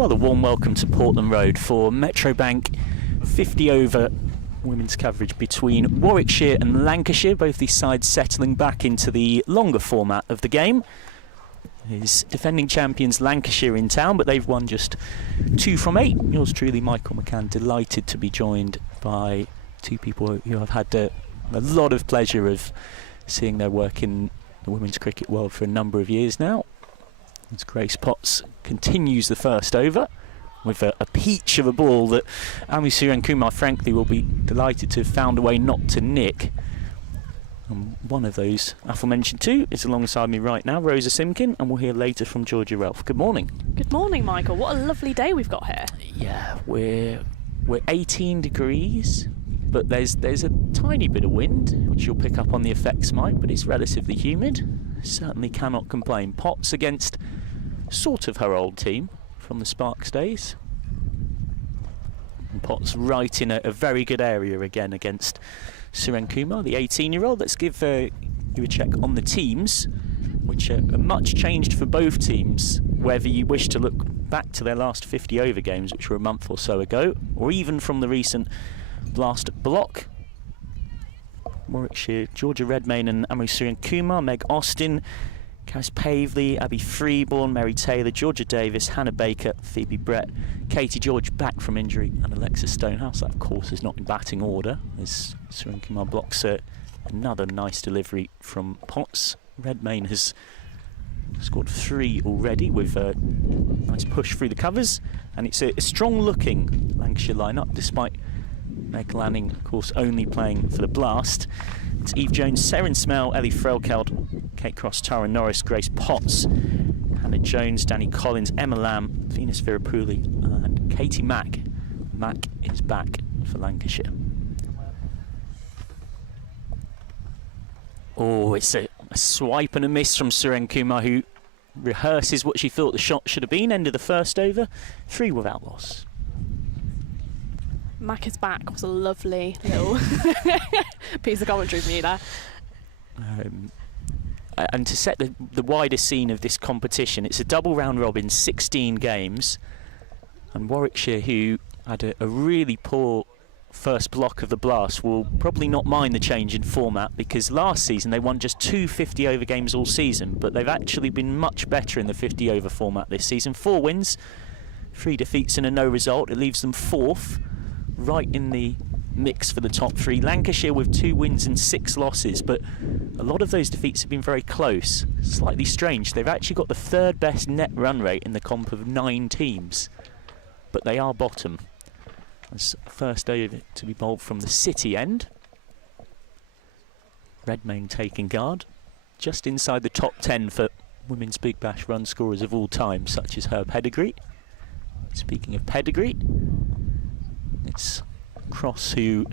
Well, a warm welcome to Portland Road for Metrobank 50 over women's coverage between Warwickshire and Lancashire, both these sides settling back into the longer format of the game. Is defending champions Lancashire in town, but they've won just 2 from 8. Yours truly, Michael McCann, delighted to be joined by two people who I've had a lot of pleasure of seeing their work in the women's cricket world for a number of years now. As Grace Potts continues the first over with a peach of a ball that Ami Surenkumar, frankly, will be delighted to have found a way not to nick. And one of those aforementioned two is alongside me right now, Rosa Simkin, and we'll hear later from Georgia Relf. Good morning. Good morning, Michael. What a lovely day we've got here. Yeah, we're 18 degrees, but there's a tiny bit of wind, which you'll pick up on the effects mic, but it's relatively humid. Certainly cannot complain. Potts against sort of her old team from the Sparks days. And Potts right in a very good area again against Surenkumar, the 18-year-old. Let's give you a check on the teams, which are much changed for both teams, whether you wish to look back to their last 50 over games, which were a month or so ago, or even from the recent last block. Warwickshire, Georgia Redmayne and Ami Surenkumar, Meg Austin, Cass Pavley, Abby Freeborn, Mary Taylor, Georgia Davis, Hannah Baker, Phoebe Brett, Katie George back from injury, and Alexis Stonehouse. That, of course, is not in batting order, as Surenkumar blocks another nice delivery from Potts. Redmayne has scored 3 already with a nice push through the covers, and it's a strong-looking Lancashire lineup, despite Meg Lanning, of course, only playing for the Blast. It's Eve Jones, Seren Smell, Ellie Frelkeld, Kate Cross, Tara Norris, Grace Potts, Hannah Jones, Danny Collins, Emma Lamb, Venus Virapuli, and Katie Mack. Mack is back for Lancashire. Oh, it's a swipe and a miss from Surenkumar, who rehearses what she thought the shot should have been. End of the first over, 3 without loss. Mac is back was a lovely little piece of commentary from you there. And to set the wider scene of this competition, it's a double round robin, 16 games, and Warwickshire, who had a really poor first block of the Blast, will probably not mind the change in format, because last season they won just 2 50 over games all season, but they've actually been much better in the 50 over format this season. 4 wins, 3 defeats and a no result. It leaves them 4th, right in the mix for the top 3. Lancashire with 2 wins and 6 losses, but a lot of those defeats have been very close. Slightly strange. They've actually got the 3rd best net run rate in the comp of 9 teams, but they are bottom. As first over to be bowled from the City end. Redmayne taking guard, just inside the top 10 for women's Big Bash run scorers of all time, such as her pedigree. Speaking of pedigree, it's Cross who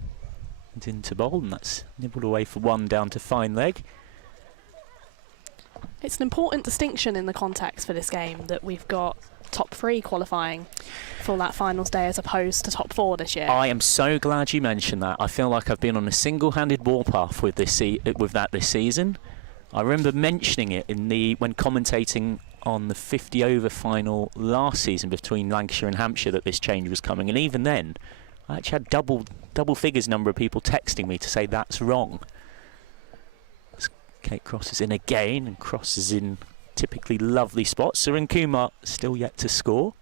is into bowl, and that's nibbled away for 1 down to fine leg. It's an important distinction in the context for this game that we've got top 3 qualifying for that finals day as opposed to top 4 this year. I am so glad you mentioned that. I feel like I've been on a single-handed warpath with that this season. I remember mentioning it when commentating on the 50 over final last season between Lancashire and Hampshire, that this change was coming, and even then I actually had double figures number of people texting me to say that's wrong. As Kate Cross is in again, and Cross is in typically lovely spots. Surenkumar still yet to score.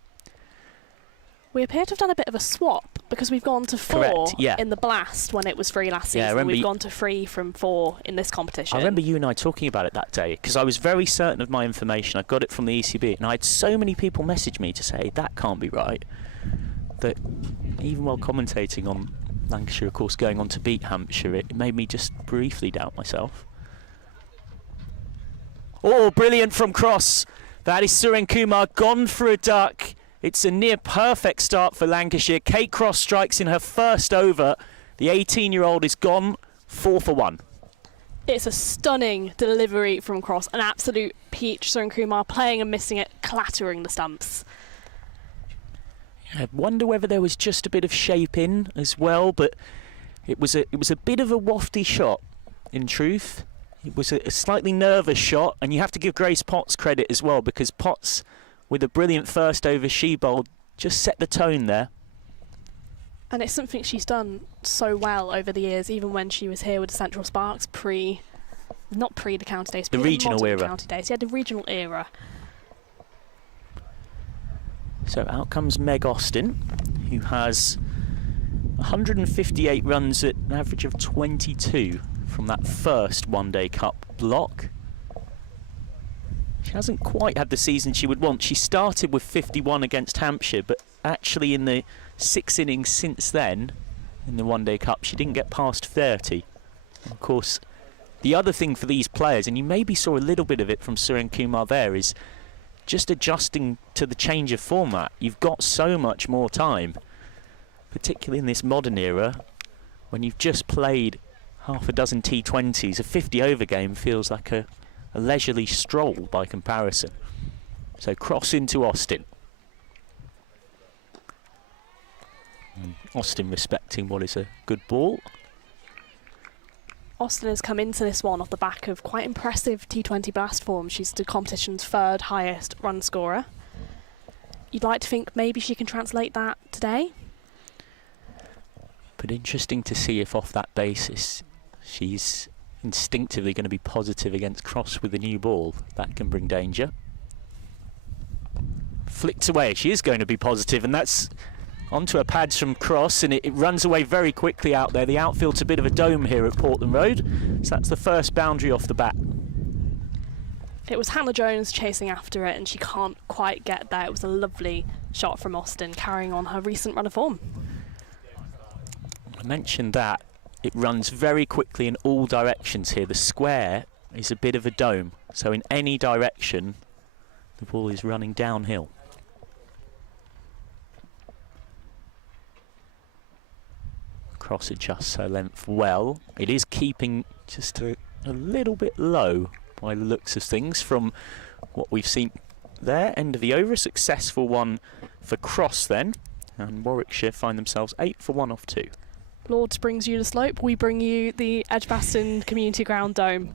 We appear to have done a bit of a swap, because we've gone to 4 Correct, yeah. in the Blast when it was 3 last season. Yeah, We've gone to 3 from 4 in this competition. I remember you and I talking about it that day, because I was very certain of my information. I got it from the ECB, and I had so many people message me to say that can't be right, that even while commentating on Lancashire, of course, going on to beat Hampshire, it made me just briefly doubt myself. Oh, brilliant from Cross. That is Surenkumar gone for a duck. It's a near perfect start for Lancashire. Kate Cross strikes in her first over. The 18-year-old is gone 4 for 1. It's a stunning delivery from Cross. An absolute peach. Surenkumar playing and missing it, clattering the stumps. I wonder whether there was just a bit of shape in as well, but it was a bit of a wafty shot, in truth. It was a slightly nervous shot, and you have to give Grace Potts credit as well, because Potts, with a brilliant first over she bowled, just set the tone there. And it's something she's done so well over the years, even when she was here with the Central Sparks not pre the county days, The regional modern era. County days. Yeah, the regional era. So out comes Meg Austin, who has 158 runs at an average of 22 from that first one-day cup block. She hasn't quite had the season she would want. She started with 51 against Hampshire, but actually in the 6 innings since then, in the one-day cup, she didn't get past 30. And of course, the other thing for these players, and you maybe saw a little bit of it from Suren Kumar there, is just adjusting to the change of format. You've got so much more time, particularly in this modern era, when you've just played half a dozen T20s. A 50-over game feels like a leisurely stroll by comparison. So cross into Austin. And Austin respecting what is a good ball. Austin has come into this one off the back of quite impressive T20 blast form. She's the competition's 3rd highest run scorer. You'd like to think maybe she can translate that today? But interesting to see if off that basis she's instinctively going to be positive against cross with the new ball. That can bring danger. Flicked away. She is going to be positive, and that's onto her pads from cross, and it runs away very quickly out there. The outfield's a bit of a dome here at Portland Road, so that's the first boundary off the bat. It was Hannah Jones chasing after it, and she can't quite get there. It was a lovely shot from Austin, carrying on her recent run of form. I mentioned that it runs very quickly in all directions here. The square is a bit of a dome, so in any direction the ball is running downhill. Cross adjusts her length well. It is keeping just a little bit low by the looks of things from what we've seen there. End of the over, a successful one for cross then, and Warwickshire find themselves 8 for 1 off 2. Lords brings you the slope, we bring you the Edgbaston Community Ground dome.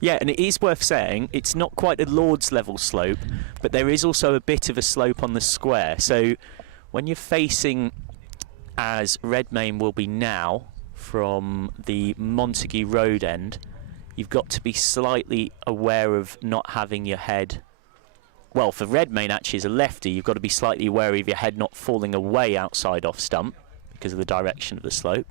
Yeah, and it is worth saying it's not quite a Lords level slope, but there is also a bit of a slope on the square. So when you're facing, as Redmayne will be now, from the Montague Road end, you've got to be slightly aware of not having your head... Well, for Redmayne actually as a lefty, you've got to be slightly wary of your head not falling away outside off stump because of the direction of the slope.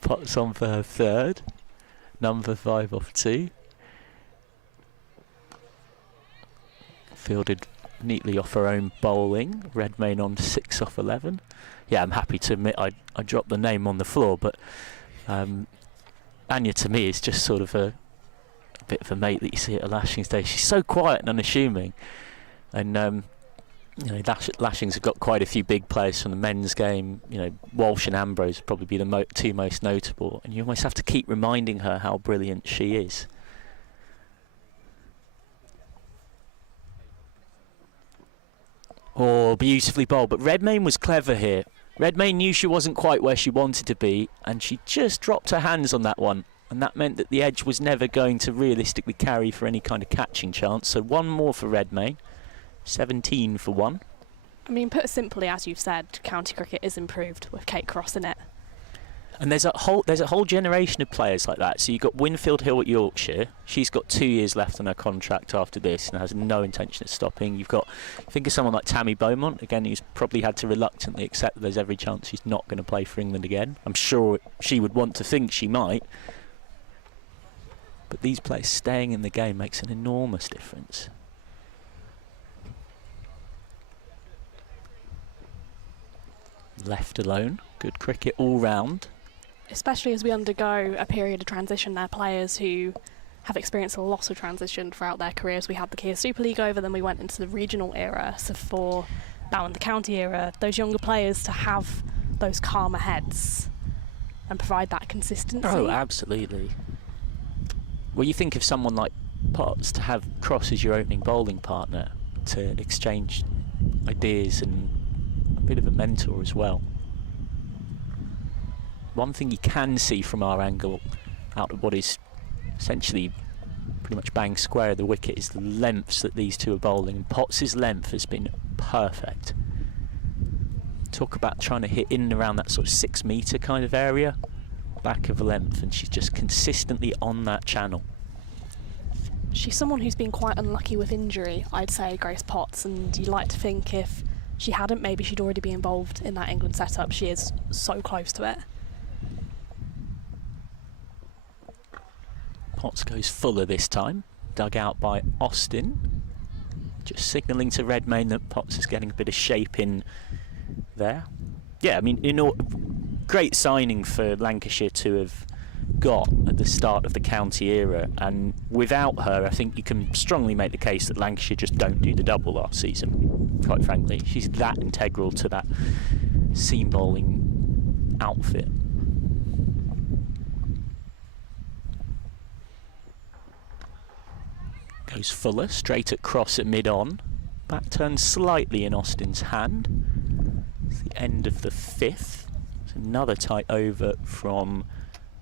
Potts on for her third. Number 5 off 2. Fielded neatly off her own bowling. Redmayne on 6 off 11. Yeah, I'm happy to admit I dropped the name on the floor, but Anya to me is just sort of a bit of a mate that you see at a Lashings day. She's so quiet and unassuming, and you know, Lashings have got quite a few big players from the men's game. You know, Walsh and Ambrose would probably be the two most notable, and you almost have to keep reminding her how brilliant she is. Oh, beautifully bowled, but Redmayne was clever here. Redmayne knew she wasn't quite where she wanted to be, and she just dropped her hands on that one, and that meant that the edge was never going to realistically carry for any kind of catching chance. So one more for Redmayne, 17 for 1. I mean, put simply, as you've said, county cricket is improved with Kate Cross in it. And there's a whole generation of players like that. So you've got Winfield Hill at Yorkshire. She's got 2 years left on her contract after this and has no intention of stopping. You've got, think of someone like Tammy Beaumont, again, who's probably had to reluctantly accept that there's every chance she's not going to play for England again. I'm sure she would want to think she might. But these players staying in the game makes an enormous difference. Left alone. Good cricket all round. Especially as we undergo a period of transition, they're players who have experienced a lot of transition throughout their careers. We had the Kia Super League over, then we went into the regional era. So for now in the county era, those younger players to have those calmer heads and provide that consistency. Oh, absolutely. Well, you think of someone like Potts, to have Cross as your opening bowling partner, to exchange ideas and a bit of a mentor as well. One thing you can see from our angle out of what is essentially pretty much bang square of the wicket is the lengths that these two are bowling, and Potts' length has been perfect. Talk about trying to hit in and around that sort of 6 metre kind of area, back of the length, and she's just consistently on that channel. She's someone who's been quite unlucky with injury, I'd say, Grace Potts, and you'd like to think if she hadn't, maybe she'd already be involved in that England setup. She is so close to it. Potts goes fuller this time, dug out by Austin, just signalling to Redmayne that Potts is getting a bit of shape in there. Yeah, I mean, great signing for Lancashire to have got at the start of the county era, and without her I think you can strongly make the case that Lancashire just don't do the double last season, quite frankly. She's that integral to that seam bowling outfit. Goes fuller, straight at Cross at mid-on. Back turns slightly in Austin's hand. It's the end of the 5th. It's another tight over from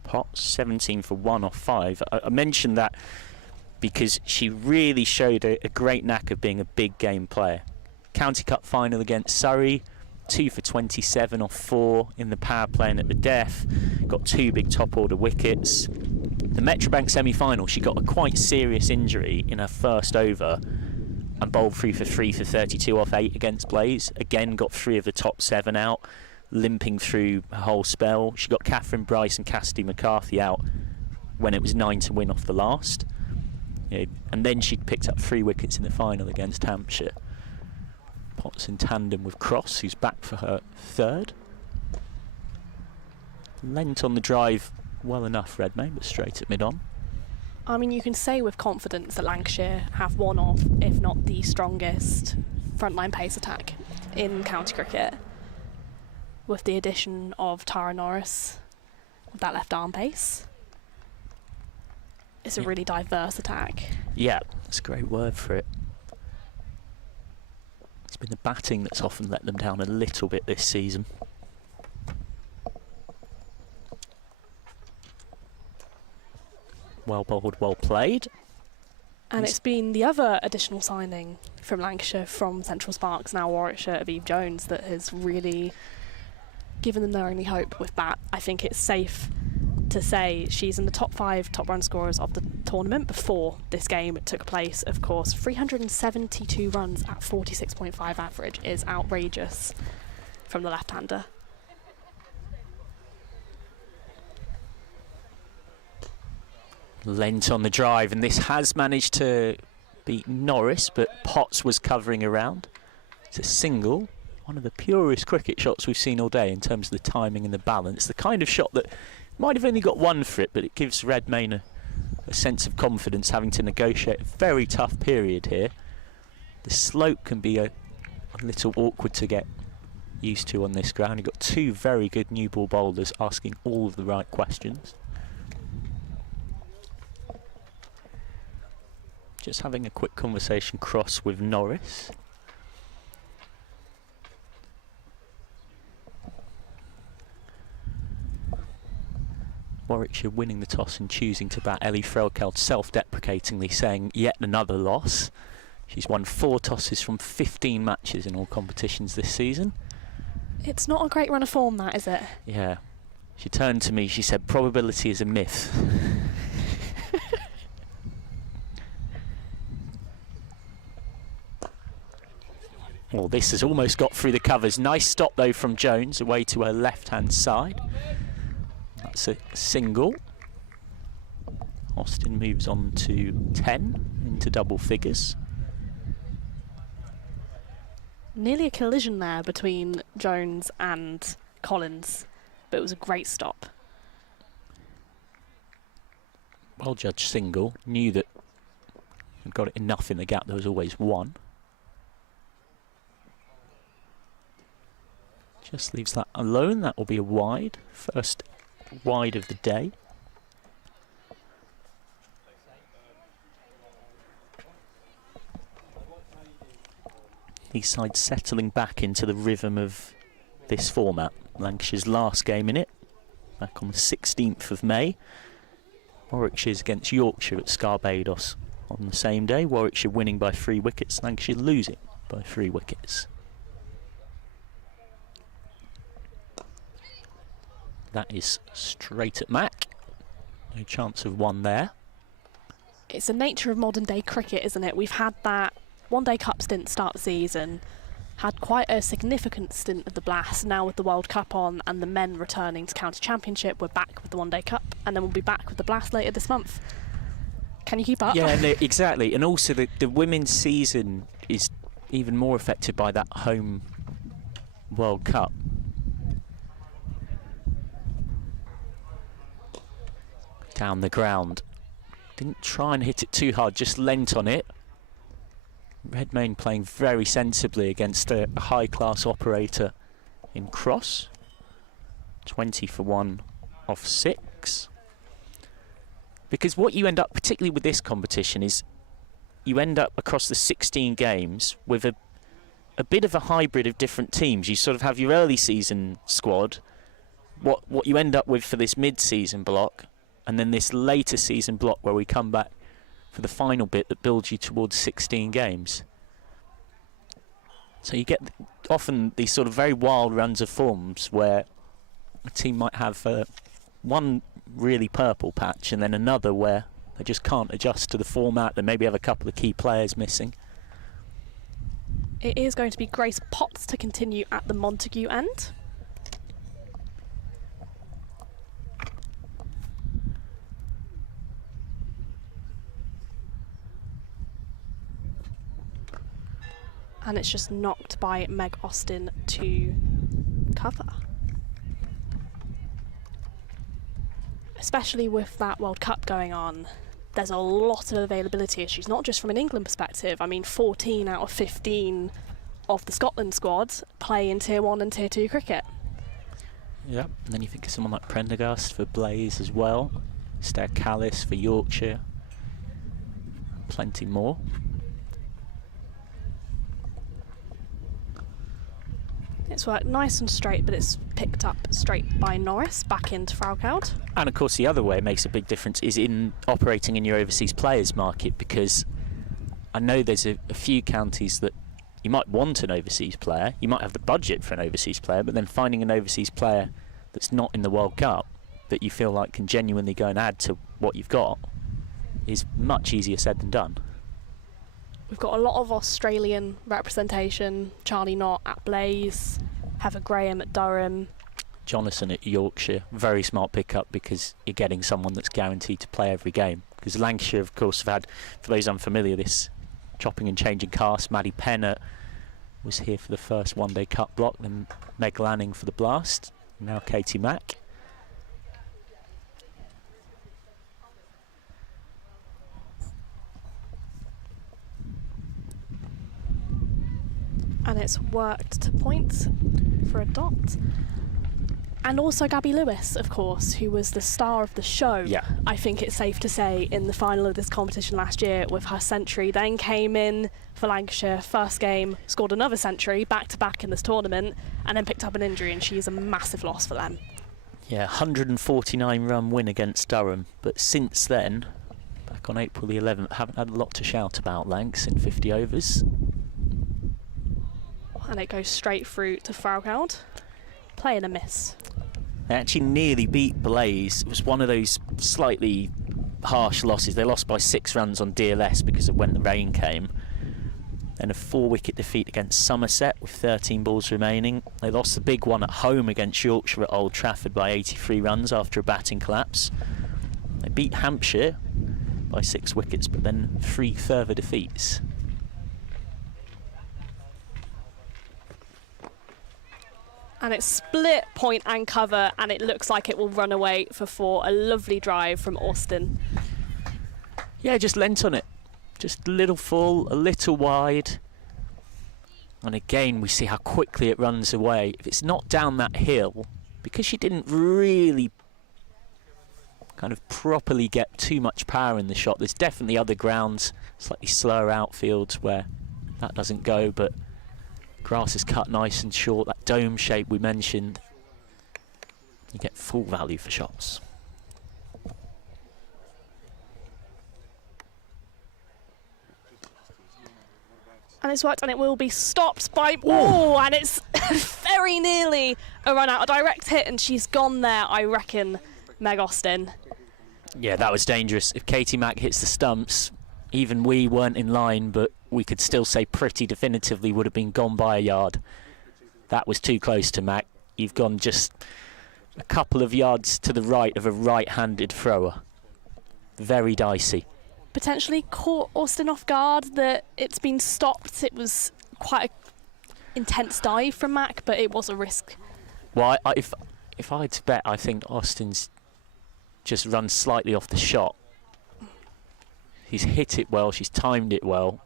Potts, 17 for 1 off 5. I mentioned that because she really showed a great knack of being a big game player. County Cup final against Surrey, 2 for 27 off 4 in the power play and at the death. Got 2 big top order wickets. The Metrobank semi-final, she got a quite serious injury in her first over and bowled through for 3 for 32 off 8 against Blaze. Again, got 3 of the top 7 out, limping through her whole spell. She got Catherine Bryce and Cassidy McCarthy out when it was 9 to win off the last. And then she picked up 3 wickets in the final against Hampshire. Potts in tandem with Cross, who's back for her 3rd. Lent on the drive well enough, Redmayne, but straight at mid-on. I mean, you can say with confidence that Lancashire have one of, if not the strongest, frontline pace attack in county cricket, with the addition of Tara Norris with that left arm pace. It's a really diverse attack. Yeah, that's a great word for it. It's been the batting that's often let them down a little bit this season. Well bowled, well played. And it's been the other additional signing from Lancashire, from Central Sparks, now Warwickshire, of Eve Jones, that has really given them their only hope with bat. I think it's safe to say she's in the top 5 top run scorers of the tournament before this game took place. Of course, 372 runs at 46.5 average is outrageous from the left-hander. Lent on the drive, and this has managed to beat Norris, but Potts was covering around. It's a single, one of the purest cricket shots we've seen all day in terms of the timing and the balance. The kind of shot that might have only got one for it, but it gives Redmayne a sense of confidence, having to negotiate a very tough period here. The slope can be a little awkward to get used to on this ground. You've got two very good new ball bowlers asking all of the right questions. Just having a quick conversation cross with Norris. Warwickshire winning the toss and choosing to bat. Ellie Frelkeld self-deprecatingly saying yet another loss. She's won 4 tosses from 15 matches in all competitions this season. It's not a great run of form, that, is it? Yeah. She turned to me, she said, probability is a myth. Well, this has almost got through the covers. Nice stop, though, from Jones, away to her left-hand side. That's a single. Austin moves on to 10, into double figures. Nearly a collision there between Jones and Collins, but it was a great stop. Well judged single. Knew that had got it enough in the gap. There was always one. Just leaves that alone. That will be a wide. First wide of the day. These sides settling back into the rhythm of this format. Lancashire's last game in it, back on the 16th of May. Warwickshire's against Yorkshire at Scarbados on the same day. Warwickshire winning by 3 wickets, Lancashire losing by 3 wickets. That is straight at Mac. No chance of one there. It's the nature of modern day cricket, isn't it? We've had that One Day Cup stint start the season, had quite a significant stint of the Blast. Now with the World Cup on and the men returning to County Championship, we're back with the One Day Cup, and then we'll be back with the Blast later this month. Can you keep up? Yeah, no, exactly. And also the women's season is even more affected by that home World Cup. Down the ground. Didn't try and hit it too hard, just leant on it. Redmayne playing very sensibly against a high-class operator in cross. 20 for 1 off 6. Because what you end up, particularly with this competition, is you end up across the 16 games with a bit of a hybrid of different teams. You sort of have your early season squad, what you end up with for this mid-season block, and then this later season block where we come back for the final bit that builds you towards 16 games. So you get often these sort of very wild runs of forms where a team might have one really purple patch and then another where they just can't adjust to the format. They maybe have a couple of key players missing. It is going to be Grace Potts to continue at the Montague end. And it's just knocked by Meg Austin to cover. Especially with that World Cup going on, there's a lot of availability issues, not just from an England perspective. I mean, 14 out of 15 of the Scotland squad play in Tier 1 and Tier 2 cricket. Yeah, and then you think of someone like Prendergast for Blaze as well, Esther Callis for Yorkshire, plenty more. It's worked nice and straight, but it's picked up straight by Norris, back into Fraukaud. And of course the other way it makes a big difference is in operating in your overseas players market, because I know there's a few counties that you might want an overseas player, you might have the budget for an overseas player, but then finding an overseas player that's not in the World Cup that you feel like can genuinely go and add to what you've got is much easier said than done. We've got a lot of Australian representation. Charlie Knott at Blaze, Heather Graham at Durham. Jonathan at Yorkshire, very smart pickup because you're getting someone that's guaranteed to play every game. because Lancashire, of course, have had, for those unfamiliar, this chopping and changing cast. Maddie Pennant was here for the first one-day cut block, then Meg Lanning for the blast, now Katie Mack. And it's worked to point for a dot. And also Gabby Lewis, of course, who was the star of the show. Yeah. I think it's safe to say in the final of this competition last year with her century, then came in for Lancashire, first game, scored another century, back-to-back in this tournament, and then picked up an injury, and she's a massive loss for them. Yeah, 149 run win against Durham, but since then, back on April the 11th, haven't had a lot to shout about, Lancs, in 50 overs. And it goes straight through to Fraugaud, playing a miss. They actually nearly beat Blaze. It was one of those slightly harsh losses. They lost by 6 runs on DLS because of when the rain came. Then a 4-wicket defeat against Somerset with 13 balls remaining. They lost the big one at home against Yorkshire at Old Trafford by 83 runs after a batting collapse. They beat Hampshire by 6 wickets, but then 3 further defeats. And it's split point and cover, and it looks like it will run away for 4. A lovely drive from Austin. Yeah, just lent on it. Just a little full, a little wide. And again, we see how quickly it runs away. If it's not down that hill, because she didn't really kind of properly get too much power in the shot, there's definitely other grounds, slightly slower outfields where that doesn't go, but grass is cut nice and short, that dome shape we mentioned. You get full value for shots. And it's worked, and it will be stopped by... Oh, and it's very nearly a run out. A direct hit, and she's gone there, I reckon, Meg Austin. Yeah, that was dangerous. If Katie Mack hits the stumps, even we weren't in line, but we could still say pretty definitively would have been gone by a yard. That was too close to Mac. You've gone just a couple of yards to the right of a right-handed thrower. Very dicey. Potentially caught Austin off guard that it's been stopped. It was quite an intense dive from Mac, but it was a risk. Well, if I had to bet, I think Austin's just run slightly off the shot. He's hit it well, she's timed it well,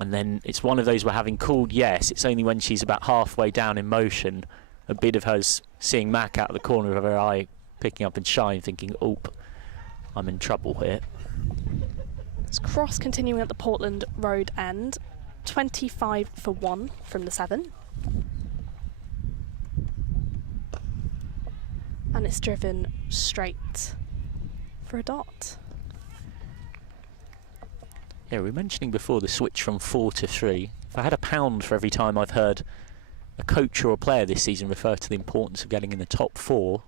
and then it's one of those where, having called yes, it's only when she's about halfway down in motion, a bit of hers seeing Mac out of the corner of her eye, picking up and shying, thinking, oh, I'm in trouble here. It's cross continuing at the Portland Road end. 25 for 1 from the 7. And it's driven straight for a dot. Yeah, we were mentioning before the switch from 4 to 3. If I had £1 for every time I've heard a coach or a player this season refer to the importance of getting in the top 4,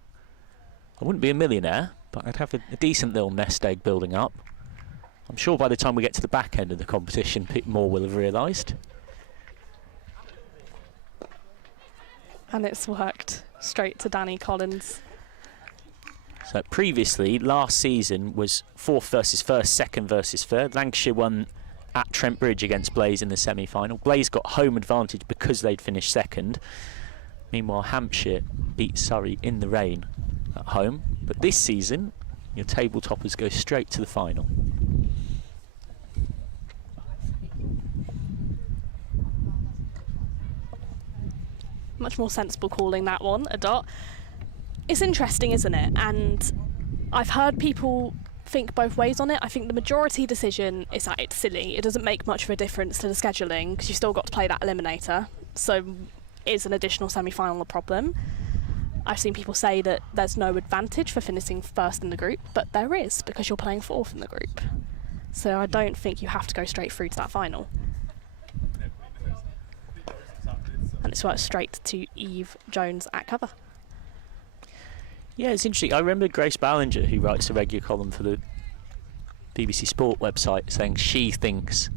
I wouldn't be a millionaire, but I'd have a decent little nest egg building up. I'm sure by the time we get to the back end of the competition, more will have realised. And it's worked straight to Danny Collins. So previously, last season was 4th versus 1st, 2nd versus 3rd. Lancashire won at Trent Bridge against Blaze in the semi-final. Blaze got home advantage because they'd finished 2nd. Meanwhile, Hampshire beat Surrey in the rain at home. But this season, your table toppers go straight to the final. Much more sensible calling that one, a dot. It's interesting, isn't it? And I've heard people think both ways on it. I think the majority decision is that it's silly. It doesn't make much of a difference to the scheduling because you've still got to play that eliminator. So is an additional semi-final a problem? I've seen people say that there's no advantage for finishing 1st in the group, but there is because you're playing 4th in the group. So I don't think you have to go straight through to that final. And it's worked straight to Eve Jones at cover. Yeah, it's interesting. I remember Grace Ballinger, who writes a regular column for the BBC Sport website, saying she thinks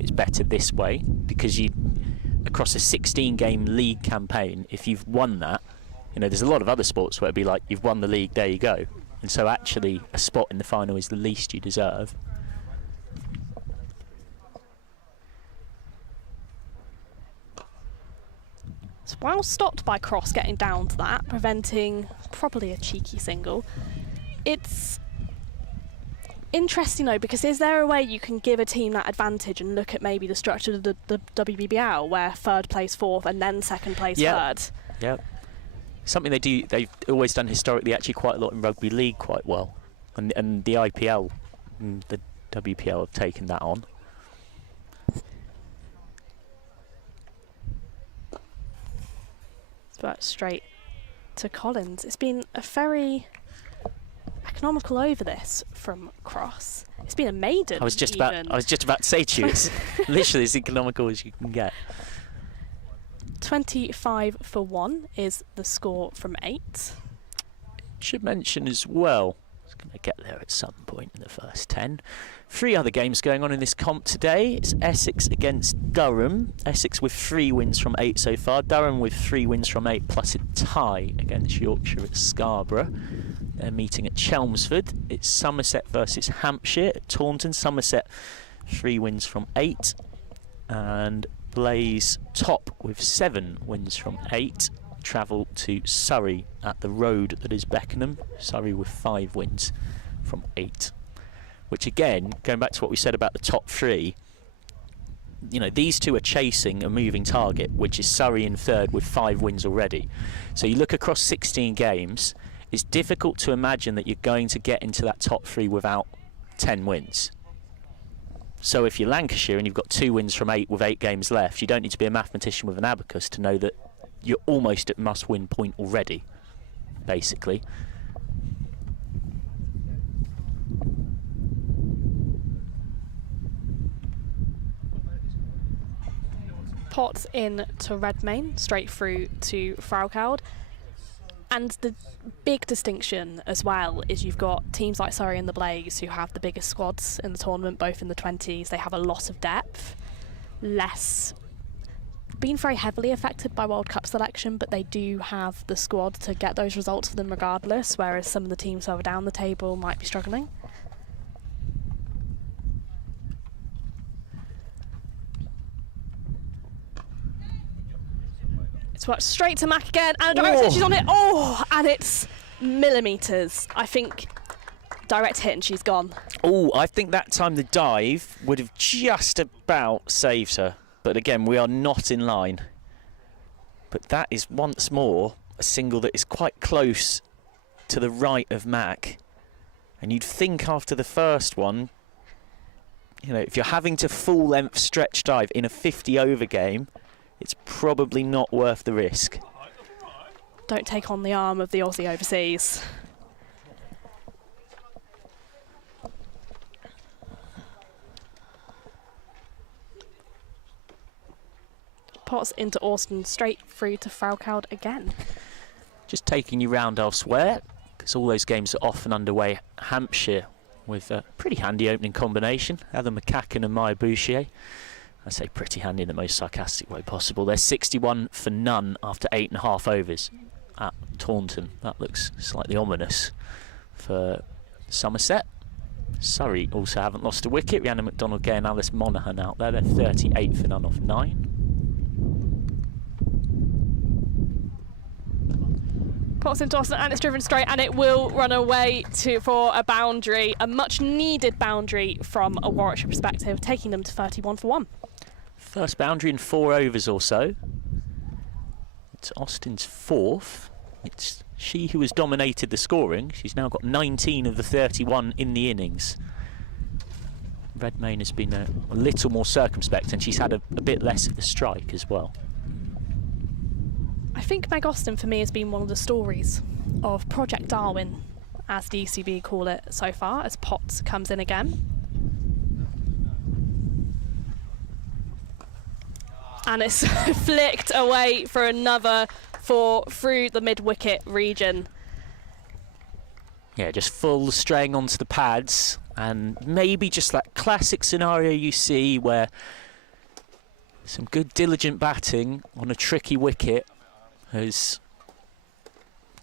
it's better this way because across a 16-game league campaign, if you've won that, there's a lot of other sports where it'd be like, you've won the league, there you go. And so actually, a spot in the final is the least you deserve. So well stopped by Cross getting down to that, preventing probably a cheeky single. It's interesting though, because is there a way you can give a team that advantage and look at maybe the structure of the WBBL where third plays fourth and then second plays third? Yep. Something they've always done historically, actually quite a lot in rugby league quite well. And the IPL and the WPL have taken that on. But straight to Collins. It's been a very economical over this from Cross. It's been a maiden. I was just about to say to you, it's literally as economical as you can get. 25 for 1 is the score from 8. Should mention as well, I was going to get there at some point in the first 10. 3 other games going on in this comp today. It's Essex against Durham. Essex with 3 wins from 8 so far. Durham with 3 wins from 8 plus a tie against Yorkshire at Scarborough. They're meeting at Chelmsford. It's Somerset versus Hampshire at Taunton. Somerset 3 wins from 8. And Blaze top with 7 wins from 8. Travel to Surrey at the road that is Beckenham. Surrey with 5 wins from 8. Which again, going back to what we said about the top 3, you know, these two are chasing a moving target, which is Surrey in third with 5 wins already. So you look across 16 games, it's difficult to imagine that you're going to get into that top 3 without 10 wins. So if you're Lancashire and you've got 2 wins from 8 with 8 games left, you don't need to be a mathematician with an abacus to know that you're almost at must-win point already, basically. Potts in to Redmayne, straight through to Fraukaud. And the big distinction as well is you've got teams like Surrey and the Blaze who have the biggest squads in the tournament, both in the 20s. They have a lot of depth, been very heavily affected by World Cup selection, but they do have the squad to get those results for them regardless, whereas some of the teams further down the table might be struggling. It's worked straight to Mac again, and a direct hit, she's on it. Oh, and it's millimetres. I think direct hit and she's gone. Oh, I think that time the dive would have just about saved her. But again, we are not in line. But that is once more a single that is quite close to the right of Mac. And you'd think after the first one, you know, if you're having to full length stretch dive in a 50 over game, it's probably not worth the risk. Don't take on the arm of the Aussie overseas. Potts into Austin, straight through to Fraukaud again. Just taking you round elsewhere, because all those games are off and underway. Hampshire with a pretty handy opening combination. Heather McCacken and Maya Bouchier. I say pretty handy in the most sarcastic way possible. They're 61 for none after 8.5 overs at Taunton. That looks slightly ominous for Somerset. Surrey also haven't lost a wicket. Rhiannon McDonald-Gay and Alice Monaghan out there. They're 38 for none off 9. Potts into Austin, and it's driven straight, and it will run away for a boundary, a much needed boundary from a Warwickshire perspective, taking them to 31 for 1. First boundary in 4 overs or so. It's Austin's 4th. It's she who has dominated the scoring. She's now got 19 of the 31 in the innings. Redmayne has been a little more circumspect, and she's had a bit less of the strike as well. I think Meg Austin for me has been one of the stories of Project Darwin, as the ECB call it so far, as Potts comes in again. And it's flicked away for another 4 through the mid-wicket region. Yeah, just full straying onto the pads, and maybe just that classic scenario you see where some good diligent batting on a tricky wicket has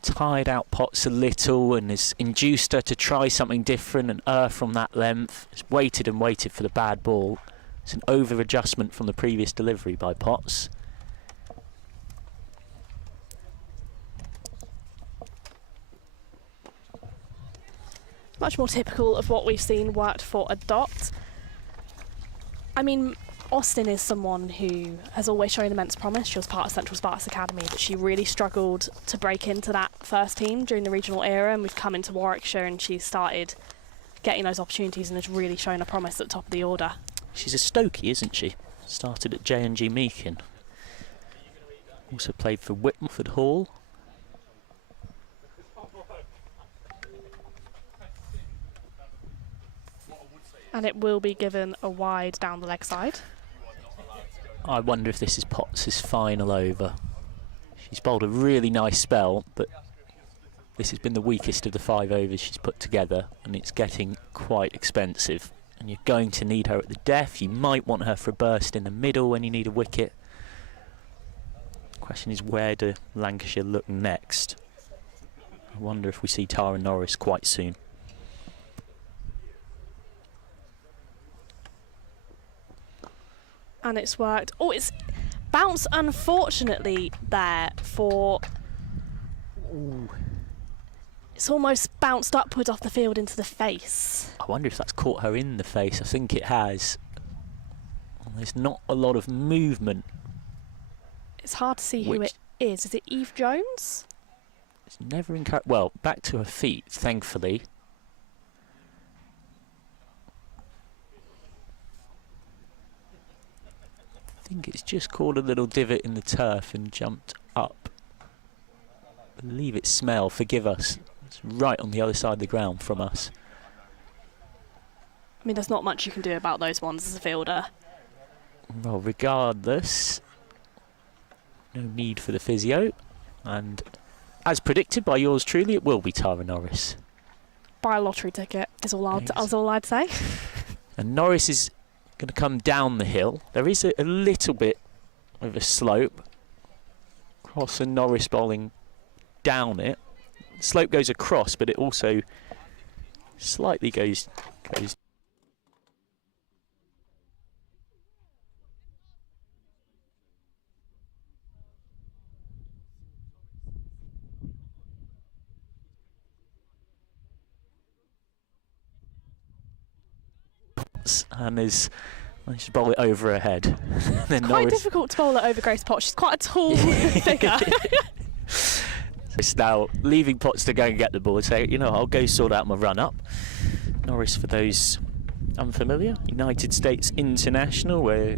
tired out Potts a little and has induced her to try something different and err from that length. Has waited and waited for the bad ball. It's an over-adjustment from the previous delivery by Potts. much more typical of what we've seen worked for a dot. I mean, Austin is someone who has always shown immense promise. She was part of Central Sparks Academy, but she really struggled to break into that first team during the regional era, and we've come into Warwickshire and she's started getting those opportunities and has really shown a promise at the top of the order. She's a Stokey, isn't she? Started at J&G Meakin. Also played for Whitmore Hall. And it will be given a wide down the leg side. I wonder if this is Potts' final over. She's bowled a really nice spell, but this has been the weakest of the 5 overs she's put together, and it's getting quite expensive. And you're going to need her at the death. You might want her for a burst in the middle when you need a wicket. The question is, where do Lancashire look next? I wonder if we see Tara Norris quite soon. And it's worked. Oh, it's bounced unfortunately there for... Ooh. It's almost bounced upwards off the field into the face. I wonder if that's caught her in the face. I think it has. There's not a lot of movement. It's hard to see who it is. Is it Eve Jones? It's never encouraged. Well, back to her feet, thankfully. I think it's just caught a little divot in the turf and jumped up. I believe it's Smell, forgive us. It's right on the other side of the ground from us. I mean, there's not much you can do about those ones as a fielder. Well, regardless, no need for the physio. And as predicted by yours truly, it will be Tara Norris. Buy a lottery ticket is all I'd say. And Norris is going to come down the hill. There is a little bit of a slope. Cross and Norris bowling down it. The slope goes across, but it also slightly goes. And is managed to bowl it over her head. Then Quite Norris difficult to bowl it over Grace Potts. She's quite a tall figure. It's now leaving Potts to go and get the ball and say, you know, I'll go sort out my run up. Norris, for those unfamiliar, United States international, where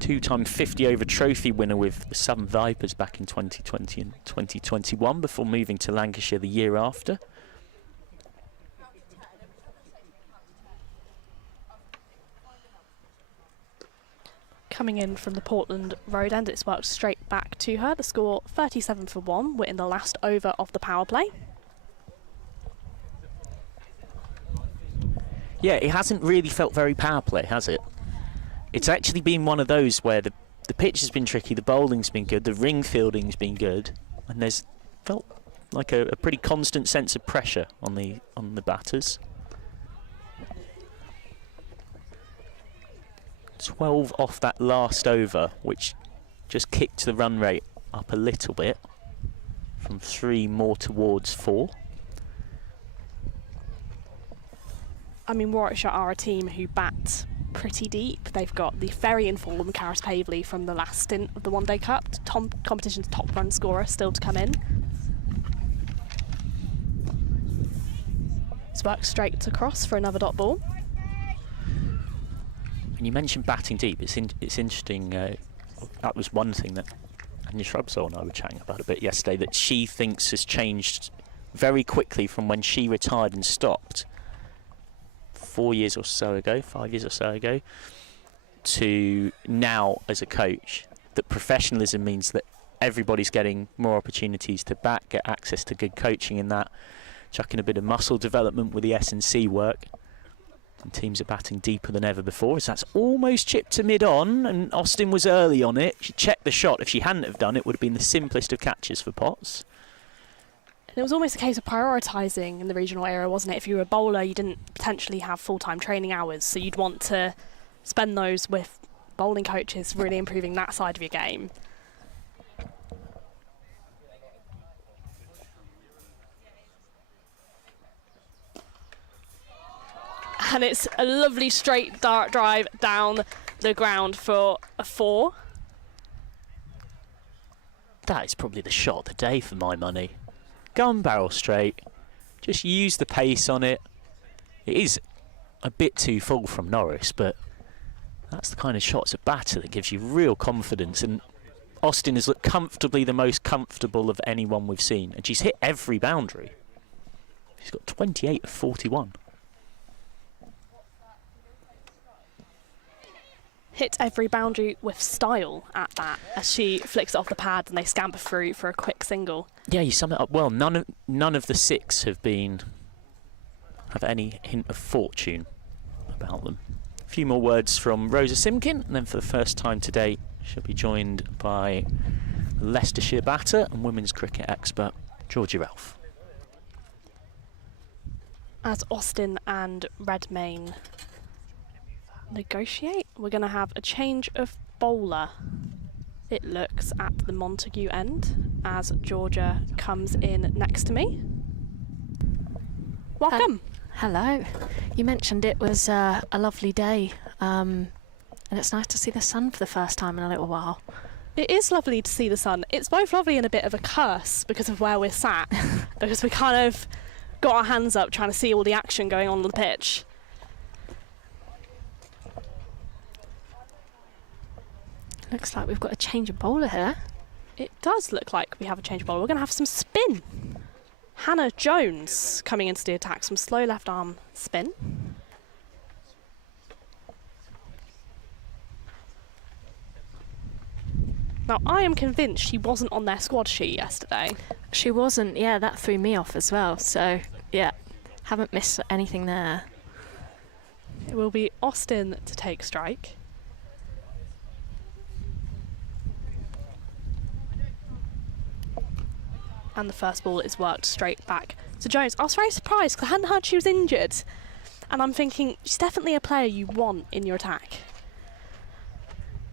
2-time 50 over trophy winner with the Southern Vipers back in 2020 and 2021 before moving to Lancashire the year after. Coming in from the Portland road end, it's worked straight back to her. The score 37 for 1. We're in the last over of the power play. Yeah, it hasn't really felt very power play, has it? It's actually been one of those where the pitch has been tricky, the bowling's been good, the ring fielding's been good, and there's felt like a pretty constant sense of pressure on the batters. 12 off that last over, which just kicked the run rate up a little bit from 3 more towards 4. I mean, Warwickshire are a team who bat pretty deep. They've got the very informed Karis Pavley from the last stint of the One Day Cup, competition's top run scorer, still to come in. It's worked straight across for another dot ball. And you mentioned batting deep. It's interesting. That was one thing that Anya Shrubsole and I were chatting about a bit yesterday, that she thinks has changed very quickly from when she retired and stopped 4 years or so ago, 5 years or so ago, to now as a coach. That professionalism means that everybody's getting more opportunities to bat, get access to good coaching in that, chucking a bit of muscle development with the S&C work. And teams are batting deeper than ever before, as that's almost chipped to mid-on, and Austin was early on it. She checked the shot. If she hadn't have done it, it would have been the simplest of catches for Potts. And it was almost a case of prioritising in the regional era, wasn't it? If you were a bowler, you didn't potentially have full-time training hours, so you'd want to spend those with bowling coaches, really improving that side of your game. And it's a lovely straight dart drive down the ground for a 4. That is probably the shot of the day for my money. Gun barrel straight. Just use the pace on it. It is a bit too full from Norris, but that's the kind of shots at batter that gives you real confidence. And Austin has looked comfortably the most comfortable of anyone we've seen. And she's hit every boundary. She's got 28 of 41. Hit every boundary with style at that, as she flicks it off the pad and they scamper through for a quick single. Yeah, you sum it up well. None of the 6 have any hint of fortune about them. A few more words from Rosa Simkin, and then for the first time today, she'll be joined by Leicestershire batter and women's cricket expert Georgie Ralph. As Austin and Redmayne negotiate, we're going to have a change of bowler. It looks at the Montague end as Georgia comes in next to me. Welcome. Hello. You mentioned it was a lovely day, and it's nice to see the sun for the first time in a little while. It is lovely to see the sun. It's both lovely and a bit of a curse because of where we're sat, because we kind of got our hands up trying to see all the action going on the pitch. Looks like we've got a change of bowler here. It does look like we have a change of bowler. We're going to have some spin. Hannah Jones coming into the attack, some slow left arm spin. Now, I am convinced she wasn't on their squad sheet yesterday. She wasn't, yeah, that threw me off as well. So, yeah, haven't missed anything there. It will be Austin to take strike. And the first ball is worked straight back to Jones. I was very surprised because I hadn't heard she was injured. And I'm thinking, she's definitely a player you want in your attack.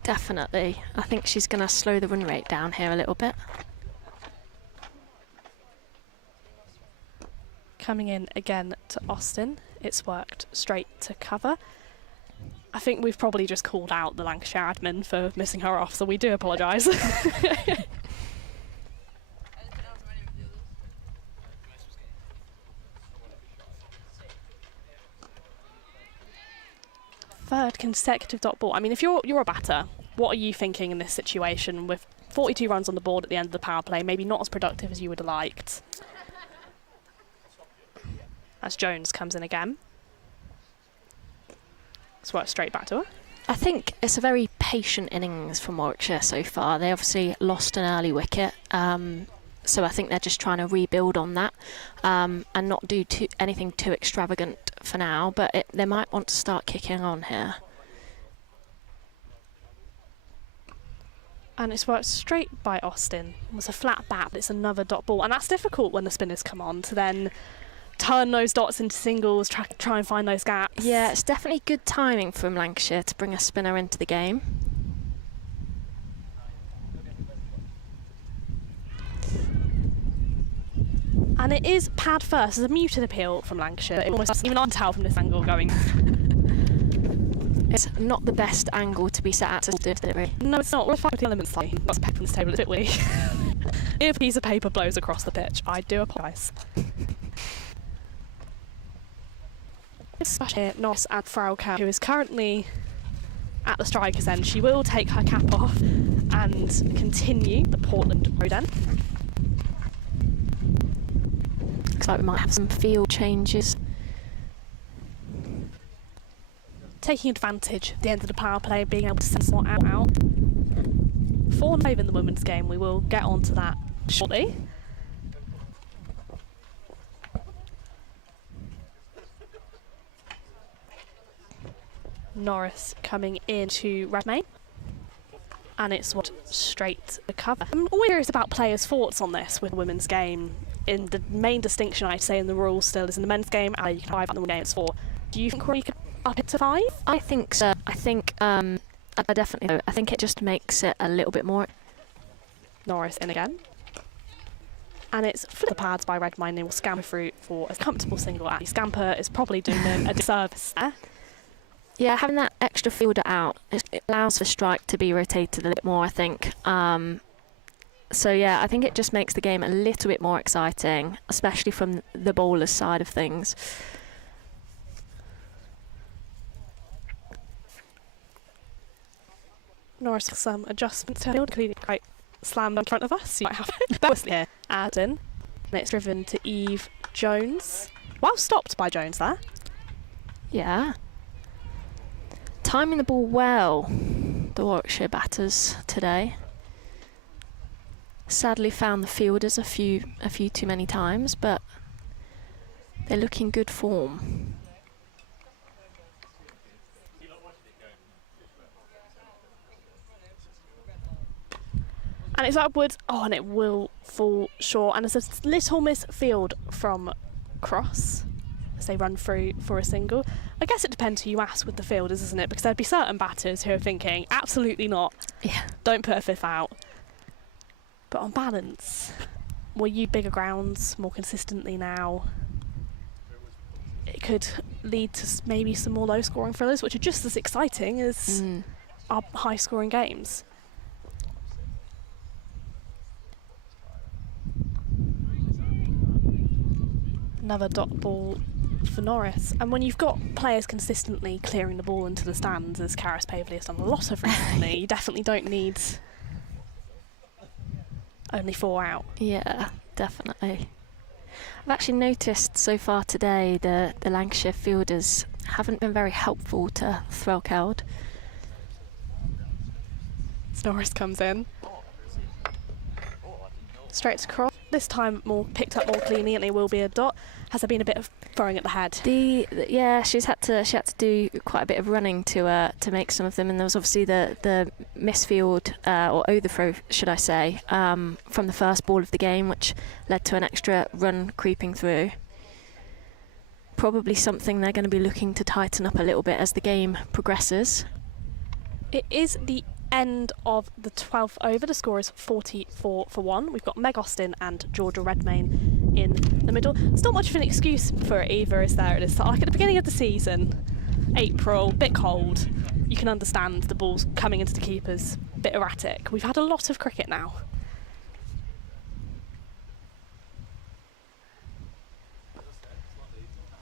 Definitely. I think she's going to slow the run rate down here a little bit. Coming in again to Austin. It's worked straight to cover. I think we've probably just called out the Lancashire admin for missing her off, so we do apologise. Third consecutive dot ball. I mean, if you're a batter, what are you thinking in this situation with 42 runs on the board at the end of the power play, maybe not as productive as you would have liked? As Jones comes in again. Let's work straight back to her. I think it's a very patient innings from Warwickshire so far. They obviously lost an early wicket, so I think they're just trying to rebuild on that and not do anything too extravagant for now, but they might want to start kicking on here. And it's worked straight by Austin. It was a flat bat, but it's another dot ball, and that's difficult when the spinners come on to then turn those dots into singles, try and find those gaps. Yeah, it's definitely good timing from Lancashire to bring a spinner into the game. And it is pad first. There's a muted appeal from Lancashire. It almost even I can tell from this angle going. It's not the best angle to be sat at to do it, really. No, it's not. We're fighting the elements slightly. That's a paper on this table. It's a bit weak. If a piece of paper blows across the pitch, I do apologise. Here, Noss and Frauke, who is currently at the striker's end. She will take her cap off and continue the Portland Road end. Looks like we might have some field changes. Taking advantage at the end of the power play, being able to send someone out. 4-5 in the women's game. We will get on to that shortly. Norris coming into Redmayne. And it's what straight to cover. I'm always curious about players' thoughts on this with the women's game. In the main distinction, I'd say, in the rules still is in the men's game, and you can 5 in the women's game, it's 4. Do you think we could up it to 5? I think so. I think I definitely do. I think it just makes it a little bit more. Norris in again. And it's flip the pads by Redmine and will scamper through for a comfortable single. Actually, Scamper is probably doing them a disservice there. Yeah, having that extra fielder out, it allows the strike to be rotated a little more, I think. So yeah, I think it just makes the game a little bit more exciting, especially from the bowler's side of things. Norris has some adjustments to her field, including quite slammed in front of us. You might have it here. Add-in. And it's driven to Eve Jones. Well stopped by Jones there. Yeah. Timing the ball well, the Warwickshire batters today. Sadly found the fielders a few too many times, but they look in good form. And it's upwards. Oh, and it will fall short. And it's a little misfield from Cross as they run through for a single. I guess it depends who you ask with the fielders, isn't it? Because there'd be certain batters who are thinking, absolutely not. Yeah. Don't put a fifth out. But on balance, will you bigger grounds more consistently now? It could lead to maybe some more low-scoring thrillers, which are just as exciting as our high-scoring games. Another dot ball for Norris. And when you've got players consistently clearing the ball into the stands, as Karis Pavley has done a lot of recently, you definitely don't need only 4 out. Yeah, definitely. I've actually noticed so far today the Lancashire fielders haven't been very helpful to Threlkeld. Norris comes in. Straight to cross. This time more picked up more cleanly, and it will be a dot. Has there been a bit of throwing at the head? Yeah, she had to do quite a bit of running to make some of them, and there was obviously the misfield or overthrow, should I say, from the first ball of the game, which led to an extra run creeping through. Probably something they're going to be looking to tighten up a little bit as the game progresses. It is the end of the 12th over. The score is 44 for 1. We've got Meg Austin and Georgia Redmayne in the middle. It's not much of an excuse for it either, is there? It's like at the beginning of the season, April, bit cold. You can understand the ball's coming into the keepers, bit erratic. We've had a lot of cricket now.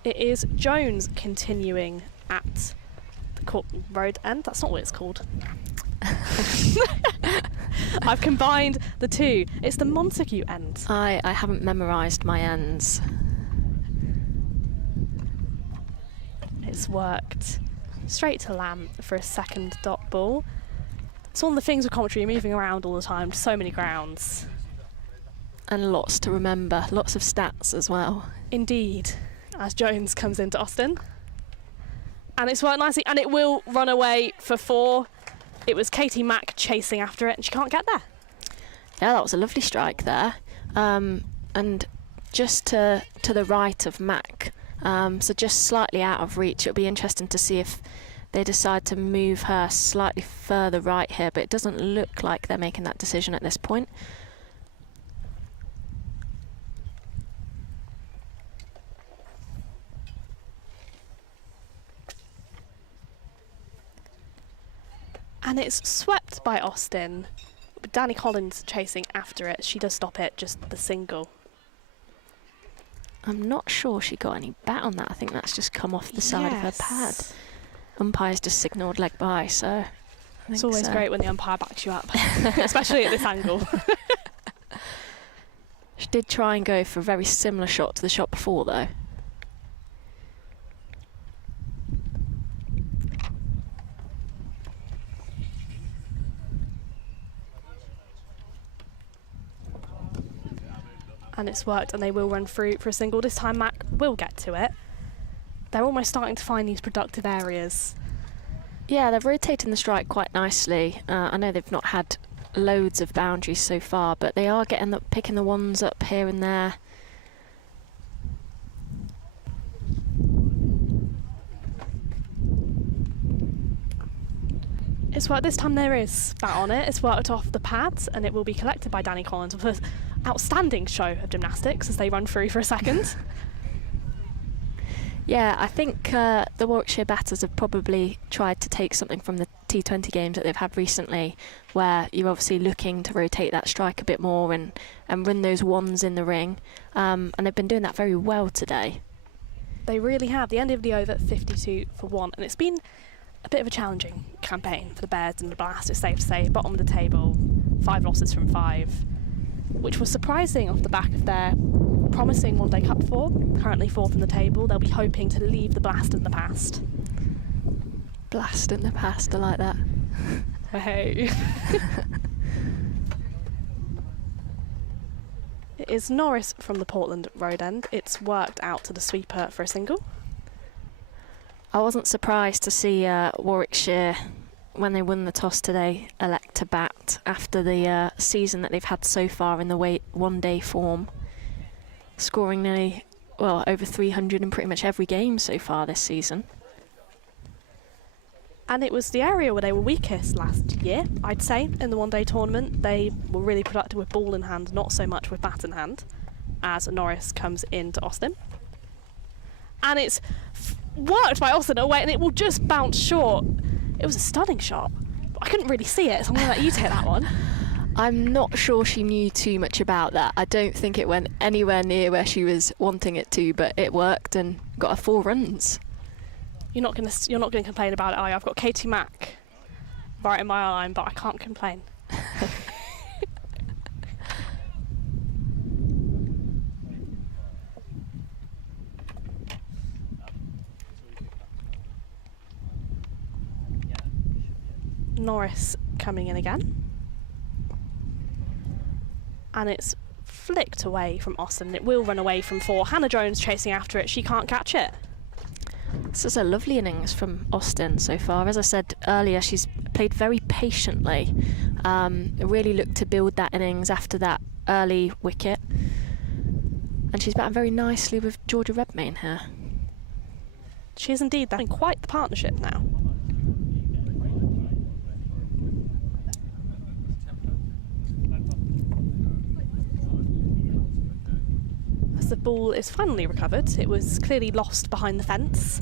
It is Jones continuing at the Court Road end. That's not what it's called. I've combined the two. It's the Montague end. I haven't memorised my ends. It's worked straight to Lamb for a second dot ball. It's one of the things with commentary, you're moving around all the time, so many grounds. And lots to remember, lots of stats as well. Indeed, as Jones comes into Austin. And it's worked nicely, and it will run away for 4. It was Katie Mack chasing after it, and she can't get there. Yeah, that was a lovely strike there. And just to the right of Mack, so just slightly out of reach. It'll be interesting to see if they decide to move her slightly further right here, but it doesn't look like they're making that decision at this point. And it's swept by Austin. But Danny Collins chasing after it. She does stop it, just the single. I'm not sure she got any bat on that. I think that's just come off the side of her pad. Umpire's just signalled leg by, so I think it's always so. great when the umpire backs you up, especially at this angle. She did try and go for a very similar shot to the shot before, though. And it's worked, and they will run through for a single. This time Mac will get to it. They're almost starting to find these productive areas. Yeah, they're rotating the strike quite nicely. I know they've not had loads of boundaries so far, but they are picking the ones up here and there. It's worked. This time there is bat on it. It's worked off the pads, and it will be collected by Danny Collins with outstanding show of gymnastics as they run through for a second. Yeah, I think the Warwickshire batters have probably tried to take something from the T20 games that they've had recently, where you're obviously looking to rotate that strike a bit more and run those ones in the ring, and they've been doing that very well today. They really have. The end of the over 52 for 1, and it's been a bit of a challenging campaign for the Bears and the Blast, it's safe to say. Bottom of the table, 5 losses from 5, which was surprising off the back of their promising one-day cup form. Currently 4th in the table. They'll be hoping to leave the Blast in the past. Blast in the past, I like that. Hey. It is Norris from the Portland Road End. It's worked out to the sweeper for a single. I wasn't surprised to see Warwickshire, when they won the toss today, elect to bat after the season that they've had so far in the one-day form, scoring nearly, well, over 300 in pretty much every game so far this season. And it was the area where they were weakest last year, I'd say, in the one-day tournament. They were really productive with ball in hand, not so much with bat in hand, as Norris comes into Austin. And it's worked by Austin away, and it will just bounce short. It was a stunning shot. I couldn't really see it, so I'm going to let you take that one. I'm not sure she knew too much about that. I don't think it went anywhere near where she was wanting it to, but it worked and got her 4 runs. You're not going to complain about it, are you? I've got Katie Mack right in my line, but I can't complain. Norris coming in again. And it's flicked away from Austin. It will run away from 4. Hannah Jones chasing after it. She can't catch it. This is a lovely innings from Austin so far. As I said earlier, she's played very patiently. Really looked to build that innings after that early wicket. And she's batting very nicely with Georgia Redmayne here. She is indeed. They're having quite the partnership now. As the ball is finally recovered, it was clearly lost behind the fence.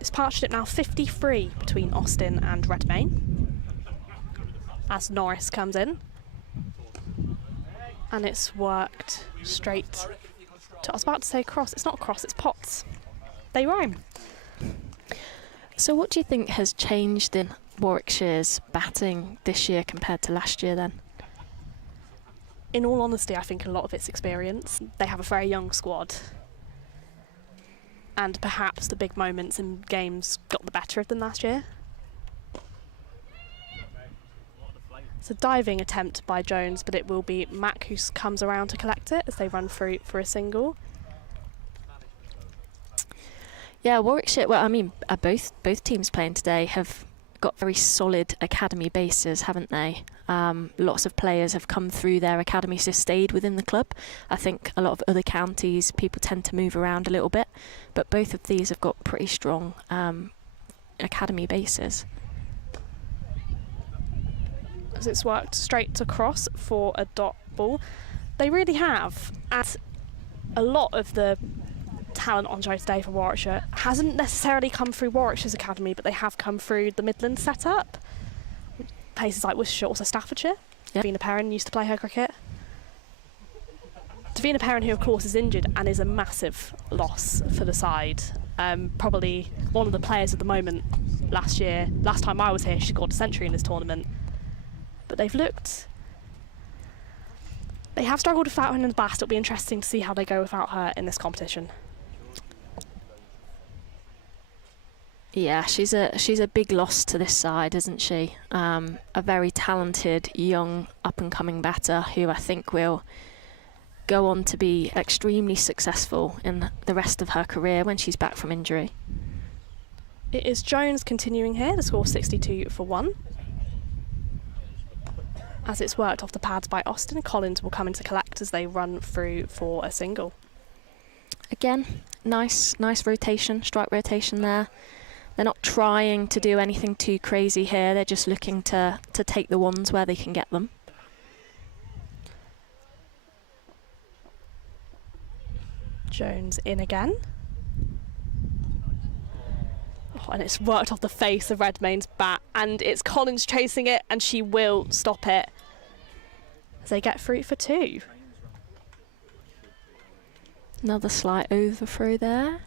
It's partnership now 53 between Austin and Redmayne as Norris comes in, and it's worked straight to, I was about to say cross, it's not cross, it's pots. They rhyme. So what do you think has changed in Warwickshire's batting this year compared to last year then? In all honesty, I think a lot of it's experience. They have a very young squad, and perhaps the big moments in games got the better of them last year. It's a diving attempt by Jones, but it will be Mack who comes around to collect it as they run through for a single. Yeah, Warwickshire, well, I mean, both teams playing today have got very solid academy bases, haven't they? Lots of players have come through their academies, have stayed within the club. I think a lot of other counties, people tend to move around a little bit, but both of these have got pretty strong academy bases. As it's worked straight across for a dot ball. They really have. And a lot of the talent on show today for Warwickshire hasn't necessarily come through Warwickshire's academy, but they have come through the Midlands setup. Places like Worcestershire, also Staffordshire. Yep. Davina Perrin used to play her cricket. Davina Perrin, who of course is injured and is a massive loss for the side. Probably one of the players at the moment last year. Last time I was here, she scored a century in this tournament. But they have struggled without her in the past. It'll be interesting to see how they go without her in this competition. Yeah, she's a big loss to this side, isn't she? A very talented, young, up-and-coming batter who I think will go on to be extremely successful in the rest of her career when she's back from injury. It is Jones continuing here, the score 62 for 1. As it's worked off the pads by Austin, Collins will come in to collect as they run through for a single. Again, nice rotation, strike rotation there. They're not trying to do anything too crazy here. They're just looking to take the ones where they can get them. Jones in again. Oh, and it's worked off the face of Redmayne's bat, and it's Collins chasing it, and she will stop it as they get through for 2. Another slight overthrow there.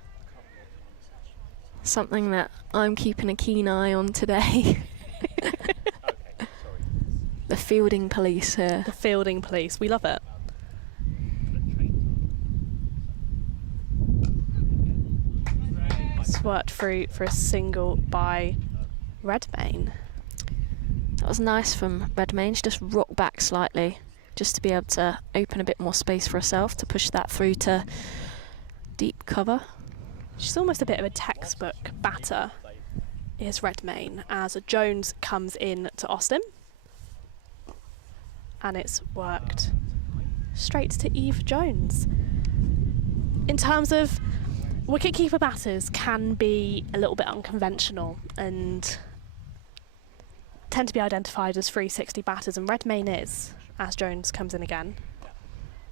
Something that I'm keeping a keen eye on today. The fielding police here. The fielding police, we love it. It's worked through for a single by Redmayne. That was nice from Redmayne. She just rocked back slightly just to be able to open a bit more space for herself to push that through to deep cover. She's almost a bit of a textbook batter, is Redmayne, as Jones comes in to Austin. And it's worked straight to Eve Jones. In terms of wicketkeeper batters can be a little bit unconventional and tend to be identified as 360 batters, and Redmayne is, as Jones comes in again.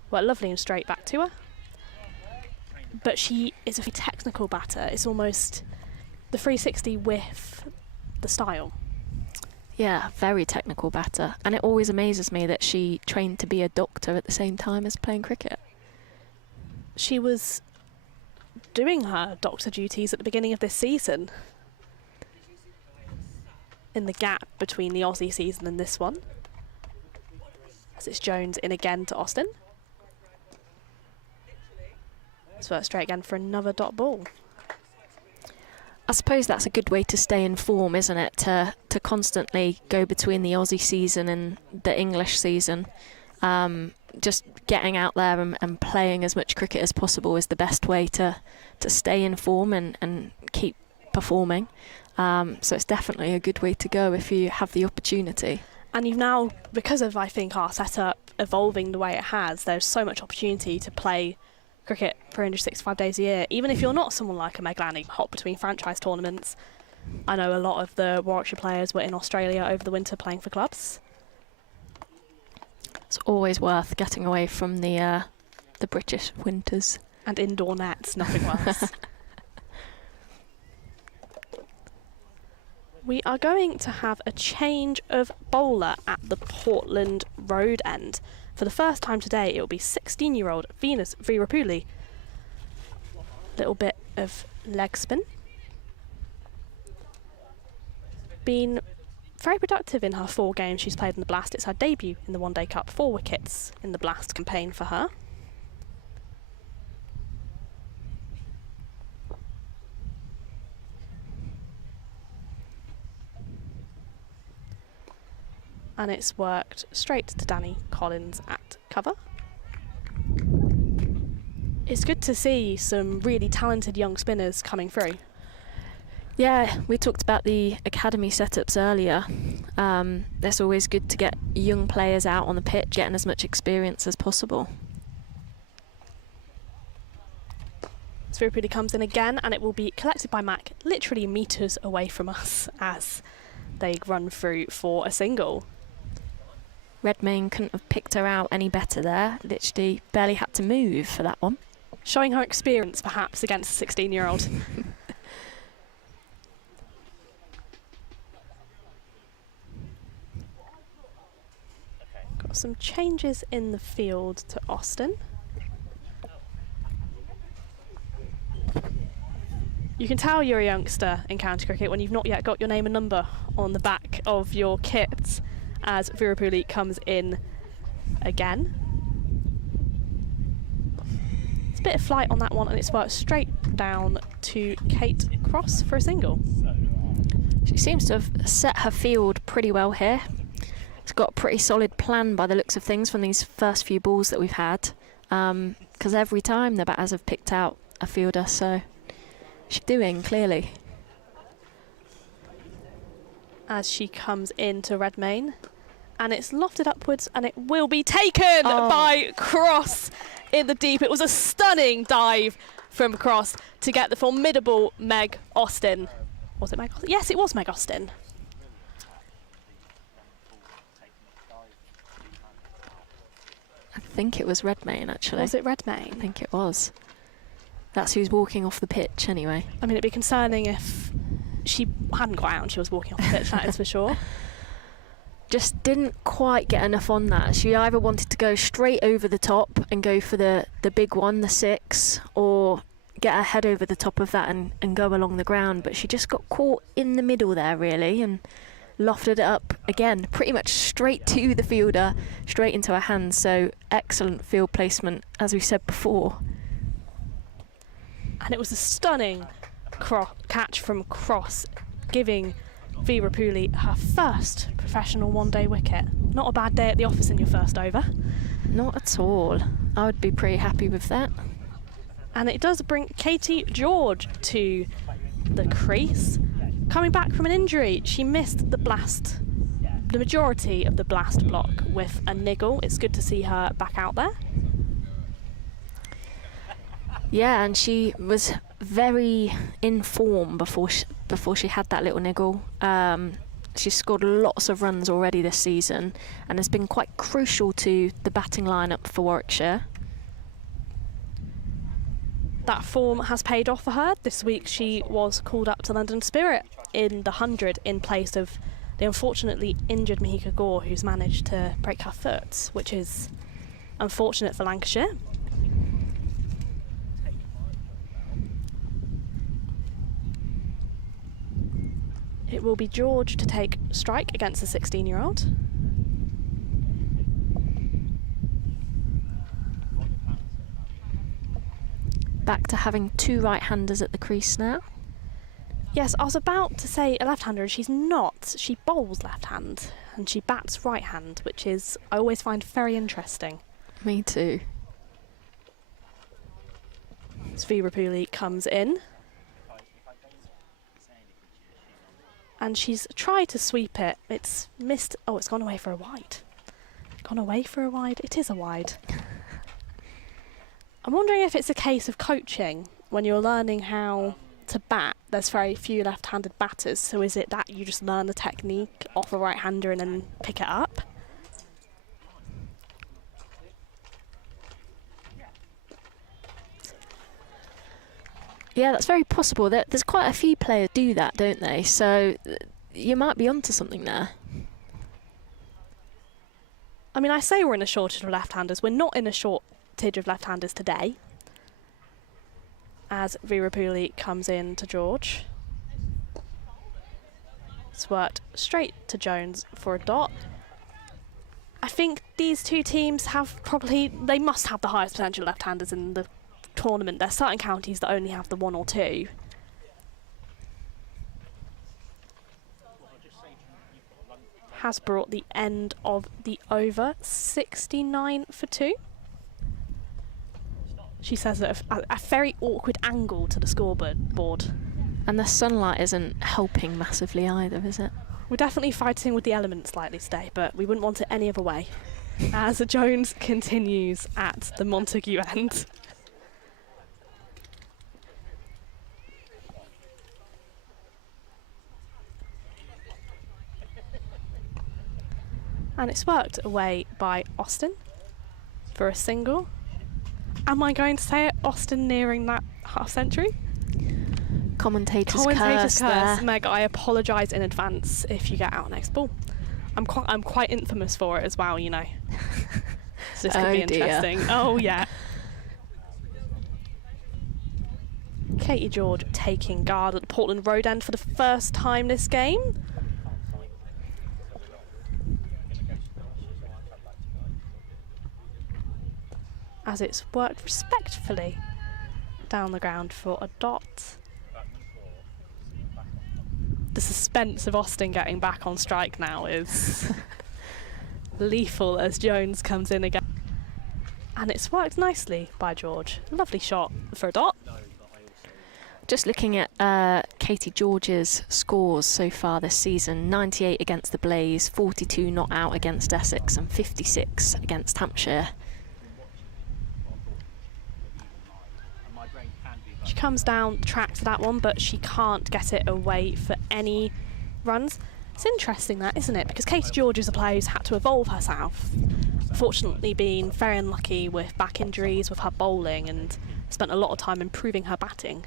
Well, lovely and straight back to her. But she is a technical batter. It's almost the 360 with the style. Yeah, very technical batter. And it always amazes me that she trained to be a doctor at the same time as playing cricket. She was doing her doctor duties at the beginning of this season, in the gap between the Aussie season and this one. As it's Jones in again to Austin. It's worked straight again for another dot ball. I suppose that's a good way to stay in form, isn't it? To constantly go between the Aussie season and the English season. Just getting out there and playing as much cricket as possible is the best way to stay in form and keep performing. So it's definitely a good way to go if you have the opportunity. And you've now, because of, I think, our setup evolving the way it has, there's so much opportunity to play cricket 365 days a year. Even if you're not someone like a Meg Lanning, hot between franchise tournaments. I know a lot of the Warwickshire players were in Australia over the winter playing for clubs. It's always worth getting away from the British winters. And indoor nets, nothing worse. We are going to have a change of bowler at the Portland Road end. For the first time today, it will be 16-year-old Venus Virapuli. Little bit of leg spin. Been very productive in her 4 games she's played in the Blast. It's her debut in the One Day Cup, 4 wickets in the Blast campaign for her. And it's worked straight to Danny Collins at cover. It's good to see some really talented young spinners coming through. Yeah, we talked about the academy setups earlier. It's always good to get young players out on the pitch, getting as much experience as possible. Virapuli comes in again, and it will be collected by Mac literally metres away from us as they run through for a single. Redmayne couldn't have picked her out any better there. Literally barely had to move for that one. Showing her experience, perhaps, against a 16-year-old. Got some changes in the field to Austin. You can tell you're a youngster in county cricket when you've not yet got your name and number on the back of your kit, as Virapuli comes in again. It's a bit of flight on that one, and it's worked straight down to Kate Cross for a single. She seems to have set her field pretty well here. It's got a pretty solid plan by the looks of things from these first few balls that we've had, because every time the batters have picked out a fielder, so she's doing clearly. As she comes into Redmayne, and it's lofted upwards, and it will be taken by Cross in the deep. It was a stunning dive from Cross to get the formidable Meg Austin. Was it Meg Austin? Yes, it was Meg Austin. I think it was Redmayne, actually. Was it Redmayne? I think it was. That's who's walking off the pitch, anyway. I mean, it'd be concerning if she hadn't got out and she was walking off the pitch, that is for sure. Just didn't quite get enough on that. She either wanted to go straight over the top and go for the big one, the 6, or get her head over the top of that and go along the ground. But she just got caught in the middle there, really, and lofted it up again, pretty much straight to the fielder, straight into her hands. So excellent field placement, as we said before. And it was a stunning catch from cross, giving Vera Pooley her first professional one-day wicket. Not a bad day at the office in your first over. Not at all. I would be pretty happy with that. And it does bring Katie George to the crease. Coming back from an injury, she missed the majority of the blast block with a niggle. It's good to see her back out there. Yeah, and she was very in form before she had that little niggle. She's scored lots of runs already this season and has been quite crucial to the batting lineup for Warwickshire. That form has paid off for her. This week she was called up to London Spirit in the 100 in place of the unfortunately injured Mahika Gore, who's managed to break her foot, which is unfortunate for Lancashire. It will be George to take strike against the 16-year-old. Back to having 2 right-handers at the crease now. Yes, I was about to say a left-hander, and she's not. She bowls left-hand, and she bats right-hand, which is, I always find very interesting. Me too. As Vera Pooley comes in. And she's tried to sweep it. It's missed. Oh, it's gone away for a wide. Gone away for a wide. It is a wide. I'm wondering if it's a case of coaching when you're learning how to bat. There's very few left-handed batters, so is it that you just learn the technique off a right-hander and then pick it up? Yeah, that's very possible. There's quite a few players do that, don't they? So you might be onto something there. I mean, I say we're in a shortage of left-handers. We're not in a shortage of left-handers today. As Vera Pooley comes in to George. It's worked straight to Jones for a dot. I think these two teams they must have the highest potential left-handers in the tournament. There's certain counties that only have the 1 or 2. Has brought the end of the over 69 for 2. She says at a very awkward angle to the scoreboard. And the sunlight isn't helping massively either, is it? We're definitely fighting with the elements slightly today, but we wouldn't want it any other way. As Jones continues at the Montague end. And it's worked away by Austin for a single. Am I going to say it? Austin nearing that half century? Commentator's curse there. Meg, I apologise in advance if you get out next ball. I'm quite infamous for it as well, you know. So this could be interesting. Dear. Oh yeah. Katie George taking guard at the Portland Road end for the first time this game. As it's worked respectfully down the ground for a dot. The suspense of Austin getting back on strike now is lethal as Jones comes in again. And it's worked nicely by George. Lovely shot for a dot. Just looking at Katie George's scores so far this season, 98 against the Blaze, 42 not out against Essex and 56 against Hampshire. She comes down the track to that one, but she can't get it away for any runs. It's interesting that, isn't it? Because Katie George is a player who's had to evolve herself. Fortunately been very unlucky with back injuries, with her bowling, and spent a lot of time improving her batting.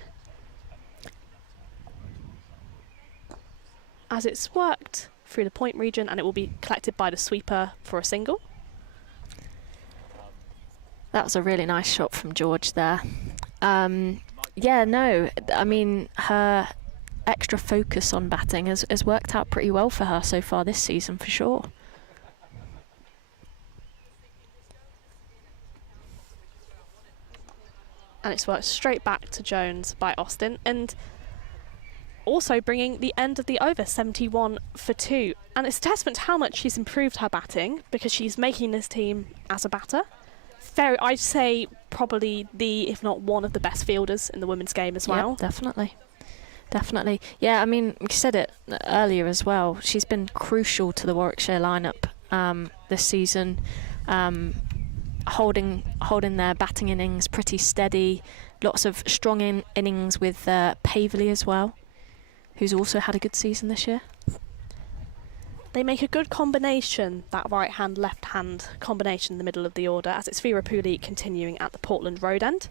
As it's worked through the point region, and it will be collected by the sweeper for a single. That was a really nice shot from George there. Yeah, no, I mean, her extra focus on batting has worked out pretty well for her so far this season, for sure. And it's worked straight back to Jones by Austin, and also bringing the end of the over, 71 for 2. And it's a testament to how much she's improved her batting, because she's making this team as a batter. I'd say probably if not one of the best fielders in the women's game as well. Yep, definitely. Definitely. Yeah, I mean, we said it earlier as well. She's been crucial to the Warwickshire lineup this season, holding their batting innings pretty steady. Lots of strong innings with Pavely as well, who's also had a good season this year. They make a good combination, that right-hand, left-hand combination in the middle of the order, as it's Virapuli continuing at the Portland Road end.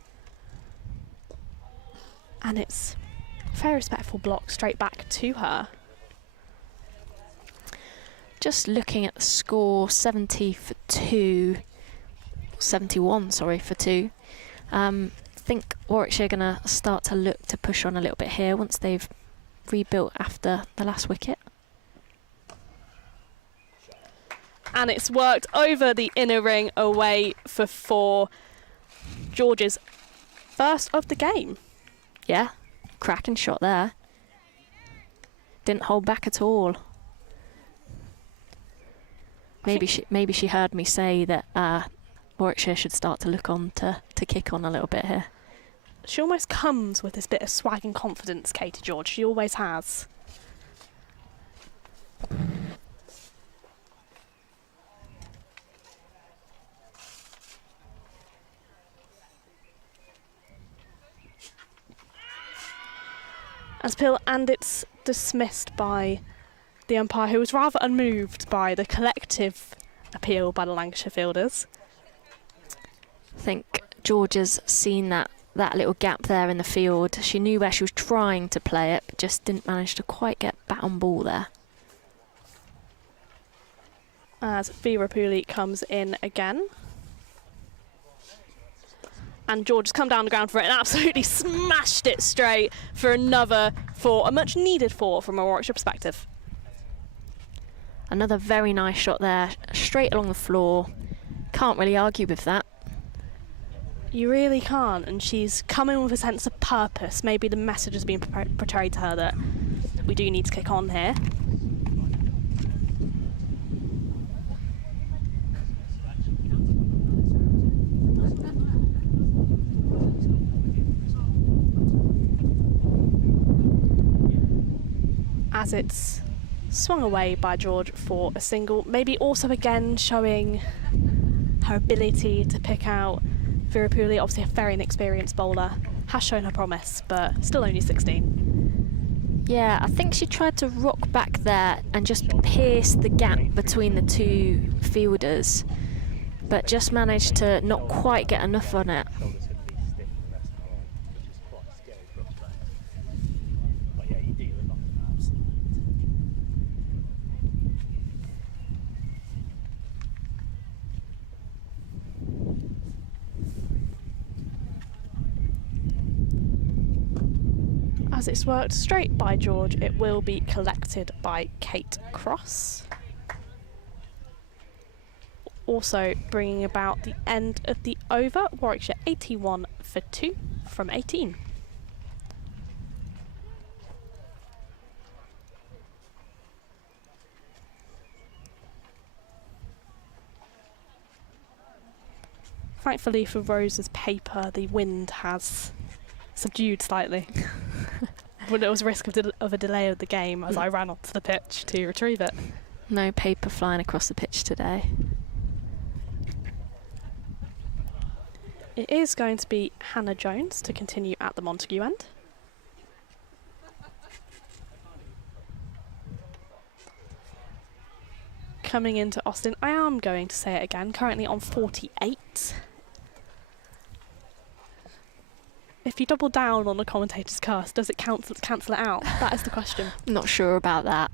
And it's a very respectful block straight back to her. Just looking at the score, 70 for 2. 71, sorry, for 2. I think Warwickshire are going to start to look to push on a little bit here once they've rebuilt after the last wicket. And it's worked over the inner ring, away for 4. George's first of the game. Yeah, cracking shot there. Didn't hold back at all. Maybe she heard me say that Warwickshire should start to look on to kick on a little bit here. She almost comes with this bit of swag and confidence, Katie George. She always has. As Pill, and it's dismissed by the umpire, who was rather unmoved by the collective appeal by the Lancashire fielders. I think George has seen that little gap there in the field. She knew where she was trying to play it, but just didn't manage to quite get bat on ball there. As Virapuli comes in again. And George has come down the ground for it and absolutely smashed it straight for another 4, a much needed 4 from a Warwickshire perspective. Another very nice shot there, straight along the floor. Can't really argue with that. You really can't, and she's coming with a sense of purpose. Maybe the message has been portrayed to her that we do need to kick on here. As it's swung away by George for a single, maybe also again showing her ability to pick out Virapuli, obviously a very inexperienced bowler, has shown her promise, but still only 16. Yeah, I think she tried to rock back there and just pierce the gap between the two fielders, but just managed to not quite get enough on it. As it's worked straight by George, it will be collected by Kate Cross. Also bringing about the end of the over, Warwickshire 81 for 2 from 18. Thankfully for Rose's paper, the wind has subdued slightly. When there was a risk of a delay of the game as I ran onto the pitch to retrieve it. No paper flying across the pitch today. It is going to be Hannah Jones to continue at the Montague end. Coming into Austin, I am going to say it again, currently on 48. If you double down on the commentator's curse, does it cancel it out? That is the question. Not sure about that.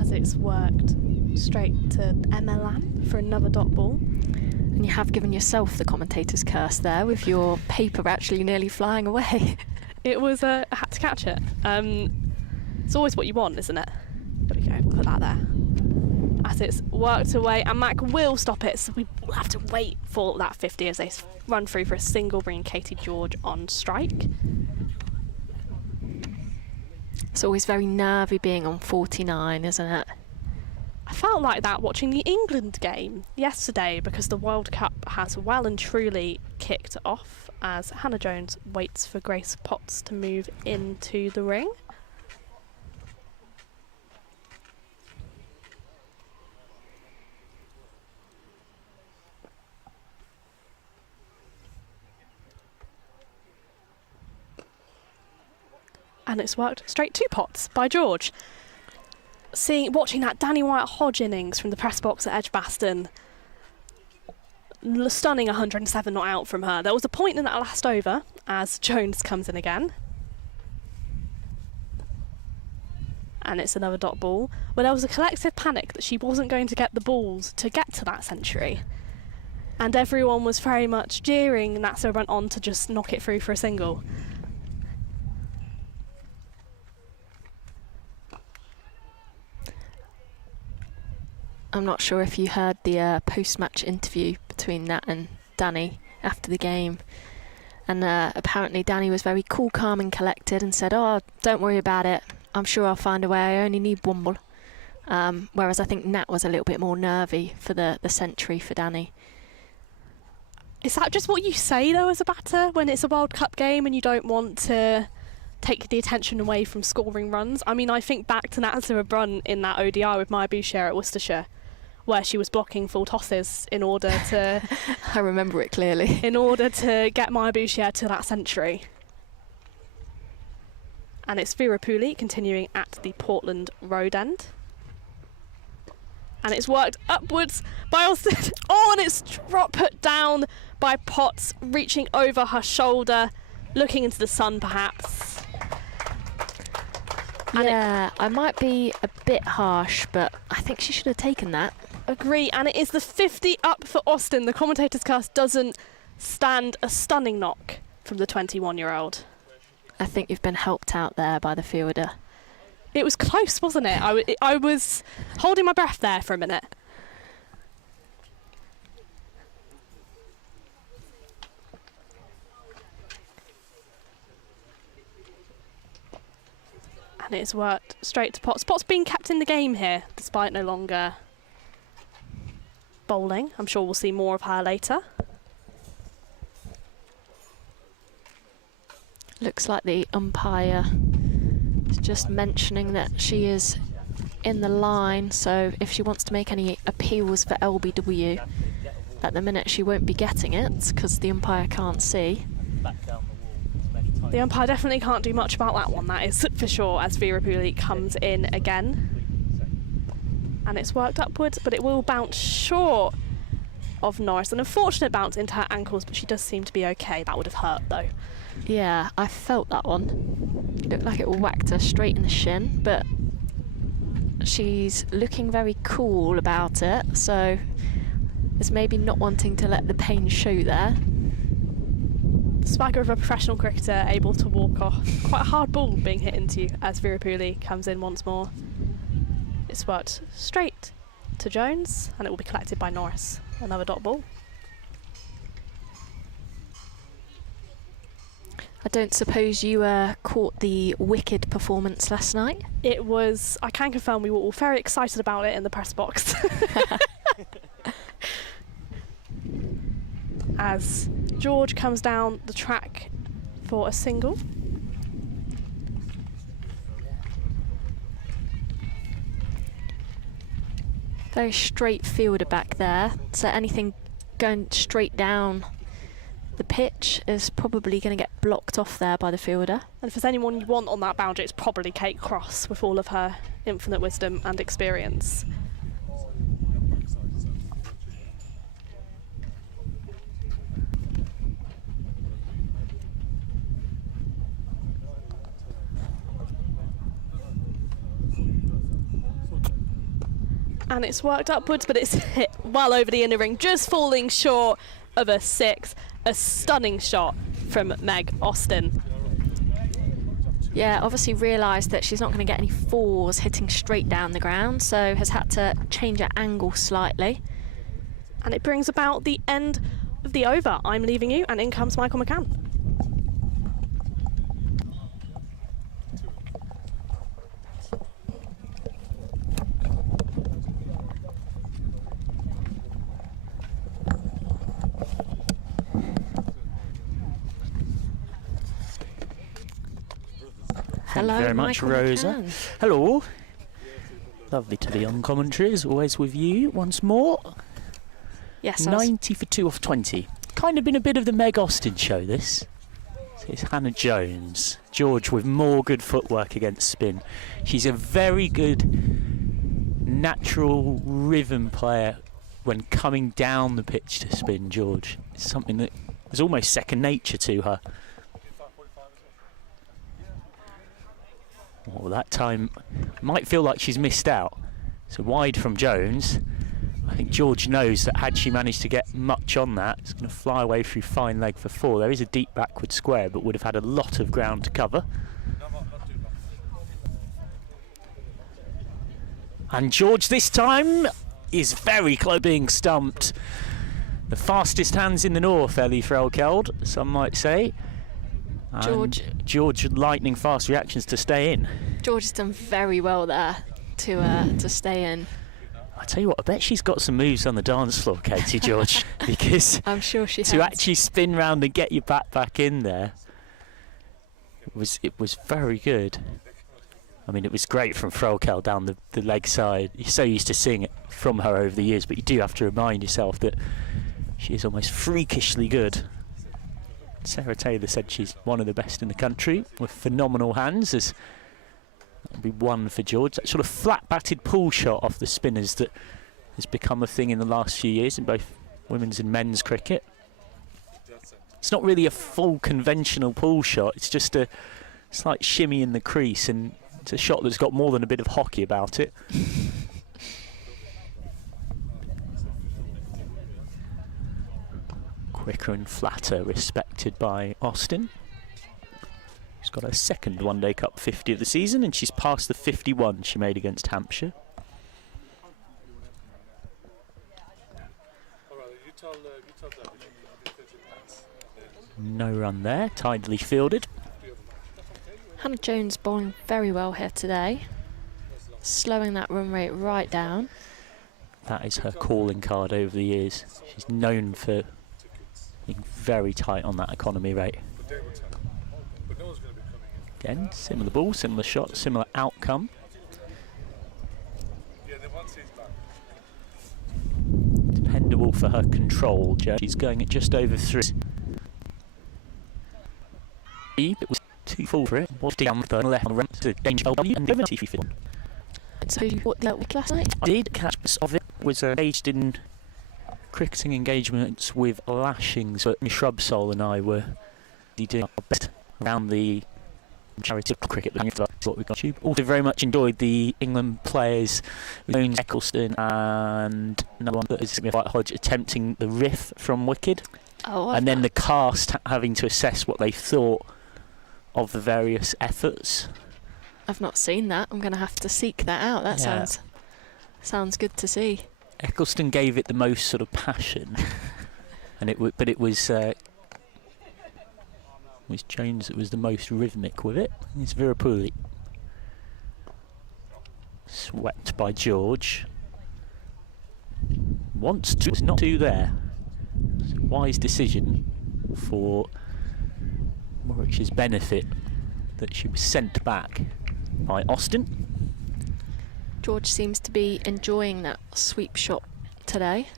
As it's worked straight to Emma Lamb for another dot ball. And you have given yourself the commentator's curse there with your paper actually nearly flying away. It was I had to catch it. It's always what you want, isn't it? There we go, we'll put that there. As it's worked away, and Mac will stop it, so we will have to wait for that 50 as they run through for a single, bringing Katie George on strike. It's always very nervy being on 49, isn't it? I felt like that watching the England game yesterday because the World Cup has well and truly kicked off as Hannah Jones waits for Grace Potts to move into the ring. And it's worked straight to Potts by George. Watching that Danny Wyatt-Hodge innings from the press box at Edgbaston, stunning 107 not out from her. There was a point in that last over as Jones comes in again. And it's another dot ball, where there was a collective panic that she wasn't going to get the balls to get to that century. And everyone was very much jeering, and that's who went on to just knock it through for a single. I'm not sure if you heard the post-match interview between Nat and Danny after the game. And apparently Danny was very cool, calm and collected and said, "Oh, don't worry about it. I'm sure I'll find a way. I only need one ball." Whereas I think Nat was a little bit more nervy for the century for Danny. Is that just what you say, though, as a batter, when it's a World Cup game and you don't want to take the attention away from scoring runs? I mean, I think back to Nat's run in that ODI with Maya Boucher at Worcestershire, where she was blocking full tosses in order to... I remember it clearly. In order to get Maya Boucher to that century. And it's Vera Pooley continuing at the Portland Road end. And it's worked upwards by Austin. Oh, and it's put down by Potts, reaching over her shoulder, looking into the sun perhaps. Yeah, I might be a bit harsh, but I think she should have taken that. Agree, and it is the 50 up for Austin. The commentator's curse doesn't stand a stunning knock from the 21-year-old. I think you've been helped out there by the fielder. It was close, wasn't it? I was holding my breath there for a minute. And it's worked straight to Potts. Potts being kept in the game here, despite no longer bowling. I'm sure we'll see more of her later. Looks like the umpire is just mentioning that she is in the line, so if she wants to make any appeals for LBW, at the minute she won't be getting it because the umpire can't see. The umpire definitely can't do much about that one, that is for sure, as Vera Pooley comes in again. And it's worked upwards, but it will bounce short of Norris. An unfortunate bounce into her ankles, but she does seem to be okay. That would have hurt, though. Yeah, I felt that one. It looked like it whacked her straight in the shin, but she's looking very cool about it, so it's maybe not wanting to let the pain show there. Swagger of a professional cricketer, able to walk off. Quite a hard ball being hit into you as Vera Pooley comes in once more. It's worked straight to Jones, and it will be collected by Norris. Another dot ball. I don't suppose you caught the wicked performance last night? It was, I can confirm we were all very excited about it in the press box. As George comes down the track for a single. Very straight fielder back there, so anything going straight down the pitch is probably going to get blocked off there by the fielder. And if there's anyone you want on that boundary, it's probably Kate Cross with all of her infinite wisdom and experience. And it's worked upwards, but it's hit well over the inner ring, just falling short of a 6. A stunning shot from Meg Austin. Yeah, obviously realised that she's not going to get any 4s hitting straight down the ground, so has had to change her angle slightly. And it brings about the end of the over. I'm leaving you, and in comes Michael McCann. Hello, Thank you very much, Michael Rosa. McCann. Hello. Lovely to be on commentary, as always, with you once more. Yes, 90 for 2 off 20. Kind of been a bit of the Meg Austin show, this. So it's Hannah Jones. George with more good footwork against spin. She's a very good natural rhythm player when coming down the pitch to spin, George. It's something that is almost second nature to her. Well, that time might feel like she's missed out. So wide from Jones. I think George knows that had she managed to get much on that, it's going to fly away through fine leg for 4. There is a deep backward square, but would have had a lot of ground to cover. And George this time is very close being stumped. The fastest hands in the north, Ellie Frelkeld, some might say. George lightning fast reactions to stay in. George has done very well there to stay in. I tell you what, I bet she's got some moves on the dance floor, Katie George, because I'm sure she has. to actually spin round and get your back in there, it was very good. I mean, it was great from Frolkel down the leg side. You're so used to seeing it from her over the years, but you do have to remind yourself that she is almost freakishly good. Sarah Taylor said she's one of the best in the country with phenomenal hands. That'll be 1 for George. That sort of flat-batted pull shot off the spinners that has become a thing in the last few years in both women's and men's cricket. It's not really a full conventional pull shot. It's just a slight shimmy in the crease, and it's a shot that's got more than a bit of hockey about it. Quicker and flatter, respected by Austin. She's got her second One Day Cup 50 of the season, and she's passed the 51 she made against Hampshire. No run there, tidily fielded. Hannah Jones bowling very well here today, slowing that run rate right down. That is her calling card over the years. She's known for being very tight on that economy rate. Again, similar ball, similar shot, similar outcome. Dependable for her control, Jo. She's going at just over 3. It was too full for it. Was down the left on the danger W and over T3. So you what the week last night? I did catch bits of it. Was engaged in cricketing engagements with lashings, but Shrubsole and I were doing our best around the charity cricket. That's what we got. Also very much enjoyed the England players, Jones, Eccleston, and another one that is White Hodge attempting the riff from Wicked, and then the cast having to assess what they thought of the various efforts. I've not seen that. I'm going to have to seek that out. That sounds good to see. Eccleston gave it the most sort of passion, and it was Jones that was the most rhythmic with it. It's Virapuli. Swept by George. Wants to, it's not to there. It's a wise decision for Warwickshire's benefit that she was sent back by Austin. George seems to be enjoying that sweep shot today.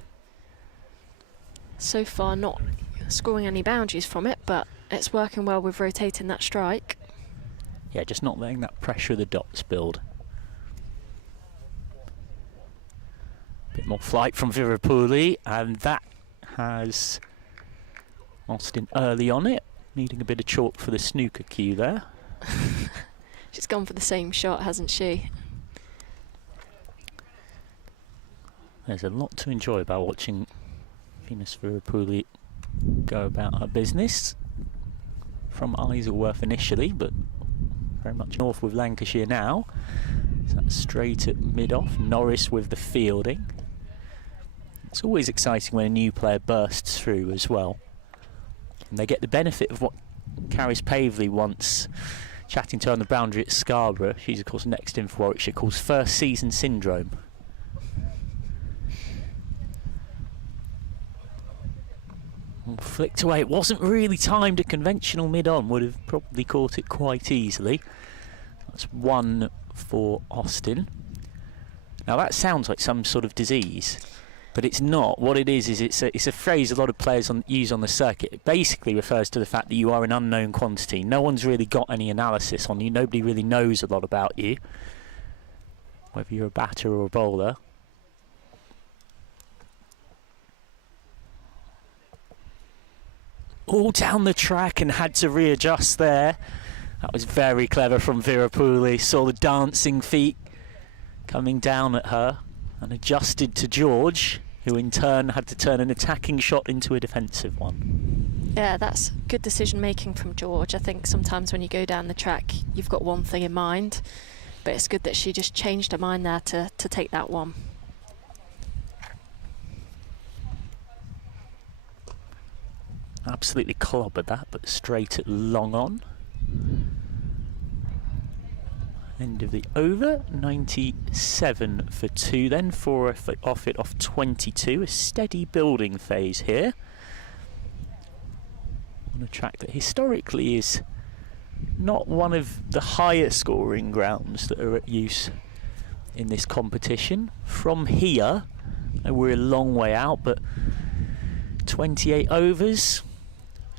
So far not scoring any boundaries from it, but it's working well with rotating that strike. Yeah, just not letting that pressure of the dots build. Bit more flight from Virapuli, and that has Austin early on it, needing a bit of chalk for the snooker cue there. She's gone for the same shot, hasn't she? There's a lot to enjoy about watching Venus Virapuli go about her business. From Isleworth initially, but very much north with Lancashire now. So that's straight at mid-off. Norris with the fielding. It's always exciting when a new player bursts through as well. And they get the benefit of what Caris Pavley once, chatting to her on the boundary at Scarborough, she's of course next in for Warwickshire, calls first season syndrome. Flicked away. It wasn't really timed. A conventional mid-on would have probably caught it quite easily. That's one for Austin. Now that sounds like some sort of disease, but it's not. What it is it's a phrase a lot of players use on the circuit. It basically refers to the fact that you are an unknown quantity. No one's really got any analysis on you. Nobody really knows a lot about you, whether you're a batter or a bowler. All down the track and had to readjust there. That was very clever from Virapuli. Saw the dancing feet coming down at her and adjusted to George, who in turn had to turn an attacking shot into a defensive one. Yeah, that's good decision making from George. I think sometimes when you go down the track, you've got one thing in mind, but it's good that she just changed her mind there to take that one. Absolutely clobbered that, but straight at long on. End of the over, 97 for 2 then, 4 off it off 22. A steady building phase here. On a track that historically is not one of the higher scoring grounds that are at use in this competition. From here, we're a long way out, but 28 overs.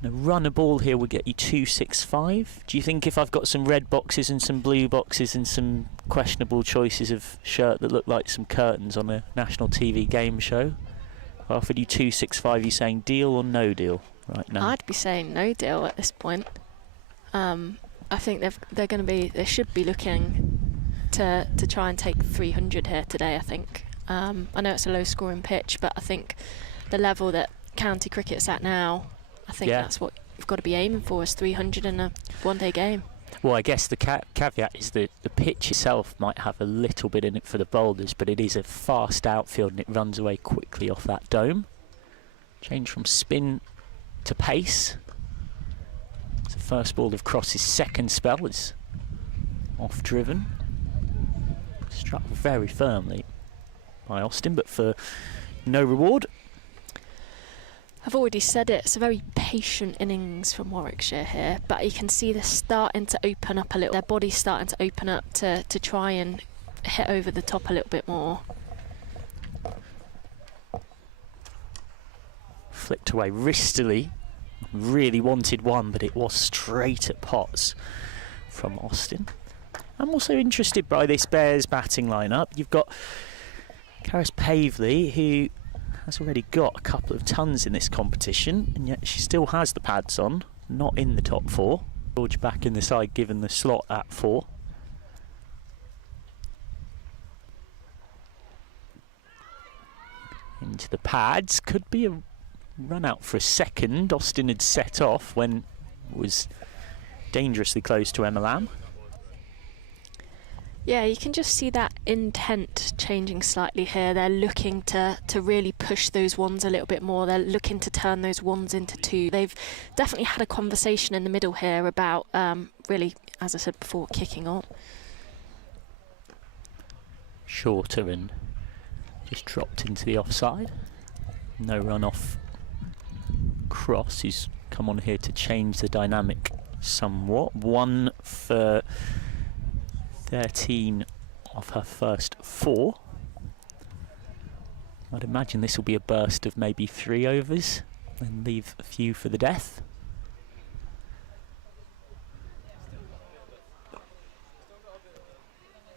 And a runner ball here will get you 265. Do you think if I've got some red boxes and some blue boxes and some questionable choices of shirt that look like some curtains on a national TV game show, if I offered you 265, you saying deal or no deal right now? I'd be saying no deal at this point. I think they should be looking to try and take 300 here today. I think. I know it's a low scoring pitch, but I think the level that county cricket's at now, I think that's what you've got to be aiming for, is 300 in a one-day game. Well, I guess the caveat is that the pitch itself might have a little bit in it for the bowlers, but it is a fast outfield and it runs away quickly off that dome. Change from spin to pace. It's the first ball of Cross's second spell is off-driven. Struck very firmly by Austin, but for no reward. I've already said it, it's a very patient innings from Warwickshire here, but you can see they're starting to open up a little. Their body's starting to open up to try and hit over the top a little bit more. Flicked away wristily. Really wanted one, but it was straight at Potts from Austin. I'm also interested by this Bears batting lineup. You've got Caris Pavley, who has already got a couple of tons in this competition, and yet she still has the pads on, not in the top 4. George back in the side given the slot at 4. Into the pads, could be a run out for a second. Austin had set off when it was dangerously close to Emma Lamb. Yeah, you can just see that intent changing slightly here. They're looking to really push those ones a little bit more. They're looking to turn those ones into 2. They've definitely had a conversation in the middle here about really, as I said before, kicking on. Shorter and just dropped into the offside. No run off Cross, who's come on here to change the dynamic somewhat. 1 for 13 off her first 4. I'd imagine this will be a burst of maybe 3 overs and leave a few for the death.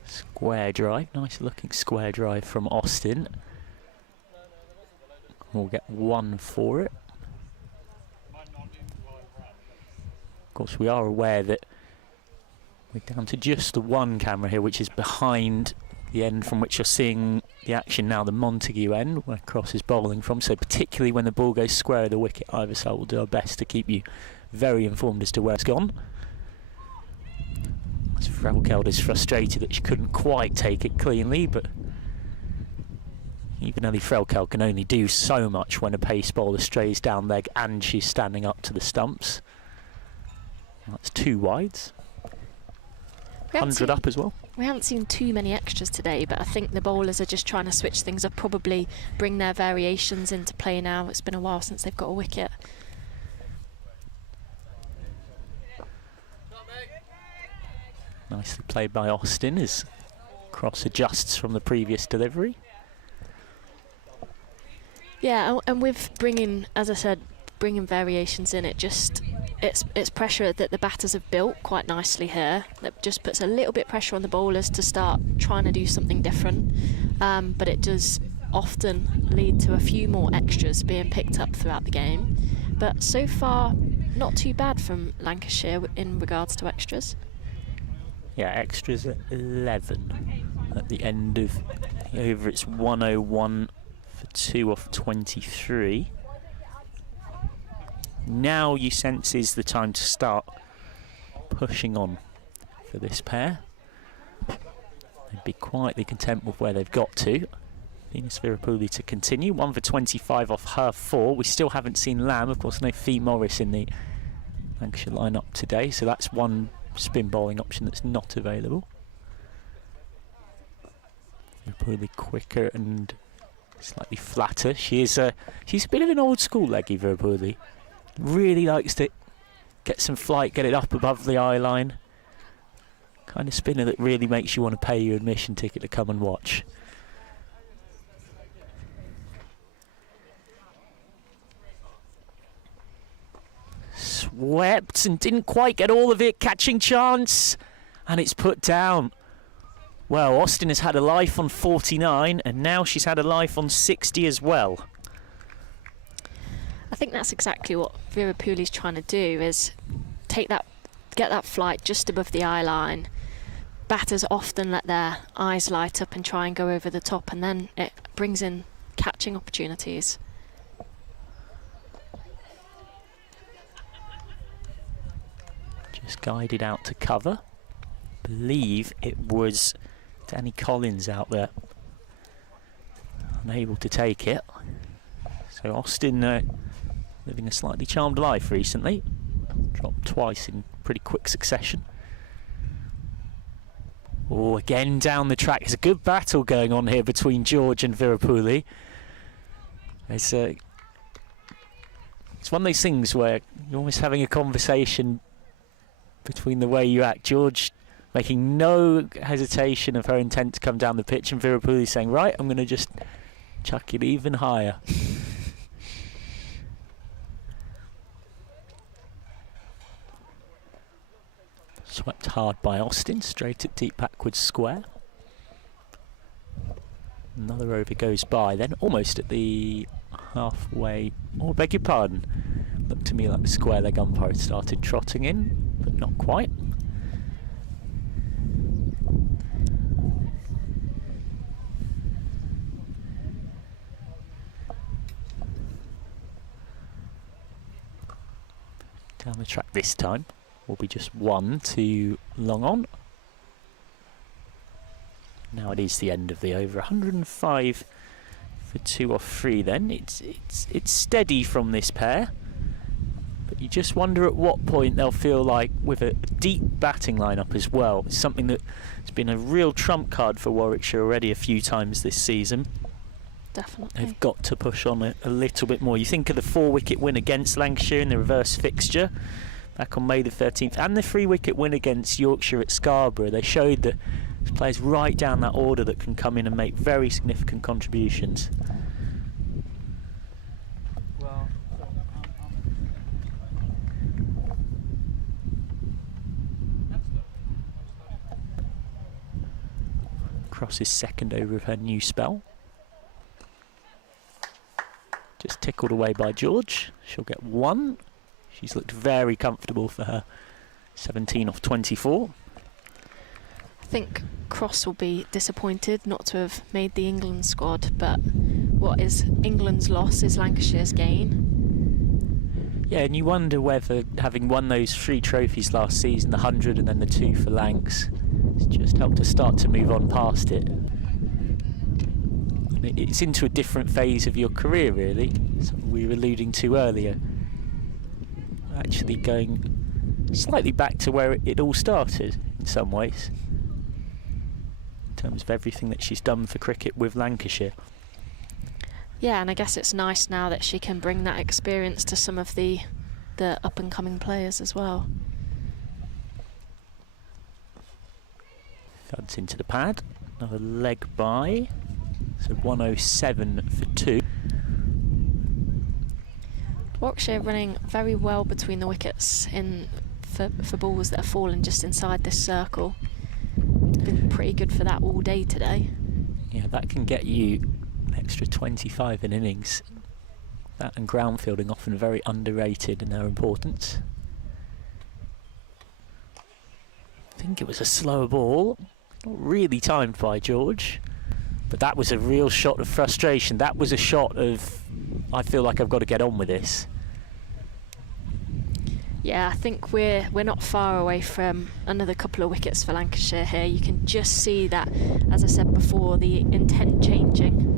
Square drive, nice looking square drive from Austin. We'll get 1 for it. Of course, we are aware that we're down to just the one camera here, which is behind the end from which you're seeing the action now, the Montague end, where Cross is bowling from. So particularly when the ball goes square of the wicket, either side will do our best to keep you very informed as to where it's gone. As Frelkeld is frustrated that she couldn't quite take it cleanly, but even Ellie Frelkeld can only do so much when a pace bowler strays down leg and she's standing up to the stumps. That's 2 wides. 100 up as well. We haven't seen too many extras today, but I think the bowlers are just trying to switch things up, probably bring their variations into play now. It's been a while since they've got a wicket. Nicely played by Austin as Cross adjusts from the previous delivery. Yeah, and with bringing, as I said, bringing variations in, it's pressure that the batters have built quite nicely here. That just puts a little bit pressure on the bowlers to start trying to do something different. But it does often lead to a few more extras being picked up throughout the game. But so far, not too bad from Lancashire in regards to extras. Yeah, extras at 11 at the end of the over. It's 101 for 2 off 23. Now you sense is the time to start pushing on for this pair. They'd be quietly content with where they've got to. Venus Virapuli to continue, 1 for 25 off her 4. We still haven't seen Lamb, of course no Fee Morris in the Lancashire lineup today, so that's one spin bowling option that's not available. Virapuli quicker and slightly flatter. She's a bit of an old school leggy, Virapuli. Really likes to get some flight, get it up above the eye line. Kind of spinner that really makes you want to pay your admission ticket to come and watch. Swept and didn't quite get all of it, catching chance, and it's put down. Well, Austin has had a life on 49 and now she's had a life on 60 as well. I think that's exactly what Virapuli's trying to do, is get that flight just above the eye line. Batters often let their eyes light up and try and go over the top, and then it brings in catching opportunities. Just guided out to cover. Believe it was Danny Collins out there, unable to take it. So Austin living a slightly charmed life recently. Dropped twice in pretty quick succession. Oh, again down the track. There's a good battle going on here between George and Virapuli. It's one of those things where you're almost having a conversation between the way you act. George making no hesitation of her intent to come down the pitch, and Virapuli saying, right, I'm going to just chuck it even higher. Swept hard by Austin, straight at deep backwards square. Another over goes by, then almost at the halfway. Oh, beg your pardon. Looked to me like the square leg umpire had started trotting in, but not quite. Down the track this time will be just 1 too long on. Now it is the end of the over. 105 for 2 off 3 then. It's steady from this pair, but you just wonder at what point they'll feel like, with a deep batting lineup as well. It's something that has been a real trump card for Warwickshire already a few times this season. Definitely. They've got to push on a little bit more. You think of the 4-wicket win against Lancashire in the reverse fixture back on May the 13th, and the 3-wicket win against Yorkshire at Scarborough. They showed that There's players right down that order that can come in and make very significant contributions. Cross's second over of her new spell. Just tickled away by George. She'll get 1. She's looked very comfortable for her 17 off 24. I think Cross will be disappointed not to have made the England squad, but what is England's loss is Lancashire's gain. Yeah, and you wonder whether having won those 3 trophies last season, the 100 and then the 2 for Lancs, it's just helped us start to move on past it. It's into a different phase of your career, really. Something we were alluding to earlier. Actually going slightly back to where it all started, in some ways. In terms of everything that she's done for cricket with Lancashire. Yeah, and I guess it's nice now that she can bring that experience to some of the up-and-coming players as well. Thuds into the pad. Another leg by. So 107 for 2. Warwickshire running very well between the wickets for balls that are falling just inside this circle. Been pretty good for that all day today. Yeah, that can get you an extra 25 in innings. That and ground fielding often very underrated in their importance. I think it was a slower ball. Not really timed by George. But that was a real shot of frustration. That was a shot of, I feel like I've got to get on with this. Yeah, I think we're not far away from another couple of wickets for Lancashire here. You can just see that, as I said before, the intent changing.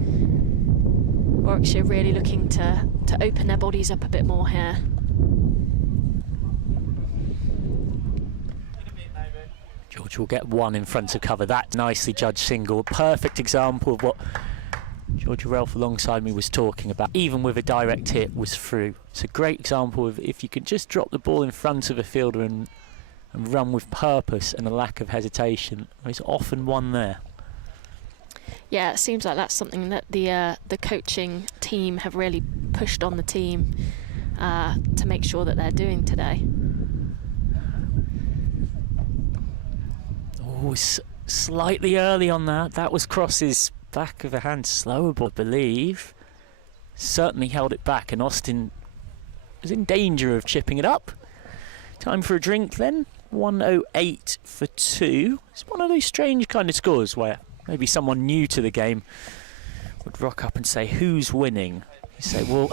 Warwickshire really looking to open their bodies up a bit more here. George will get 1 in front of cover. That nicely judged single. Perfect example of what George Ralph alongside me was talking about. Even with a direct hit was through. It's a great example of if you can just drop the ball in front of a fielder and run with purpose and a lack of hesitation. There's often one there. Yeah, it seems like that's something that the coaching team have really pushed on the team to make sure that they're doing today. Oh, slightly early on that. That was Cross's back of the hand slower ball, I believe. Certainly held it back, and Austin was in danger of chipping it up. Time for a drink then. 108 for 2. It's one of those strange kind of scores where maybe someone new to the game would rock up and say, who's winning? You say, well,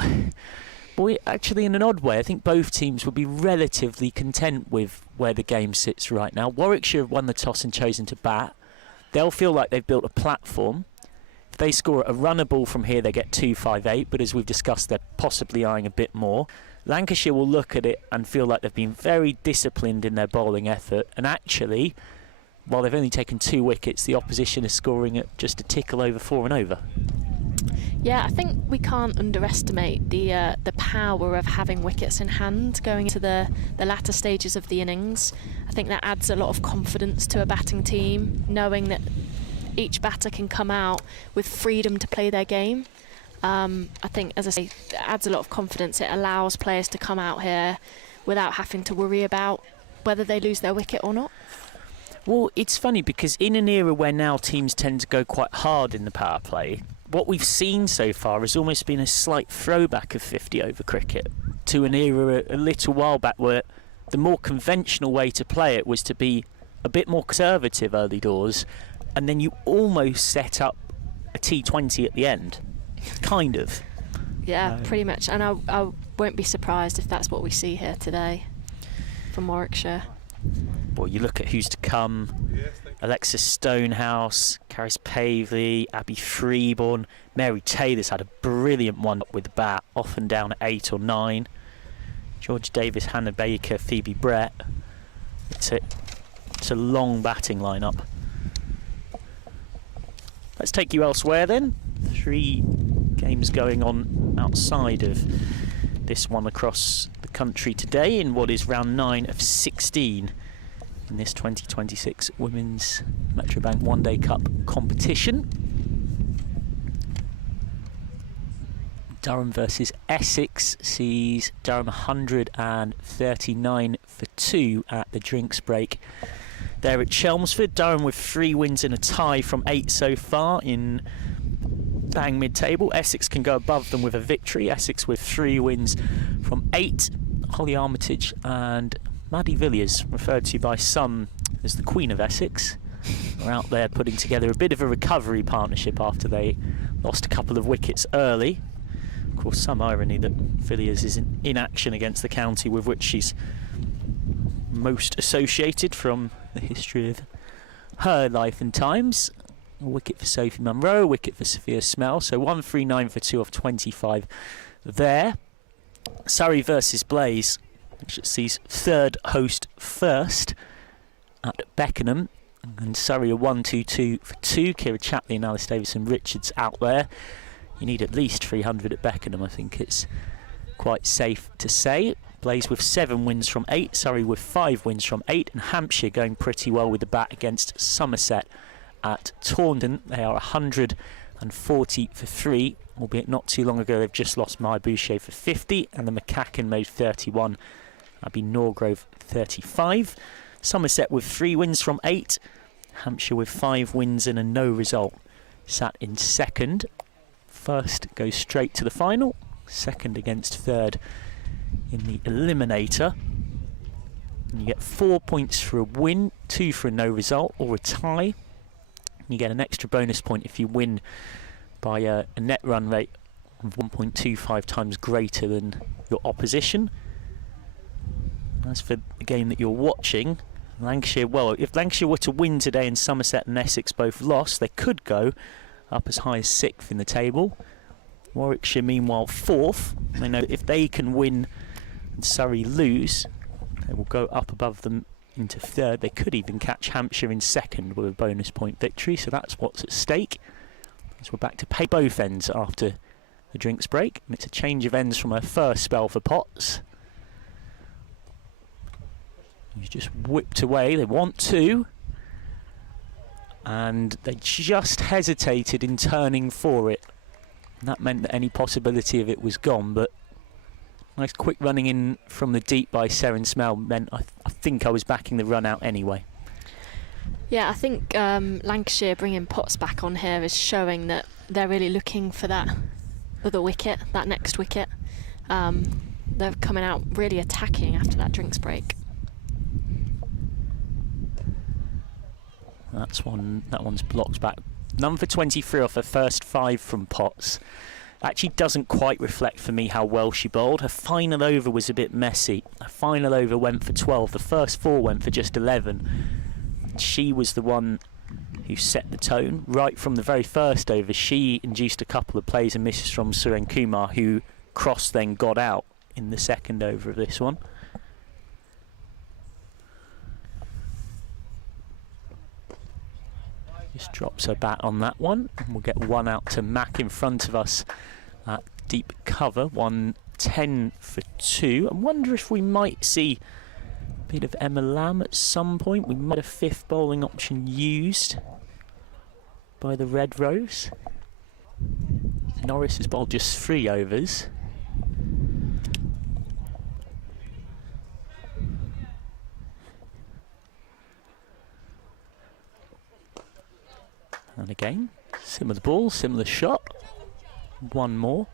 boy, actually in an odd way, I think both teams would be relatively content with where the game sits right now. Warwickshire have won the toss and chosen to bat. They'll feel like they've built a platform. If they score a runner ball from here, they get 258, but as we've discussed, they're possibly eyeing a bit more. Lancashire will look at it and feel like they've been very disciplined in their bowling effort, and actually, while they've only taken 2 wickets, the opposition is scoring at just a tickle over 4 and over. Yeah, I think we can't underestimate the power of having wickets in hand going into the latter stages of the innings. I think that adds a lot of confidence to a batting team, knowing that each batter can come out with freedom to play their game. I think, as I say, it adds a lot of confidence. It allows players to come out here without having to worry about whether they lose their wicket or not. Well, it's funny because in an era where now teams tend to go quite hard in the power play, what we've seen so far has almost been a slight throwback of 50 over cricket to an era a little while back where the more conventional way to play it was to be a bit more conservative early doors, and then you almost set up a T20 at the end. Kind of. Yeah, pretty much. And I won't be surprised if that's what we see here today from Warwickshire. Well, you look at who's to come. Alexis Stonehouse, Caris Pavey, Abby Freeborn, Mary Taylor's had a brilliant one with the bat, often down at 8 or 9. George Davis, Hannah Baker, Phoebe Brett. It's a long batting lineup. Let's take you elsewhere then. 3 games going on outside of this one across the country today in what is round 9 of 16 in this 2026 Women's Metrobank One Day Cup competition. Durham versus Essex sees Durham 139 for 2 at the drinks break there at Chelmsford. Durham with 3 wins and a tie from 8 so far in bang mid-table. Essex can go above them with a victory. Essex with 3 wins from 8. Holly Armitage and Maddie Villiers, referred to by some as the Queen of Essex, are out there putting together a bit of a recovery partnership after they lost a couple of wickets early. Of course, some irony that Villiers is in action against the county with which she's most associated from the history of her life and times. A wicket for Sophie Munro, a wicket for Sophia Smell, so 139 for 2 off 25 there. Surrey versus Blaze, which sees third host first at Beckenham, and Surrey are 122 for 2. Kira Chapley and Alice Davison-Richards out there. You need at least 300 at Beckenham, I think it's quite safe to say. Blaze with 7 wins from 8, Surrey with 5 wins from 8, and Hampshire going pretty well with the bat against Somerset at Taunton. They are 140 for 3, albeit not too long ago they've just lost Maya Boucher for 50, and the McCacken made 31, Abby Norgrove 35. Somerset with 3 wins from 8, Hampshire with 5 wins and a no result, sat in second. First goes straight to the final, second against third in the eliminator. And you get 4 points for a win, 2 for a no result or a tie. You get an extra bonus point if you win by a net run rate of 1.25 times greater than your opposition. As for the game that you're watching, Lancashire, well, if Lancashire were to win today and Somerset and Essex both lost, they could go up as high as 6th in the table. Warwickshire, meanwhile, 4th. They know if they can win and Surrey lose, they will go up above them into 3rd. They could even catch Hampshire in 2nd with a bonus point victory, so that's what's at stake. As we're back to pay both ends after the drinks break, and it's a change of ends from her first spell for Potts. He's just whipped away. They want to, and they just hesitated in turning for it. And that meant that any possibility of it was gone, but nice quick running in from the deep by Seren Smell meant I think I was backing the run out anyway. Yeah, I think Lancashire bringing Potts back on here is showing that they're really looking for that other wicket, that next wicket. They're coming out really attacking after that drinks break. That one's blocked back. None for 23 off her first 5 from Potts. Actually doesn't quite reflect for me how well she bowled. Her final over was a bit messy. Her final over went for 12. The first 4 went for just 11. She was the one who set the tone. Right from the very first over, she induced a couple of plays and misses from Suren Kumar, who Cross then got out in the second over of this one. Just drops her bat on that one, and we'll get one out to Mack in front of us at deep cover. 110 for 2. I wonder if we might see a bit of Emma Lamb at some point. We might have 5th bowling option used by the Red Rose. Norris has bowled just 3 overs. And again, similar ball, similar shot. One more.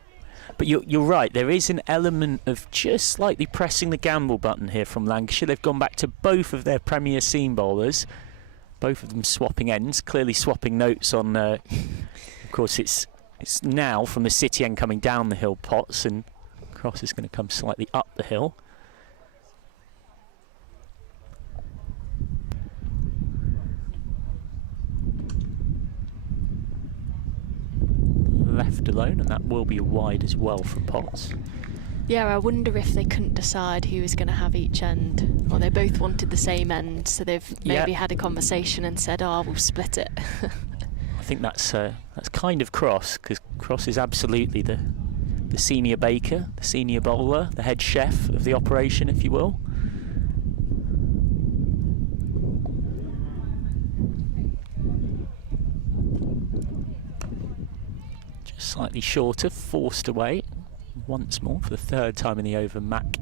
But you're right, there is an element of just slightly pressing the gamble button here from Lancashire. They've gone back to both of their Premier seam bowlers, both of them swapping ends, clearly swapping notes on, of course it's now from the city end coming down the hill, Potts, and Cross is going to come slightly up the hill. Left alone, and that will be a wide as well from Potts. Yeah, I wonder if they couldn't decide who was going to have each end, or they both wanted the same end, so they've maybe had a conversation and said, "Oh, we'll split it." I think that's kind of Cross, because Cross is absolutely the senior baker, the senior bowler, the head chef of the operation, if you will. Slightly shorter, forced away once more for the third time in the over. Mack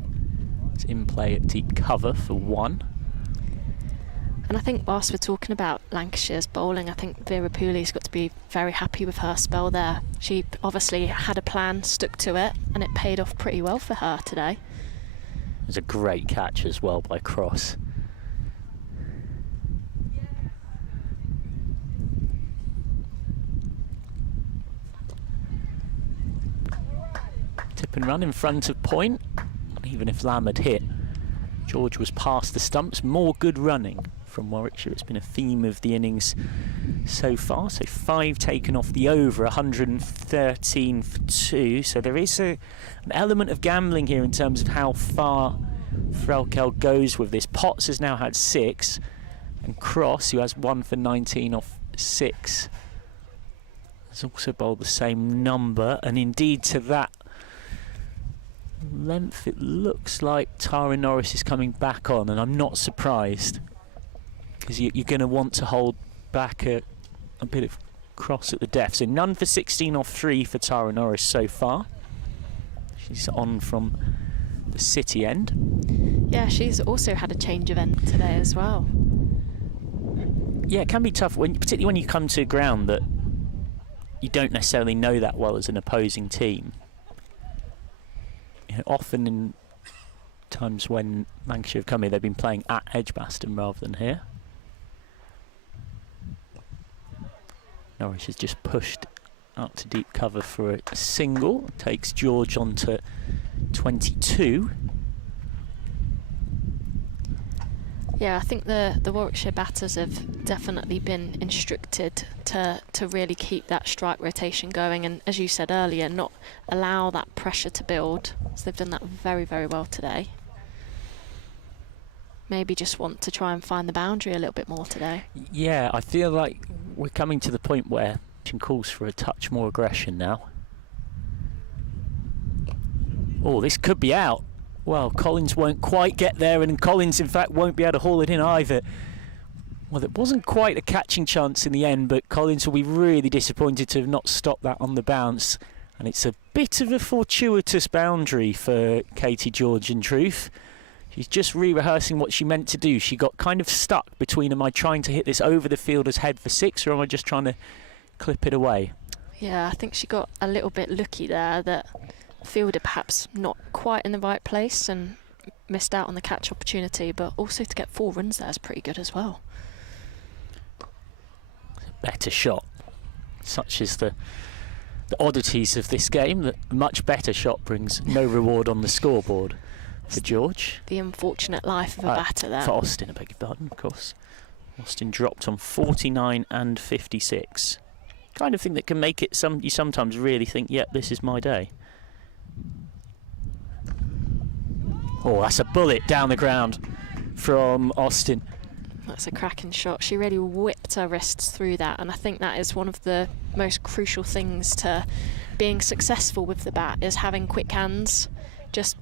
is in play at deep cover for 1. And I think whilst we're talking about Lancashire's bowling, I think Vera Pooley's got to be very happy with her spell there. She obviously had a plan, stuck to it, and it paid off pretty well for her today. It was a great catch as well by Cross. Tip and run in front of point. Even if Lamb had hit, George was past the stumps. More good running from Warwickshire. It's been a theme of the innings so far. So 5 taken off the over, 113 for 2. So there is an element of gambling here in terms of how far Frelkel goes with this. Potts has now had 6, and Cross, who has 1 for 19 off 6, has also bowled the same number. And indeed to that length, it looks like Tara Norris is coming back on, and I'm not surprised, because you're going to want to hold back a bit of Cross at the death. So none for 16 off 3 for Tara Norris so far. She's on from the City end. Yeah, she's also had a change of end today as well. Yeah, it can be tough, particularly when you come to a ground that you don't necessarily know that well as an opposing team. You know, often in times when Lancashire have come here, they've been playing at Edgbaston rather than here. Norris has just pushed out to deep cover for a single. Takes George on to 22. Yeah, I think the Warwickshire batters have definitely been instructed to really keep that strike rotation going, and as you said earlier, not allow that pressure to build. So they've done that very, very well today. Maybe just want to try and find the boundary a little bit more today. Yeah, I feel like we're coming to the point where it calls for a touch more aggression now. Oh, this could be out. Well, Collins won't quite get there, and Collins, in fact, won't be able to haul it in either. Well, it wasn't quite a catching chance in the end, but Collins will be really disappointed to have not stopped that on the bounce. And it's a bit of a fortuitous boundary for Katie George, in truth. She's just re-rehearsing what she meant to do. She got kind of stuck between, am I trying to hit this over the fielder's head for 6, or am I just trying to clip it away? Yeah, I think she got a little bit lucky there, that fielder perhaps not quite in the right place and missed out on the catch opportunity, but also to get 4 runs there is pretty good as well. Better shot. Such is the oddities of this game, that a much better shot brings no reward on the scoreboard for George. The unfortunate life of a batter there. For Austin, I beg your pardon, of course. Austin dropped on 49 and 56. Kind of thing that can make it you sometimes really think, yep, this is my day. Oh, that's a bullet down the ground from Austin. That's a cracking shot. She really whipped her wrists through that, and I think that is one of the most crucial things to being successful with the bat, is having quick hands. Just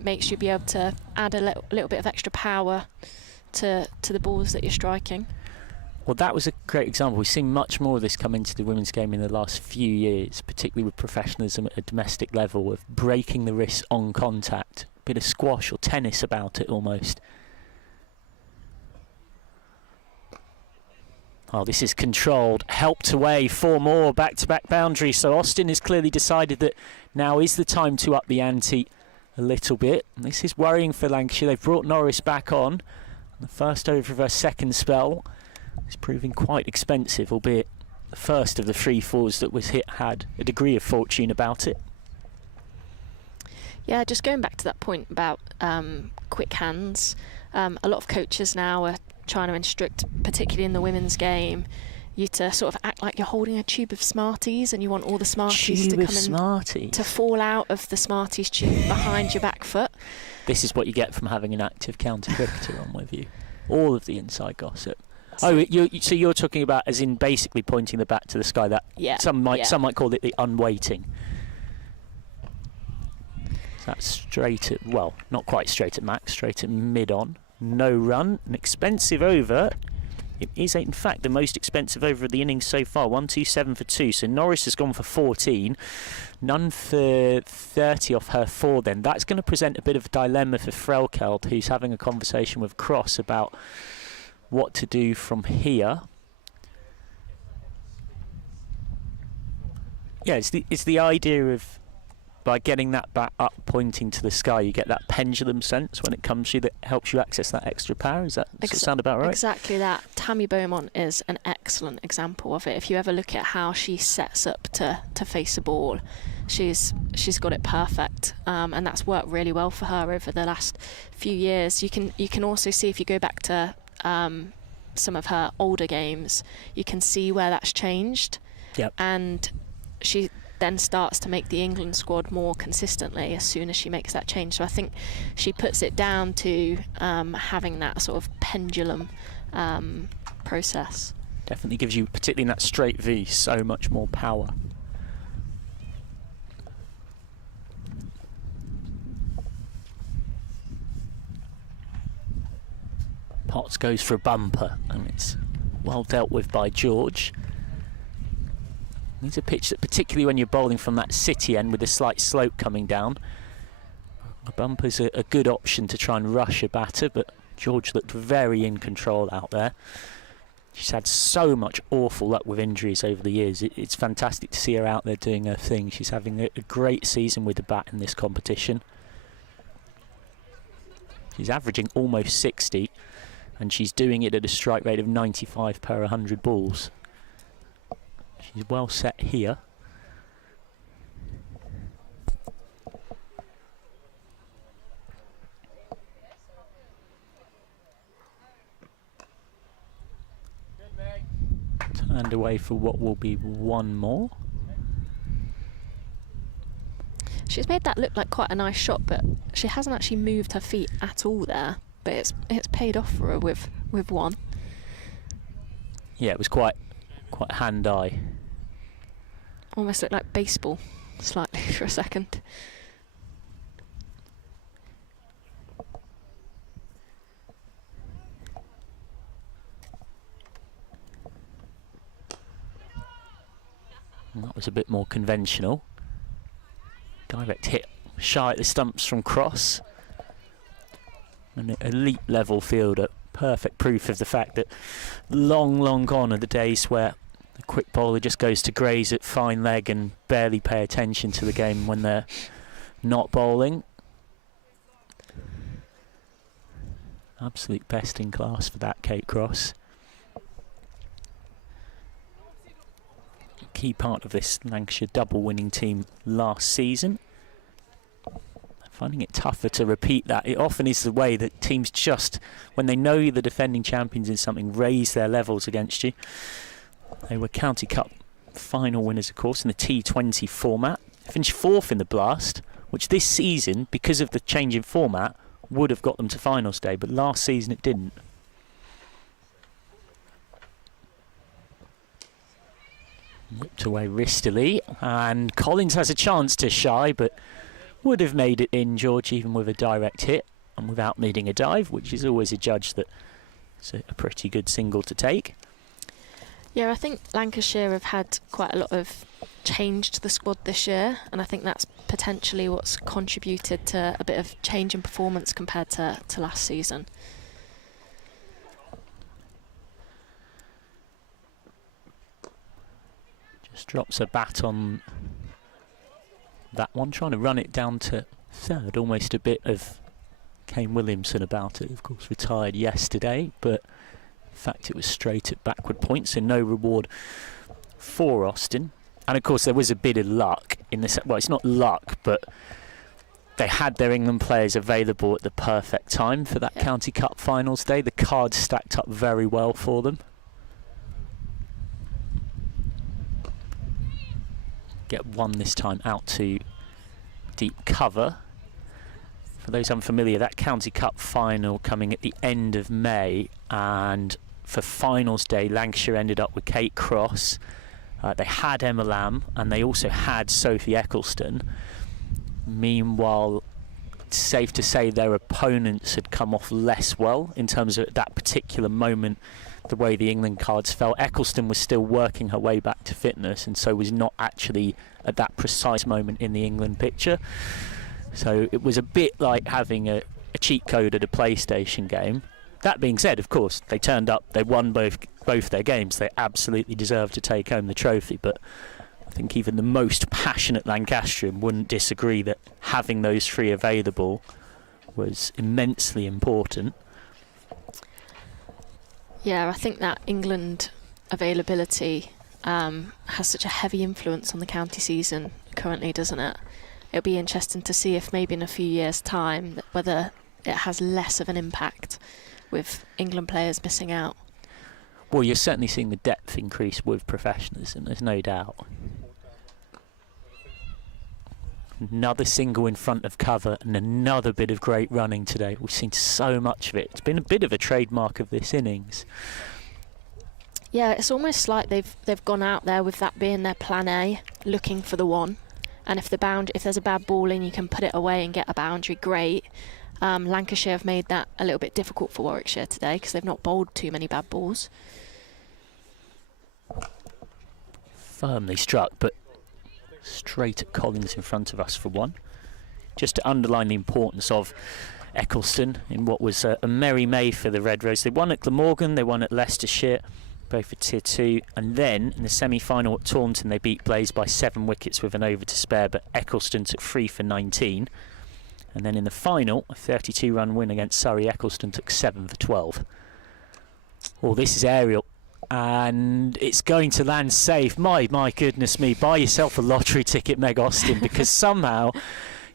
makes you be able to add a little bit of extra power to the balls that you're striking. Well, that was a great example. We've seen much more of this come into the women's game in the last few years, particularly with professionalism at a domestic level, of breaking the wrists on contact. A bit of squash or tennis about it almost. Oh, this is controlled, helped away, 4 more back-to-back boundaries. So Austin has clearly decided that now is the time to up the ante a little bit. And this is worrying for Lancashire. They've brought Norris back on. The first over of her second spell is proving quite expensive, albeit the first of the 3-4s that was hit had a degree of fortune about it. Yeah, just going back to that point about quick hands, a lot of coaches now are trying to instruct, particularly in the women's game, you to sort of act like you're holding a tube of Smarties, and you want all the Smarties to come in, to fall out of the Smarties tube behind your back foot. This is what you get from having an active county cricketer on with you. All of the inside gossip. Oh, so you're talking about as in basically pointing the bat to the sky. That some might call it the unweighting. That's straight at, well, not quite straight at max, straight at mid on. No run, an expensive over. It is, in fact, the most expensive over the innings so far. 127 for 2. So Norris has gone for 14. None for 30 off her 4 then. That's going to present a bit of a dilemma for Frelkeld, who's having a conversation with Cross about what to do from here. Yeah, it's the idea of, by getting that bat up pointing to the sky, you get that pendulum sense when it comes to you that helps you access that extra power. Does that sound about right? Exactly that. Tammy Beaumont is an excellent example of it. If you ever look at how she sets up to face a ball, she's got it perfect, and that's worked really well for her over the last few years. You can also see, if you go back to some of her older games, you can see where that's changed. Yep. And she then starts to make the England squad more consistently as soon as she makes that change. So I think she puts it down to having that sort of pendulum process. Definitely gives you, particularly in that straight V, so much more power. Potts goes for a bumper, and it's well dealt with by George. It's a pitch that, particularly when you're bowling from that city end with a slight slope coming down, a bumper's a good option to try and rush a batter, but George looked very in control out there. She's had so much awful luck with injuries over the years. It's fantastic to see her out there doing her thing. She's having a great season with the bat in this competition. She's averaging almost 60, and she's doing it at a strike rate of 95 per 100 balls. She's well set here. Turned away for what will be one more. She's made that look like quite a nice shot, but she hasn't actually moved her feet at all there. But it's paid off for her with one. Yeah, it was quite hand-eye. Almost looked like baseball, slightly, for a second. And that was a bit more conventional. Direct hit shy at the stumps from Cross. An elite level fielder. Perfect proof of the fact that long gone are the days where the quick bowler just goes to graze at fine leg and barely pay attention to the game when they're not bowling. Absolute best in class for that, Kate Cross. Key part of this Lancashire double winning team last season. Finding it tougher to repeat that. It often is the way that teams just, when they know you're the defending champions in something, raise their levels against you. They were County Cup final winners, of course, in the T20 format. They finished 4th in the Blast, which this season, because of the change in format, would have got them to finals day, but last season it didn't. Whipped away wristily, and Collins has a chance to shy, but would have made it in, George, even with a direct hit and without needing a dive, which is always a judge that it's a pretty good single to take. Yeah, I think Lancashire have had quite a lot of change to the squad this year, and I think that's potentially what's contributed to a bit of change in performance compared to last season. Just drops a bat on that one, trying to run it down to third. Almost a bit of Kane Williamson about it. Of course, retired yesterday, but in fact it was straight at backward points, so no reward for Austin. And of course there was a bit of luck in this. Well, it's not luck, but they had their England players available at the perfect time for that County Cup finals day. The cards stacked up very well for them. Get one this time out to deep cover. For those unfamiliar, that County Cup final coming at the end of May, and for finals day Lancashire ended up with Kate Cross, they had Emma Lamb, and they also had Sophie Eccleston. Meanwhile, it's safe to say their opponents had come off less well in terms of at that particular moment, the way the England cards fell. Eccleston was still working her way back to fitness, and so was not actually at that precise moment in the England picture. So it was a bit like having a cheat code at a PlayStation game. That being said, of course, they turned up, they won both their games. They absolutely deserved to take home the trophy, but I think even the most passionate Lancastrian wouldn't disagree that having those three available was immensely important. Yeah, I think that England availability has such a heavy influence on the county season currently, doesn't it? It'll be interesting to see if maybe in a few years' time whether it has less of an impact with England players missing out. Well, you're certainly seeing the depth increase with professionalism, there's no doubt. Another single in front of cover and another bit of great running today. We've seen so much of it. It's been a bit of a trademark of this innings. Yeah, it's almost like they've gone out there with that being their plan A, looking for the one. And if there's a bad ball in, you can put it away and get a boundary, great. Lancashire have made that a little bit difficult for Warwickshire today because they've not bowled too many bad balls. Firmly struck, but straight at Collins in front of us for one. Just to underline the importance of Eccleston in what was a merry May for the Red Rose. They won at Glamorgan, they won at Leicestershire, both for Tier 2, and then in the semi-final at Taunton they beat Blaze by 7 wickets with an over to spare, but Eccleston took 3 for 19. And then in the final, a 32-run win against Surrey, Eccleston took 7 for 12. Oh, this is aerial, and it's going to land safe. My goodness me, buy yourself a lottery ticket, Meg Austin, because somehow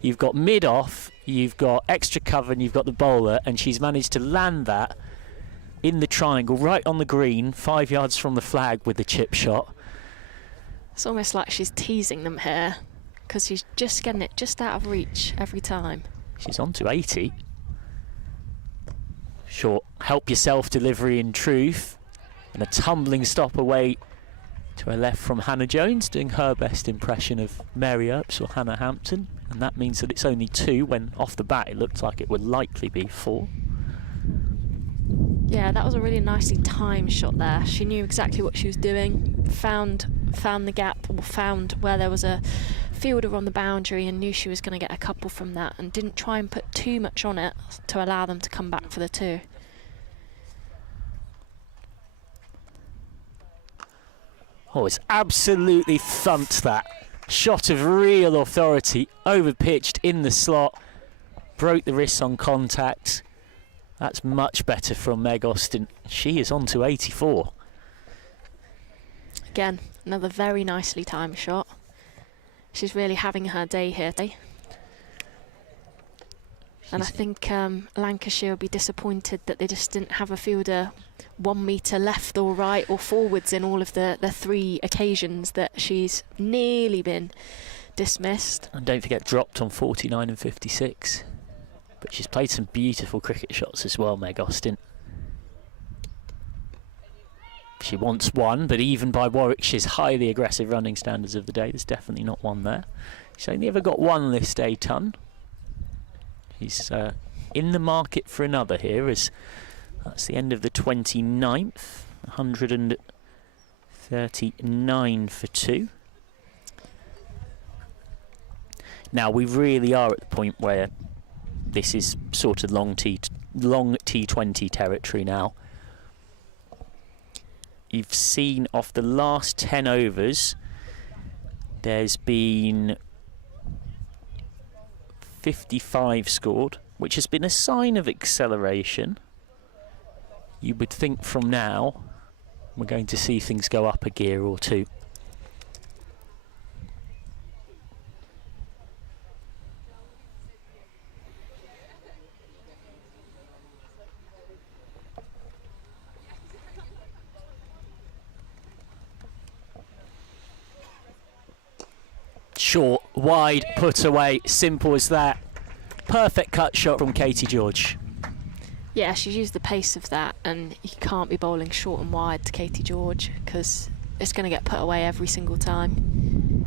you've got mid-off, you've got extra cover, and you've got the bowler, and she's managed to land that in the triangle, right on the green, 5 yards from the flag with the chip shot. It's almost like she's teasing them here, because she's just getting it just out of reach every time. She's on to 80. Short help yourself delivery in truth, and a tumbling stop away to her left from Hannah Jones, doing her best impression of Mary Earps or Hannah Hampton, and that means that it's only 2 when off the bat it looked like it would likely be 4. Yeah, that was a really nicely timed shot there. She knew exactly what she was doing, found the gap, or found where there was a fielder on the boundary and knew she was going to get a couple from that, and didn't try and put too much on it to allow them to come back for the 2. Oh, it's absolutely thumped that. Shot of real authority, over-pitched in the slot, broke the wrists on contact. That's much better from Meg Austin. She is on to 84. Again, another very nicely timed shot. She's really having her day here today. And I think Lancashire will be disappointed that they just didn't have a fielder 1 metre left or right or forwards in all of the 3 occasions that she's nearly been dismissed. And don't forget, dropped on 49 and 56. But she's played some beautiful cricket shots as well, Meg Austin. She wants one, but even by Warwickshire's highly aggressive running standards of the day, there's definitely not one there. She's only ever got 1 List A ton. She's in the market for another here, as that's the end of the 29th. 139 for 2. Now we really are at the point where this is sort of long T20 territory now. You've seen off the last 10 overs, there's been 55 scored, which has been a sign of acceleration. You would think from now we're going to see things go up a gear or 2. Short, wide, put away, simple as that. Perfect cut shot from Katie George. Yeah, she's used the pace of that, and you can't be bowling short and wide to Katie George because it's going to get put away every single time.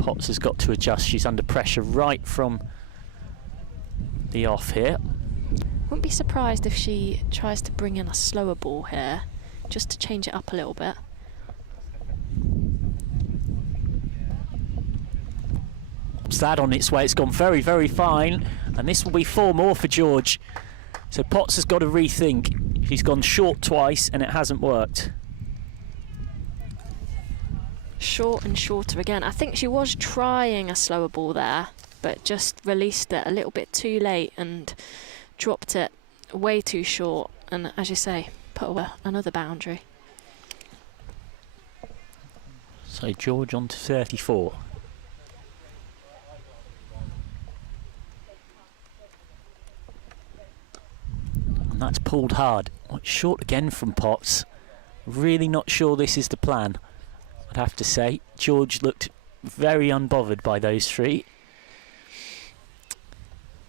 Potts has got to adjust. She's under pressure right from the off here. Wouldn't be surprised if she tries to bring in a slower ball here, just to change it up a little bit. It's that on its way. It's gone very, very fine. And this will be 4 more for George. So Potts has got to rethink. She's gone short twice and it hasn't worked. Short and shorter again. I think she was trying a slower ball there, but just released it a little bit too late and dropped it way too short. And as you say, put away another boundary. So George on to 34. And that's pulled hard. Short again from Potts. Really not sure this is the plan, I'd have to say. George looked very unbothered by those 3.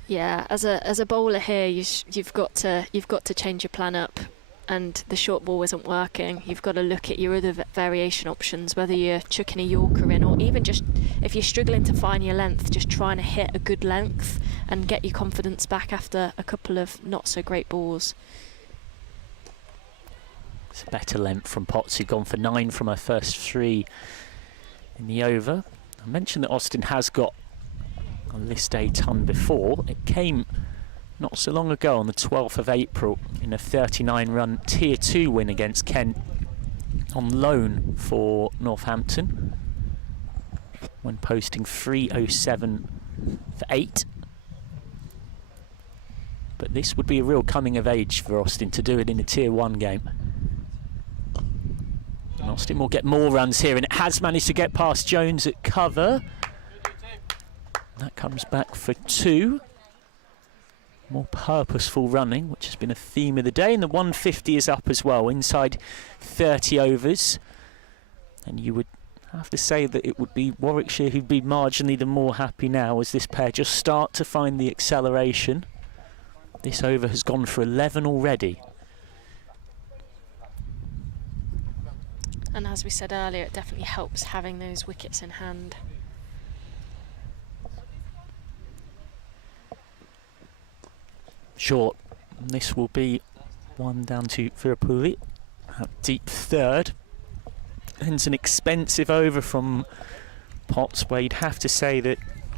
Yeah, as a bowler here, you've got to change your plan up, and the short ball isn't working. You've got to look at your other variation options, whether you're chucking a Yorker in, or even just if you're struggling to find your length, just trying to hit a good length and get your confidence back after a couple of not so great balls. It's a better length from Potts, who'd gone for 9 from her first 3 in the over. I mentioned that Austin has got a list A ton before. It came not so long ago on the 12th of April in a 39-run Tier 2 win against Kent on loan for Northampton, when posting 307 for 8. But this would be a real coming of age for Austin to do it in a Tier 1 game. And Austin will get more runs here, and it has managed to get past Jones at cover. That comes back for 2. More purposeful running, which has been a theme of the day, and the 150 is up as well, inside 30 overs. And you would have to say that it would be Warwickshire who'd be marginally the more happy now, as this pair just start to find the acceleration. This over has gone for 11 already. And as we said earlier, it definitely helps having those wickets in hand. Short. This will be 1 down to Virapuli at deep third. Hence an expensive over from Potts, where you'd have to say that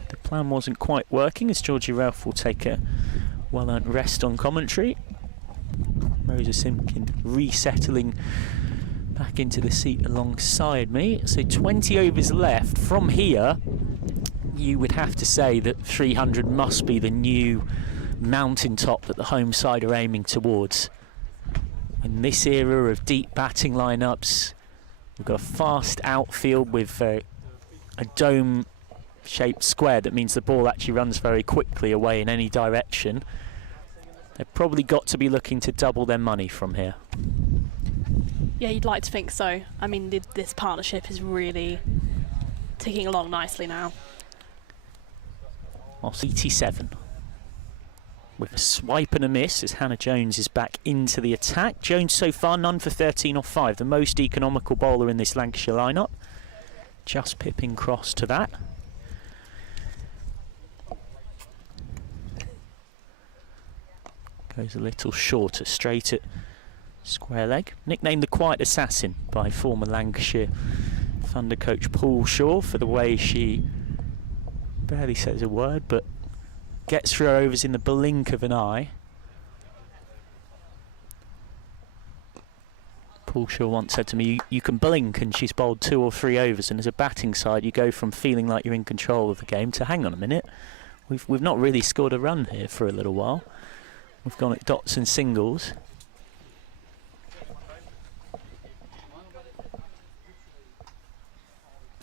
the plan wasn't quite working, as Georgie Ralph will take a well-earned rest on commentary. Rosa Simpkin resettling back into the seat alongside me. So 20 overs left. From here, you would have to say that 300 must be the new mountaintop that the home side are aiming towards. In this era of deep batting lineups, we've got a fast outfield with a dome-shaped square. That means the ball actually runs very quickly away in any direction. They've probably got to be looking to double their money from here. Yeah, you'd like to think so. I mean, this partnership is really ticking along nicely now. Well, 87. With a swipe and a miss as Hannah Jones is back into the attack. Jones so far none for 13 off 5, the most economical bowler in this Lancashire lineup. Just pipping cross to that. Goes a little shorter, straight at square leg. Nicknamed the Quiet Assassin by former Lancashire Thunder coach Paul Shaw for the way she barely says a word, but gets through her overs in the blink of an eye. Paul Shaw once said to me, you can blink and she's bowled 2 or 3 overs, and as a batting side you go from feeling like you're in control of the game to hang on a minute, we've not really scored a run here for a little while. We've gone at dots and singles.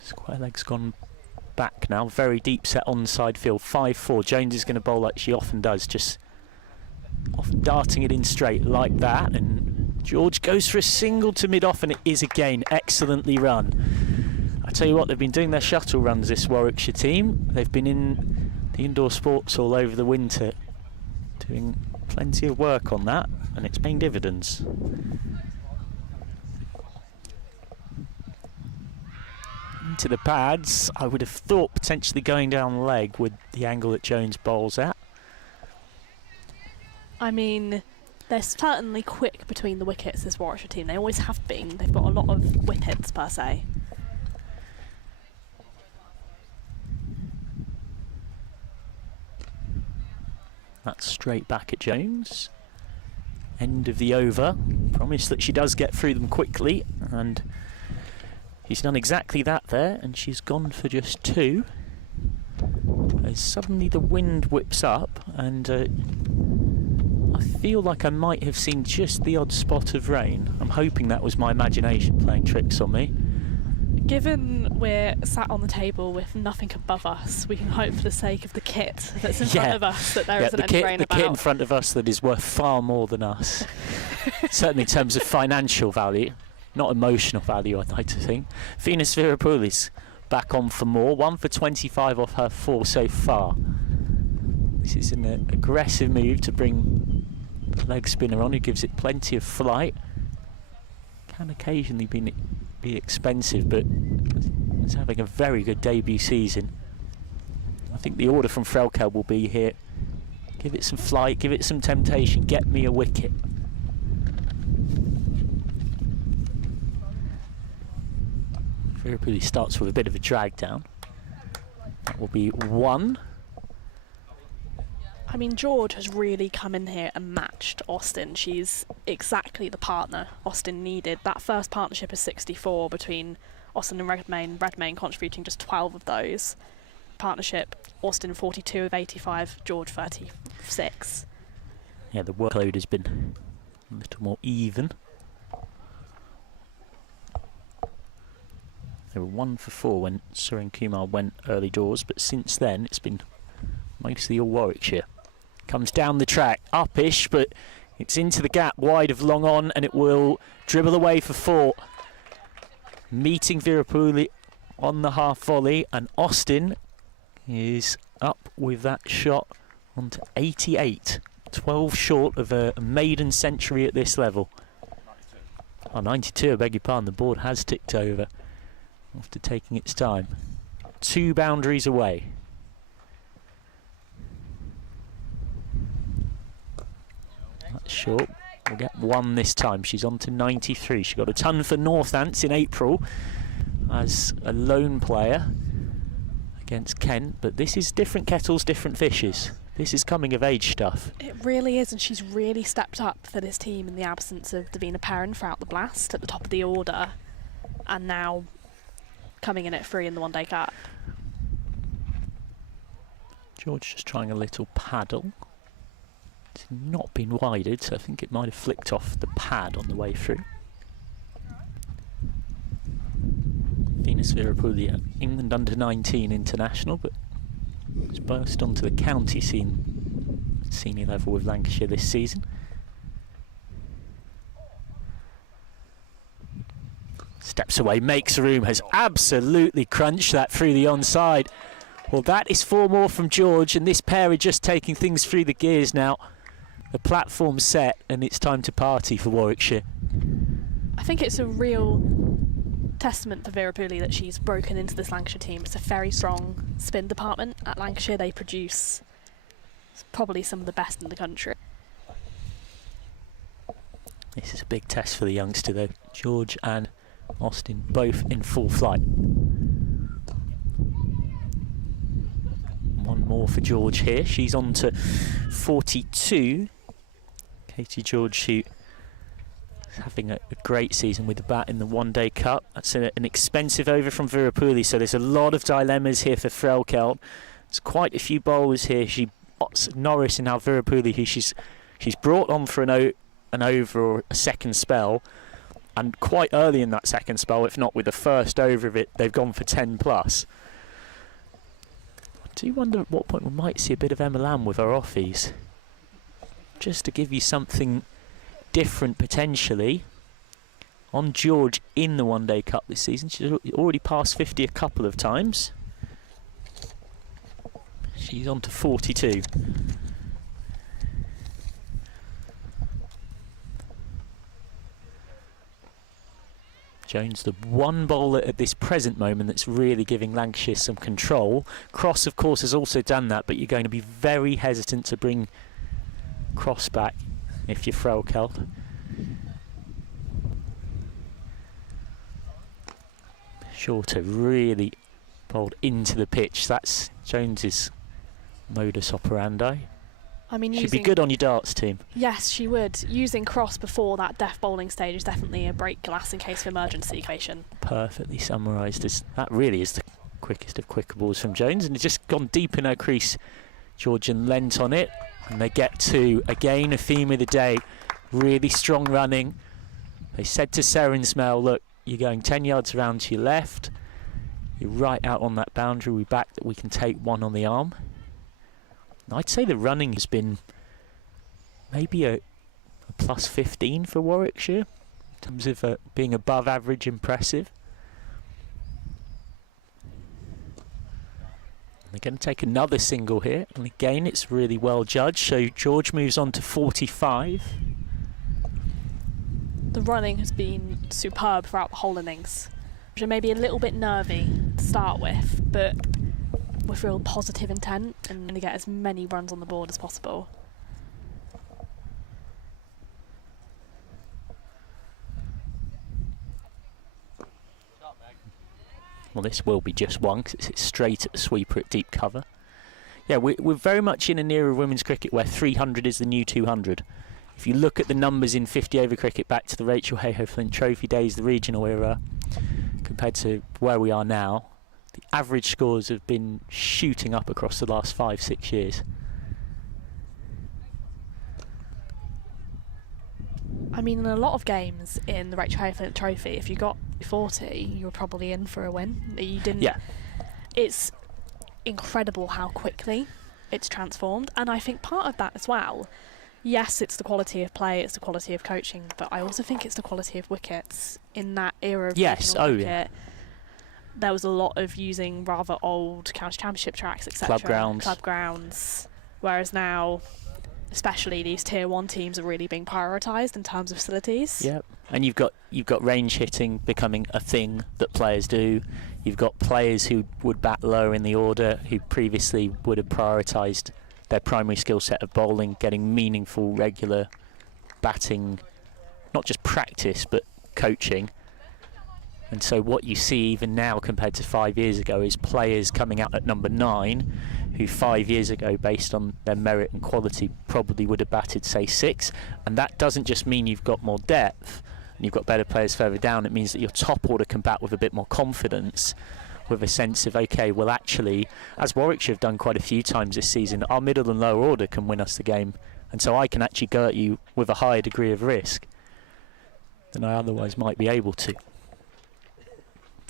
Square leg's gone back now, very deep set onside field, 5-4. Jones is going to bowl like she often does, just often darting it in straight like that, and George goes for a single to mid-off, and it is again excellently run. I tell you what, they've been doing their shuttle runs, this Warwickshire team. They've been in the indoor sports all over the winter, doing plenty of work on that, and it's paying dividends. into the pads. I would have thought potentially going down leg with the angle that Jones bowls at. I mean, they're certainly quick between the wickets, this Warwickshire team. They always have been. They've got a lot of whip hits, per se. That's straight back at Jones. End of the over. Promise that she does get through them quickly, and she's done exactly that there, and she's gone for just 2. As suddenly the wind whips up, and I feel like I might have seen just the odd spot of rain. I'm hoping that was my imagination playing tricks on me. Given we're sat on the table with nothing above us, we can hope for the sake of the kit that's in front of us that there isn't any rain about. The kit in front of us that is worth far more than us. Certainly in terms of financial value, not emotional value, I'd like to think. Venus Virapoulis back on for more. 1 for 25 off her 4 so far. This is an aggressive move to bring the leg spinner on, who gives it plenty of flight. Can occasionally be expensive, but it's having a very good debut season. I think the order from Frelkel will be here: give it some flight, give it some temptation, get me a wicket. Virapoulis starts with a bit of a drag down. That will be 1. I mean, George has really come in here and matched Austin. She's exactly the partner Austin needed. That first partnership is 64 between Austin and Redmayne contributing just 12 of those. Partnership, Austin 42 of 85, George 36. Yeah, the workload has been a little more even. They were 1 for 4 when Suren Kumar went early doors, but since then it's been mostly all Warwickshire. Comes down the track, uppish, but it's into the gap wide of long on, and it will dribble away for 4. Meeting Virapoulis on the half volley, and Austin is up with that shot onto 88. 12 short of a maiden century at this level. Oh, 92, I beg your pardon, the board has ticked over after taking its time. 2 boundaries away. That's short. We'll get 1 this time. She's on to 93. She got a ton for Northants in April as a lone player against Kent, but this is different kettles, different fishes. This is coming of age stuff. It really is, and she's really stepped up for this team in the absence of Davina Perrin throughout the blast at the top of the order, and now coming in at 3 in the One Day Cup. George just trying a little paddle. It's not been wided, so I think it might have flicked off the pad on the way through. Venus Virapoulis, England under-19 international, but has burst onto the county scene, senior level with Lancashire this season. Steps away, makes room, has absolutely crunched that through the onside. Well, that is 4 more from George, and this pair are just taking things through the gears now. The platform's set, and it's time to party for Warwickshire. I think it's a real testament to Virapoulis that she's broken into this Lancashire team. It's a very strong spin department at Lancashire. They produce probably some of the best in the country. This is a big test for the youngster, though. George and Austin both in full flight. 1 more for George here. She's on to 42. Katie George, who is having a great season with the bat in the One Day Cup. That's an expensive over from Virapoulis, so there's a lot of dilemmas here for Frelkel. There's quite a few bowlers here. She spots Norris and now Virapoulis, who she's brought on for an over or a second spell, and quite early in that second spell, if not with the first over of it, they've gone for 10 plus. I do wonder at what point we might see a bit of Emma Lamb with her offies, just to give you something different potentially. On George in the One Day Cup this season, she's already passed 50 a couple of times. She's on to 42. Jones, the one bowler at this present moment that's really giving Lancashire some control. Cross, of course, has also done that, but you're going to be very hesitant to bring Cross back if you're Threlkeld. Shorter really bowled into the pitch. That's Jones's modus operandi. I mean, she'd be good on your darts team. Yes, she would. Using Cross before that death bowling stage is definitely a break glass in case of emergency equation. Perfectly summarised. That really is the quickest of quicker balls from Jones, and it's just gone deep in her crease. Georgian lent on it, and they get to, again, a theme of the day. Really strong running. They said to Serensmell, look, you're going 10 yards around to your left. You're right out on that boundary. We back that we can take one on the arm. I'd say the running has been maybe a plus 15 for Warwickshire in terms of being above average impressive. They're going to take another single here, and again it's really well judged, so George moves on to 45. The running has been superb throughout the whole innings. Which may be a little bit nervy to start with, but with real positive intent and to get as many runs on the board as possible. Well, this will be just one because it's straight at the sweeper at deep cover. Yeah, we're very much in an era of women's cricket where 300 is the new 200. If you look at the numbers in 50 over cricket back to the Rachel Hayhoe Flint Trophy days, the regional era, compared to where we are now, the average scores have been shooting up across the last 5-6 years. I mean, in a lot of games in the Rachel Hayhoe Flint Trophy, if you got 40, you were probably in for a win. You didn't. Yeah. It's incredible how quickly it's transformed, and I think part of that as well. Yes, it's the quality of play, it's the quality of coaching, but I also think it's the quality of wickets in that era of regional cricket. Yeah. There was a lot of using rather old county championship tracks, etc. Club grounds. Whereas now, especially these tier 1 teams are really being prioritised in terms of facilities. Yep. And you've got range hitting becoming a thing that players do. You've got players who would bat lower in the order who previously would have prioritised their primary skill set of bowling, getting meaningful, regular batting, not just practice, but coaching. And so what you see even now compared to 5 years ago is players coming out at number 9 who 5 years ago, based on their merit and quality, probably would have batted, say, 6. And that doesn't just mean you've got more depth and you've got better players further down. It means that your top order can bat with a bit more confidence, with a sense of, OK, well, actually, as Warwickshire have done quite a few times this season, our middle and lower order can win us the game. And so I can actually go at you with a higher degree of risk than I otherwise might be able to.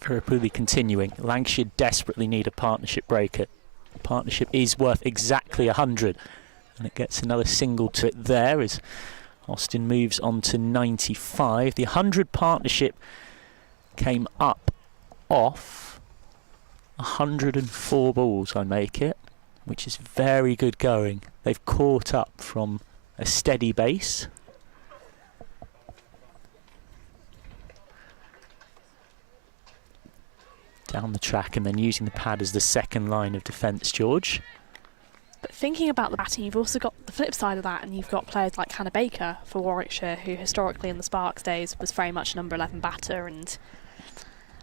Very continuing. Lancashire desperately need a partnership breaker. Partnership is worth exactly 100, and it gets another single to it there as Austin moves on to 95. The 100 partnership came up off 104 balls, I make it, which is very good going. They've caught up from a steady base. Down the track and then using the pad as the second line of defence, George. But thinking about the batting, you've also got the flip side of that, and you've got players like Hannah Baker for Warwickshire, who historically in the Sparks days was very much a number 11 batter, and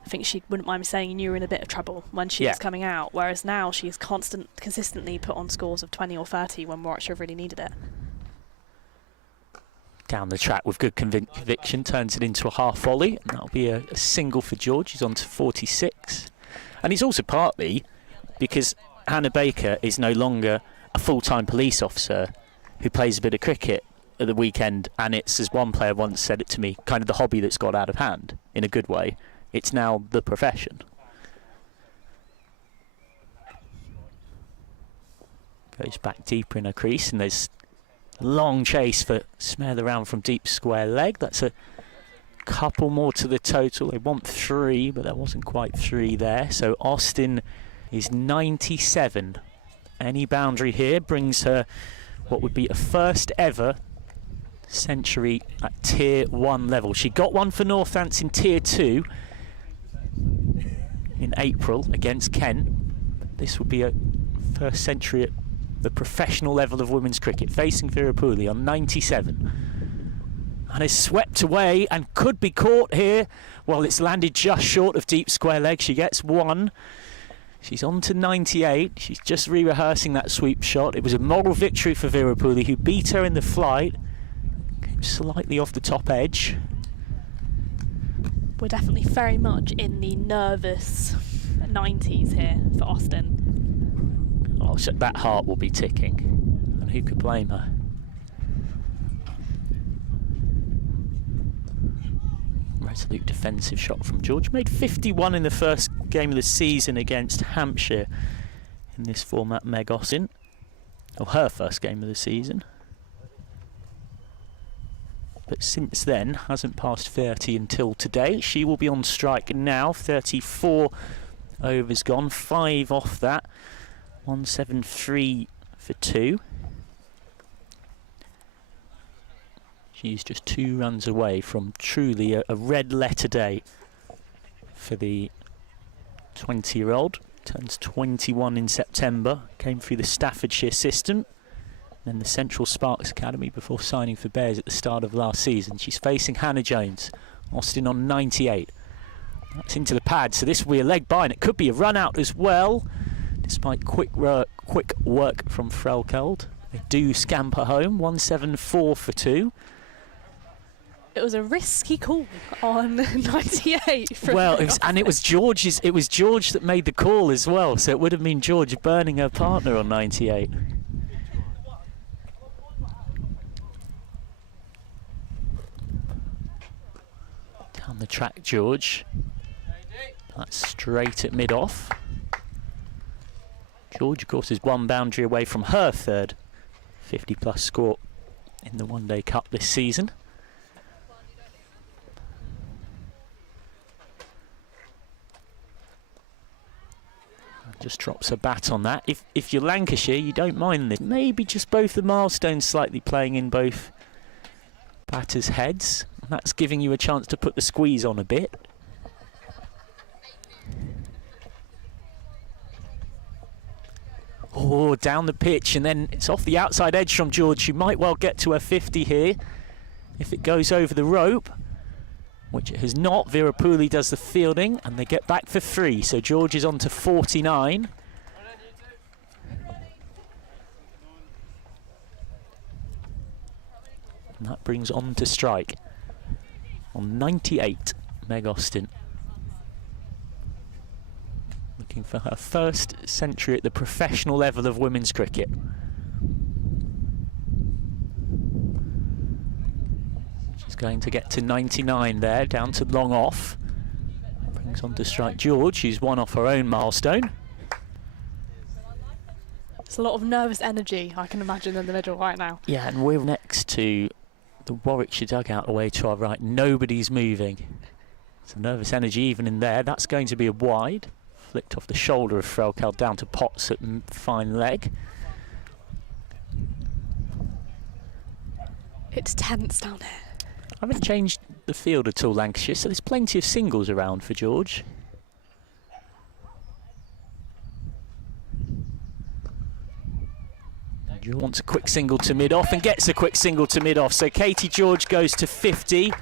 I think she wouldn't mind me saying you knew her in a bit of trouble when she was coming out, whereas now she's consistently put on scores of 20 or 30 when Warwickshire really needed it. Down the track with good conviction, turns it into a half volley, and that'll be a single for George. He's on to 46. And he's also partly because Hannah Baker is no longer a full-time police officer who plays a bit of cricket at the weekend, and it's, as one player once said it to me, kind of the hobby that's got out of hand, in a good way. It's now the profession. Goes back deeper in her crease, and there's long chase for Smell around from deep square leg. That's a couple more to the total. They want 3, but there wasn't quite 3 there. So Austin is 97. Any boundary here brings her what would be a first ever century at Tier 1 level. She got one for Northants Tier 2 in April against Kent. This would be a first century at the professional level of women's cricket, facing Virapuli on 97. And is swept away and could be caught here. Well, it's landed just short of deep square leg. She gets one. She's on to 98. She's just re-rehearsing that sweep shot. It was a moral victory for Virapuli, who beat her in the flight. Came slightly off the top edge. We're definitely very much in the nervous 90s here for Austin. Oh, so that heart will be ticking. And who could blame her? Resolute defensive shot from George. Made 51 in the first game of the season against Hampshire in this format, Meg Austin. Or her first game of the season. But since then, hasn't passed 30 until today. She will be on strike now. 34 overs gone, 5 off that. 173 for 2. She's just 2 runs away from truly a red letter day for the 20-year-old. Turns 21 in September. Came through the Staffordshire system, then the Central Sparks Academy before signing for Bears at the start of last season. She's facing Hannah Jones. Austin on 98. That's into the pad, so this will be a leg by, and it could be a run out as well, despite quick work from Frelkeld. They do scamper home. 174 for 2. It was a risky call on 98. Well, it was George's. It was George that made the call as well, so it would have been George burning her partner on 98. Down the track, George. That's straight at mid-off. George, of course, is one boundary away from her third 50-plus score in the One Day Cup this season. Just drops a bat on that. If you're Lancashire, you don't mind this. Maybe just both the milestones slightly playing in both batters' heads. That's giving you a chance to put the squeeze on a bit. Oh, down the pitch, and then it's off the outside edge from George. She might well get to her 50 here if it goes over the rope, which it has not. Virapuli does the fielding, and they get back for 3. So George is on to 49. And that brings on to strike on 98, Meg Austin. Looking for her first century at the professional level of women's cricket. She's going to get to 99 there, down to long off. Brings on to strike George, who's one off her own milestone. It's a lot of nervous energy, I can imagine, in the middle right now. Yeah, and we're next to the Warwickshire dugout away to our right. Nobody's moving. Some nervous energy even in there. That's going to be a wide. Flicked off the shoulder of Frelkeld down to Potts at fine leg. It's tense down here. I haven't changed the field at all, Lancashire, so there's plenty of singles around for George. George wants a quick single to mid-off and gets a quick single to mid-off. So Katie George goes to 50.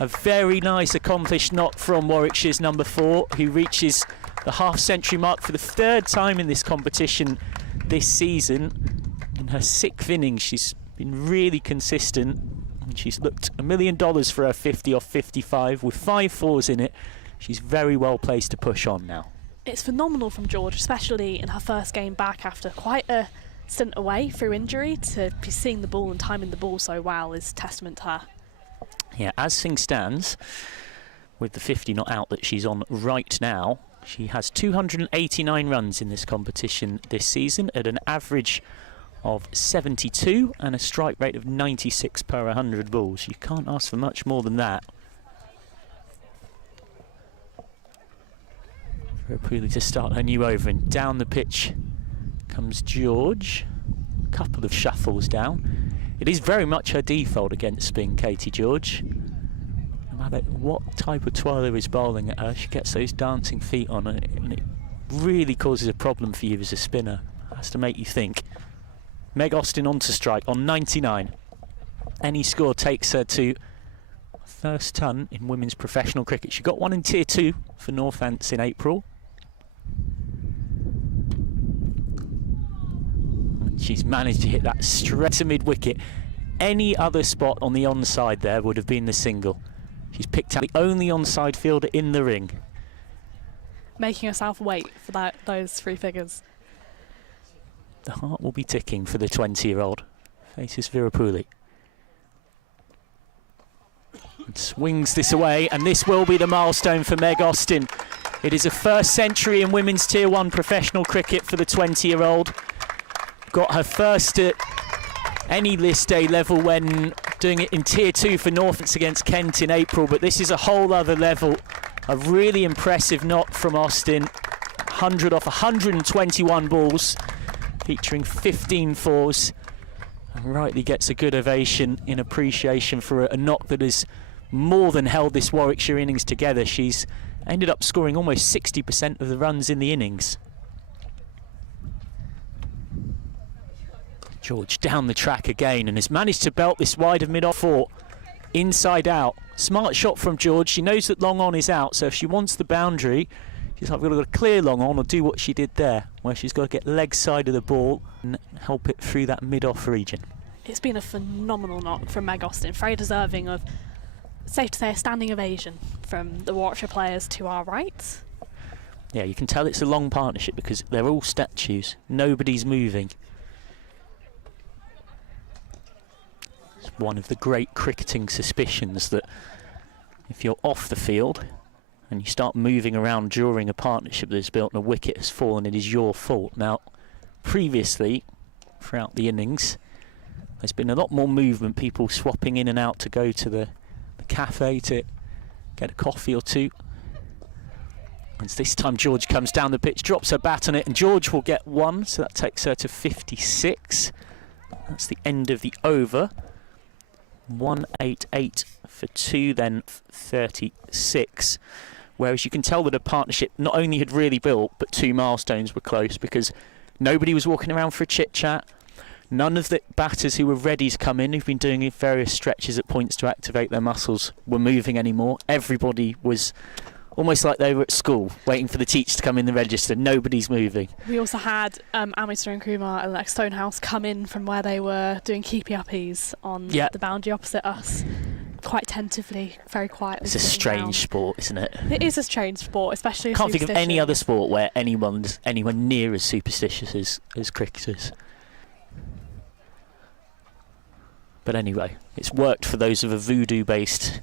A very nice accomplished knock from Warwickshire's number 4, who reaches the half-century mark for the 3rd time in this competition this season. In her 6th innings, she's been really consistent, and she's looked $1 million for her 50 off 55 with 5 fours in it. She's very well placed to push on now. It's phenomenal from George, especially in her first game back after quite a stint away through injury. To be seeing the ball and timing the ball so well is testament to her. Yeah, as things stands, with the 50 not out that she's on right now, she has 289 runs in this competition this season at an average of 72 and a strike rate of 96 per 100 balls. You can't ask for much more than that. Virapuli to start her new over, and down the pitch comes George. A couple of shuffles down. It is very much her default against spin, Katie George. No matter what type of twirler is bowling at her, she gets those dancing feet on it, and it really causes a problem for you as a spinner. It has to make you think. Meg Austin on to strike on 99. Any score takes her to first ton in women's professional cricket. She got one in Tier 2 for Northants in April. And she's managed to hit that straight to mid-wicket. Any other spot on the onside there would have been the single. She's picked out the only onside fielder in the ring. Making herself wait for those 3 figures. The heart will be ticking for the 20-year-old. Faces Virapuli. And swings this away, and this will be the milestone for Meg Austin. It is a first century in women's Tier 1 professional cricket for the 20-year-old. Got her first at any list A level when doing it in Tier 2 for Northants against Kent in April, but this is a whole other level. A really impressive knock from Austin. 100 off 121 balls, featuring 15 fours. And rightly gets a good ovation in appreciation for a knock that has more than held this Warwickshire innings together. She's ended up scoring almost 60% of the runs in the innings. George down the track again and has managed to belt this wide of mid-off 4. Inside out. Smart shot from George. She knows that long on is out, so if she wants the boundary, she's either got to clear long on or do what she did there, where she's got to get leg side of the ball and help it through that mid-off region. It's been a phenomenal knock from Meg Austin, very deserving of, safe to say, a standing ovation from the Warwickshire players to our right. Yeah, you can tell it's a long partnership because they're all statues. Nobody's moving. It's one of the great cricketing suspicions that if you're off the field and you start moving around during a partnership that's built and a wicket has fallen, it is your fault. Now, previously, throughout the innings, there's been a lot more movement, people swapping in and out to go to the cafe to get a coffee or two. And this time George comes down the pitch, drops her bat on it, and George will get 1, so that takes her to 56. That's the end of the over. 188 for 2, then 36. Whereas you can tell that a partnership not only had really built, but 2 milestones were close because nobody was walking around for a chit-chat. None of the batters who were ready to come in, who've been doing various stretches at points to activate their muscles, were moving anymore. Everybody was almost like they were at school, waiting for the teacher to come in the register. Nobody's moving. We also had Amister and Kumar and Lex Stonehouse come in from where they were doing keepy-uppies on the boundary opposite us, quite tentatively, very quietly. It's a strange sport, isn't it? It is a strange sport, especially. I can't think of any other sport where anyone's anywhere near as superstitious as cricketers. But anyway, it's worked for those of a voodoo-based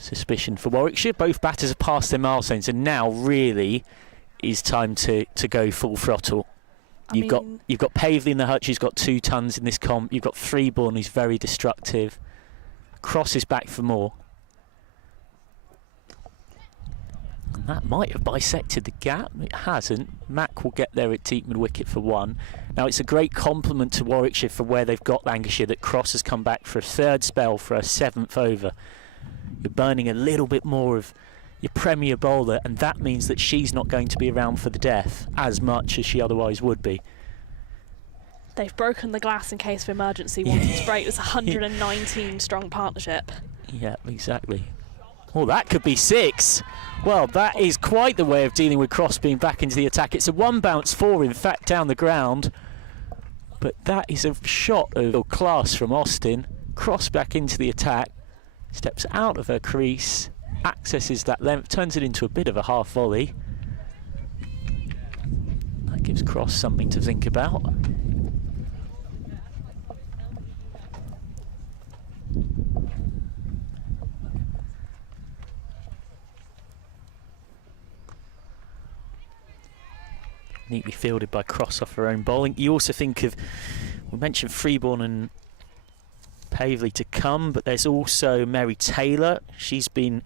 suspicion for Warwickshire. Both batters have passed their milestones, and now really is time to go full throttle. You've got Pavley in the hutch, who's got 2 tons in this comp. You've got Freeborn, who's very destructive. Cross is back for more. And that might have bisected the gap. It hasn't. Mack will get there at deep mid-wicket for 1. Now, it's a great compliment to Warwickshire for where they've got Lancashire that Cross has come back for a 3rd spell for a 7th over. You're burning a little bit more of your premier bowler, and that means that she's not going to be around for the death as much as she otherwise would be. They've broken the glass in case of emergency, wanting to break this 119 strong partnership. Yeah, exactly. Oh, that could be 6. Well, that is quite the way of dealing with Cross being back into the attack. It's a 1 bounce 4, in fact, down the ground. But that is a shot of class from Austin. Cross back into the attack. Steps out of her crease, accesses that length, turns it into a bit of a half volley. That gives Cross something to think about. Neatly fielded by Cross off her own bowling. You also think of, we mentioned Freeborn and Pavley to come, but there's also Mary Taylor. She's been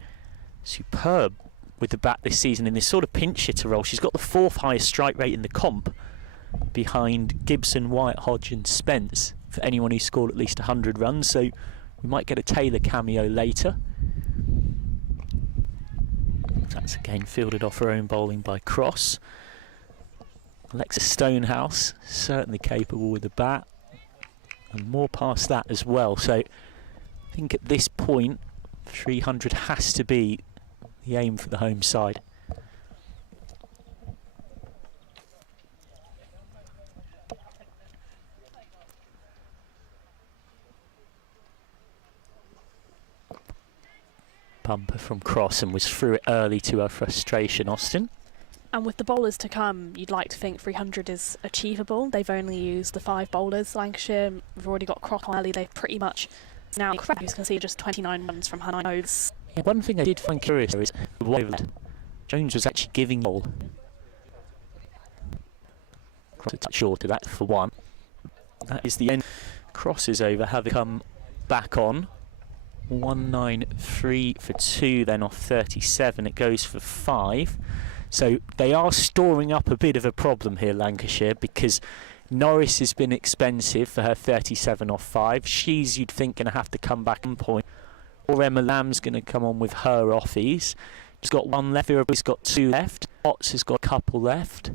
superb with the bat this season in this sort of pinch hitter role. She's got the 4th highest strike rate in the comp, behind Gibson, Wyatt, Hodge and Spence. for anyone who scored at least 100 runs, so we might get a Taylor cameo later. That's again fielded off her own bowling by Cross. Alexa Stonehouse, certainly capable with the bat, and more past that as well. So I think at this point, 300 has to be the aim for the home side. Bumper from Cross and was through it early to her frustration, Austin. And with the bowlers to come, you'd like to think 300 is achievable. They've only used the 5 bowlers. Lancashire, we've already got Cross early. They've pretty much now you can see just 29 runs from her 9 overs. Yeah, one thing I did find curious is Jones was actually giving ball. Cross a touch short of that for 1. That is the end. Crosses over have come back on. 193 for 2, then off 37. It goes for 5. So they are storing up a bit of a problem here, Lancashire, because Norris has been expensive for her 37 off 5. She's, you'd think, going to have to come back on point. Or Emma Lamb's going to come on with her offies. She's got 1 left. Vira's got 2 left. Potts has got a couple left.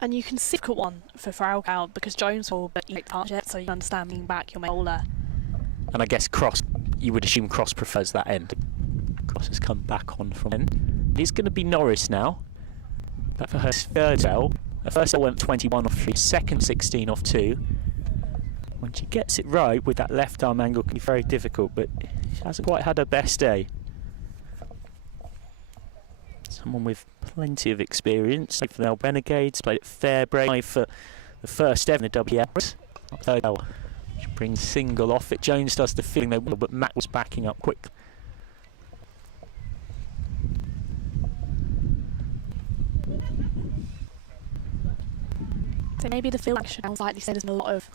And you can see a one for Fraukow because Jones will, but you can't yet, so you understand being back your main bowler. And I guess Cross, you would assume Cross prefers that end. Cross has come back on from end. It is going to be Norris now. But for her third cell, her first cell went 21 off 3, second 16 off 2. When she gets it right with that left arm angle, it can be very difficult, but she hasn't quite had her best day. Someone with plenty of experience. Played for the Renegades, played at Fairbreak for the first ever in the WS. She brings single off it. Jones does the feeling they will, but Matt was backing up quick. So maybe the field action sounds like you said there's a lot of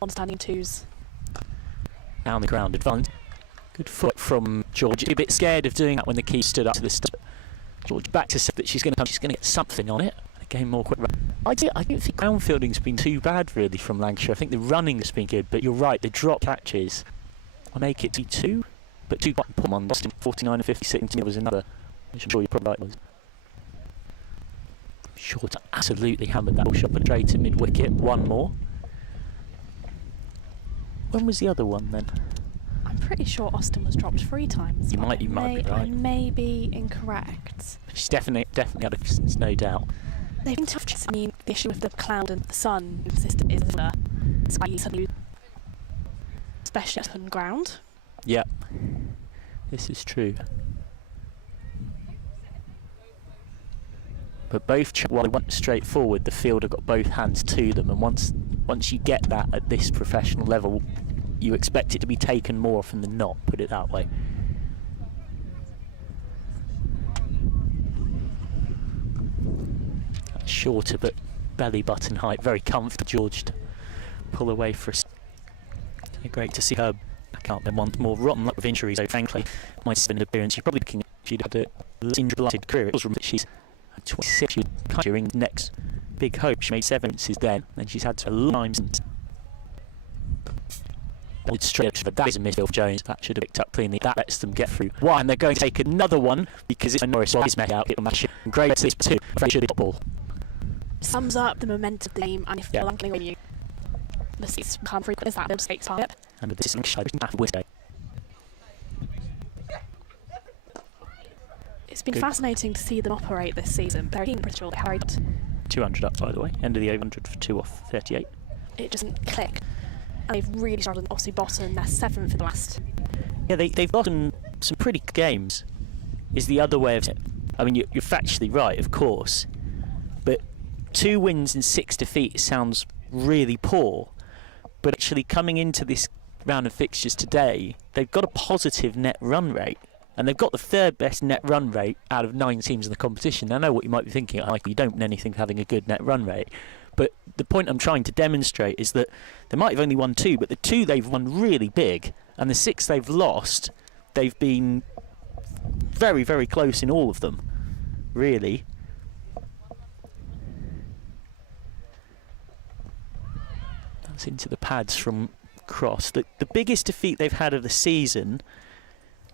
understanding twos. Down the ground advance. Good foot from George. A bit scared of doing that when the key stood up to the stop. George back to say that she's going to get something on it. Again, more quick run. I don't think ground fielding's been too bad really from Lancashire. I think the running's been good, but you're right, the drop catches will make it to 2, but 2 got put on. Lost in 49 and 56. There was another, which I'm sure you're probably right was. Short absolutely hammered that ball shot, but straight to mid wicket. 1 more. When was the other one then? I'm pretty sure Austin was dropped 3 times. You might be right. I may be incorrect. She's definitely had a, there's no doubt. They've been tough. I mean, the issue with the cloud and the sun system is it's quite easy, especially on ground. Yep, this is true. But both, while they went straight forward, the fielder got both hands to them, and once you get that at this professional level, you expect it to be taken more often than not, put it that way. Shorter but belly button height, very comfortable. George to pull away for us. Great to see her back out there once more. Rotten luck with injuries, so frankly, my second appearance, you're probably looking at she'd had a injury-blighted career. It was rumored that she's 26, she was during the next big hope. She made 7 appearances then, and she's had a long time since. Straight up, that is a midfield Jones. That should have picked up cleanly. That lets them get through 1, and they're going to take another one because it's Norris is met out. It'll match it. Great to this 2. Should have got ball. Sums up the momentum of the game, and if you're lucky when you mistakes become frequent as that, the mistakes are it. And with this Lancashire Wednesday. It's been fascinating to see them operate this season. They're in Bristol, they hurried. 200 up, by the way. End of the 800 for 2 off 38. It doesn't click. And they've really struggled. Obviously, bottom, they're 7th in the last. Yeah, they've gotten some pretty good games, is the other way of it. I mean, you're factually right, of course. But 2 wins and 6 defeats sounds really poor. But actually, coming into this round of fixtures today, they've got a positive net run rate. And they've got the 3rd best net run rate out of 9 teams in the competition. I know what you might be thinking, like, you don't win anything for having a good net run rate. But the point I'm trying to demonstrate is that they might have only won 2, but the 2 they've won really big. And the 6 they've lost, they've been very, very close in all of them, really. That's into the pads from Cross. The biggest defeat they've had of the season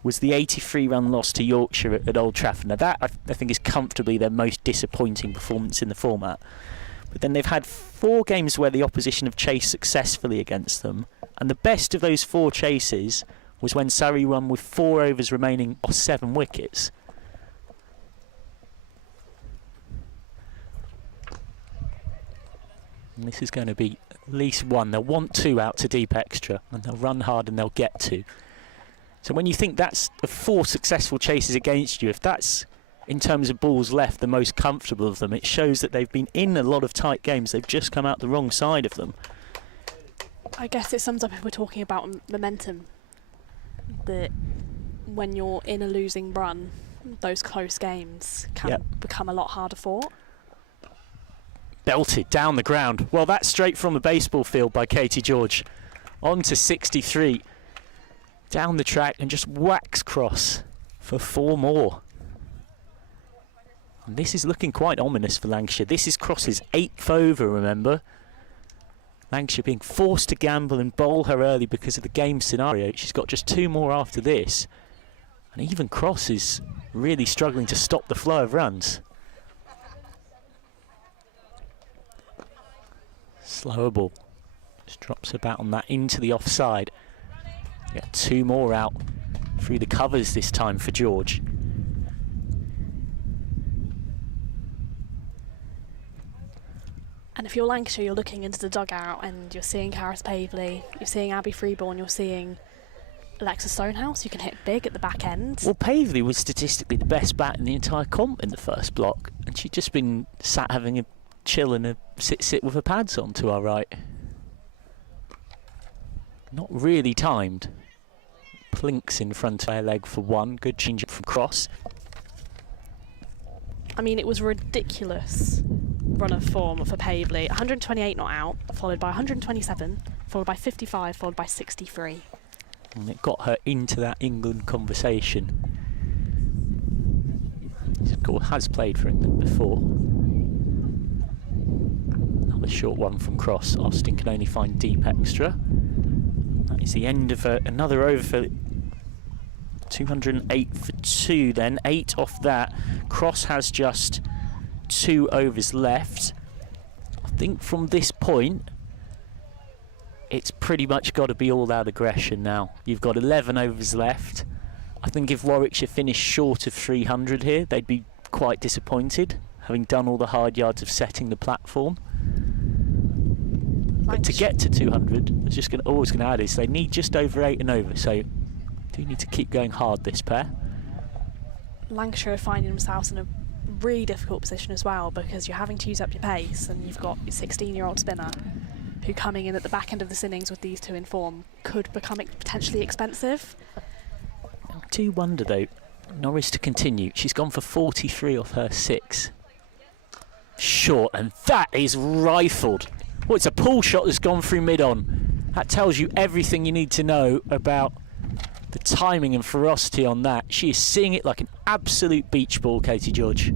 was the 83-run loss to Yorkshire at Old Trafford. Now that, I think, is comfortably their most disappointing performance in the format. But then they've had 4 games where the opposition have chased successfully against them, and the best of those 4 chases was when Surrey won with 4 overs remaining off 7 wickets. And this is going to be at least 1. They'll want 2 out to deep extra, and they'll run hard and they'll get 2. So when you think that's 4 successful chases against you, if that's, in terms of balls left, the most comfortable of them, it shows that they've been in a lot of tight games. They've just come out the wrong side of them. I guess it sums up if we're talking about momentum, that when you're in a losing run, those close games can become a lot harder fought. Belted down the ground. Well, that's straight from the baseball field by Katie George. On to 63. Down the track and just whacks Cross for 4 more. And this is looking quite ominous for Lancashire. This is Cross's 8th over, remember. Lancashire being forced to gamble and bowl her early because of the game scenario. She's got just 2 more after this. And even Cross is really struggling to stop the flow of runs. Slower ball. Just drops her bat on that into the offside. Yeah, 2 more out through the covers this time for George. And if you're Lancashire, you're looking into the dugout and you're seeing Karis Pavley, you're seeing Abby Freeborn, you're seeing Alexis Stonehouse, you can hit big at the back end. Well, Pavley was statistically the best bat in the entire comp in the first block, and she'd just been sat having a chill and a sit with her pads on to our right. Not really timed. Plinks in front of her leg for 1. Good change up from Cross. I mean, it was a ridiculous run of form for Pavley. 128 not out, followed by 127, followed by 55, followed by 63. And it got her into that England conversation. Has played for England before. Another short one from Cross. Austin can only find deep extra. That is the end of another over for 208 for 2 then. 8 off that. Cross has just 2 overs left. I think from this point, it's pretty much got to be all-out aggression now. You've got 11 overs left. I think if Warwickshire finished short of 300 here, they'd be quite disappointed, having done all the hard yards of setting the platform. But to get to 200, I was just always going to add is they need just over 8 and over, so do need to keep going hard, this pair. Lancashire are finding themselves in a really difficult position as well, because you're having to use up your pace, and you've got your 16-year-old spinner who, coming in at the back end of this innings with these 2 in form, could become potentially expensive. I do wonder though, Norris to continue. She's gone for 43 off her 6. Short, and that is rifled. Well, it's a pull shot that's gone through mid-on. That tells you everything you need to know about the timing and ferocity on that. She is seeing it like an absolute beach ball, Katie George.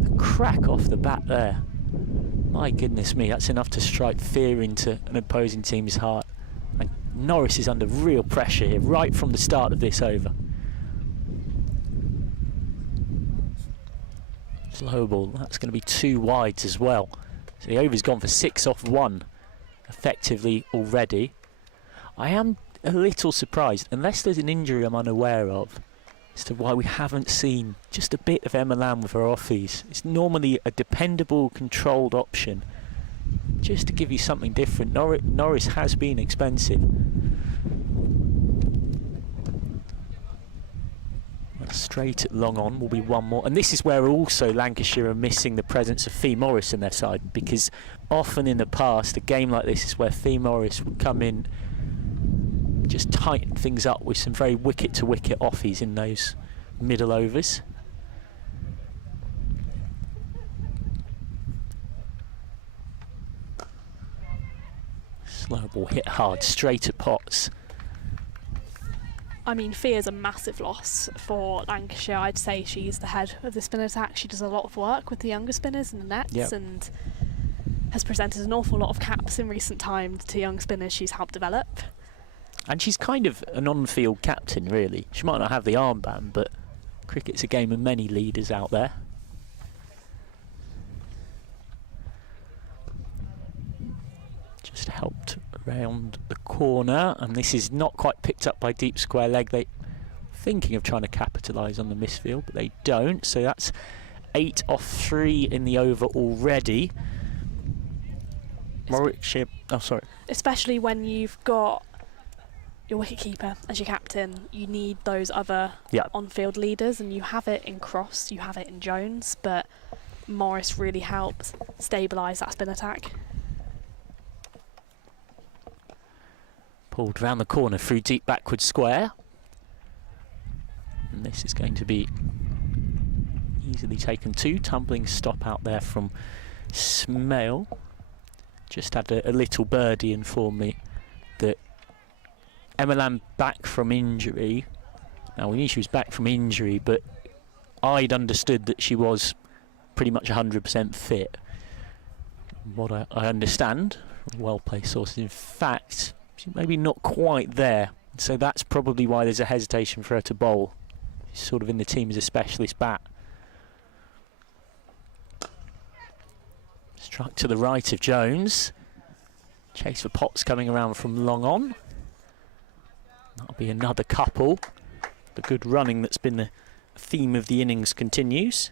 The crack off the bat there. My goodness me, that's enough to strike fear into an opposing team's heart. And Norris is under real pressure here, right from the start of this over. Slow ball, that's going to be 2 wides as well. So the over's gone for 6 off 1, effectively already. I am a little surprised, unless there's an injury I'm unaware of, as to why we haven't seen just a bit of Emma Lamb with her offies. It's normally a dependable, controlled option, just to give you something different. Norris has been expensive. Straight at long on will be 1 more, and this is where also Lancashire are missing the presence of Fee Morris in their side, because often in the past a game like this is where Fee Morris would come in, just tighten things up with some very wicket to wicket offies in those middle overs. Slow ball hit hard straight at Potts. I mean, Fia's a massive loss for Lancashire. I'd say she's the head of the spin attack. She does a lot of work with the younger spinners in the nets and has presented an awful lot of caps in recent times to young spinners she's helped develop. And she's kind of an on-field captain, really. She might not have the armband, but cricket's a game of many leaders out there. Just helped around the corner, and this is not quite picked up by deep square leg. They thinking of trying to capitalise on the misfield, but they don't. So that's 8 off 3 in the over already. Warwickshire, oh sorry. Especially when you've got your wicketkeeper as your captain, you need those other on-field leaders, and you have it in Cross, you have it in Jones, but Morris really helped stabilise that spin attack. Pulled round the corner through deep backward square. And this is going to be easily taken too. Tumbling stop out there from Smale. Just had a little birdie inform me that Emma Lamb back from injury. Now we knew she was back from injury, but I'd understood that she was pretty much 100% fit. What I understand from well-placed sources, in fact, she's maybe not quite there. So that's probably why there's a hesitation for her to bowl. She's sort of in the team as a specialist bat. Struck to the right of Jones. Chase for Potts coming around from long on. That'll be another couple. The good running that's been the theme of the innings continues.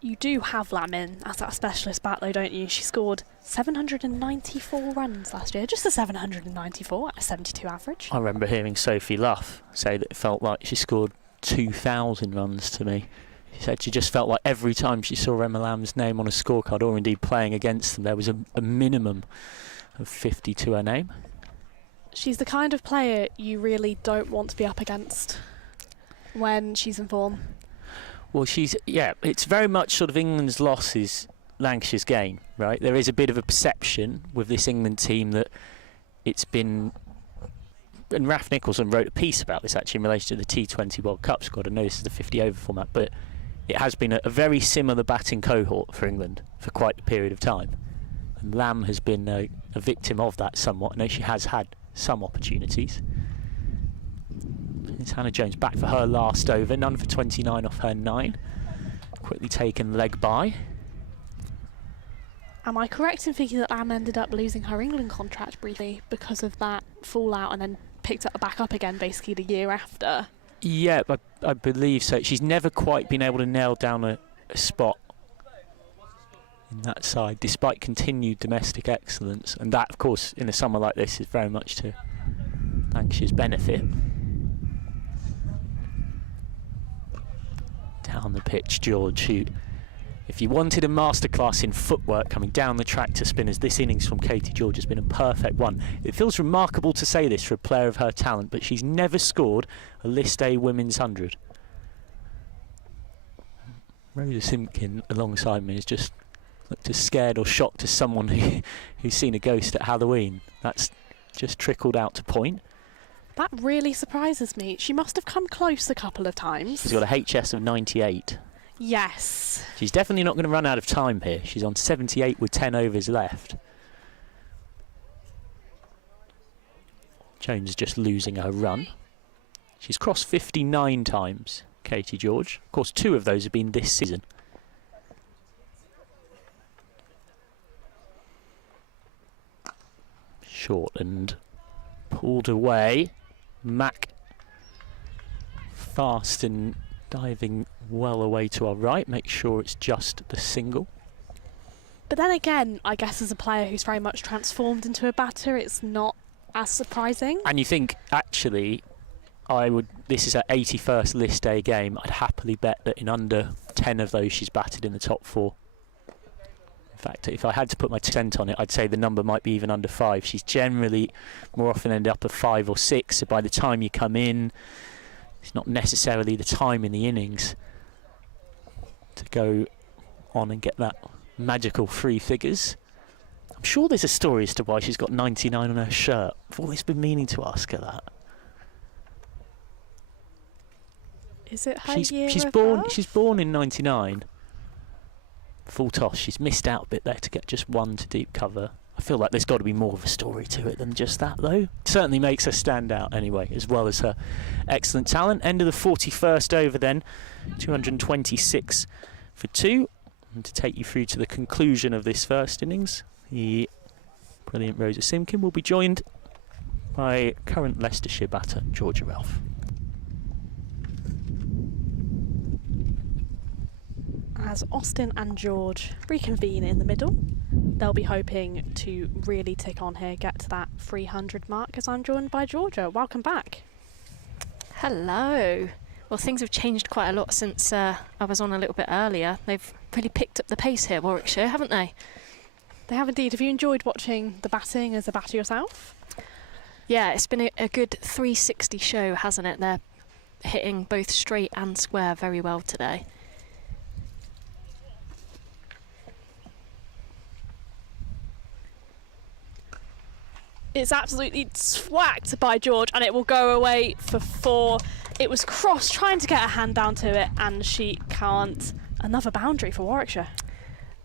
You do have Lam in as that specialist bat though, don't you? She scored 794 runs last year. Just a 794 at a 72 average. I remember hearing Sophie Luff say that it felt like she scored 2,000 runs to me. She said she just felt like every time she saw Emma Lamb's name on a scorecard, or indeed playing against them, there was a minimum of 50 to her name. She's the kind of player you really don't want to be up against when she's in form. Well, it's very much sort of England's loss is Lancashire's gain, right? There is a bit of a perception with this England team that it's been, and Raf Nicholson wrote a piece about this actually in relation to the T20 World Cup squad. I know this is the 50 over format, but it has been a very similar batting cohort for England for quite a period of time. And Lamb has been a victim of that somewhat. I know she has had some opportunities. It's Hannah Jones back for her last over, none for 29 off her 9. Quickly taken leg by. Am I correct in thinking that Lamb ended up losing her England contract briefly because of that fallout and then picked it back up again basically the year after? Yeah, I believe so. She's never quite been able to nail down a spot in that side, despite continued domestic excellence. And that, of course, in a summer like this is very much to Lancashire's benefit. Down the pitch, George, who, if you wanted a masterclass in footwork coming down the track to spinners, this innings from Katie George has been a perfect one. It feels remarkable to say this for a player of her talent, but she's never scored a List A women's 100. Rhoda Simpkin alongside me has just looked as scared or shocked as someone who's seen a ghost at Halloween. That's just trickled out to point. That really surprises me. She must have come close a couple of times. She's got a HS of 98. Yes. She's definitely not going to run out of time here. She's on 78 with 10 overs left. Jones just losing her run. She's crossed 59 times, Katie George. Of course, 2 of those have been this season. Short and pulled away. Mack fast and diving well away to our right. Make sure it's just the single. But then again, I guess as a player who's very much transformed into a batter, it's not as surprising. And you think, actually, this is her 81st List A game. I'd happily bet that in under 10 of those she's batted in the top 4. In fact, if I had to put my % on it, I'd say the number might be even under 5. She's generally more often end up at 5 or 6. So by the time you come in, it's not necessarily the time in the innings to go on and get that magical 3 figures. I'm sure there's a story as to why she's got 99 on her shirt. I've always been meaning to ask her that. Is it her She's year she's of born birth? she's born in 99. Full toss. She's missed out a bit there to get just one to deep cover. I feel like there's got to be more of a story to it than just that, though. Certainly makes her stand out anyway, as well as her excellent talent. End of the 41st over then, 226 for 2. And to take you through to the conclusion of this first innings, the brilliant Rosa Simkin will be joined by current Leicestershire batter Georgia Ralph. As Austin and George reconvene in the middle, they'll be hoping to really tick on here, get to that 300 mark, as I'm joined by Georgia. Welcome back. Hello. Well, things have changed quite a lot since I was on a little bit earlier. They've really picked up the pace here, Warwickshire, haven't they? They have indeed. Have you enjoyed watching the batting as a batter yourself? Yeah, it's been a good 360 show, hasn't it? They're hitting both straight and square very well today. It's absolutely swacked by George, and it will go away for 4. It was Cross trying to get a hand down to it, and she can't. Another boundary for Warwickshire.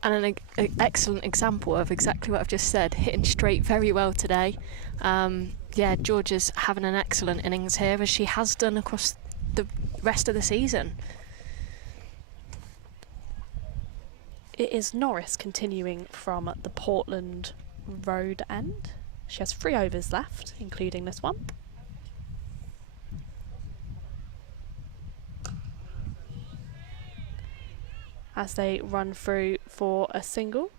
And an excellent example of exactly what I've just said, hitting straight very well today. Yeah, George is having an excellent innings here, as she has done across the rest of the season. It is Norris continuing from the Portland Road end. She has 3 overs left, including this one. As they run through for a single.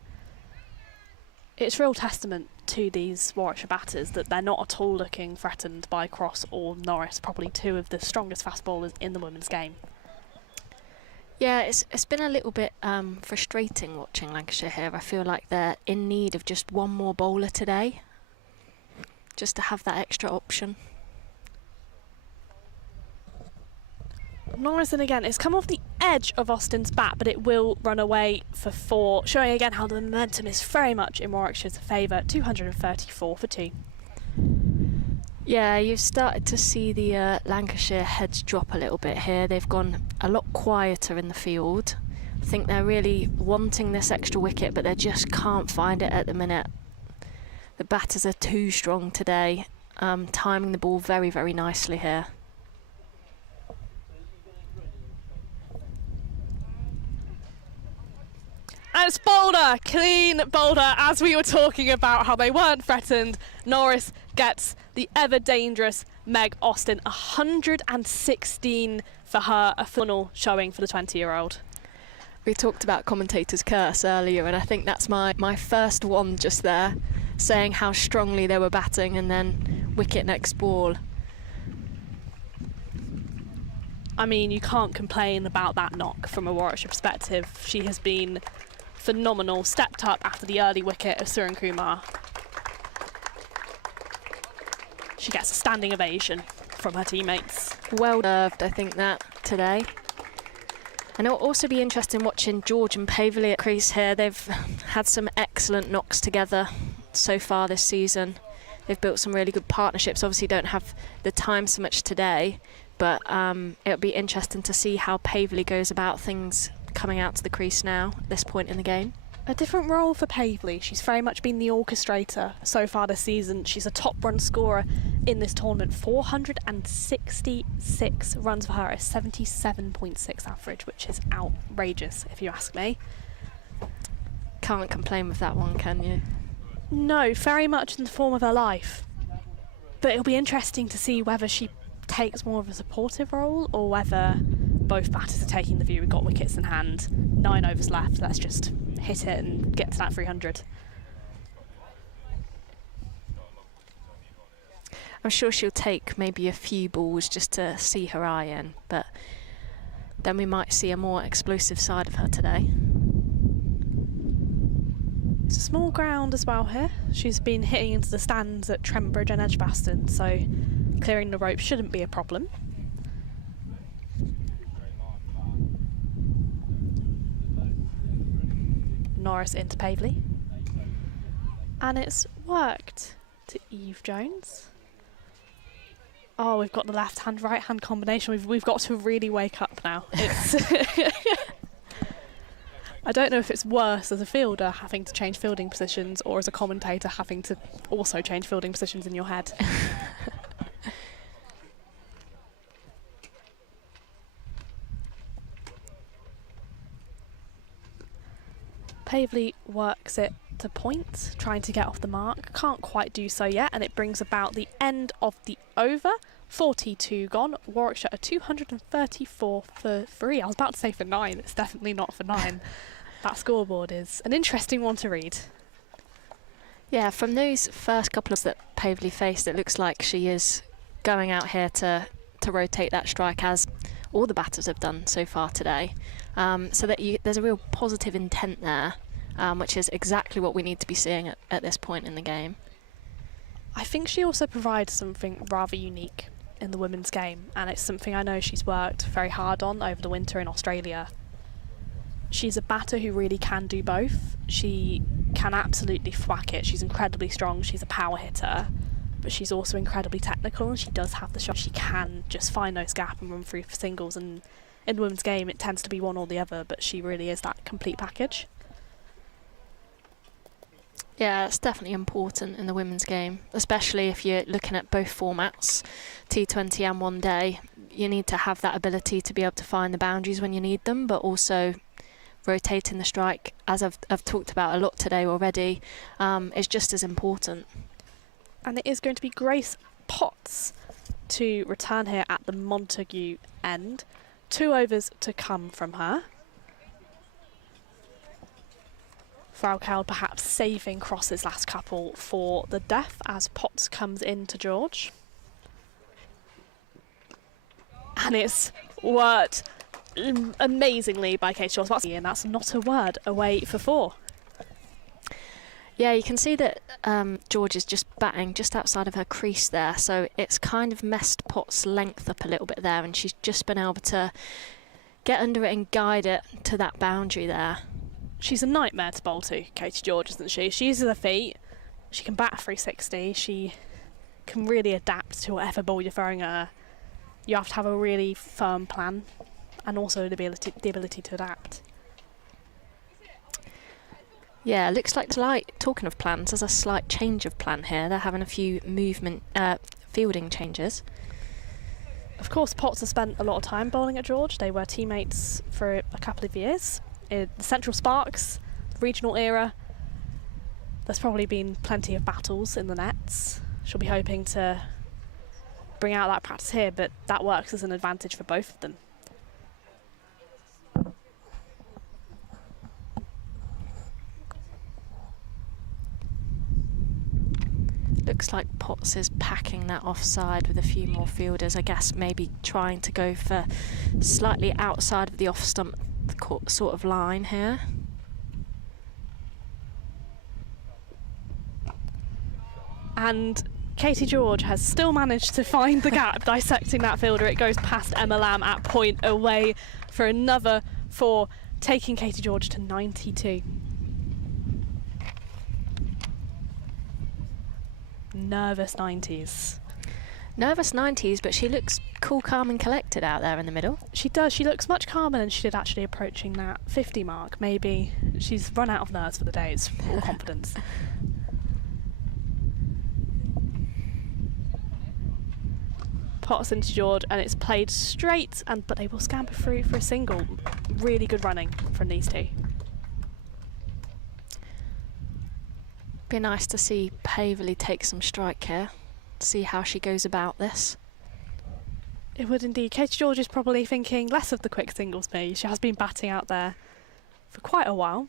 It's real testament to these Warwickshire batters that they're not at all looking threatened by Cross or Norris, probably 2 of the strongest fast bowlers in the women's game. Yeah, it's been a little bit frustrating watching Lancashire here. I feel like they're in need of just one more bowler today, just to have that extra option. Norris, and again, it's come off the edge of Austin's bat, but it will run away for 4, showing again how the momentum is very much in Warwickshire's favour. 234 for 2. Yeah, you've started to see the Lancashire heads drop a little bit here. They've gone a lot quieter in the field. I think they're really wanting this extra wicket, but they just can't find it at the minute. The batters are too strong today, timing the ball very, very nicely here. And it's Boulder, clean Boulder, as we were talking about how they weren't threatened. Norris gets the ever dangerous Meg Austin, 116 for her, a phenomenal showing for the 20-year-old. We talked about commentator's curse earlier, and I think that's my first one just there, saying how strongly they were batting and then wicket next ball. I mean, you can't complain about that knock from a Warwickshire perspective. She has been phenomenal, stepped up after the early wicket of Suren Kumar. She gets a standing ovation from her teammates. Well deserved, I think, that today. And it'll also be interesting watching George and Pavely at crease here. They've had some excellent knocks together so far this season. They've built some really good partnerships. Obviously don't have the time so much today, but it'll be interesting to see how Pavely goes about things coming out to the crease now at this point in the game. A different role for Pavely. She's very much been the orchestrator so far this season. She's a top run scorer in this tournament. 466 runs for her, a 77.6 average, which is outrageous if you ask me. Can't complain with that one, can you? No, very much in the form of her life. But it'll be interesting to see whether she takes more of a supportive role or whether both batters are taking the view we've got wickets in hand, 9 overs left, let's just hit it and get to that 300. I'm sure she'll take maybe a few balls just to see her eye in, but then we might see a more explosive side of her today. It's a small ground as well here. She's been hitting into the stands at Trembridge and Edgbaston, so clearing the rope shouldn't be a problem. Norris into Pavely. And it's worked to Eve Jones. Oh, we've got the left-hand, right-hand combination. We've got to really wake up now. It's I don't know if it's worse as a fielder having to change fielding positions or as a commentator having to also change fielding positions in your head. Pavely works it to point, trying to get off the mark. Can't quite do so yet, and it brings about the end of the over. 42 gone. Warwickshire are 234 for 3. I was about to say for 9. It's definitely not for 9. That scoreboard is an interesting one to read. Yeah, from those first couple of that Pavely faced, it looks like she is going out here to rotate that strike, as all the batters have done so far today. So that there's a real positive intent there, which is exactly what we need to be seeing at this point in the game. I think she also provides something rather unique in the women's game, and it's something I know she's worked very hard on over the winter in Australia. She's a batter who really can do both. She can absolutely thwack it. She's incredibly strong. She's a power hitter, but she's also incredibly technical, and she does have the shot. She can just find those gaps and run through for singles, and in the women's game it tends to be one or the other, but she really is that complete package. Yeah, it's definitely important in the women's game, especially if you're looking at both formats, T20 and one day. You need to have that ability to be able to find the boundaries when you need them, but also rotating the strike, as I've talked about a lot today already, is just as important. And it is going to be Grace Potts to return here at the Montague end. 2 overs to come from her. Fraukel perhaps saving Cross's last couple for the death as Potts comes in to George. And it's worked amazingly by Kate George, and that's not a word, away for 4. Yeah, you can see that George is just batting just outside of her crease there, so it's kind of messed Potts' length up a little bit there, and she's just been able to get under it and guide it to that boundary there. She's a nightmare to bowl to, Katie George, isn't she? She uses her feet, she can bat 360, she can really adapt to whatever ball you're throwing at her. You have to have a really firm plan and also the ability to adapt. Yeah, looks like talking of plans, there's a slight change of plan here. They're having a few fielding changes. Of course, Potts has spent a lot of time bowling at George. They were teammates for a couple of years. In the Central Sparks, regional era, there's probably been plenty of battles in the nets. She'll be hoping to bring out that practice here, but that works as an advantage for both of them. Looks like Potts is packing that offside with a few more fielders. I guess maybe trying to go for slightly outside of the off stump sort of line here. And Katie George has still managed to find the gap, dissecting that fielder. It goes past Emma Lamb at point, away for another 4, taking Katie George to 92. Nervous 90s. Nervous 90s, but she looks cool, calm and collected out there in the middle. She does. She looks much calmer than she did actually approaching that 50 mark. Maybe she's run out of nerves for the day. It's all confidence. Potts into George, and it's played straight, but they will scamper through for a single. Really good running from these two. Be nice to see Pavely take some strike here, see how she goes about this. It would indeed. Katie George is probably thinking less of the quick singles speed. She has been batting out there for quite a while.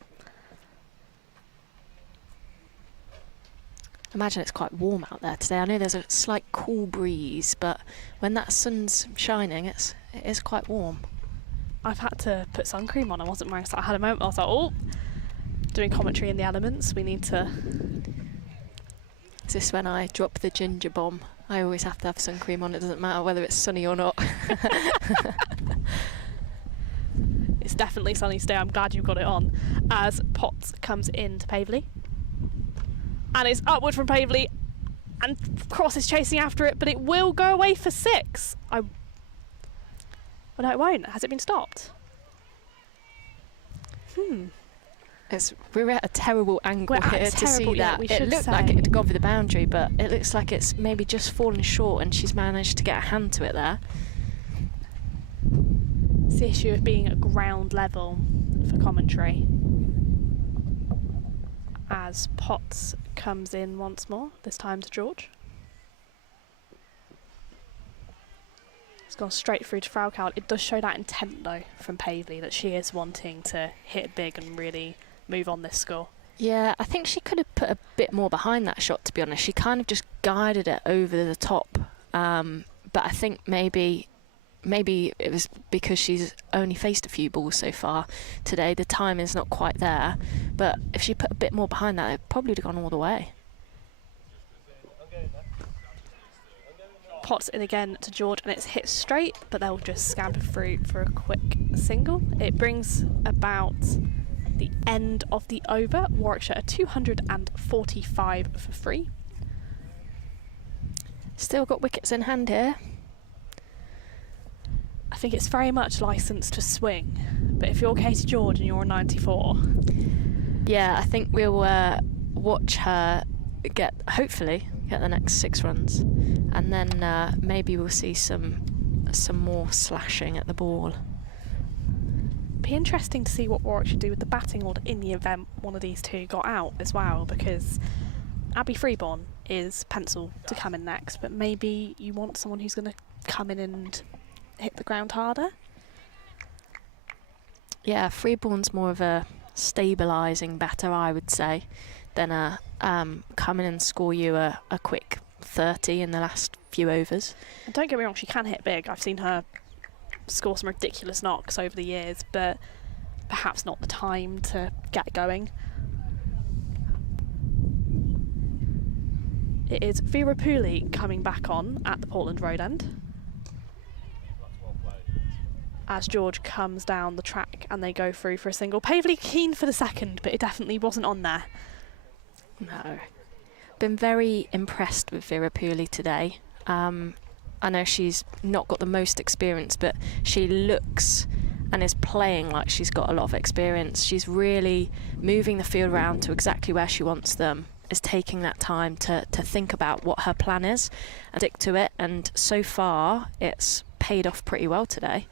Imagine it's quite warm out there today. I know there's a slight cool breeze, but when that sun's shining, it is quite warm. I've had to put sun cream on. I wasn't wearing. I had a moment. I was like, oh, doing commentary in the elements. We need to. Is this when I drop the ginger bomb? I always have to have sun cream on. It doesn't matter whether it's sunny or not. It's definitely sunny today. I'm glad you've got it on. As Potts comes in to Pavely. And it's upward from Pavely. And Cross is chasing after it, but it will go away for 6. Oh no, it won't. Has it been stopped? We're at a terrible angle here to see that. It It looked like it had gone for the boundary, but it looks like it's maybe just fallen short and she's managed to get a hand to it there. It's the issue of being at ground level for commentary. As Potts comes in once more, this time to George. It's gone straight through to Fraukaud. It does show that intent though from Pavely, that she is wanting to hit big and really move on this score. Yeah, I think she could have put a bit more behind that shot, to be honest. She kind of just guided it over the top. But I think maybe it was because she's only faced a few balls so far today. The time is not quite there. But if she put a bit more behind that, it probably would have gone all the way. Potts in again to George, and it's hit straight, but they'll just scamper through for a quick single. It brings about the end of the over. Warwickshire are 245 for free. Still got wickets in hand here. I think it's very much licensed to swing, but if you're Katie George and you're a 94, yeah, I think we'll watch her hopefully get the next 6 runs, and then maybe we'll see some more slashing at the ball. Be interesting to see what Warwickshire do with the batting order in the event one of these two got out as well, because Abby Freeborn is pencil to come in next, but maybe you want someone who's going to come in and hit the ground harder. Yeah, Freeborn's more of a stabilising batter, I would say, than a come in and score you a quick 30 in the last few overs. And don't get me wrong, she can hit big. I've seen her score some ridiculous knocks over the years, but perhaps not the time to get going. It is Vera Pooley coming back on at the Portland Road end, as George comes down the track and they go through for a single. Pavely keen for the second, but it definitely wasn't on there. No. Been very impressed with Vera Pooley today. I know she's not got the most experience, but she looks and is playing like she's got a lot of experience. She's really moving the field around to exactly where she wants them, is taking that time to think about what her plan is and stick to it, and so far it's paid off pretty well today.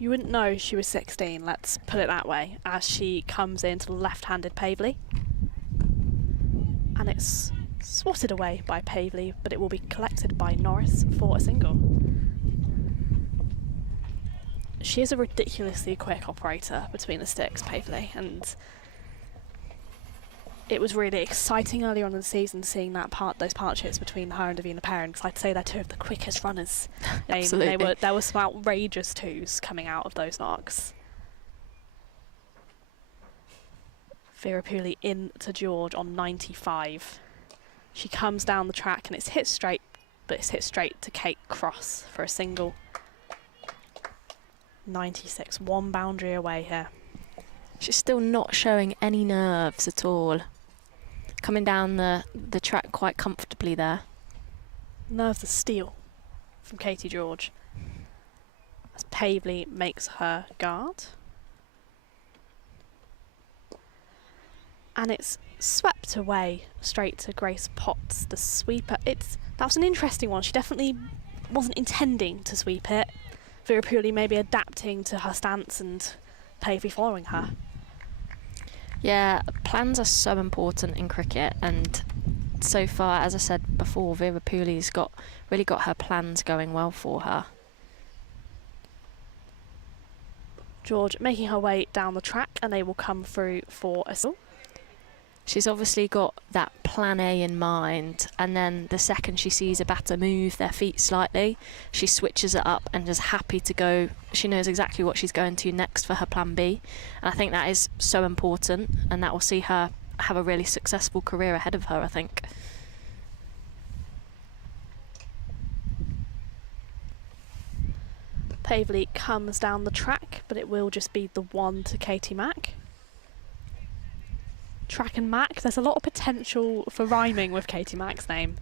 You wouldn't know she was 16, let's put it that way, as she comes into the left-handed Pavely. And it's swatted away by Pavely, but it will be collected by Norris for a single. She is a ridiculously quick operator between the sticks, Pavely, and it was really exciting earlier on in the season seeing those partnerships between her and Davina Perrin, because I'd say they're two of the quickest runners. Absolutely. There were some outrageous twos coming out of those knocks. Vera Pooley in to George on 95. She comes down the track and it's hit straight, but it's hit straight to Kate Cross for a single. 96, 1 boundary away here. She's still not showing any nerves at all. Coming down the track quite comfortably there. Nerves of steel from Katie George, as Pavely makes her guard. And it's swept away straight to Grace Potts, the sweeper. That was an interesting one. She definitely wasn't intending to sweep it. Vera Pooley maybe adapting to her stance and Pavely following her. Yeah, plans are so important in cricket, and so far, as I said before, Vera Pooley's really got her plans going well for her. George making her way down the track, and they will come through for a single. She's obviously got that plan A in mind, and then the second she sees a batter move their feet slightly, she switches it up and is happy to go. She knows exactly what she's going to next for her plan B, and I think that is so important, and that will see her have a really successful career ahead of her, I think. Pavely comes down the track, but it will just be the one to Katie Mack. Track and Mac. There's a lot of potential for rhyming with Katie Mack's name.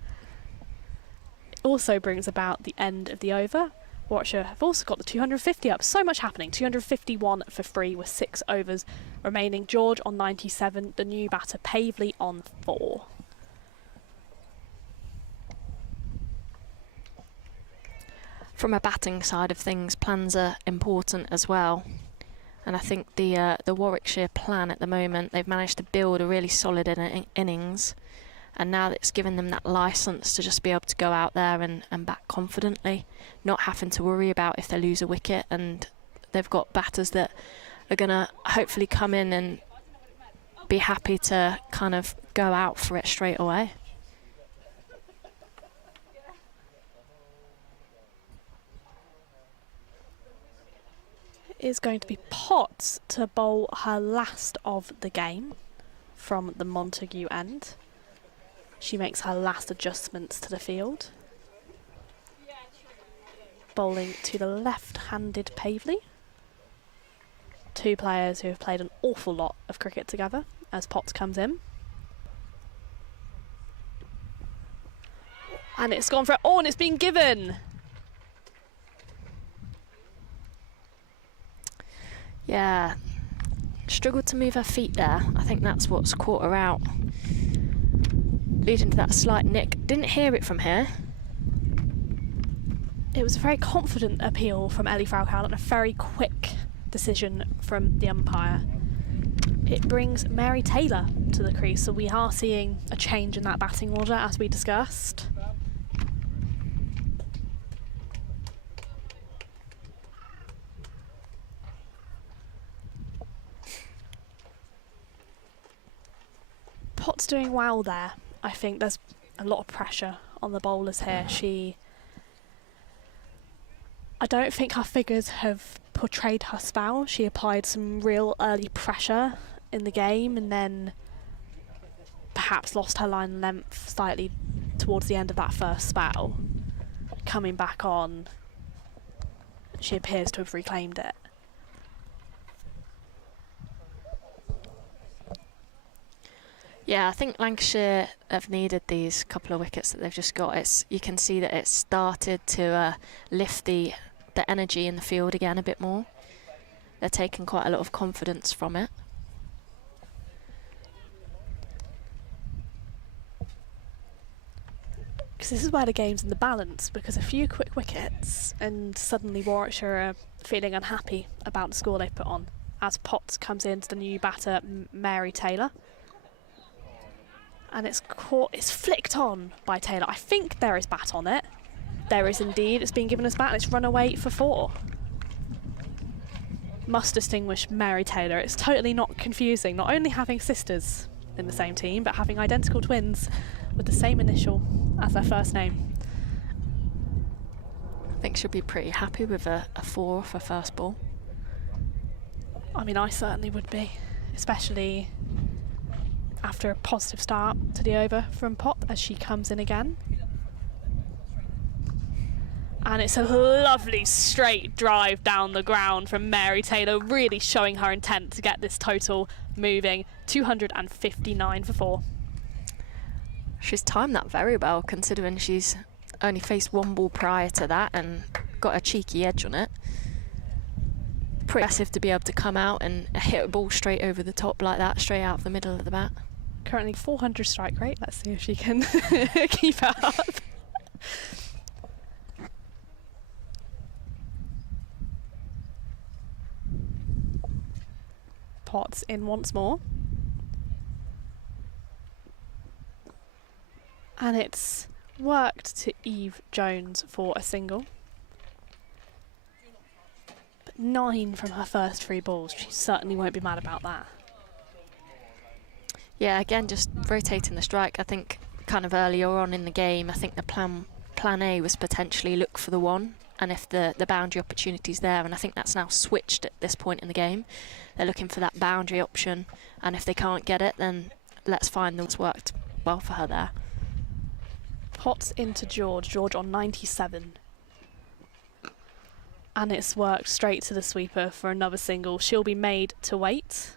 It also brings about the end of the over. Warwickshire have also got the 250 up. So much happening. 251 for free with 6 overs remaining. George on 97. The new batter Pavely on 4. From a batting side of things, plans are important as well. And I think the Warwickshire plan at the moment, they've managed to build a really solid innings. And now it's given them that licence to just be able to go out there and bat confidently, not having to worry about if they lose a wicket. And they've got batters that are going to hopefully come in and be happy to kind of go out for it straight away. Is going to be Potts to bowl her last of the game from the Montague end. She makes her last adjustments to the field. Bowling to the left-handed Pavely. 2 players who have played an awful lot of cricket together as Potts comes in. And it's gone for it. Oh, and it's been given! Yeah, struggled to move her feet there. I think that's what's caught her out, leading to that slight nick. Didn't hear it from here. It was a very confident appeal from Ellie Frauhaal and a very quick decision from the umpire. It brings Mary Taylor to the crease, so we are seeing a change in that batting order as we discussed. Potts doing well there. I think there's a lot of pressure on the bowlers here. I don't think her figures have portrayed her spell. She applied some real early pressure in the game and then perhaps lost her line length slightly towards the end of that first spell. Coming back on, she appears to have reclaimed it. Yeah, I think Lancashire have needed these couple of wickets that they've just got. You can see that it's started to lift the energy in the field again a bit more. They're taking quite a lot of confidence from it. Because this is where the game's in the balance, because a few quick wickets and suddenly Warwickshire are feeling unhappy about the score they've put on. As Potts comes into the new batter, Mary Taylor. And it's flicked on by Taylor. I think there is bat on it. There is indeed. It's been given as bat and it's run away for 4. Must distinguish Mary Taylor. It's totally not confusing. Not only having sisters in the same team, but having identical twins with the same initial as their first name. I think she'll be pretty happy with a 4 for first ball. I mean, I certainly would be, especially after a positive start to the over from Pop as she comes in again. And it's a lovely straight drive down the ground from Mary Taylor, really showing her intent to get this total moving. 259 for 4. She's timed that very well, considering she's only faced 1 ball prior to that and got a cheeky edge on it. Pretty impressive to be able to come out and hit a ball straight over the top like that, straight out of the middle of the bat. Currently 400 strike rate. Let's see if she can keep it up. Potts in once more. And it's worked to Eve Jones for a single. But 9 from her first 3 balls. She certainly won't be mad about that. Yeah, again, just rotating the strike. I think kind of earlier on in the game, I think the plan A was potentially look for the 1, and if the boundary opportunity's there, and I think that's now switched at this point in the game. They're looking for that boundary option, and if they can't get it, then let's find what's worked well for her there. Potts into George. George on 97. And it's worked straight to the sweeper for another single. She'll be made to wait.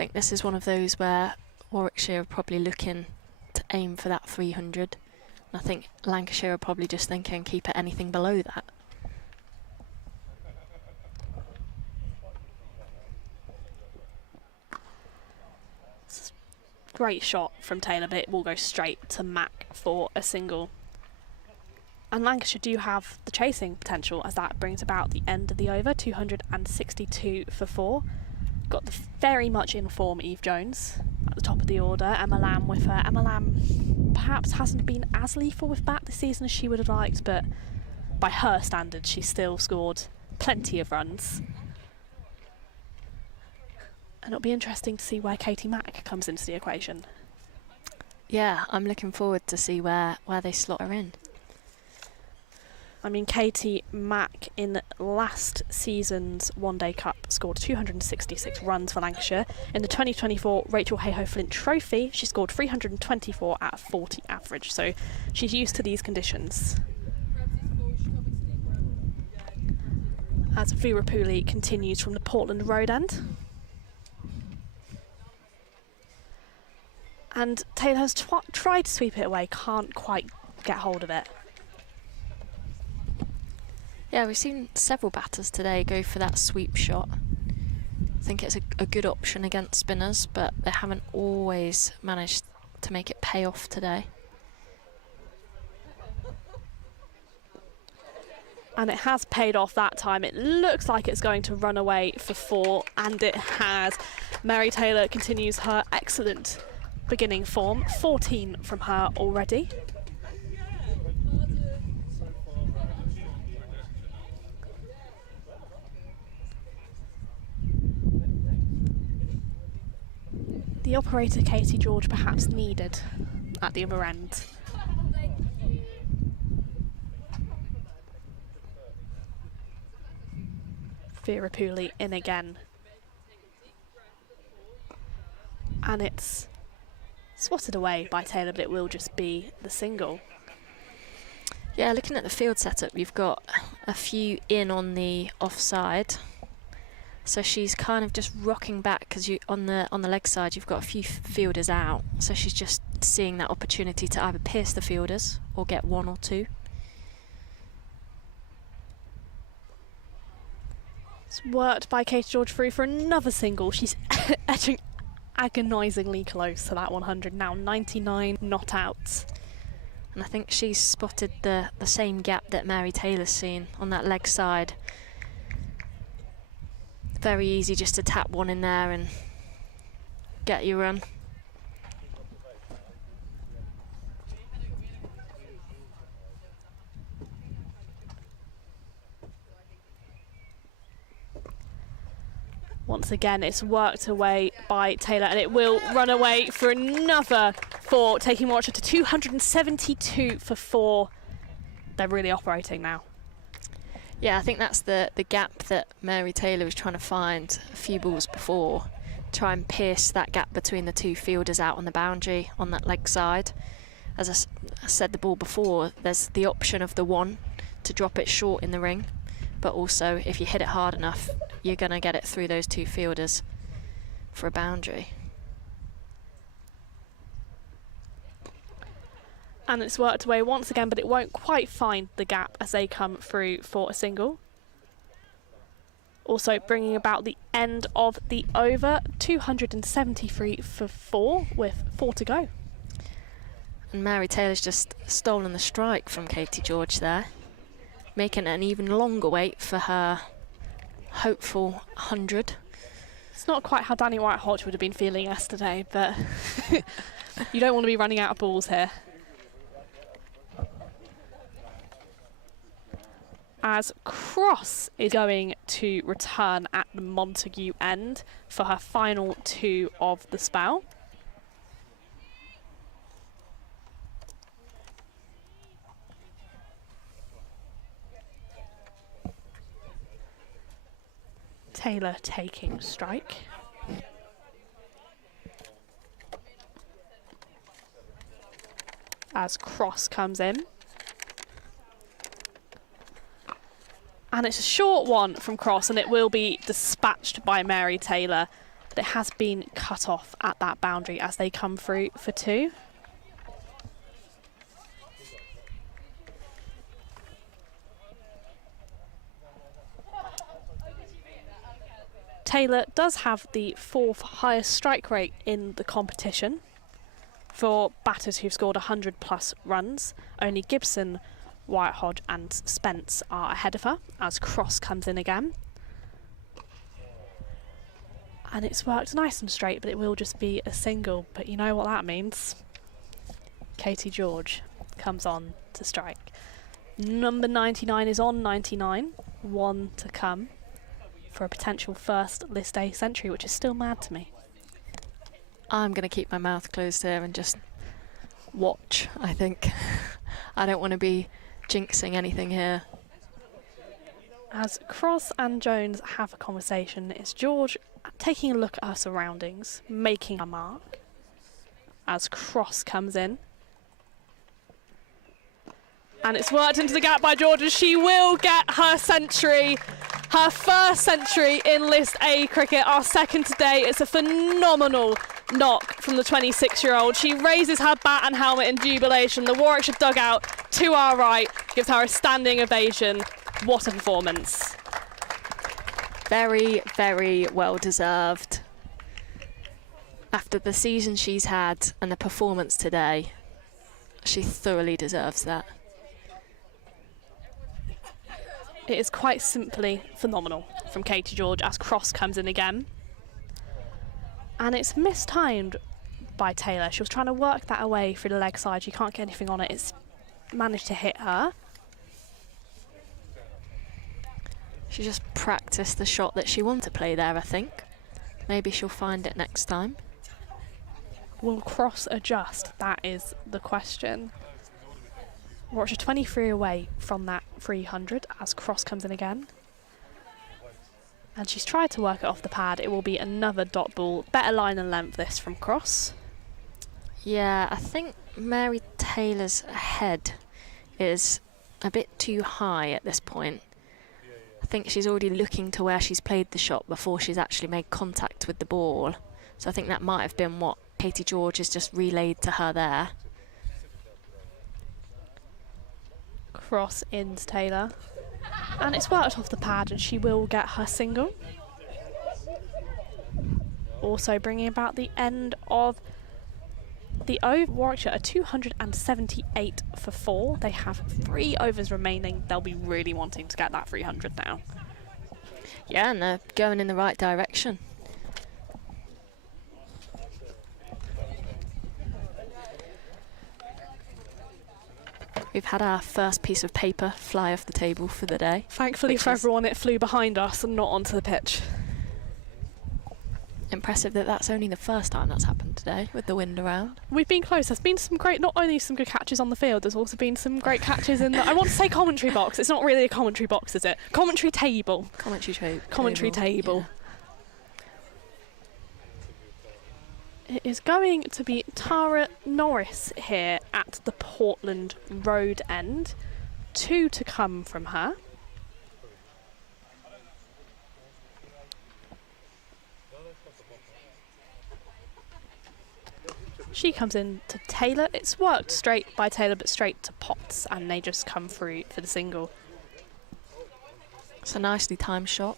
think this is one of those where Warwickshire are probably looking to aim for that 300. And I think Lancashire are probably just thinking keep it anything below that. Great shot from Taylor, but it will go straight to Mac for a single. And Lancashire do have the chasing potential as that brings about the end of the over, 262 for 4. Got the very much in form Eve Jones at the top of the order. Emma Lamb with her. Emma Lamb perhaps hasn't been as lethal with bat this season as she would have liked, but by her standards, she's still scored plenty of runs. And it'll be interesting to see where Katie Mack comes into the equation. Yeah, I'm looking forward to see where they slot her in. I mean, Katie Mack in last season's One Day Cup scored 266 runs for Lancashire. In the 2024 Rachel Hayhoe Flint Trophy, she scored 324 at a 40 average. So she's used to these conditions. As Virapuli continues from the Portland Road end. And Taylor has tried to sweep it away, can't quite get hold of it. Yeah, we've seen several batters today go for that sweep shot. I think it's a good option against spinners, but they haven't always managed to make it pay off today. And it has paid off that time. It looks like it's going to run away for 4, and it has. Mary Taylor continues her excellent beginning form, 14 from her already. The operator Katie George perhaps needed at the other end. Virapuli in again. And it's swatted away by Taylor, but it will just be the single. Yeah, looking at the field setup, you've got a few in on the offside. So she's kind of just rocking back because on the leg side you've got a few fielders out. So she's just seeing that opportunity to either pierce the fielders or get 1 or 2. It's worked by Katie George through for another single. She's edging agonisingly close to that 100 now, 99 not out. And I think she's spotted the same gap that Mary Taylor's seen on that leg side. Very easy just to tap one in there and get your run. Once again, it's worked away by Taylor, and it will run away for another 4, taking Warwickshire to 272 for 4. They're really operating now. Yeah, I think that's the gap that Mary Taylor was trying to find a few balls before. Try and pierce that gap between the 2 fielders out on the boundary on that leg side. As I said the ball before, there's the option of the 1 to drop it short in the ring, but also if you hit it hard enough, you're going to get it through those 2 fielders for a boundary. And it's worked away once again, but it won't quite find the gap as they come through for a single. Also bringing about the end of the over, 273 for 4 with 4 to go. And Mary Taylor's just stolen the strike from Katie George there, making an even longer wait for her hopeful 100. It's not quite how Danny White-Hodge would have been feeling yesterday, but you don't want to be running out of balls here. As Cross is going to return at the Montague end for her final 2 of the spell. Taylor taking strike. As Cross comes in. And it's a short one from Cross, and it will be dispatched by Mary Taylor. but it has been cut off at that boundary as they come through for 2. Taylor does have the 4th highest strike rate in the competition for batters who've scored 100+ runs. Only Gibson, Wyatt Hodge and Spence are ahead of her as Cross comes in again. And it's worked nice and straight, but it will just be a single. But you know what that means. Katie George comes on to strike. Number 99 is on 99. 1 to come for a potential first List A century, which is still mad to me. I'm going to keep my mouth closed here and just watch, I think. I don't want to be jinxing anything here. As Cross and Jones have a conversation, it's George taking a look at her surroundings, making a mark. As Cross comes in. And it's worked into the gap by George, and she will get her century. Her first century in List A cricket, our second today. It's a phenomenal knock from the 26-year-old. She raises her bat and helmet in jubilation. The Warwickshire dugout to our right gives her a standing ovation. What a performance. Very, very well deserved. After the season she's had and the performance today, she thoroughly deserves that. It is quite simply phenomenal from Katie George as Cross comes in again. And it's mistimed by Taylor. She was trying to work that away through the leg side. She can't get anything on it. It's managed to hit her. She just practiced the shot that she wanted to play there, I think. Maybe she'll find it next time. Will Cross adjust? That is the question. Warwickshire 23 away from that 300 as Cross comes in again. And she's tried to work it off the pad. It will be another dot ball. Better line and length this from Cross. Yeah, I think Mary Taylor's head is a bit too high at this point. I think she's already looking to where she's played the shot before she's actually made contact with the ball. So I think that might have been what Katie George has just relayed to her there. Cross into Taylor. And it's worked off the pad and she will get her single. Also bringing about the end of the over. Warwickshire are 278 for 4. They have 3 overs remaining. They'll be really wanting to get that 300 now. Yeah, and they're going in the right direction. We've had our first piece of paper fly off the table for the day. Thankfully for everyone, it flew behind us and not onto the pitch. Impressive that that's only the first time that's happened today with the wind around. We've been close. There's been some great, not only some good catches on the field, there's also been some great catches in the, I want to say commentary box. It's not really a commentary box, is it? Commentary table. Commentary table. Yeah. It is going to be Tara Norris here at the Portland Road end. 2 to come from her. She comes in to Taylor. It's worked straight by Taylor, but straight to Potts, and they just come through for the single. It's a nicely timed shot.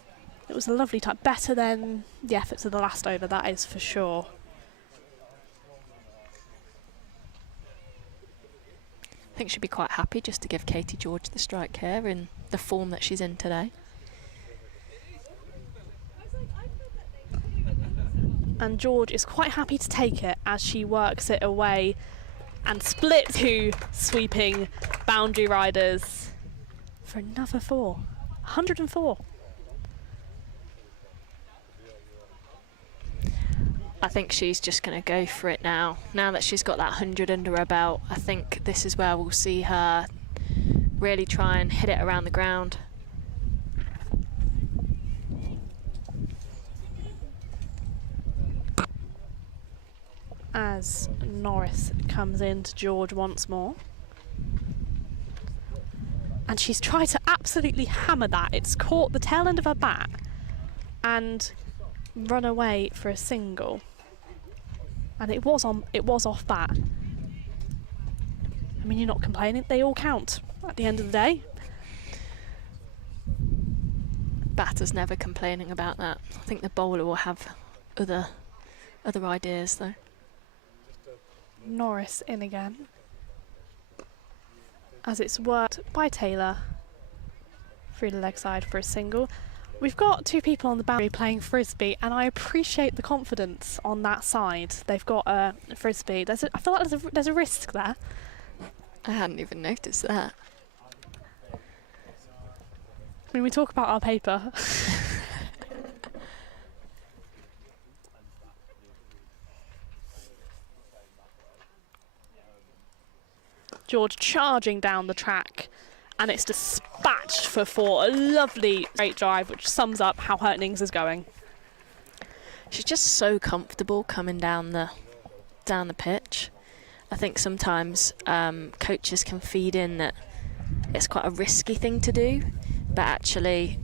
It was a lovely time. Better than the efforts of the last over, that is for sure. I think she'd be quite happy just to give Katie George the strike here in the form that she's in today. And George is quite happy to take it as she works it away and splits 2 sweeping boundary riders for another 4. 104. I think she's just going to go for it now. Now that she's got that 100 under her belt, I think this is where we'll see her really try and hit it around the ground. As Norris comes in to George once more. And she's tried to absolutely hammer that. It's caught the tail end of her bat. And run away for a single. And it was off bat. I mean, you're not complaining. They all count at the end of the day. Batter's never complaining about that. I think the bowler will have other ideas though. Norris in again. As it's worked by Taylor through the leg side for a single. We've got two people on the boundary playing frisbee, and I appreciate the confidence on that side. They've got a frisbee. I feel like there's a risk there. I hadn't even noticed that. I mean, we talk about our paper. George charging down the track, and it's dispatched for 4. A lovely straight drive, which sums up how her innings is going. She's just so comfortable coming down the pitch. I think sometimes coaches can feed in that it's quite a risky thing to do, but actually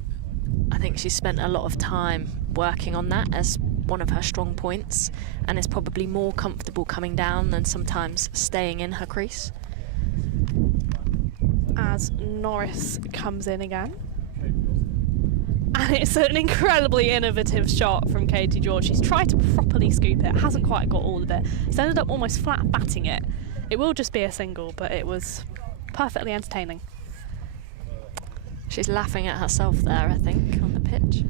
I think she's spent a lot of time working on that as one of her strong points, and is probably more comfortable coming down than sometimes staying in her crease. As Norris comes in again. And it's an incredibly innovative shot from Katie George. She's tried to properly scoop it, hasn't quite got all of it. She's ended up almost flat batting it. It will just be a single, but it was perfectly entertaining. She's laughing at herself there, I think, on the pitch.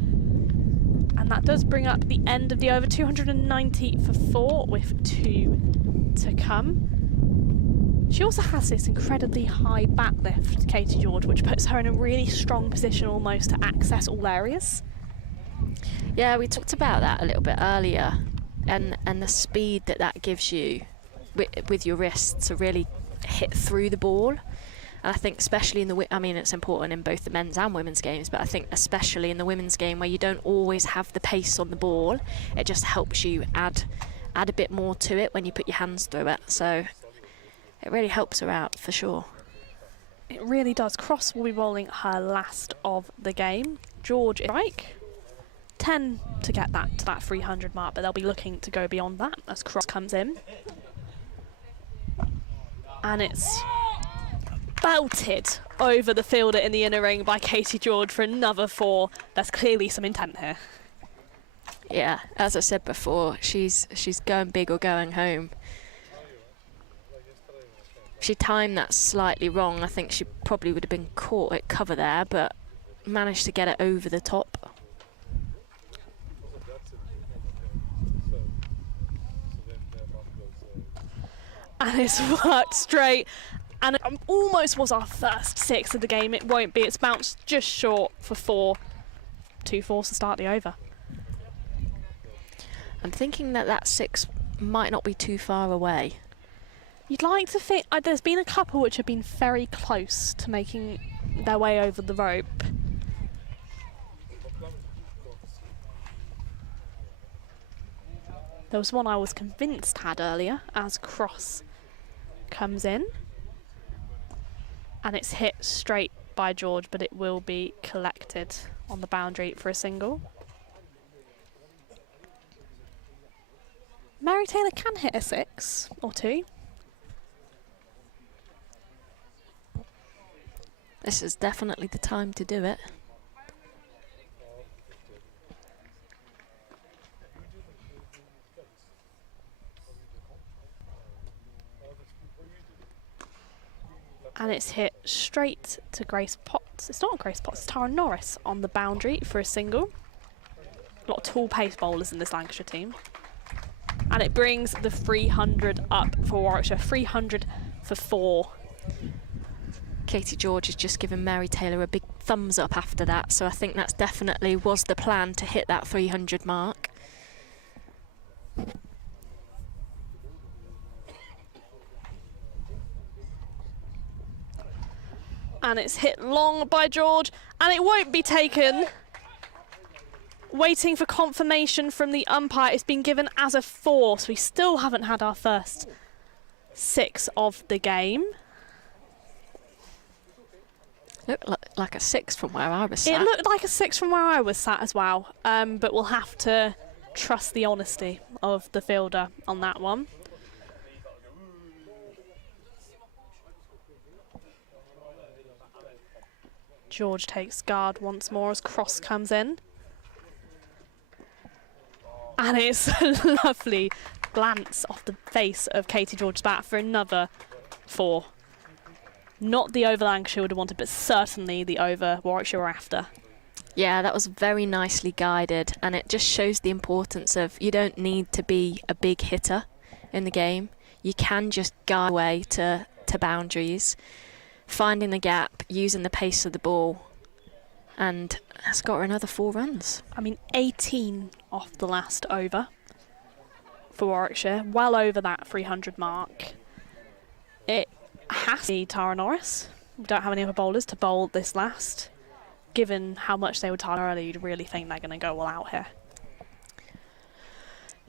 And that does bring up the end of the over. 290 for 4 with 2 to come. She also has this incredibly high back lift, Katie George, which puts her in a really strong position almost to access all areas. Yeah, we talked about that a little bit earlier, and the speed that gives you with your wrists to really hit through the ball. And I think especially I mean, it's important in both the men's and women's games, but I think especially in the women's game where you don't always have the pace on the ball, it just helps you add a bit more to it when you put your hands through it. So it really helps her out for sure. It really does. Cross will be bowling her last of the game. George is strike. 10 to get that to that 300 mark, but they'll be looking to go beyond that as Cross comes in. And it's belted over the fielder in the inner ring by Katie George for another 4. There's clearly some intent here. Yeah, as I said before, she's going big or going home. She timed that slightly wrong. I think she probably would have been caught at cover there, but managed to get it over the top. And it's worked straight. And it almost was our first 6 of the game. It won't be. It's bounced just short for 4. 2-4 to start the over. I'm thinking that 6 might not be too far away. You'd like to think there's been a couple which have been very close to making their way over the rope. There was one I was convinced had earlier as Cross comes in. And it's hit straight by George, but it will be collected on the boundary for a single. Mary Taylor can hit a 6 or 2. This is definitely the time to do it. And it's hit straight to Grace Potts. It's not Grace Potts, it's Tara Norris on the boundary for a single. A lot of tall pace bowlers in this Lancashire team. And it brings the 300 up for Warwickshire. 300 for 4. Katie George has just given Mary Taylor a big thumbs up after that, so I think that's definitely was the plan, to hit that 300 mark. And it's hit long by George, and it won't be taken. Waiting for confirmation from the umpire. It's been given as a 4, so we still haven't had our first 6 of the game. Looked like a 6 from where I was sat. It looked like a 6 from where I was sat as well, but we'll have to trust the honesty of the fielder on that one. George takes guard once more as cross comes in. And it's a lovely glance off the face of Katie George's bat for another 4. Not the over Lancashire would have wanted, but certainly the over Warwickshire were after. Yeah, that was very nicely guided, and it just shows the importance of you don't need to be a big hitter in the game. You can just guide away to boundaries, finding the gap, using the pace of the ball, and has got her another 4 runs. I mean, 18 off the last over for Warwickshire, well over that 300 mark. It has to be Tara Norris. We don't have any other bowlers to bowl this last. Given how much they were targeted earlier, you'd really think they're going to go all out here.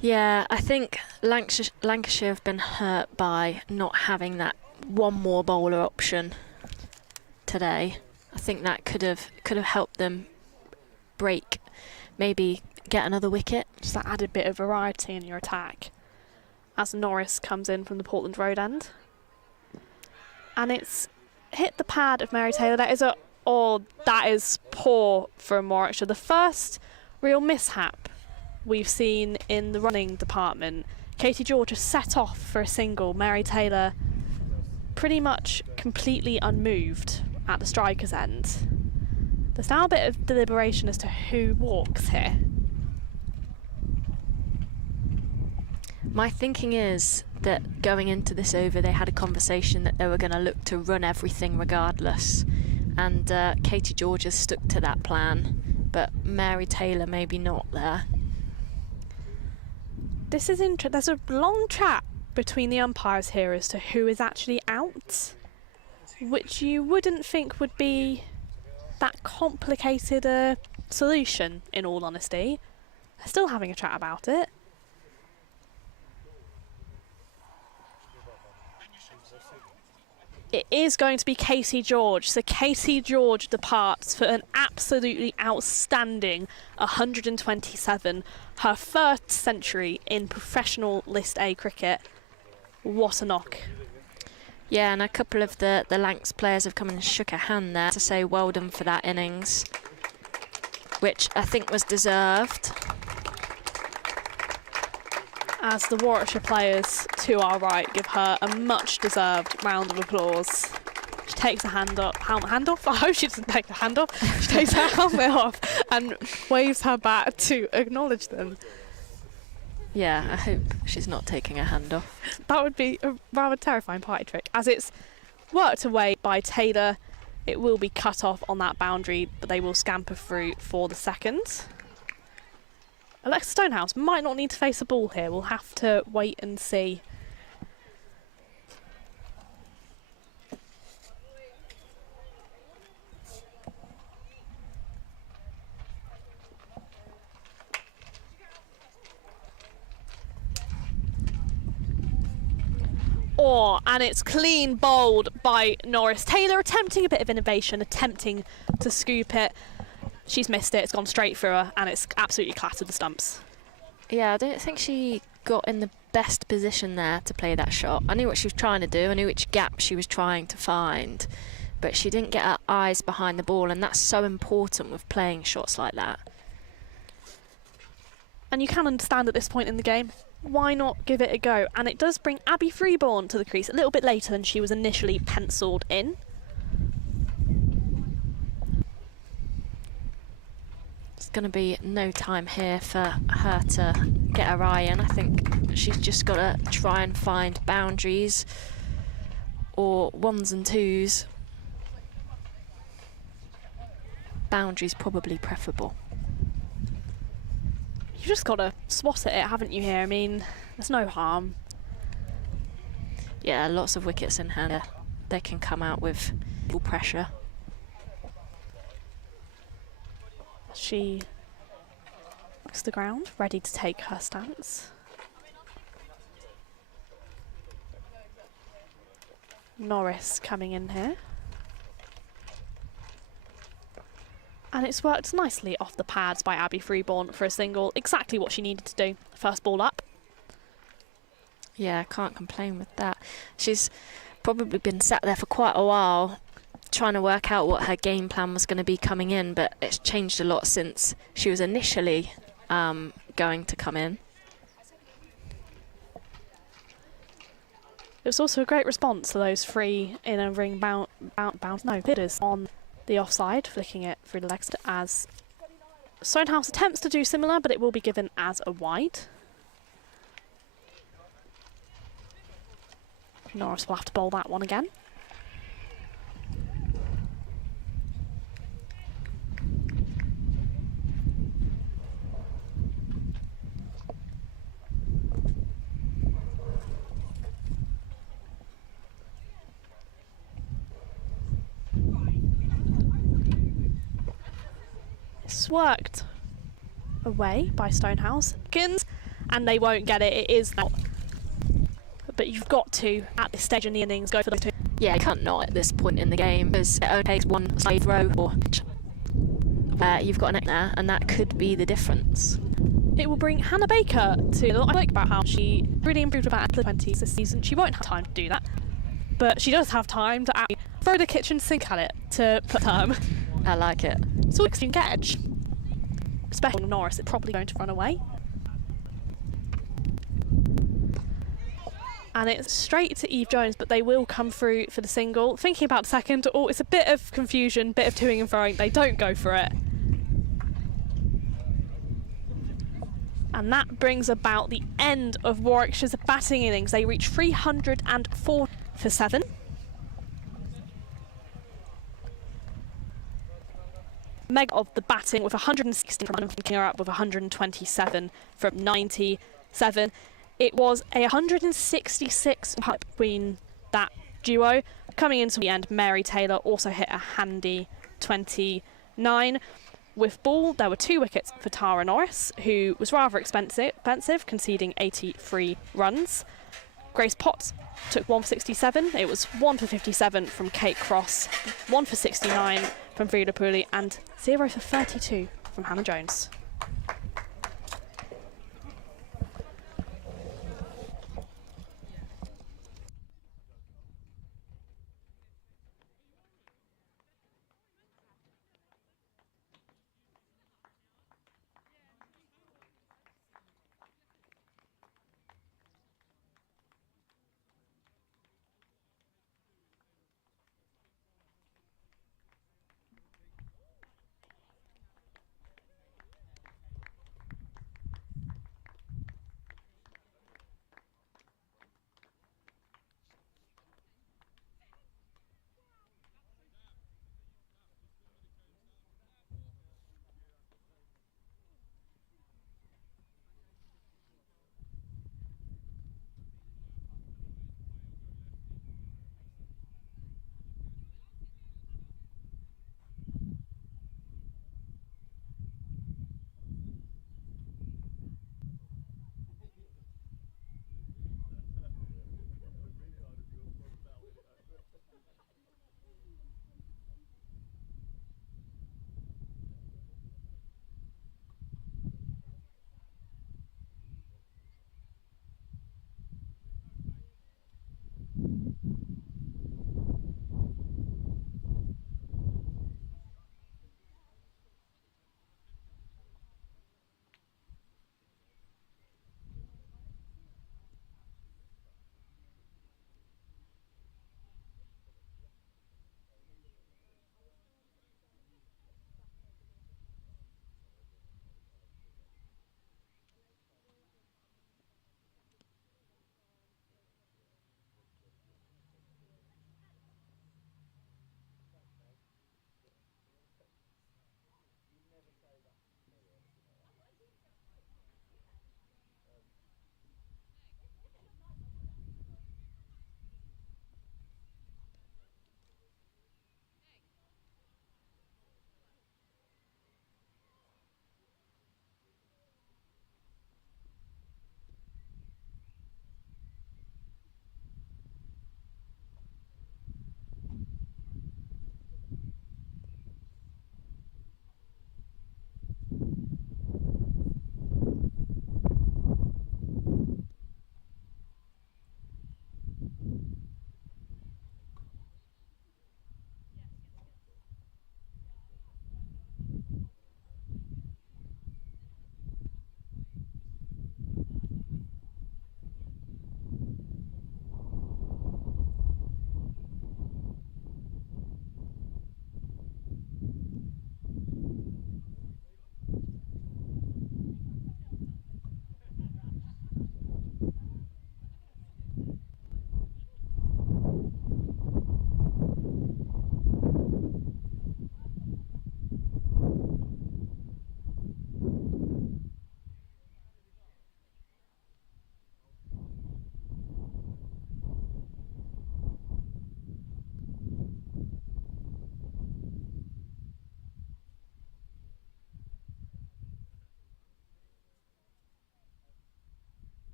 Yeah, I think Lancashire have been hurt by not having that one more bowler option today. I think that could have helped them break, maybe get another wicket. Just that added bit of variety in your attack. As Norris comes in from the Portland Road end. And it's hit the pad of Mary Taylor. That is poor from Warwickshire. The first real mishap we've seen in the running department. Katie George has set off for a single. Mary Taylor pretty much completely unmoved at the striker's end. There's now a bit of deliberation as to who walks here. My thinking is that going into this over, they had a conversation that they were going to look to run everything regardless. And Katie George has stuck to that plan, but Mary Taylor maybe not there. This is interesting. There's a long chat between the umpires here as to who is actually out, which you wouldn't think would be that complicated a solution, in all honesty. They're still having a chat about it. It is going to be Katie George. So Katie George departs for an absolutely outstanding 127. Her first century in professional List A cricket. What a knock. Yeah, and a couple of the Lancs players have come and shook her hand there to say well done for that innings, which I think was deserved. As the Warwickshire players to our right give her a much deserved round of applause. She takes her hand off. I hope she doesn't take her hand off. She takes her helmet off and waves her bat to acknowledge them. Yeah, I hope she's not taking her hand off. That would be a rather terrifying party trick. As it's worked away by Taylor, it will be cut off on that boundary, but they will scamper through for the second. Alexa Stonehouse might not need to face a ball here. We'll have to wait and see. And it's clean bowled by Norris. Taylor attempting a bit of innovation, attempting to scoop it. She's missed it, it's gone straight through her, and it's absolutely clattered the stumps. Yeah, I don't think she got in the best position there to play that shot. I knew what she was trying to do, I knew which gap she was trying to find, but she didn't get her eyes behind the ball, and that's so important with playing shots like that. And you can understand at this point in the game, why not give it a go? And it does bring Abby Freeborn to the crease a little bit later than she was initially penciled in. There's going to be no time here for her to get her eye in. I think she's just got to try and find boundaries or ones and twos. Boundaries probably preferable. You've just got to swat at it, haven't you, here? I mean, there's no harm. Yeah, lots of wickets in hand. They can come out with full pressure. She looks to the ground, ready to take her stance. Norris coming in here. And it's worked nicely off the pads by Abby Freeborn for a single. Exactly what she needed to do. First ball up. Yeah, can't complain with that. She's probably been sat there for quite a while trying to work out what her game plan was going to be coming in, but it's changed a lot since she was initially going to come in. It was also a great response to those three in a ring bidders on the offside, flicking it through the legs as Stonehouse attempts to do similar, but it will be given as a wide. Norris will have to bowl that one again. It's worked away by Stonehouse. And they won't get it. It is now. But you've got to, at this stage in the innings, go for those two. Yeah, you can't not at this point in the game, because it only takes one side throw or you've got an there, and that could be the difference. It will bring Hannah Baker to I like about how she really improved about the 20s this season. She won't have time to do that, but she does have time to actually throw the kitchen sink at it to put term. I like it. So you can get edge. Especially Norris, it's probably going to run away. And it's straight to Eve Jones, but they will come through for the single. Thinking about second, oh, it's a bit of confusion, bit of toing and froing. They don't go for it. And that brings about the end of Warwickshire's batting innings. They reach 304 for 7. Meg of the batting with 116 from picking her up with 127 from 97. It was a 166 between that duo. Coming into the end, Mary Taylor also hit a handy 29. With ball, there were 2 wickets for Tara Norris, who was rather expensive, conceding 83 runs. Grace Potts took 1 for 67. It was 1 for 57 from Kate Cross, 1 for 69 from Frida Pooley, and 0 for 32 from Hannah Jones.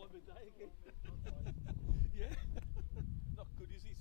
time of day again. Yeah, not good, is it?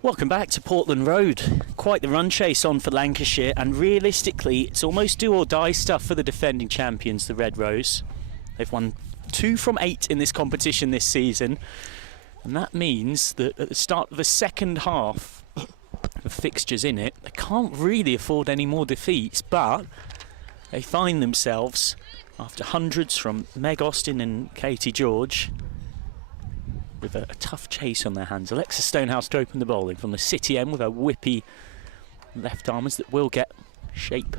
Welcome back to Portland Road. Quite the run chase on for Lancashire, and realistically it's almost do or die stuff for the defending champions, the Red Rose. They've won 2 from 8 in this competition this season, and that means that at the start of the second half of fixtures in it, they can't really afford any more defeats, but they find themselves, after hundreds from Meg Austin and Katie George, with a tough chase on their hands. Alexa Stonehouse to open the bowling from the City end with her whippy left armers that will get shape.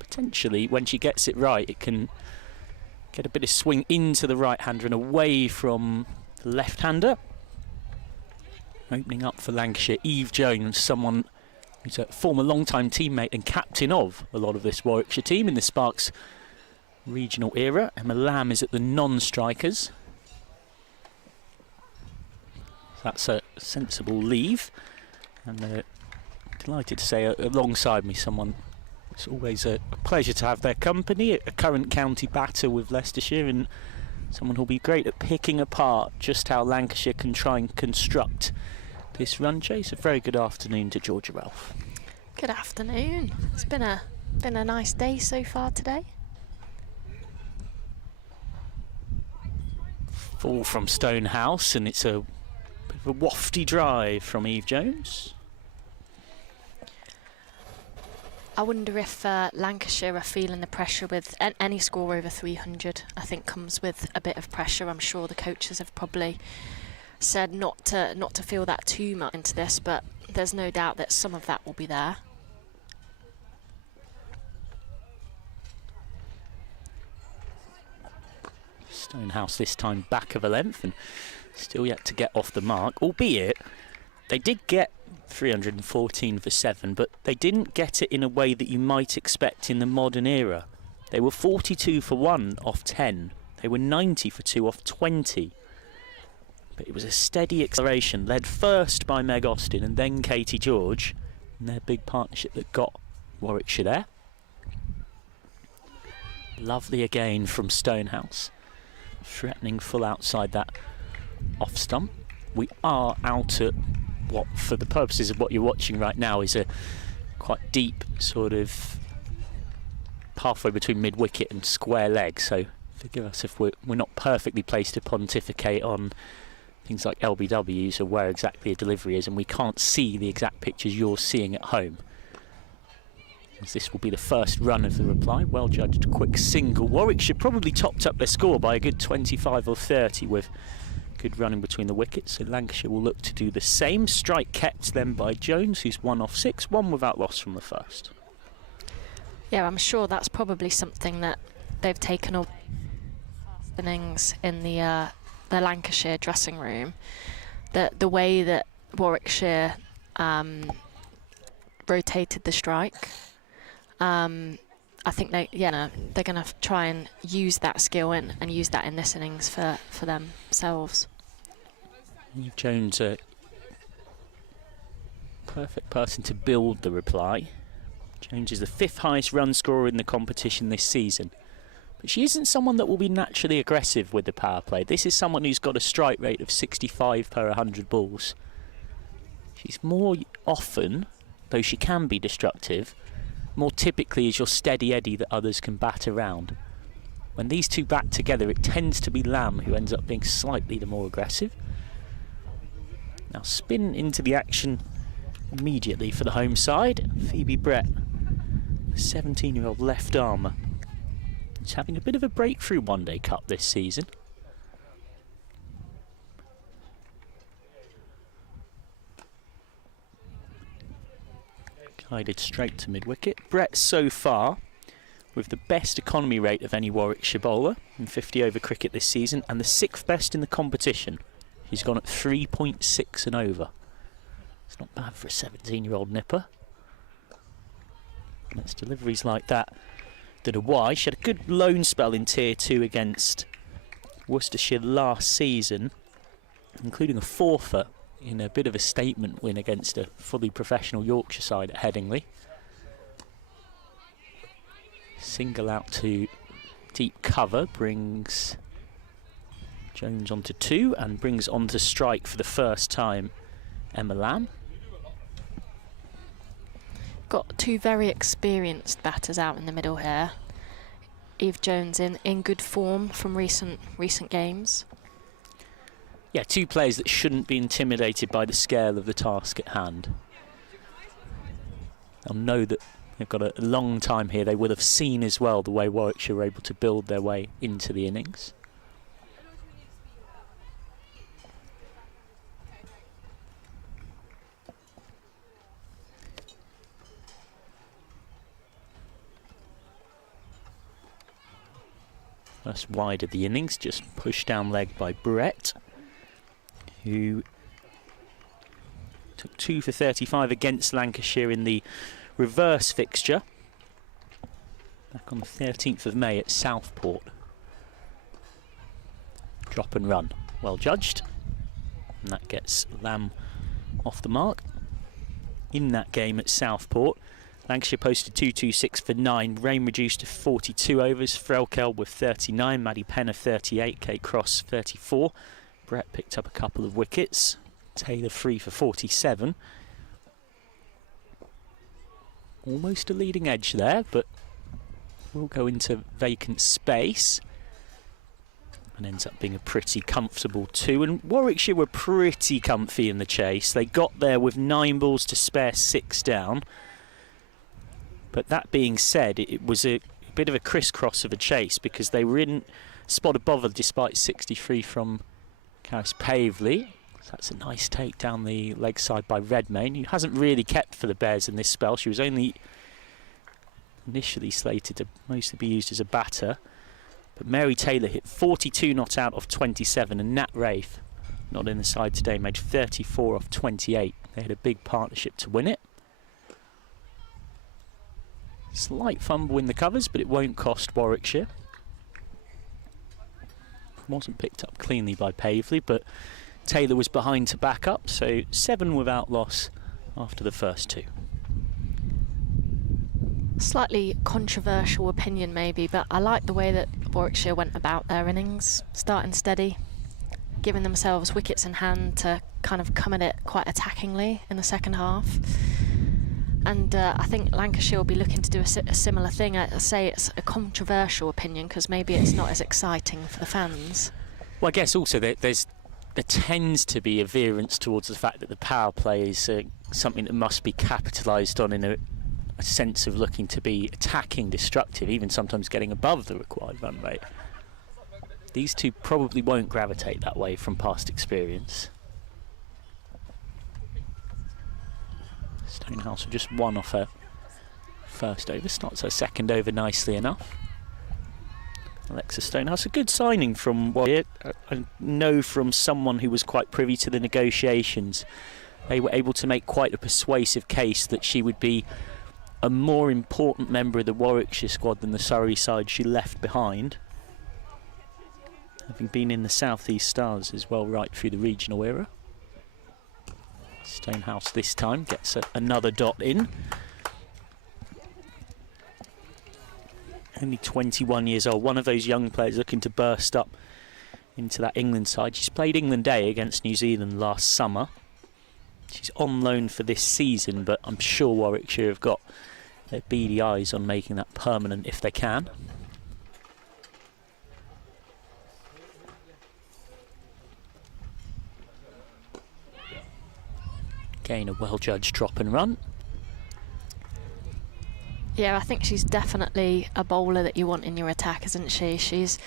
Potentially, when she gets it right, it can get a bit of swing into the right-hander and away from the left-hander. Opening up for Lancashire, Eve Jones, someone who's a former long-time teammate and captain of a lot of this Warwickshire team in the Sparks regional era. Emma Lamb is at the non-strikers. That's a sensible leave, and delighted to say alongside me someone it's always a pleasure to have their company, a current county batter with Leicestershire, and someone who'll be great at picking apart just how Lancashire can try and construct this run chase. A very good afternoon to Georgia Ralph. Good afternoon. It's been a nice day so far today. Fall from Stonehouse, and it's a wafty drive from Eve Jones. I wonder if Lancashire are feeling the pressure with any score over 300. I think comes with a bit of pressure. I'm sure the coaches have probably said not to feel that too much into this, but there's no doubt that some of that will be there. Stonehouse this time back of a length and still yet to get off the mark, albeit they did get 314 for 7, but they didn't get it in a way that you might expect in the modern era. They were 42 for 1 off 10. They were 90 for 2 off 20. But it was a steady acceleration, led first by Meg Austin and then Katie George, and their big partnership that got Warwickshire there. Lovely again from Stonehouse, threatening full outside that off stump. We are out at what, for the purposes of what you're watching right now, is a quite deep sort of halfway between mid wicket and square leg, so forgive us if we're not perfectly placed to pontificate on things like LBWs or where exactly a delivery is, and we can't see the exact pictures you're seeing at home, as this will be the first run of the reply. Well judged quick single. Warwickshire probably topped up their score by a good 25 or 30 with good running between the wickets, so Lancashire will look to do the same. Strike kept then by Jones, who's 1 off 6, 1 without loss from the first. Yeah, I'm sure that's probably something that they've taken all innings in the Lancashire dressing room. The way that Warwickshire rotated the strike, I think they're going to try and use that skill and use that in this innings for themselves. Jones, a perfect person to build the reply. Jones is the 5th highest run scorer in the competition this season. But she isn't someone that will be naturally aggressive with the power play. This is someone who's got a strike rate of 65 per 100 balls. She's more often, though she can be destructive, more typically is your steady Eddie that others can bat around. When these two bat together, it tends to be Lamb who ends up being slightly the more aggressive. Now spin into the action immediately for the home side. Phoebe Brett, the 17-year-old left armer, is having a bit of a breakthrough One Day Cup this season. Guided straight to mid-wicket. Brett so far with the best economy rate of any Warwickshire bowler in 50 over cricket this season, and the 6th best in the competition. He's gone at 3.6 and over. It's not bad for a 17-year-old nipper. And it's deliveries like that are why. She had a good loan spell in Tier 2 against Worcestershire last season, including a 4 for in a bit of a statement win against a fully professional Yorkshire side at Headingley. Single out to deep cover brings Jones onto 2 and brings onto strike for the first time Emma Lamb. Got 2 very experienced batters out in the middle here. Eve Jones in good form from recent games. Yeah, 2 players that shouldn't be intimidated by the scale of the task at hand. They'll know that they've got a long time here. They will have seen as well the way Warwickshire were able to build their way into the innings. First wide of the innings, just pushed down leg by Brett, who took 2 for 35 against Lancashire in the reverse fixture back on the 13th of May at Southport. Drop and run, well judged, and that gets Lamb off the mark. In that game at Southport, Lancashire posted 226 for 9, rain reduced to 42 overs, Frelkel with 39, Maddie Penner 38, Kate Cross 34. Brett picked up a couple of wickets, Taylor 3 for 47. Almost a leading edge there, but will go into vacant space and ends up being a pretty comfortable 2. And Warwickshire were pretty comfy in the chase. They got there with 9 balls to spare, 6 down. But that being said, it was a bit of a crisscross of a chase because they were in spot of bother despite 63 from Caris Pavley. So that's a nice take down the leg side by Redmayne, who hasn't really kept for the Bears in this spell. She was only initially slated to mostly be used as a batter. But Mary Taylor hit 42 not out of 27, and Nat Rafe, not in the side today, made 34 off 28. They had a big partnership to win it. Slight fumble in the covers, but it won't cost Warwickshire. Wasn't picked up cleanly by Pavley, but Taylor was behind to back up, so 7 without loss after the first 2. Slightly controversial opinion maybe, but I like the way that Warwickshire went about their innings, starting steady, giving themselves wickets in hand to kind of come at it quite attackingly in the second half. And I think Lancashire will be looking to do a similar thing. I say it's a controversial opinion because maybe it's not as exciting for the fans. Well, I guess also there tends to be a veerance towards the fact that the power play is something that must be capitalised on in a sense of looking to be attacking, destructive, even sometimes getting above the required run rate. These 2 probably won't gravitate that way from past experience. Stonehouse with just 1 off her first over, starts her second over nicely enough. Alexa Stonehouse, a good signing from Warwick. I know from someone who was quite privy to the negotiations, they were able to make quite a persuasive case that she would be a more important member of the Warwickshire squad than the Surrey side she left behind. Having been in the South East Stars as well right through the regional era. Stonehouse this time gets another dot in. Only 21 years old, one of those young players looking to burst up into that England side. She's played England A against New Zealand last summer. She's on loan for this season, but I'm sure Warwickshire have got their beady eyes on making that permanent if they can. Again, a well-judged drop and run. Yeah, I think she's definitely a bowler that you want in your attack, isn't she? She's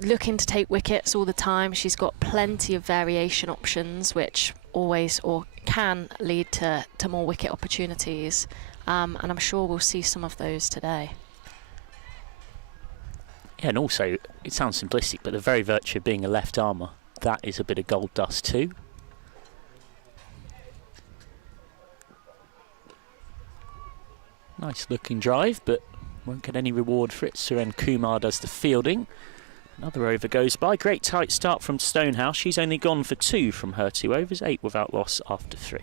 looking to take wickets all the time. She's got plenty of variation options, which always or can lead to more wicket opportunities. And I'm sure we'll see some of those today. Yeah, and also, it sounds simplistic, but the very virtue of being a left armour, that is a bit of gold dust too. Nice looking drive, but won't get any reward for it. Suren Kumar does the fielding. Another over goes by. Great tight start from Stonehouse. She's only gone for 2 from her 2 overs, 8 without loss after 3.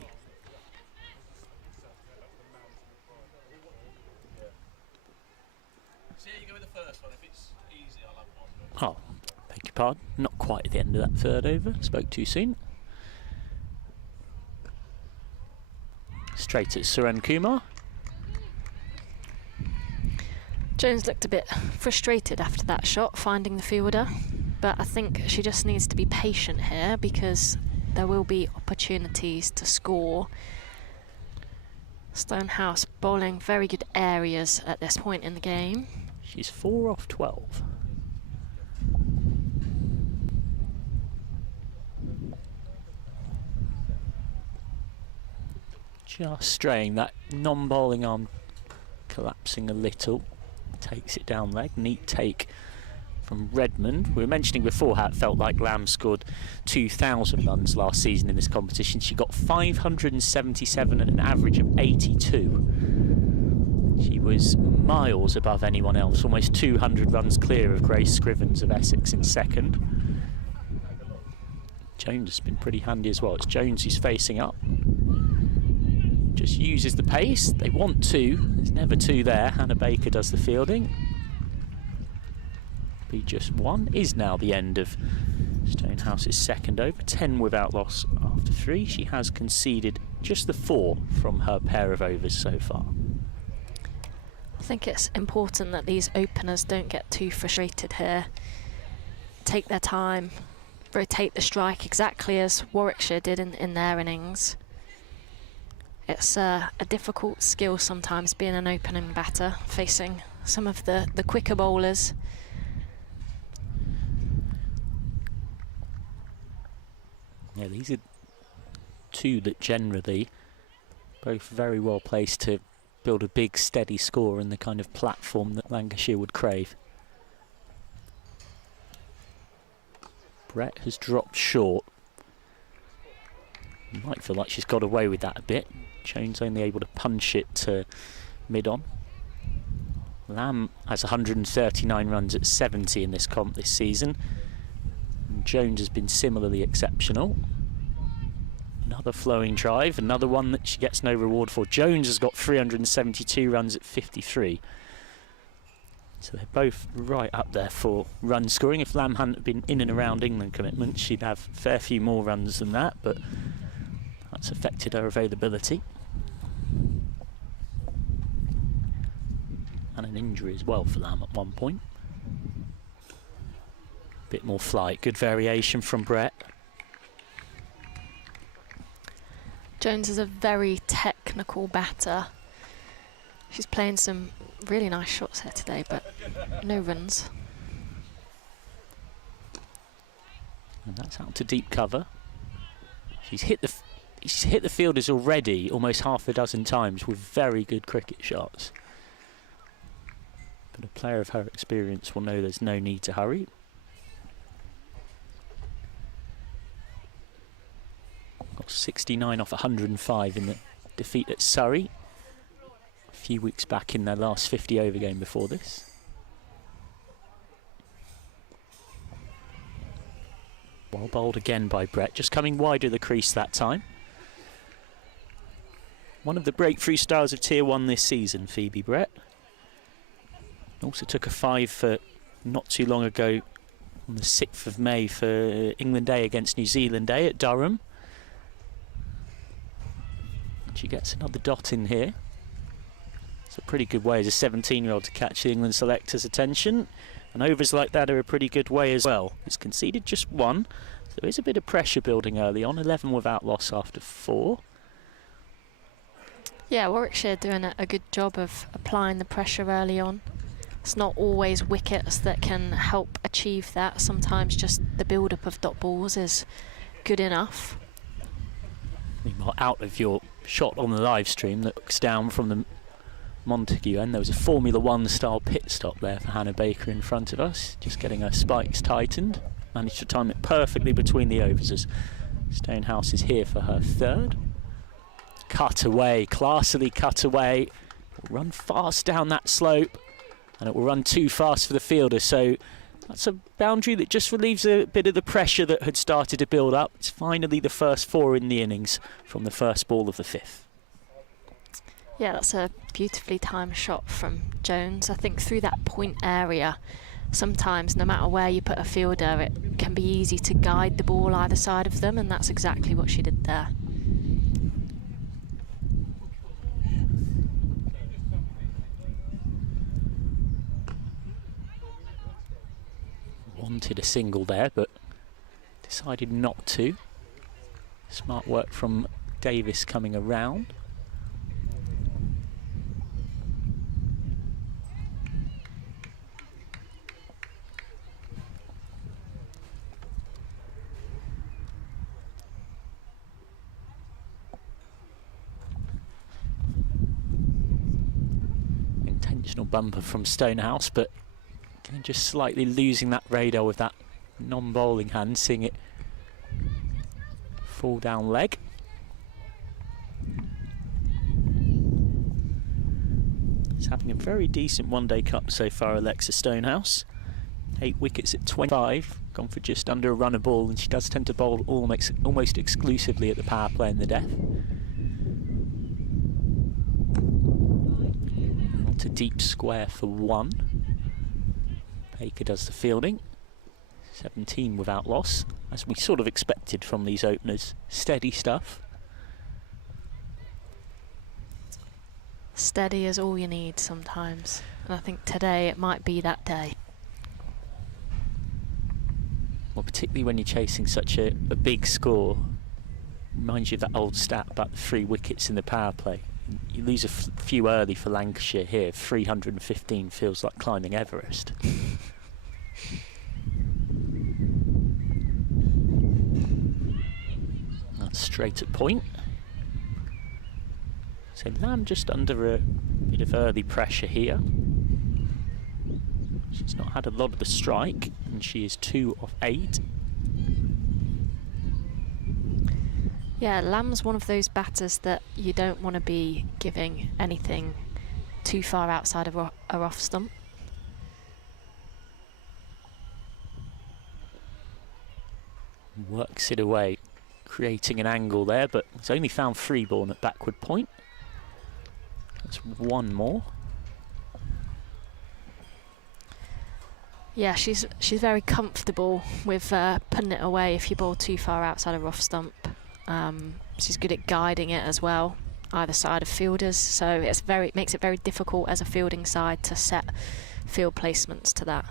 See how you go with the first one. If it's easy, I'll have one. Oh, beg your pardon. Not quite at the end of that third over. Spoke too soon. Straight at Suren Kumar. Jones looked a bit frustrated after that shot, finding the fielder, but I think she just needs to be patient here because there will be opportunities to score. Stonehouse bowling very good areas at this point in the game. She's 4 off 12. Just straying, that non-bowling arm collapsing a little. Takes it down leg. Neat take from Redmond. We were mentioning before how it felt like Lamb scored 2,000 runs last season in this competition. She got 577 at an average of 82. She was miles above anyone else, almost 200 runs clear of Grace Scrivens of Essex in second. Jones has been pretty handy as well. It's Jones who's facing up. Just uses the pace. They want 2. There's never 2 there. Hannah Baker does the fielding. Be just 1 is now the end of Stonehouse's second over. 10 without loss after 3. She has conceded just the 4 from her pair of overs so far. I think it's important that these openers don't get too frustrated here. Take their time, rotate the strike exactly as Warwickshire did in their innings. It's a difficult skill sometimes being an opening batter, facing some of the quicker bowlers. Yeah, these are 2 that generally both very well placed to build a big steady score and the kind of platform that Lancashire would crave. Brett has dropped short. You might feel like she's got away with that a bit. Jones only able to punch it to mid-on. Lamb has 139 runs at 70 in this comp this season. And Jones has been similarly exceptional. Another flowing drive, another one that she gets no reward for. Jones has got 372 runs at 53. So they're both right up there for run scoring. If Lamb hadn't been in and around England commitment, she'd have a fair few more runs than that, but that's affected her availability. And an injury as well for Lamb at one point. Bit more flight, good variation from Brett. Jones is a very technical batter. She's playing some really nice shots here today, but no runs. And that's out to deep cover. She's hit the fielders already almost half a dozen times with very good cricket shots. But a player of her experience will know there's no need to hurry. Got 69 off 105 in the defeat at Surrey a few weeks back in their last 50 over game before this. Well bowled again by Brett, just coming wide of the crease that time. One of the breakthrough stars of Tier 1 this season, Phoebe Brett. Also took a 5 for not too long ago on the 6th of May for England Day against New Zealand Day at Durham. And she gets another dot in here. It's a pretty good way as a 17-year-old to catch the England selectors' attention. And overs like that are a pretty good way as well. It's conceded just 1. So there is a bit of pressure building early on. 11 without loss after 4. Yeah, Warwickshire doing a good job of applying the pressure early on. It's not always wickets that can help achieve that. Sometimes just the build-up of dot balls is good enough. Meanwhile, out of your shot on the live stream that looks down from the Montague end, there was a Formula 1 style pit stop there for Hannah Baker in front of us, just getting her spikes tightened. Managed to time it perfectly between the overs as Stonehouse is here for her 3rd. Cut away, classily cut away. Run fast down that slope, and it will run too fast for the fielder, so That's a boundary that just relieves a bit of the pressure that had started to build up. It's finally the first 4 in the innings from the first ball of the 5th. Yeah, that's a beautifully timed shot from Jones. I think through that point area, sometimes no matter where you put a fielder, it can be easy to guide the ball either side of them, and that's exactly what she did there. Wanted a single there, but decided not to. Smart work from Davis coming around. Intentional bumper from Stonehouse, but again, just slightly losing that radar with that non-bowling hand, seeing it fall down leg. He's having a very decent one-day cup so far, Alexa Stonehouse. 8 wickets at 25, gone for just under a run a ball, and she does tend to bowl almost exclusively at the power play in the death. On to deep square for 1. Baker does the fielding. 17 without loss, as we sort of expected from these openers. Steady stuff. Steady is all you need sometimes, and I think today it might be that day. Well, particularly when you're chasing such a big score. Reminds you of that old stat about the 3 wickets in the power play. You lose a few early for Lancashire here. 315 feels like climbing Everest. That's straight at point. So Lamb just under a bit of early pressure here. She's not had a lot of the strike, and she is 2 of 8. Yeah, Lamb's one of those batters that you don't want to be giving anything too far outside of a off stump. Works it away, creating an angle there, but it's only found Freeborn at backward point. That's 1 more. Yeah, she's very comfortable with putting it away if you bowl too far outside a rough stump. She's good at guiding it as well, either side of fielders, so it makes it very difficult as a fielding side to set field placements to that.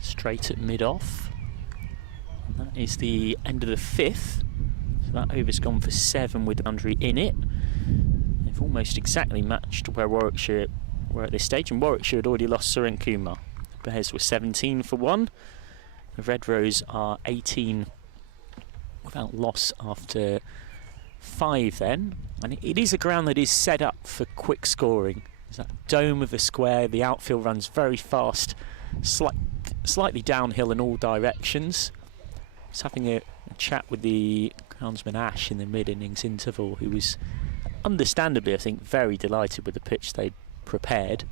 Straight at mid-off. And that is the end of the 5th. So that over's gone for 7 with the boundary in it. They've almost exactly matched where Warwickshire were at this stage, and Warwickshire had already lost Suren Kumar. The Bears were 17 for 1. The Red Rose are 18 without loss after 5 then. And it is a ground that is set up for quick scoring. There's that dome of a square, the outfield runs very fast, slightly downhill in all directions. I was having a chat with the groundsman Ash in the mid-innings interval, who was understandably, I think, very delighted with the pitch they'd prepared.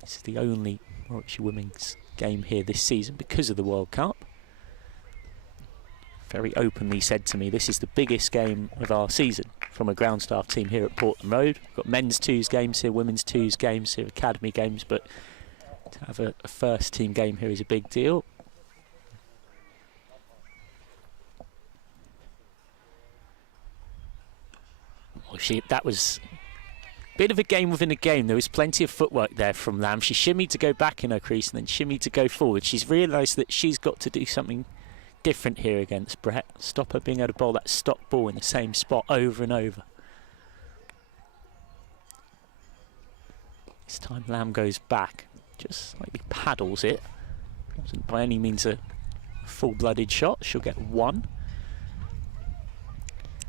This is the only Warwickshire women's game here this season because of the World Cup. Very openly said to me, this is the biggest game of our season from a ground staff team here at Portland Road. We've got men's 2s games here, women's 2s games here, academy games, but to have a first team game here is a big deal. Well, that was a bit of a game within a game. There was plenty of footwork there from Lamb. She shimmied to go back in her crease and then shimmied to go forward. She's realised that she's got to do something different here against Brett. Stop her being able to bowl that stop ball in the same spot over and over. This time Lamb goes back, just slightly paddles it. Wasn't by any means a full-blooded shot. She'll get 1.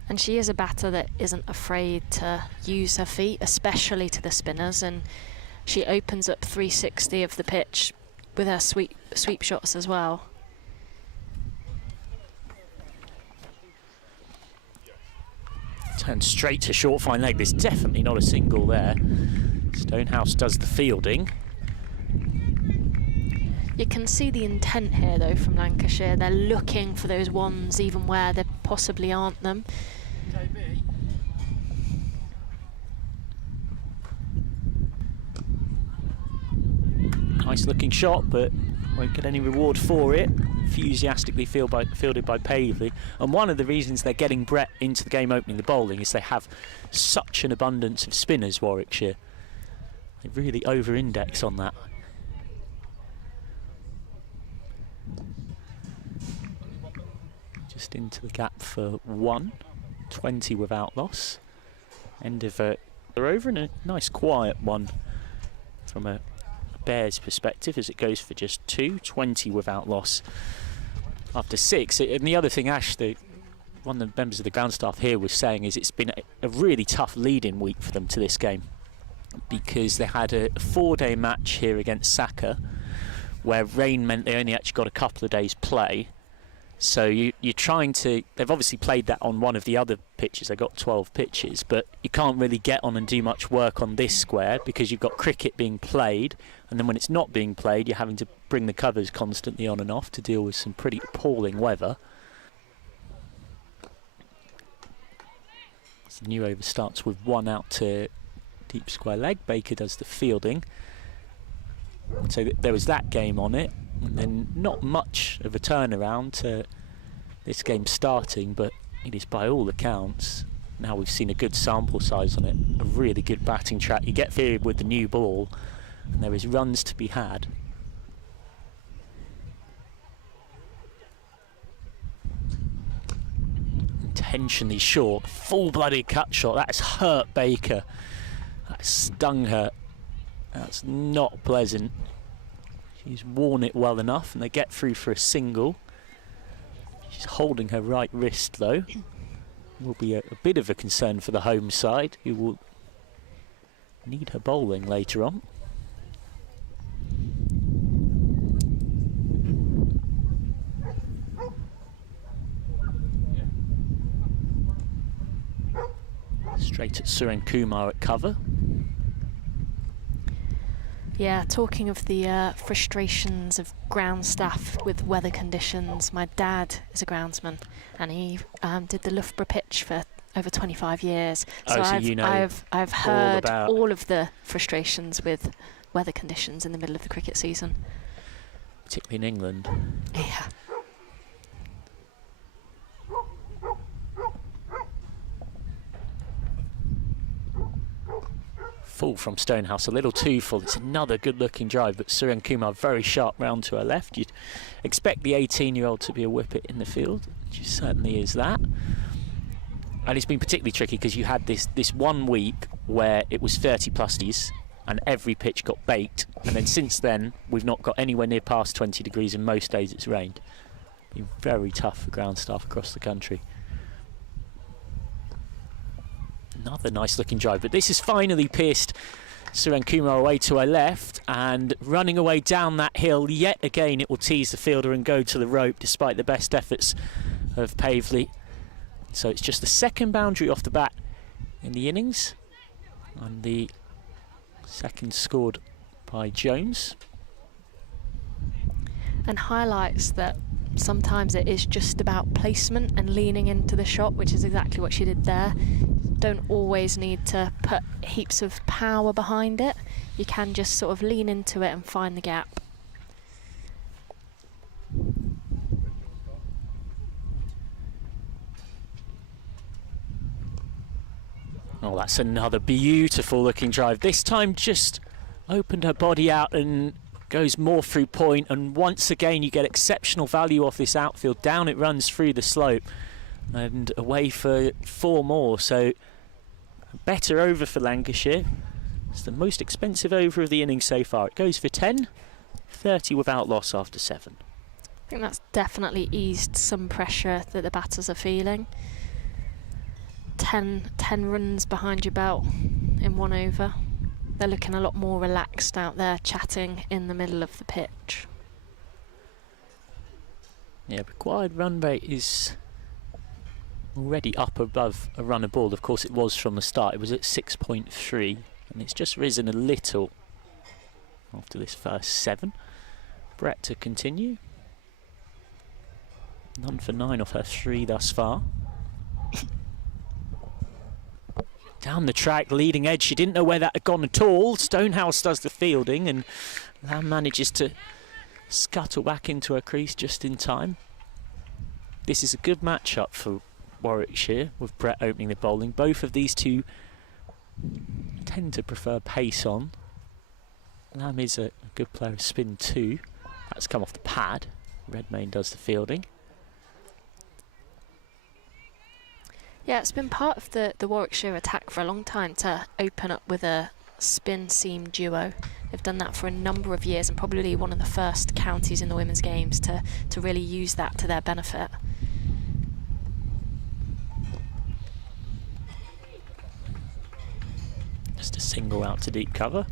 And she is a batter that isn't afraid to use her feet, especially to the spinners, and she opens up 360 of the pitch with her sweep shots as well. And straight to short fine leg. There's definitely not a single there. Stonehouse does the fielding. You can see the intent here, though, from Lancashire. They're looking for those ones, even where there possibly aren't them. Nice looking shot, but won't get any reward for it. Enthusiastically fielded by Pavely. And one of the reasons they're getting Brett into the game opening the bowling is they have such an abundance of spinners, Warwickshire. They really over-index on that. Just into the gap for 1, 20 without loss. End of they're over, and a nice quiet one from a Bears perspective as it goes for just 2, 20 without loss after 6. And the other thing, Ash, one of the members of the ground staff here was saying is it's been a really tough lead-in week for them to this game, because they had a 4-day match here against Saka where rain meant they only actually got a couple of days play. So you're trying to, they've obviously played that on one of the other pitches. They've got 12 pitches, but you can't really get on and do much work on this square because you've got cricket being played, and then when it's not being played, you're having to bring the covers constantly on and off to deal with some pretty appalling weather. So the new over starts with 1 out to deep square leg. Baker does the fielding. So there was that game on it. And then not much of a turnaround to this game starting, but it is by all accounts, now we've seen a good sample size on it, a really good batting track. You get feared with the new ball, and there is runs to be had. Intentionally short, full-blooded cut shot. That has hurt Baker. That stung her. That's not pleasant. She's worn it well enough, and they get through for a single. She's holding her right wrist, though. Will be a bit of a concern for the home side, who will need her bowling later on. Straight at Suren Kumar at cover. Yeah, talking of the frustrations of ground staff with weather conditions, my dad is a groundsman, and he did the Loughborough pitch for over 25 years. So I've heard all of the frustrations with weather conditions in the middle of the cricket season. Particularly in England. Yeah. Full from Stonehouse, a little too full. It's another good-looking drive, but Suren Kumar very sharp round to her left. You'd expect the 18-year-old to be a whippet in the field. She certainly is that. And it's been particularly tricky because you had this 1 week where it was 30+ degrees and every pitch got baked, and then since then we've not got anywhere near past 20 degrees, and most days it's rained. Been very tough for ground staff across the country. Another nice looking drive, but this has finally pierced Suren Kumar away to her left, and running away down that hill yet again. It will tease the fielder and go to the rope despite the best efforts of Pavely. So it's just the second boundary off the bat in the innings, and the second scored by Jones. And highlights that sometimes it is just about placement and leaning into the shot, which is exactly what she did there. Don't always need to put heaps of power behind it. You can just sort of lean into it and find the gap. Oh, that's another beautiful looking drive. This time just opened her body out and goes more through point, and once again you get exceptional value off this outfield. Down it runs through the slope and away for 4 more. So a better over for Lancashire. It's the most expensive over of the innings so far. It goes for 10, 30 without loss after 7. I think that's definitely eased some pressure that the batters are feeling. 10 runs behind your belt in 1 over. They're looking a lot more relaxed out there, chatting in the middle of the pitch. Yeah, required run rate is already up above a runner ball. Of course, it was from the start. It was at 6.3, and it's just risen a little after this first 7. Brett to continue. None for 9 off her 3 thus far. Down the track, leading edge. She didn't know where that had gone at all. Stonehouse does the fielding, and Lamb manages to scuttle back into her crease just in time. This is a good matchup for Warwickshire, with Brett opening the bowling. Both of these two tend to prefer pace on. Lamb is a good player of spin too. That's come off the pad. Redmayne does the fielding. Yeah, it's been part of the Warwickshire attack for a long time to open up with a spin seam duo. They've done that for a number of years, and probably one of the first counties in the women's games to really use that to their benefit. Just a single out to deep cover.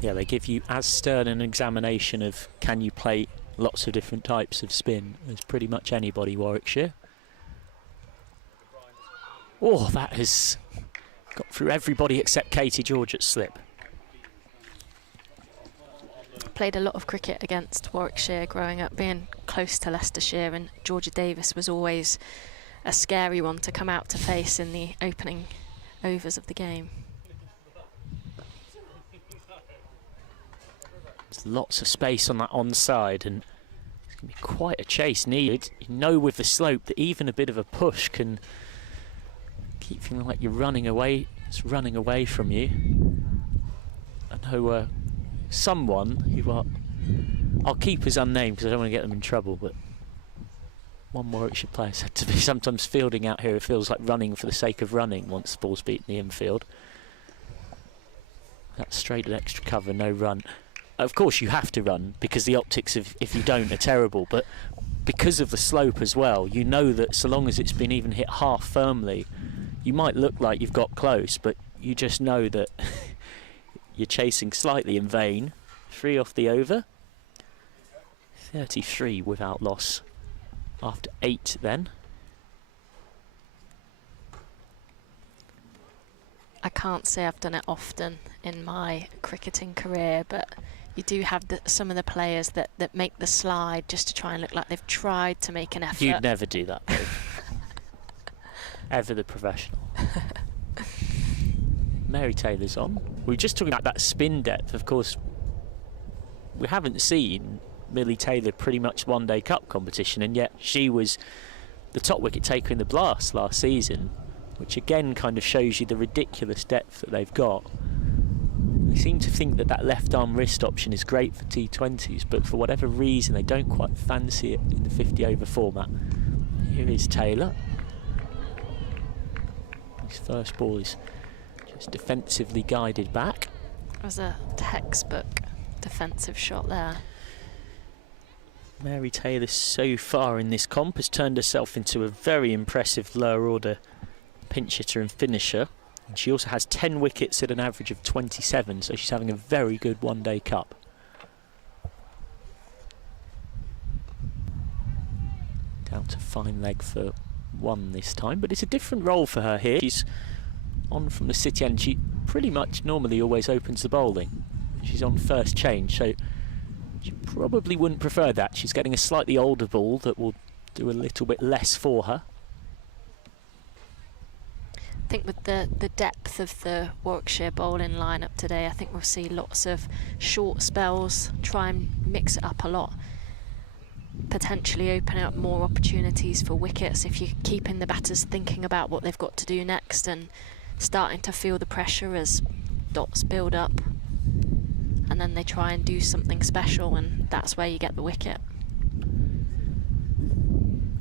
Yeah, they give you as stern an examination of can you play lots of different types of spin as pretty much anybody, Warwickshire. Oh, that has got through everybody except Katie George at slip. Played a lot of cricket against Warwickshire growing up, being close to Leicestershire, and Georgia Davis was always a scary one to come out to face in the opening overs of the game. There's lots of space on that onside, and it's going to be quite a chase needed. You know with the slope that even a bit of a push can keep feeling like you're running away. It's running away from you. I know someone who I'll keep as unnamed because I don't want to get them in trouble, but one Warwickshire player said to me, sometimes fielding out here it feels like running for the sake of running once the ball's beaten the infield. That's straight at extra cover, no run. Of course you have to run because the optics of if you don't are terrible, but because of the slope as well, you know that so long as it's been even hit half firmly, you might look like you've got close, but you just know that you're chasing slightly in vain. 3 off the over. 33 without loss after 8 then. I can't say I've done it often in my cricketing career, but you do have some of the players that make the slide just to try and look like they've tried to make an effort. You'd never do that, though. Ever the professional. Mary Taylor's on. We were just talking about that spin depth. Of course, we haven't seen Millie Taylor pretty much one-day cup competition, and yet she was the top wicket taker in the Blast last season, which again kind of shows you the ridiculous depth that they've got. They seem to think that that left arm wrist option is great for T20s, but for whatever reason they don't quite fancy it in the 50 over format. Here is Taylor. His first ball is just defensively guided back. It was a textbook defensive shot there. Mary Taylor so far in this comp has turned herself into a very impressive lower order pinch hitter and finisher. And she also has 10 wickets at an average of 27, so she's having a very good one-day cup. Down to fine leg for 1 this time, but it's a different role for her here. She's on from the city end. She pretty much normally always opens the bowling. She's on first change, so she probably wouldn't prefer that. She's getting a slightly older ball that will do a little bit less for her. I think with the depth of the Warwickshire bowling lineup today, I think we'll see lots of short spells, try and mix it up a lot, potentially opening up more opportunities for wickets if you're keeping the batters thinking about what they've got to do next and starting to feel the pressure as dots build up, and then they try and do something special, and that's where you get the wicket.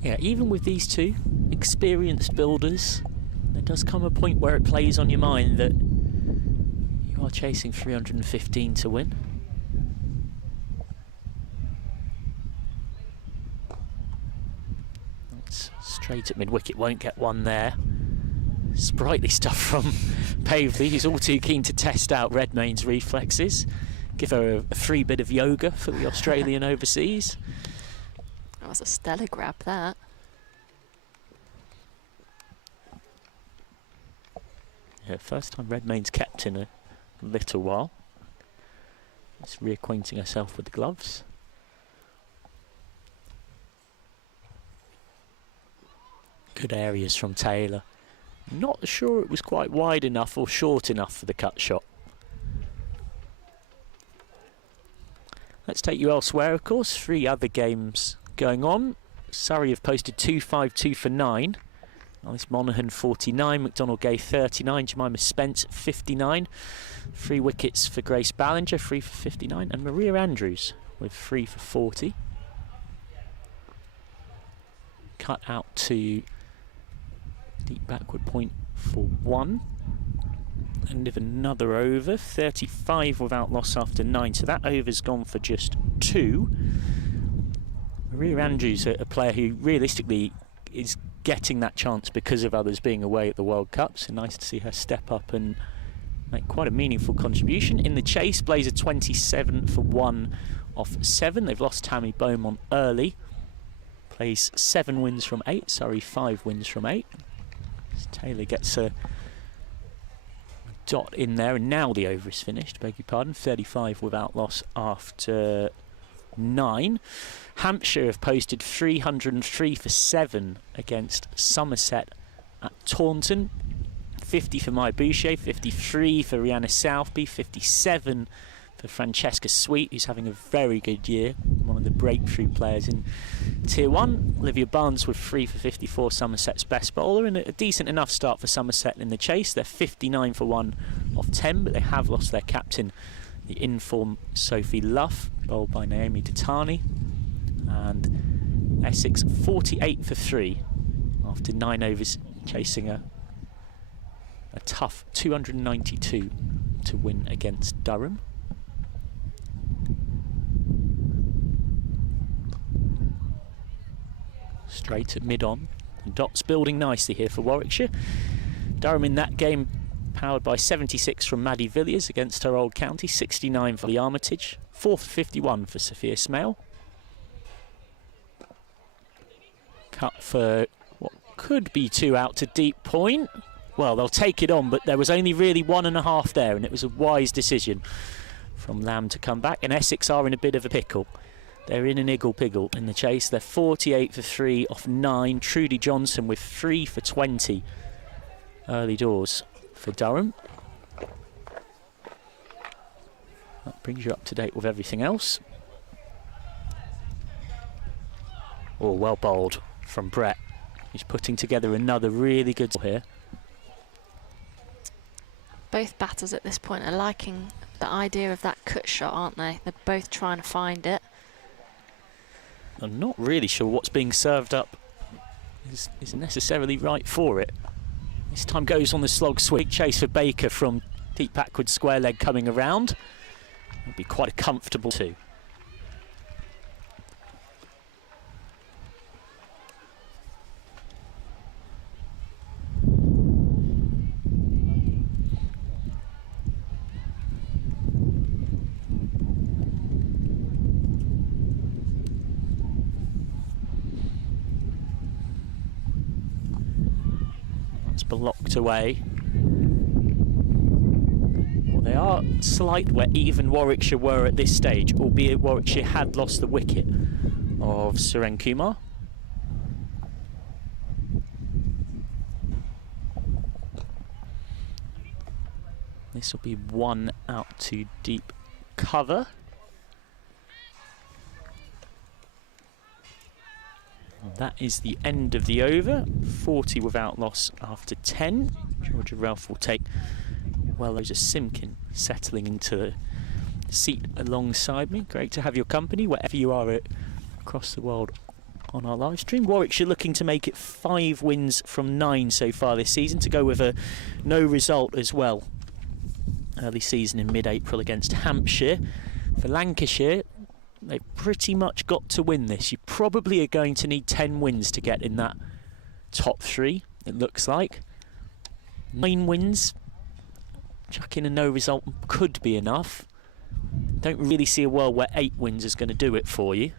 Yeah, even with these two experienced builders, there does come a point where it plays on your mind that you are chasing 315 to win. That's straight at mid-wicket, won't get one there. Sprightly stuff from Pavely, who's all too keen to test out Redmayne's reflexes. Give her a free bit of yoga for the Australian overseas. That was a stellar grab, that. Yeah, first time Redmayne's kept in a little while. Just reacquainting herself with the gloves. Good areas from Taylor. Not sure it was quite wide enough or short enough for the cut shot. Let's take you elsewhere, of course. 3 other games going on. Surrey have posted 2-5-2 for 9. Alice Monaghan 49, McDonald Gay 39, Jemima Spence 59. 3 wickets for Grace Ballinger, 3 for 59, and Maria Andrews with 3 for 40. Cut out to deep backward point for 1. And if another over, 35 without loss after 9, so that over's gone for just 2. Maria Andrews, a player who realistically is getting that chance because of others being away at the World Cup, so nice to see her step up and make quite a meaningful contribution. In the chase, Blazer 27 for 1 off 7. They've lost Tammy Beaumont early. Plays 7 wins from 8, Surrey 5 wins from 8. Taylor gets a dot in there, and now the over is finished, beg your pardon. 35 without loss after 9. Hampshire have posted 303 for 7 against Somerset at Taunton. 50 for Maya Boucher, 53 for Rihanna Southby, 57 for Francesca Sweet, who's having a very good year, one of the breakthrough players in Tier 1. Olivia Barnes with 3 for 54, Somerset's best bowler, and a decent enough start for Somerset in the chase. They're 59 for 1 off 10, but they have lost their captain, the in-form Sophie Luff, bowled by Naomi Datani. And Essex 48 for 3 after 9 overs, chasing a tough 292 to win against Durham. Straight at mid-on. The dots building nicely here for Warwickshire. Durham in that game powered by 76 from Maddie Villiers against her old county, 69 for the Armitage, 4 for 51 for Sophia Smale. Cut for what could be 2 out to deep point. Well, they'll take it on, but there was only really 1.5 there, and it was a wise decision from Lamb to come back. And Essex are in a bit of a pickle. They're in an iggle-piggle in the chase. They're 48 for 3 off 9. Trudy Johnson with 3 for 20 early doors for Durham. That brings you up to date with everything else. Oh, well bowled from Brett. He's putting together another really good here. Both batters at this point are liking the idea of that cut shot, aren't they? They're both trying to find it. I'm not really sure what's being served up is necessarily right for it. This time goes on the slog sweep. Chase for Baker from deep backward square leg coming around. It'll be quite a comfortable 2. Blocked away. Well, they are slight where even Warwickshire were at this stage, albeit Warwickshire had lost the wicket of Suren Kumar. This will be 1 out to deep cover. That is the end of the over. 40 without loss after 10. Georgia Ralph will take well. There's a Simkin settling into the seat alongside me. Great to have your company wherever you are across the world on our live stream. Warwickshire looking to make it 5 wins from 9 so far this season, to go with a no result as well. Early season in mid-April against Hampshire. For Lancashire, they've pretty much got to win this. You probably are going to need 10 wins to get in that top 3, it looks like. 9 wins. Chuck in a no result could be enough. Don't really see a world where 8 wins is going to do it for you.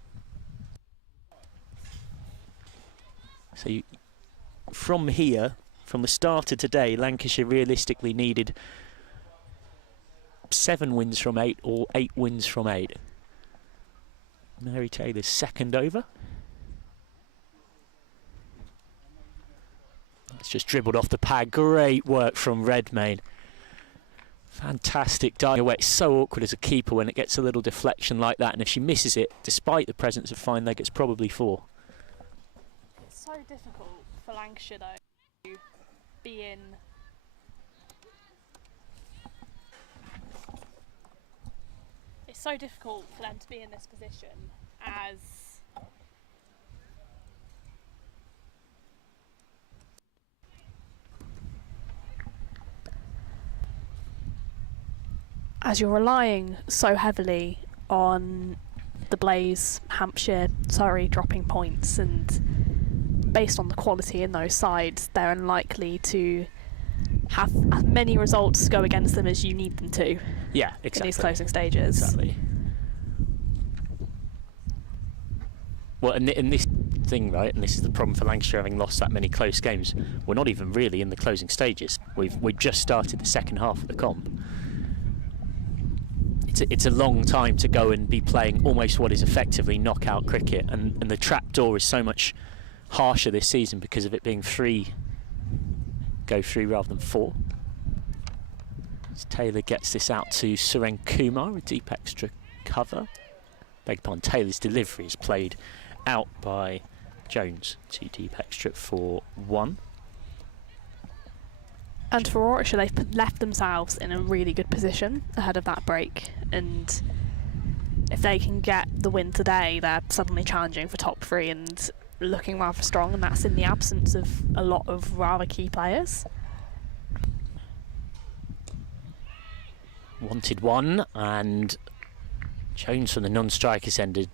So from here, from the start of today, Lancashire realistically needed 7 wins from 8 or 8 wins from 8. Mary Taylor's second over. It's just dribbled off the pad. Great work from Redmayne. Fantastic diving away. It's so awkward as a keeper when it gets a little deflection like that, and if she misses it, despite the presence of fine leg, it's probably 4. It's so difficult for Lancashire though to be in. It's so difficult for them to be in this position as you're relying so heavily on the Blaze, Hampshire, Surrey dropping points, and based on the quality in those sides, they're unlikely to have as many results go against them as you need them to. Yeah, exactly. In these closing stages. Exactly. Well, and this thing, right, and this is the problem for Lancashire having lost that many close games. We're not even really in the closing stages. We've just started the second half of the comp. It's a long time to go and be playing almost what is effectively knockout cricket, and the trapdoor is so much harsher this season because of it being 3 go through rather than 4. As Taylor gets this out to Suren Kumar, a deep extra cover. Beg your pardon, Taylor's delivery is played out by Jones to deep extra for 1. And for Warwickshire, they've left themselves in a really good position ahead of that break, and if they can get the win today, they're suddenly challenging for top 3 and looking rather strong, and that's in the absence of a lot of rather key players. Wanted 1, and Jones from the non-strikers ended,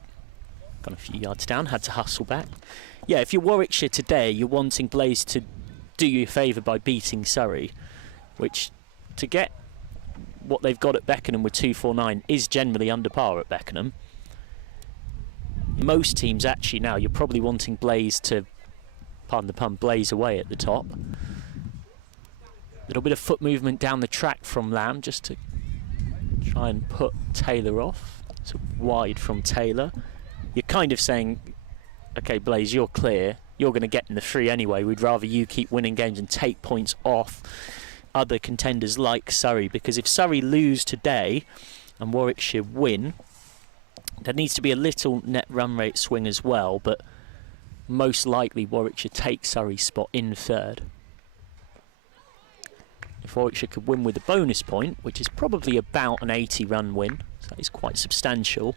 gone a few yards down, had to hustle back. Yeah, if you're Warwickshire today, you're wanting Blaze to do you a favour by beating Surrey, which, to get what they've got at Beckenham with 249, is generally under par at Beckenham. Most teams actually now, you're probably wanting Blaze to, pardon the pun, blaze away at the top. Little bit of foot movement down the track from Lamb just to try and put Taylor off. So wide from Taylor. You're kind of saying, okay, Blaze, you're clear. You're going to get in the 3 anyway. We'd rather you keep winning games and take points off other contenders like Surrey, because if Surrey lose today and Warwickshire win, there needs to be a little net run rate swing as well, but most likely Warwickshire take Surrey's spot in 3rd. If Warwickshire could win with a bonus point, which is probably about an 80-run win, so that is quite substantial,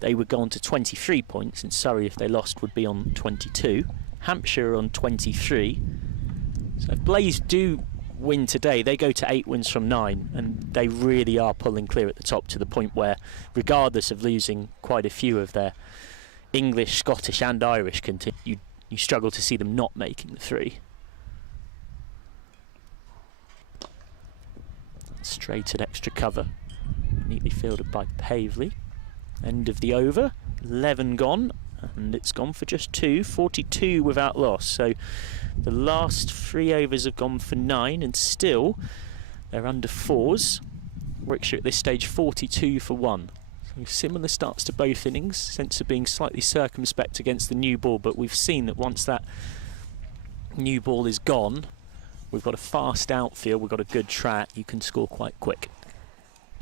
they would go on to 23 points, and Surrey, if they lost, would be on 22. Hampshire on 23. So if Blaze do win today, they go to 8 wins from 9, and they really are pulling clear at the top, to the point where, regardless of losing quite a few of their English, Scottish and Irish contingent, you struggle to see them not making the 3. Straight at extra cover, neatly fielded by Pavley. End of the over, 11 gone, and it's gone for just 2, 42 without loss. So the last 3 overs have gone for 9, and still they're under 4s. Warwickshire at this stage 42 for 1. So similar starts to both innings, sense of being slightly circumspect against the new ball, but we've seen that once that new ball is gone, we've got a fast outfield, we've got a good track, you can score quite quick.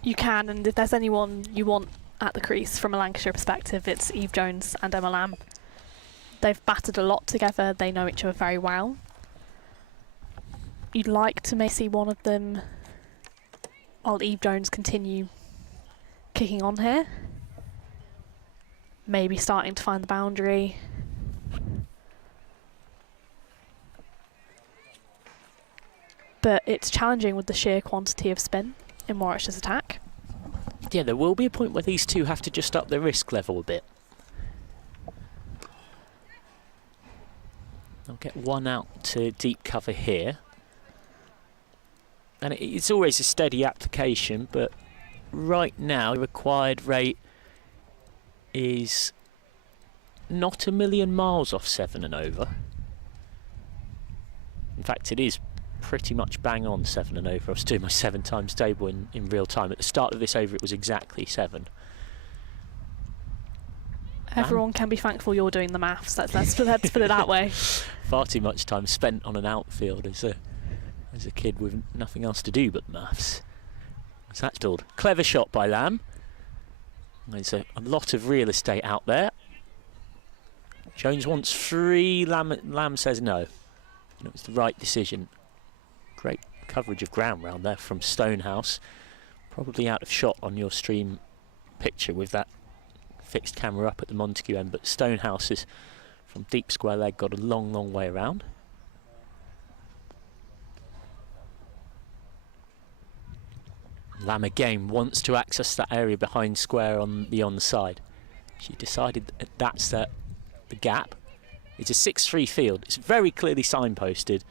You can, and if there's anyone you want at the crease from a Lancashire perspective, it's Eve Jones and Emma Lamb. They've batted a lot together, they know each other very well. You'd like to maybe see one of them, while Eve Jones continue kicking on here, maybe starting to find the boundary. But it's challenging with the sheer quantity of spin in Warwickshire's attack. Yeah, there will be a point where these two have to just up their risk level a bit. They'll get 1 out to deep cover here. And it's always a steady application, but right now the required rate is not a million miles off 7 and over. In fact, it is pretty much bang on 7 and over. I was doing my 7 times table in real time. At the start of this over, it was exactly 7. Everyone can be thankful you're doing the maths. Let's put it that way. Far too much time spent on an outfield as a kid with nothing else to do but maths. So that's called. Clever shot by Lamb. There's a lot of real estate out there. Jones wants 3. Lamb says no. And it was the right decision. Great coverage of ground round there from Stonehouse. Probably out of shot on your stream picture with that fixed camera up at the Montague end, but Stonehouse is from deep square leg, got a long way around. Lamb again wants to access that area behind square on the onside. She decided that that's the gap. It's a 6-3 field. It's very clearly signposted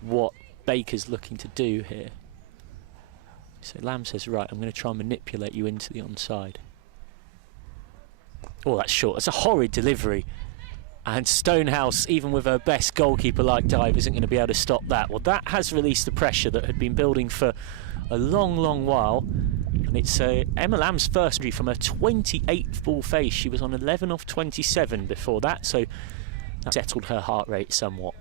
what Baker's looking to do here. So Lamb says, right, I'm going to try and manipulate you into the onside. Oh, that's short. That's a horrid delivery. And Stonehouse, even with her best goalkeeper-like dive, isn't going to be able to stop that. Well, that has released the pressure that had been building for a long while. And it's Emma Lamb's first injury from her 28th ball face. She was on 11 off 27 before that, so that settled her heart rate somewhat.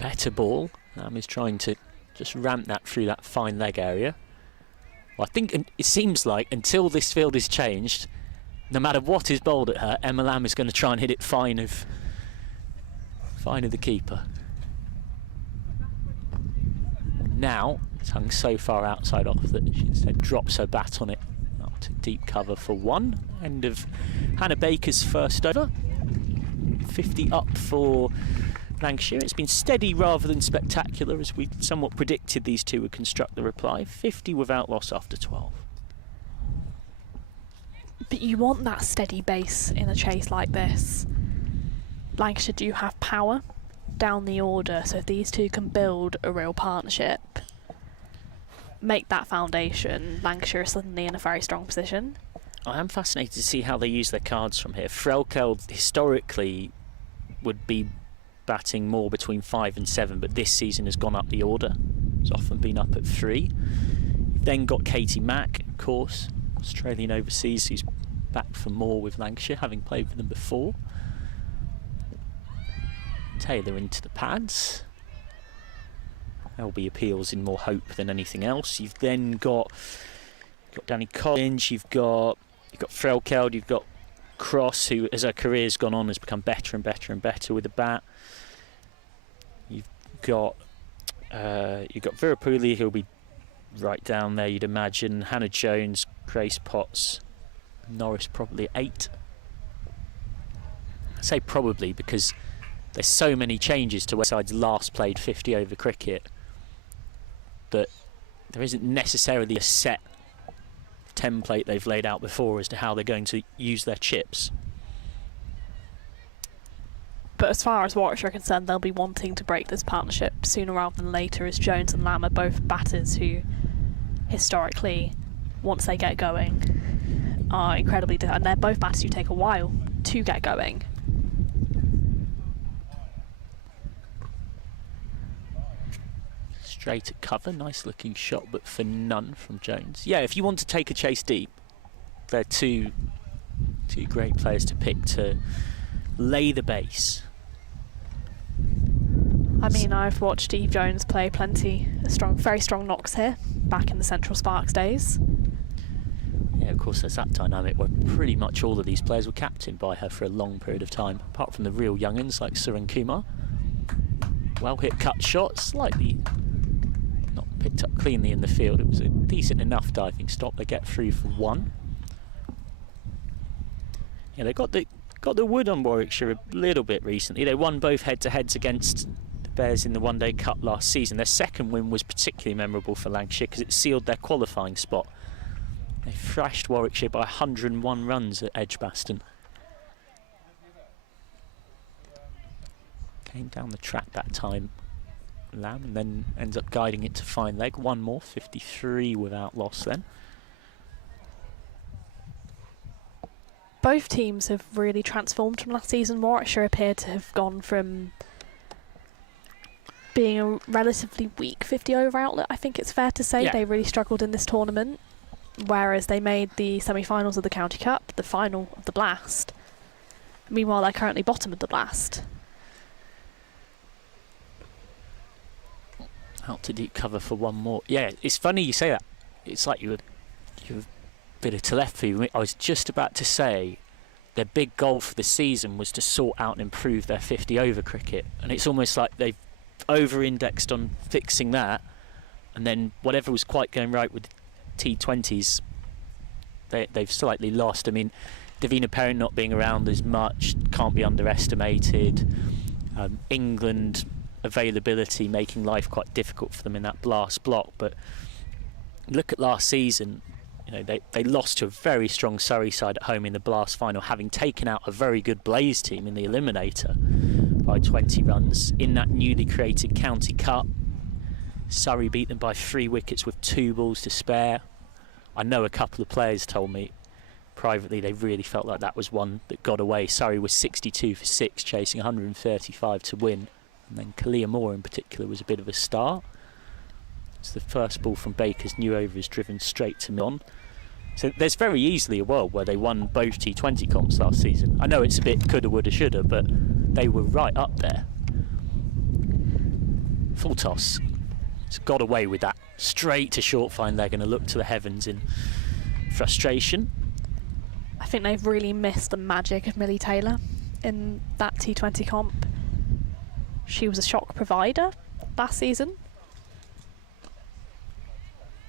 Better ball. Lamb is trying to just ramp that through that fine leg area. Well, I think it seems like until this field is changed, no matter what is bowled at her, Emma Lamb is going to try and hit it fine of the keeper. Now it's hung so far outside off that she instead drops her bat on it up to deep cover for 1. End of Hannah Baker's first over. 50 up for Lancashire. It's been steady rather than spectacular, as we somewhat predicted these two would construct the reply. 50 without loss after 12. But you want that steady base in a chase like this. Lancashire do have power down the order, so if these two can build a real partnership, make that foundation, Lancashire is suddenly in a very strong position. I am fascinated to see how they use their cards from here. Frelkeld historically would be batting more between 5 and 7, but this season has gone up the order. It's often been up at 3. You've then got Katie Mack, of course, Australian overseas, who's back for more with Lancashire, having played with them before. Taylor into the pads. LB appeals in more hope than anything else. You've then got Danny Collins, you've got Frelkeld, you've got Cross, who as her career's gone on has become better and better with the bat. You've got Virapuli, who'll be right down there, you'd imagine. Hannah Jones, Grace Potts, Norris probably at 8. I say probably because there's so many changes to Westside's last played 50 over cricket that there isn't necessarily a set template they've laid out before as to how they're going to use their chips. But as far as Warwickshire are concerned, they'll be wanting to break this partnership sooner rather than later, as Jones and Lamb are both batters who historically, once they get going, are incredibly and they're both batters who take a while to get going. Straight at cover, nice looking shot, but for none from Jones. Yeah, if you want to take a chase deep, they're two great players to pick to lay the base. I mean, I've watched Eve Jones play very strong knocks here, back in the Central Sparks days. Yeah, of course, there's that dynamic where pretty much all of these players were captained by her for a long period of time, apart from the real young'uns like Suren Kumar. Well hit cut shot, slightly not picked up cleanly in the field. It was a decent enough diving stop. They get through for 1. Yeah, they got the wood on Warwickshire a little bit recently. They won both head-to-heads against the Bears in the One Day Cup last season. Their second win was particularly memorable for Lancashire because it sealed their qualifying spot. They thrashed Warwickshire by 101 runs at Edgbaston. Came down the track that time, Lamb, and then ends up guiding it to fine leg. One more, 53 without loss then. Both teams have really transformed from last season. Warwickshire appear to have gone from being a relatively weak 50 over outlet, I think it's fair to say. Yeah. They really struggled in this tournament, whereas they made the semi-finals of the County Cup, the final of the Blast. Meanwhile, they're currently bottom of the Blast. Out to deep cover for one more. Yeah, it's funny you say that. It's like you're a bit of telepathy. I was just about to say their big goal for the season was to sort out and improve their 50 over cricket, and it's almost like they've over-indexed on fixing that, and then whatever was quite going right with T20s, they've slightly lost. I mean, Davina Perrin not being around as much can't be underestimated. England availability making life quite difficult for them in that Blast block. But look at last season, you know, they lost to a very strong Surrey side at home in the Blast final, having taken out a very good Blaze team in the Eliminator by 20 runs. In that newly created County Cup, Surrey beat them by 3 wickets with 2 balls to spare. I know a couple of players told me privately they really felt like that was one that got away. Surrey was 62 for 6, chasing 135 to win. And then Kalia Moore in particular was a bit of a star. It's the first ball from Baker's new over is driven straight to Milne. So there's very easily a world where they won both T20 comps last season. I know it's a bit coulda, woulda, shoulda, but they were right up there. Full toss. It's got away with that. Straight to short fine leg and a look to the heavens in frustration. I think they've really missed the magic of Millie Taylor in that T20 comp. She was a shock provider last season.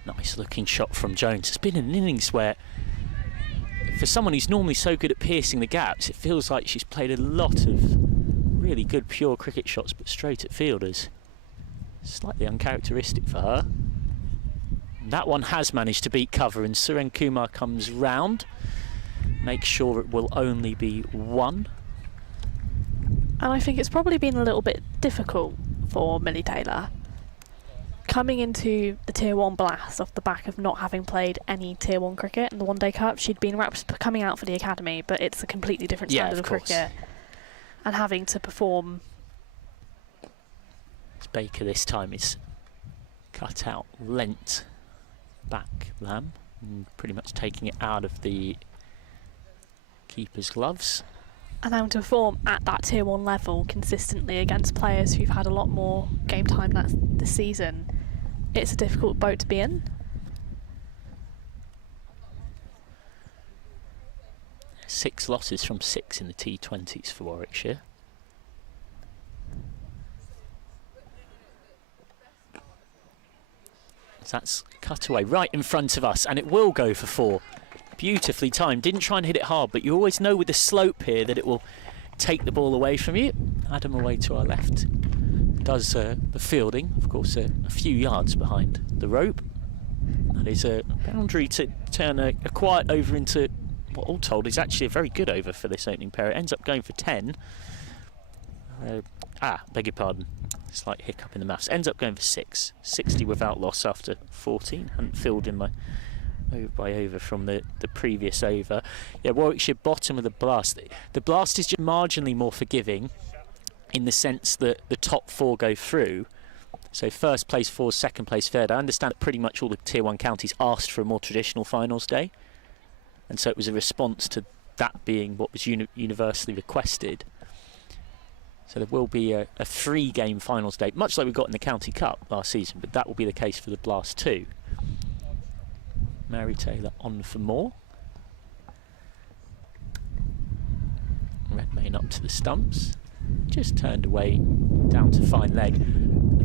Nice looking shot from Jones. It's been an innings where, for someone who's normally so good at piercing the gaps, it feels like she's played a lot of really good pure cricket shots, but straight at fielders. Slightly uncharacteristic for her. And that one has managed to beat cover, and Suren Kumar comes round. Make sure it will only be 1. And I think it's probably been a little bit difficult for Millie Taylor coming into the Tier 1 Blast off the back of not having played any Tier 1 cricket in the One Day Cup. She'd been coming out for the academy, but it's a completely different standard of cricket. And having to perform. It's Baker this time is cut out, lent back Lamb, and pretty much taking it out of the keeper's gloves. And having to perform at that Tier 1 level consistently against players who've had a lot more game time this season, it's a difficult boat to be in. Six losses from 6 in the T20s for Warwickshire. So that's cut away right in front of us, and it will go for 4. Beautifully timed. Didn't try and hit it hard, but you always know with the slope here that it will take the ball away from you. Adam away to our left does the fielding, of course, a few yards behind the rope. That is a boundary to turn a quiet over into what all told is actually a very good over for this opening pair. It ends up going for 10. Beg your pardon. Slight hiccup in the maths. Ends up going for 6. 60 without loss after 14. Hadn't filled in my over from the previous over. Yeah, Warwickshire bottom of the Blast. The Blast is just marginally more forgiving in the sense that the top 4 go through. So first place 4, second place 3rd. I understand that pretty much all the Tier 1 counties asked for a more traditional finals day, and so it was a response to that being what was universally requested. So there will be a 3-game finals day, much like we got in the County Cup last season, but that will be the case for the Blast too. Mary Taylor on for more. Redmayne up to the stumps. Just turned away down to fine leg.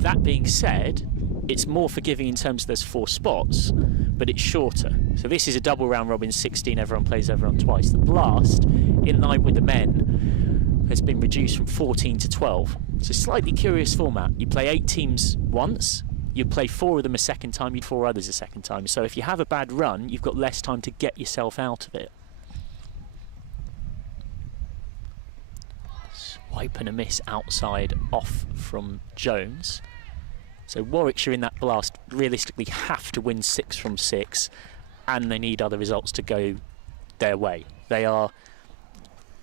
That being said, it's more forgiving in terms of there's 4 spots, but it's shorter. So this is a double round robin, 16, everyone plays everyone twice. The Blast, in line with the men, has been reduced from 14 to 12. It's a slightly curious format. You play 8 teams once, you play 4 of them a second time, you 4 others a second time. So if you have a bad run, you've got less time to get yourself out of it. swipe and a miss outside off from Jones. So Warwickshire in that blast realistically have to win 6 from 6, and they need other results to go their way. They've got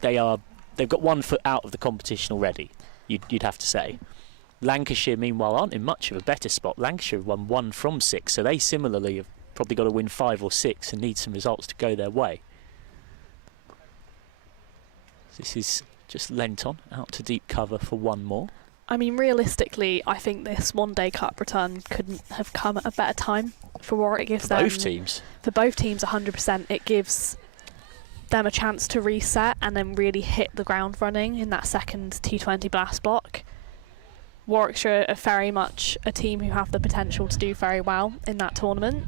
1 foot out of the competition already, you'd have to say. Lancashire, meanwhile, aren't in much of a better spot. Lancashire won 1 from 6, so they similarly have probably got to win 5 or 6 and need some results to go their way. This is just Lenton out to deep cover for 1 more. I mean, realistically, I think this one-day cup return couldn't have come at a better time for Warwick. For both teams. For both teams, 100%. It gives them a chance to reset and then really hit the ground running in that second T20 blast block. Warwickshire are very much a team who have the potential to do very well in that tournament.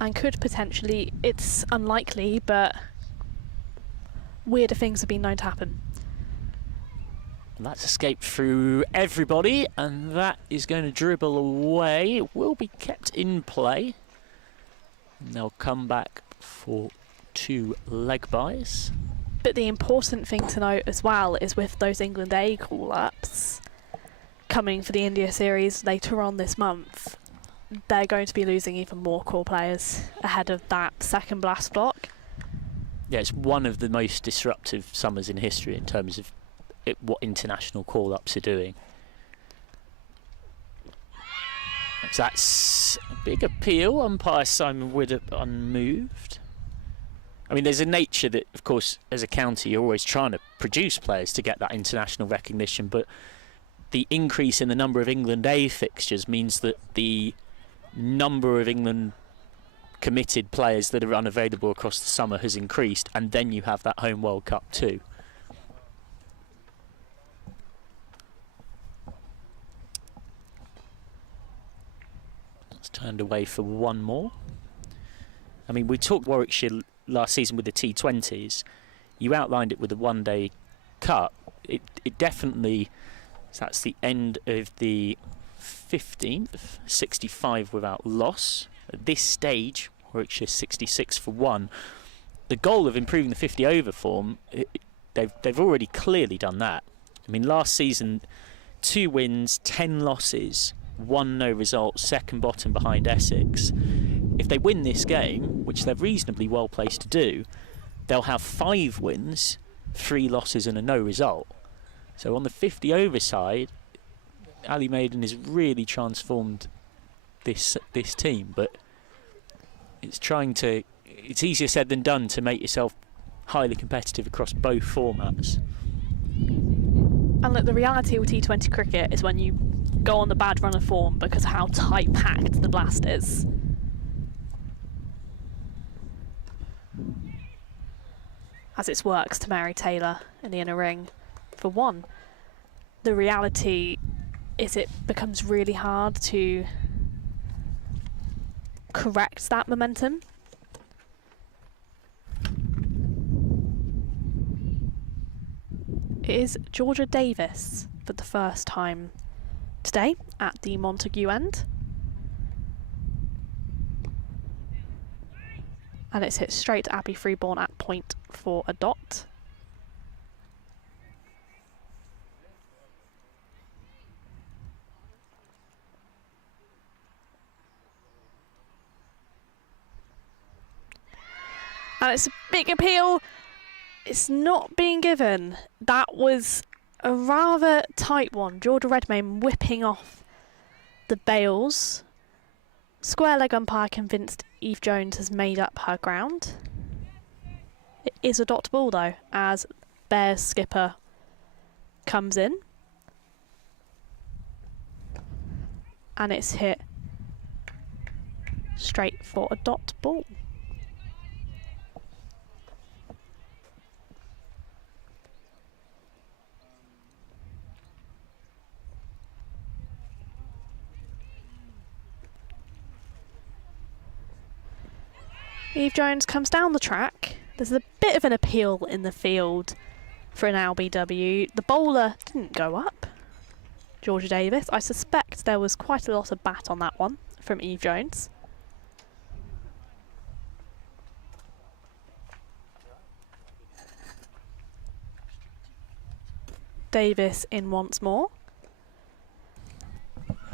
And could potentially, it's unlikely, but weirder things have been known to happen. And that's escaped through everybody, and that is going to dribble away. It will be kept in play. And they'll come back for 2 leg byes. But the important thing to note as well is with those England A call-ups coming for the India series later on this month, they're going to be losing even more core players ahead of that second blast block. Yeah, it's one of the most disruptive summers in history in terms of what international call-ups are doing. So that's a big appeal. Umpire Simon Widdop unmoved. I mean, there's a nature that, of course, as a county, you're always trying to produce players to get that international recognition, but the increase in the number of England A fixtures means that the number of England committed players that are unavailable across the summer has increased, and then you have that home World Cup too. That's turned away for 1 more. I mean, we talked Warwickshire last season with the T20s. You outlined it with the one-day cup. It definitely, so that's the end of the 15th, 65 without loss. At this stage, Warwickshire 66 for 1. The goal of improving the 50 over form, they've already clearly done that. I mean, last season, 2 wins, 10 losses, 1 no result, second bottom behind Essex. If they win this game, which they're reasonably well placed to do, they'll have 5 wins, 3 losses and a no result. So on the 50 over side, Ali Maiden has really transformed this team, but it's easier said than done to make yourself highly competitive across both formats. And look, the reality with T20 cricket is when you go on the bad run of form because of how tight packed the blast is. As it works to Mary Taylor in the inner ring for 1. The reality is it becomes really hard to correct that momentum. It is Georgia Davis for the first time today at the Montague end. And it's hit straight to Abby Freeborn at point for a dot. And it's a big appeal. It's not being given. That was a rather tight one. Georgia Redmayne whipping off the bails. Square leg umpire convinced Eve Jones has made up her ground. It is a dot ball though, as Bears skipper comes in. And it's hit straight for a dot ball. Eve Jones comes down the track. There's a bit of an appeal in the field for an LBW. The bowler didn't go up, Georgia Davis. I suspect there was quite a lot of bat on that one from Eve Jones. Davis in once more.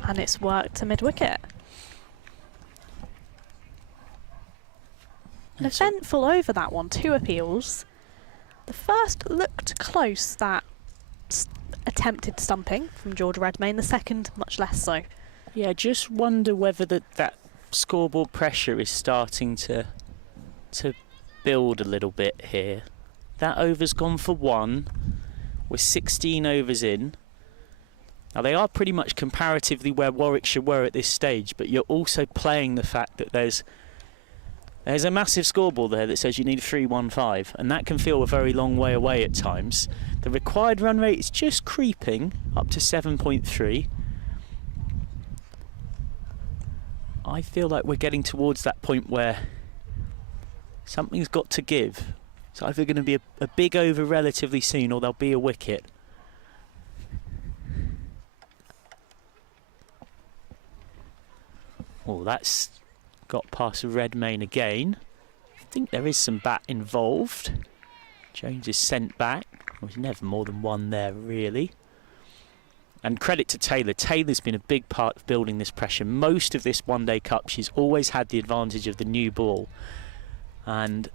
And it's worked to mid-wicket. An eventful over that one, 2 appeals. The first looked close, that attempted stumping from George Redmayne, the second much less so. Yeah, just wonder whether that scoreboard pressure is starting to build a little bit here. That over's gone for 1. We're 16 overs in. Now they are pretty much comparatively where Warwickshire were at this stage, but you're also playing the fact that there's a massive scoreboard there that says you need 315, and that can feel a very long way away at times. The required run rate is just creeping up to 7.3. I feel like we're getting towards that point where something's got to give. It's either going to be a big over relatively soon, or there'll be a wicket. Oh, that's got past Redmayne again. I think there is some bat involved. Jones is sent back. There's never more than one there, really. And credit to Taylor. Taylor's been a big part of building this pressure. Most of this one-day cup, she's always had the advantage of the new ball. And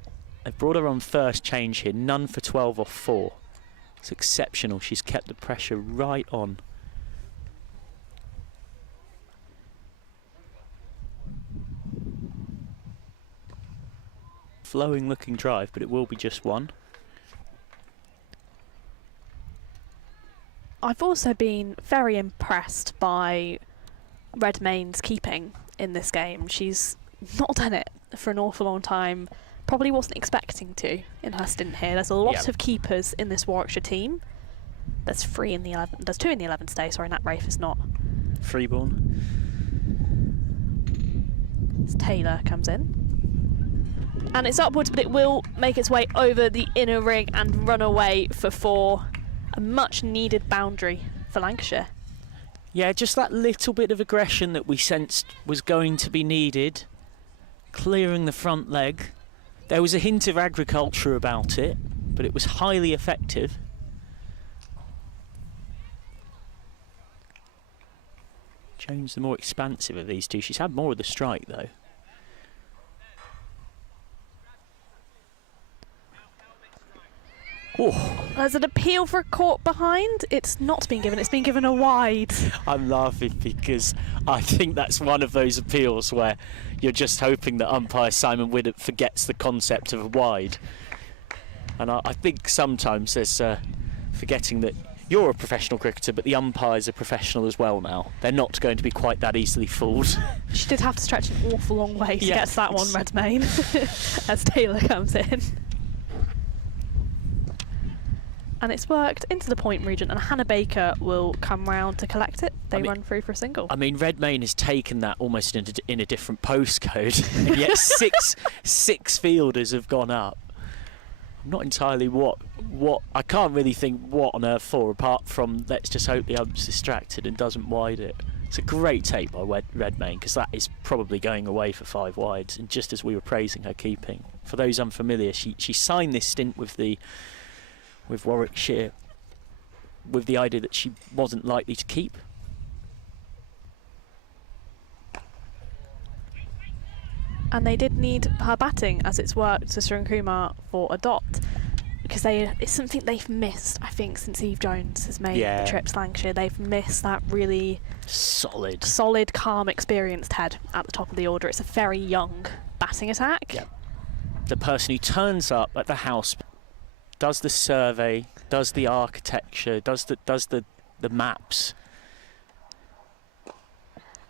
they've brought her on first change here. None for 12 off 4. It's exceptional. She's kept the pressure right on. Flowing looking drive, but it will be just 1. I've also been very impressed by Redmayne's keeping in this game. She's not done it for an awful long time. Probably wasn't expecting to in her stint here. There's a lot of keepers in this Warwickshire team. There's 3 in the 11. There's 2 in the 11 today. Sorry, Nat Rafe is not. Freeborn. As Taylor comes in. And it's upwards, but it will make its way over the inner ring and run away for 4. A much needed boundary for Lancashire. Yeah, just that little bit of aggression that we sensed was going to be needed. Clearing the front leg. There was a hint of agriculture about it, but it was highly effective. Jones the more expansive of these two. She's had more of the strike though. Oh. There's an appeal for a caught behind. It's not been given. It's been given a wide. I'm laughing because I think that's one of those appeals where you're just hoping that umpire Simon Widdop forgets the concept of a wide. And I think sometimes there's forgetting that you're a professional cricketer, but the umpires are professional as well now. They're not going to be quite that easily fooled. She did have to stretch an awful long way to get to that one, Redmayne, as Taylor comes in. And it's worked into the point region, and Hannah Baker will come round to collect it. They run through for a single. I mean, Redmayne has taken that almost in a different postcode, and yet six fielders have gone up. I'm not entirely what I can't really think what on earth for, apart from let's just hope the ump's distracted and doesn't wide it. It's a great take by Redmayne, because that is probably going away for 5 wides, and just as we were praising her keeping. For those unfamiliar, she signed this stint with Warwickshire with the idea that she wasn't likely to keep. And they did need her batting, as it's worked to Sarun Kumar for a dot, because it's something they've missed, I think, since Eve Jones has made the trip to Lancashire. They've missed that really solid, calm, experienced head at the top of the order. It's a very young batting attack. Yeah. The person who turns up at the house, does the survey, does the architecture, does the maps.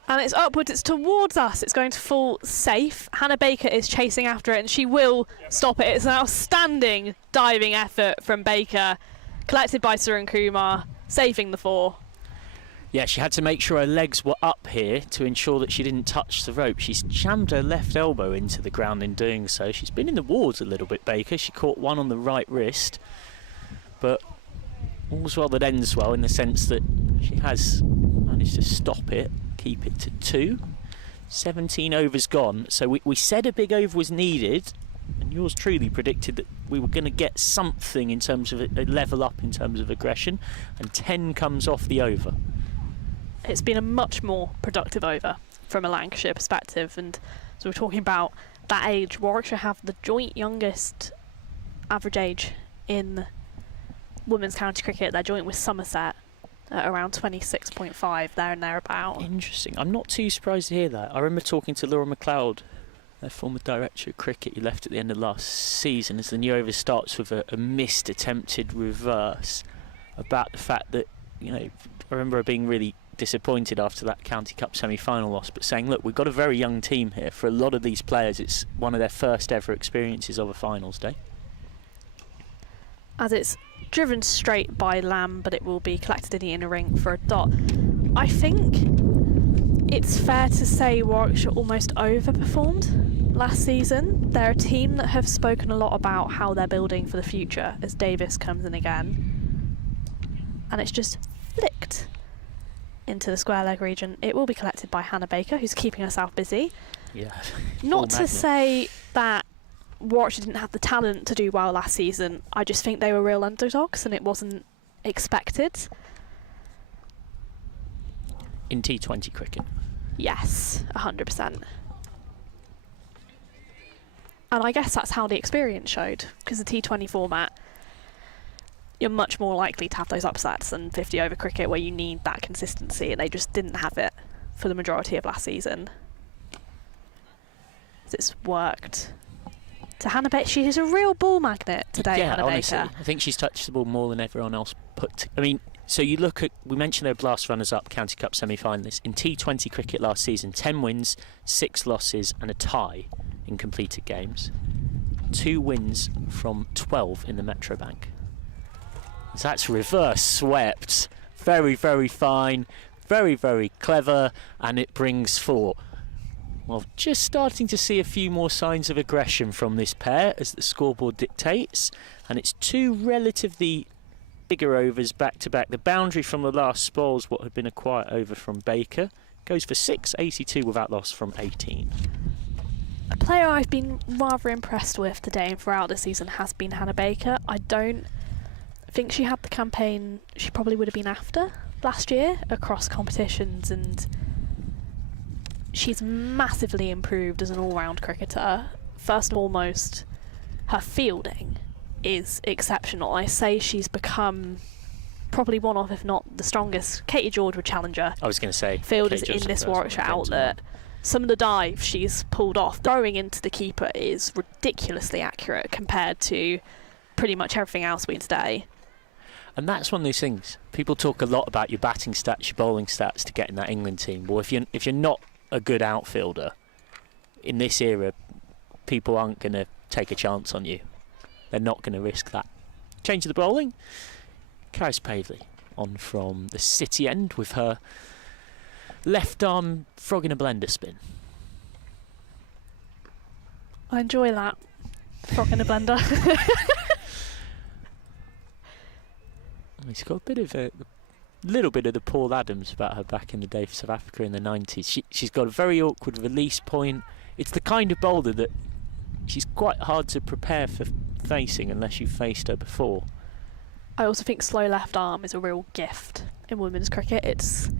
And it's upwards, it's towards us, it's going to fall safe. Hannah Baker is chasing after it, and she will stop it. It's an outstanding diving effort from Baker, collected by Sarun Kumar, saving the 4. Yeah, she had to make sure her legs were up here to ensure that she didn't touch the rope. She's jammed her left elbow into the ground in doing so. She's been in the wards a little bit, Baker. She caught one on the right wrist, but all's well that ends well, in the sense that she has managed to stop it, keep it to 2. 17 overs gone. So we said a big over was needed. and yours truly predicted that we were going to get something in terms of a level up in terms of aggression, and 10 comes off the over. It's been a much more productive over from a Lancashire perspective, and so we're talking about that age. Warwickshire have the joint youngest average age in women's county cricket. They're joint with Somerset at around 26.5, there and thereabout. Interesting. I'm not too surprised to hear that. I remember talking to Laura McLeod, their former director of cricket, who left at the end of last season, as the new over starts with a missed attempted reverse, about the fact that, you know, I remember her being really disappointed after that County Cup semi-final loss, but saying, look, we've got a very young team here. For a lot of these players, it's one of their first ever experiences of a finals day. As it's driven straight by Lamb, but it will be collected in the inner ring for a dot. I think it's fair to say Warwickshire almost overperformed last season. They're a team that have spoken a lot about how they're building for the future as Davis comes in again, and it's just flicked into the square leg region. It will be collected by Hannah Baker, who's keeping herself busy. Yeah. Not to say that Warwickshire didn't have the talent to do well last season. I just think they were real underdogs and it wasn't expected. In T20 cricket. Yes, 100%. And I guess that's how the experience showed, because the T20 format, you're much more likely to have those upsets than 50 over cricket where you need that consistency, and they just didn't have it for the majority of last season. It's worked to Hannah Baker. She is a real ball magnet today, yeah, Hannah honestly, Baker. I think she's touched the ball more than everyone else put. I mean, so you look at, we mentioned their blast runners-up County Cup semi-finalists. In T20 cricket last season, 10 wins, 6 losses and a tie in completed games. 2 wins from 12 in the Metro Bank. So that's reverse swept. Very, very fine, very, very clever, and it brings 4. Well, just starting to see a few more signs of aggression from this pair as the scoreboard dictates, and it's 2 relatively bigger overs back to back. The boundary from the last spoils what had been a quiet over from Baker. Goes for 6, 82 without loss from 18. A player I've been rather impressed with today and throughout the season has been Hannah Baker. I don't think she had the campaign she probably would have been after last year across competitions, and she's massively improved as an all-round cricketer. First and foremost, her fielding is exceptional. I say she's become probably one of, if not the strongest, Katie George would challenger. I was going to say fielders in this Warwickshire outlet. Some of the dives she's pulled off, throwing into the keeper, is ridiculously accurate compared to pretty much everything else we today. And that's one of those things. People talk a lot about your batting stats, your bowling stats to get in that England team. Well, if you're not a good outfielder in this era, people aren't going to take a chance on you. They're not going to risk that. Change of the bowling. Karis Pavley on from the City end with her left arm frog in a blender spin. I enjoy that. Frog in a blender. She's got a little bit of the Paul Adams about her back in the day for South Africa in the 90s. She's got a very awkward release point. It's the kind of bowler that she's quite hard to prepare for facing unless you've faced her before. I also think slow left arm is a real gift in women's cricket. It's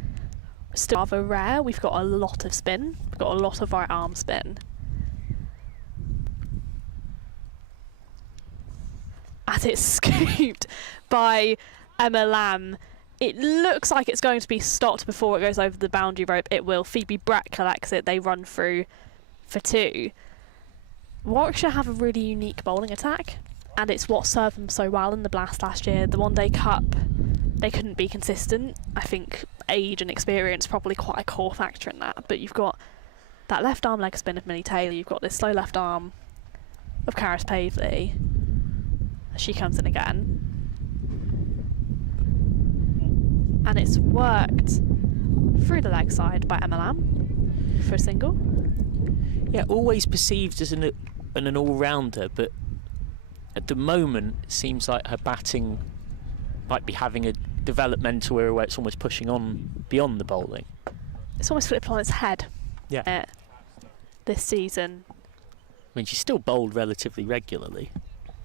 still rather rare. We've got a lot of spin. We've got a lot of right arm spin. As it's scooped by Emma Lamb, it looks like it's going to be stopped before it goes over the boundary rope. It will. Phoebe Brett collects it. They run through for 2. Warwickshire have a really unique bowling attack, and it's what served them so well in the Blast last year. The One Day Cup, they couldn't be consistent. I think age and experience probably quite a core factor in that. But you've got that left arm leg spin of Millie Taylor. You've got this slow left arm of Karis Pavley. She comes in again. And it's worked through the leg side by Emma Lamb for a single. Yeah, always perceived as an all-rounder, but at the moment it seems like her batting might be having a developmental era where it's almost pushing on beyond the bowling. It's almost flipped on its head. Yeah. This season. mean, she's still bowled relatively regularly.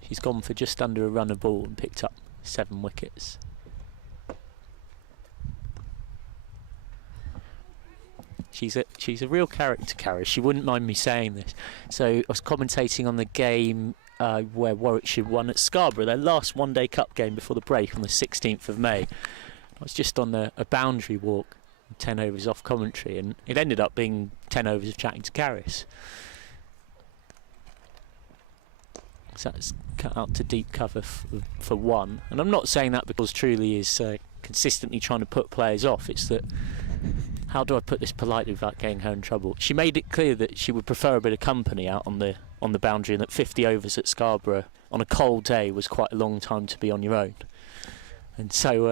She's gone for just under a run a ball and picked up 7 wickets. She's a real character, Karis. She wouldn't mind me saying this. So I was commentating on the game where Warwickshire won at Scarborough, their last one-day cup game before the break on the 16th of May. I was just on a boundary walk, 10 overs off commentary, and it ended up being 10 overs of chatting to Karis. So that's cut out to deep cover for 1. And I'm not saying that because Truly is consistently trying to put players off. It's that, how do I put this politely without getting her in trouble? She made it clear that she would prefer a bit of company out on the boundary, and that 50 overs at Scarborough on a cold day was quite a long time to be on your own. And so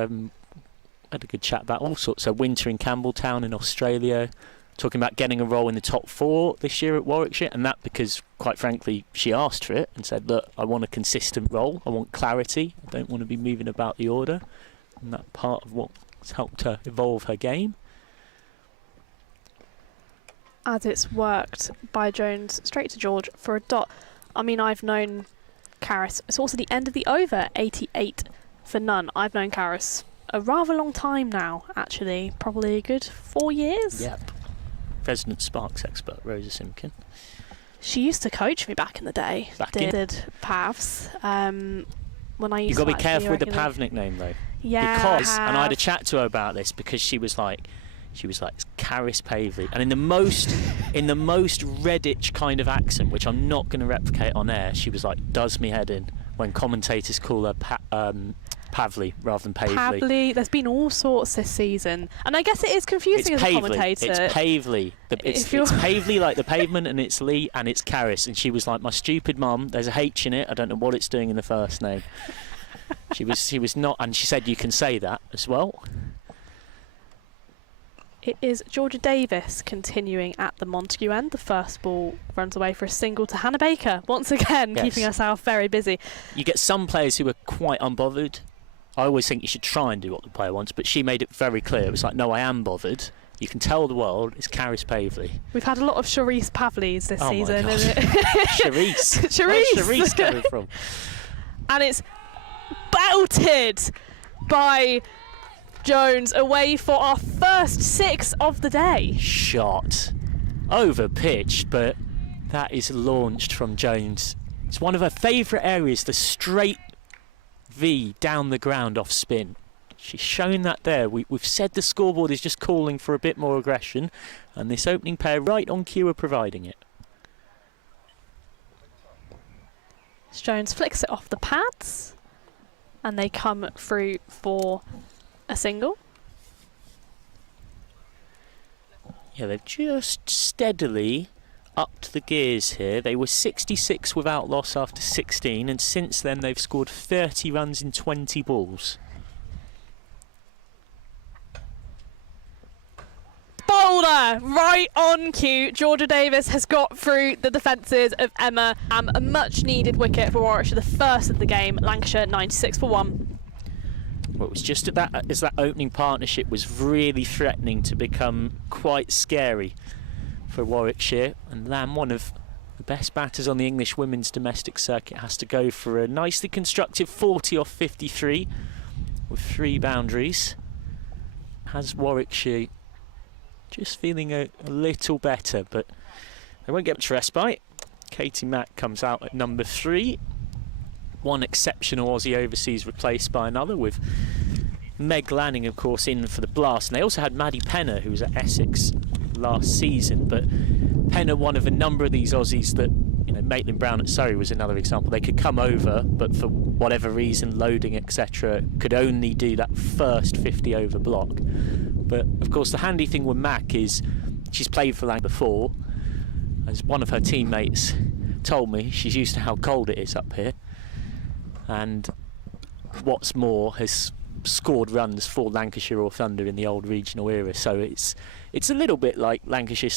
had a good chat about all sorts. So winter in Campbelltown in Australia, talking about getting a role in the top 4 this year at Warwickshire, and that because, quite frankly, she asked for it and said, look, I want a consistent role, I want clarity, I don't want to be moving about the order, and that's part of what's helped her evolve her game. As it's worked by Jones straight to George for a dot. I mean, I've known Karis, it's also the end of the over, 88 for none. I've known Karis a rather long time now, actually, probably a good 4 years. Yep. Resident Sparks expert, Rosa Simkin. She used to coach me back in the day. Did Pavs. When I used You've got to be actually careful with the regularly- Pav nickname though. Yeah, Because, and I had a chat to her about this, because she was like, it's Karis Pavley, and in the most Redditch kind of accent, which I'm not going to replicate on air, she was like, does me head in when commentators call her Pavley rather than Pavley. Pavley, there's been all sorts this season, and I guess it is confusing as a commentator. It's Pavley. It's Pavley like the pavement, and it's Lee, and it's Karis. And she was like, my stupid mum, there's a H in it, I don't know what it's doing in the first name. She was not, and she said you can say that as well. It is Georgia Davis continuing at the Montague end. The first ball runs away for a single to Hannah Baker, once again, Yes. keeping herself very busy. You get some players who are quite unbothered. I always think you should try and do what the player wants, but she made it very clear. It was like, no, I am bothered. You can tell the world it's Karis Pavley. We've had a lot of Charisse Pavleys this season. My Isn't God. it? Charisse. Charisse. Where's Charisse coming from? And it's belted by Jones away for our first 6 of the day. Shot. Over pitched, but that is launched from Jones. It's one of her favourite areas, the straight V down the ground off spin. She's shown that there. We've said the scoreboard is just calling for a bit more aggression, and this opening pair right on cue are providing it. Jones flicks it off the pads, and they come through for a single. Yeah, they've just steadily upped the gears here. They were 66 without loss after 16, and since then they've scored 30 runs in 20 balls. Bowler right on cue. Georgia Davis has got through the defences of Emma. A much needed wicket for Warwickshire, the first of the game. Lancashire 96 for 1. Well, it was just at that, as that opening partnership was really threatening to become quite scary for Warwickshire, and Lamb, one of the best batters on the English women's domestic circuit, has to go for a nicely constructed 40 off 53 with 3 boundaries. Has Warwickshire just feeling a little better, but they won't get much respite. Katie Mack comes out at number 3. One exceptional Aussie overseas replaced by another, with Meg Lanning, of course, in for the blast. And they also had Maddie Penner, who was at Essex last season. But Penner, one of a number of these Aussies that, you know, Maitland Brown at Surrey was another example. They could come over, but for whatever reason, loading, etc., could only do that first 50 over block. But of course, the handy thing with Mac is she's played for Lang before. As one of her teammates told me, she's used to how cold it is up here. And what's more, has scored runs for Lancashire or Thunder in the old regional era. So it's a little bit like Lancashire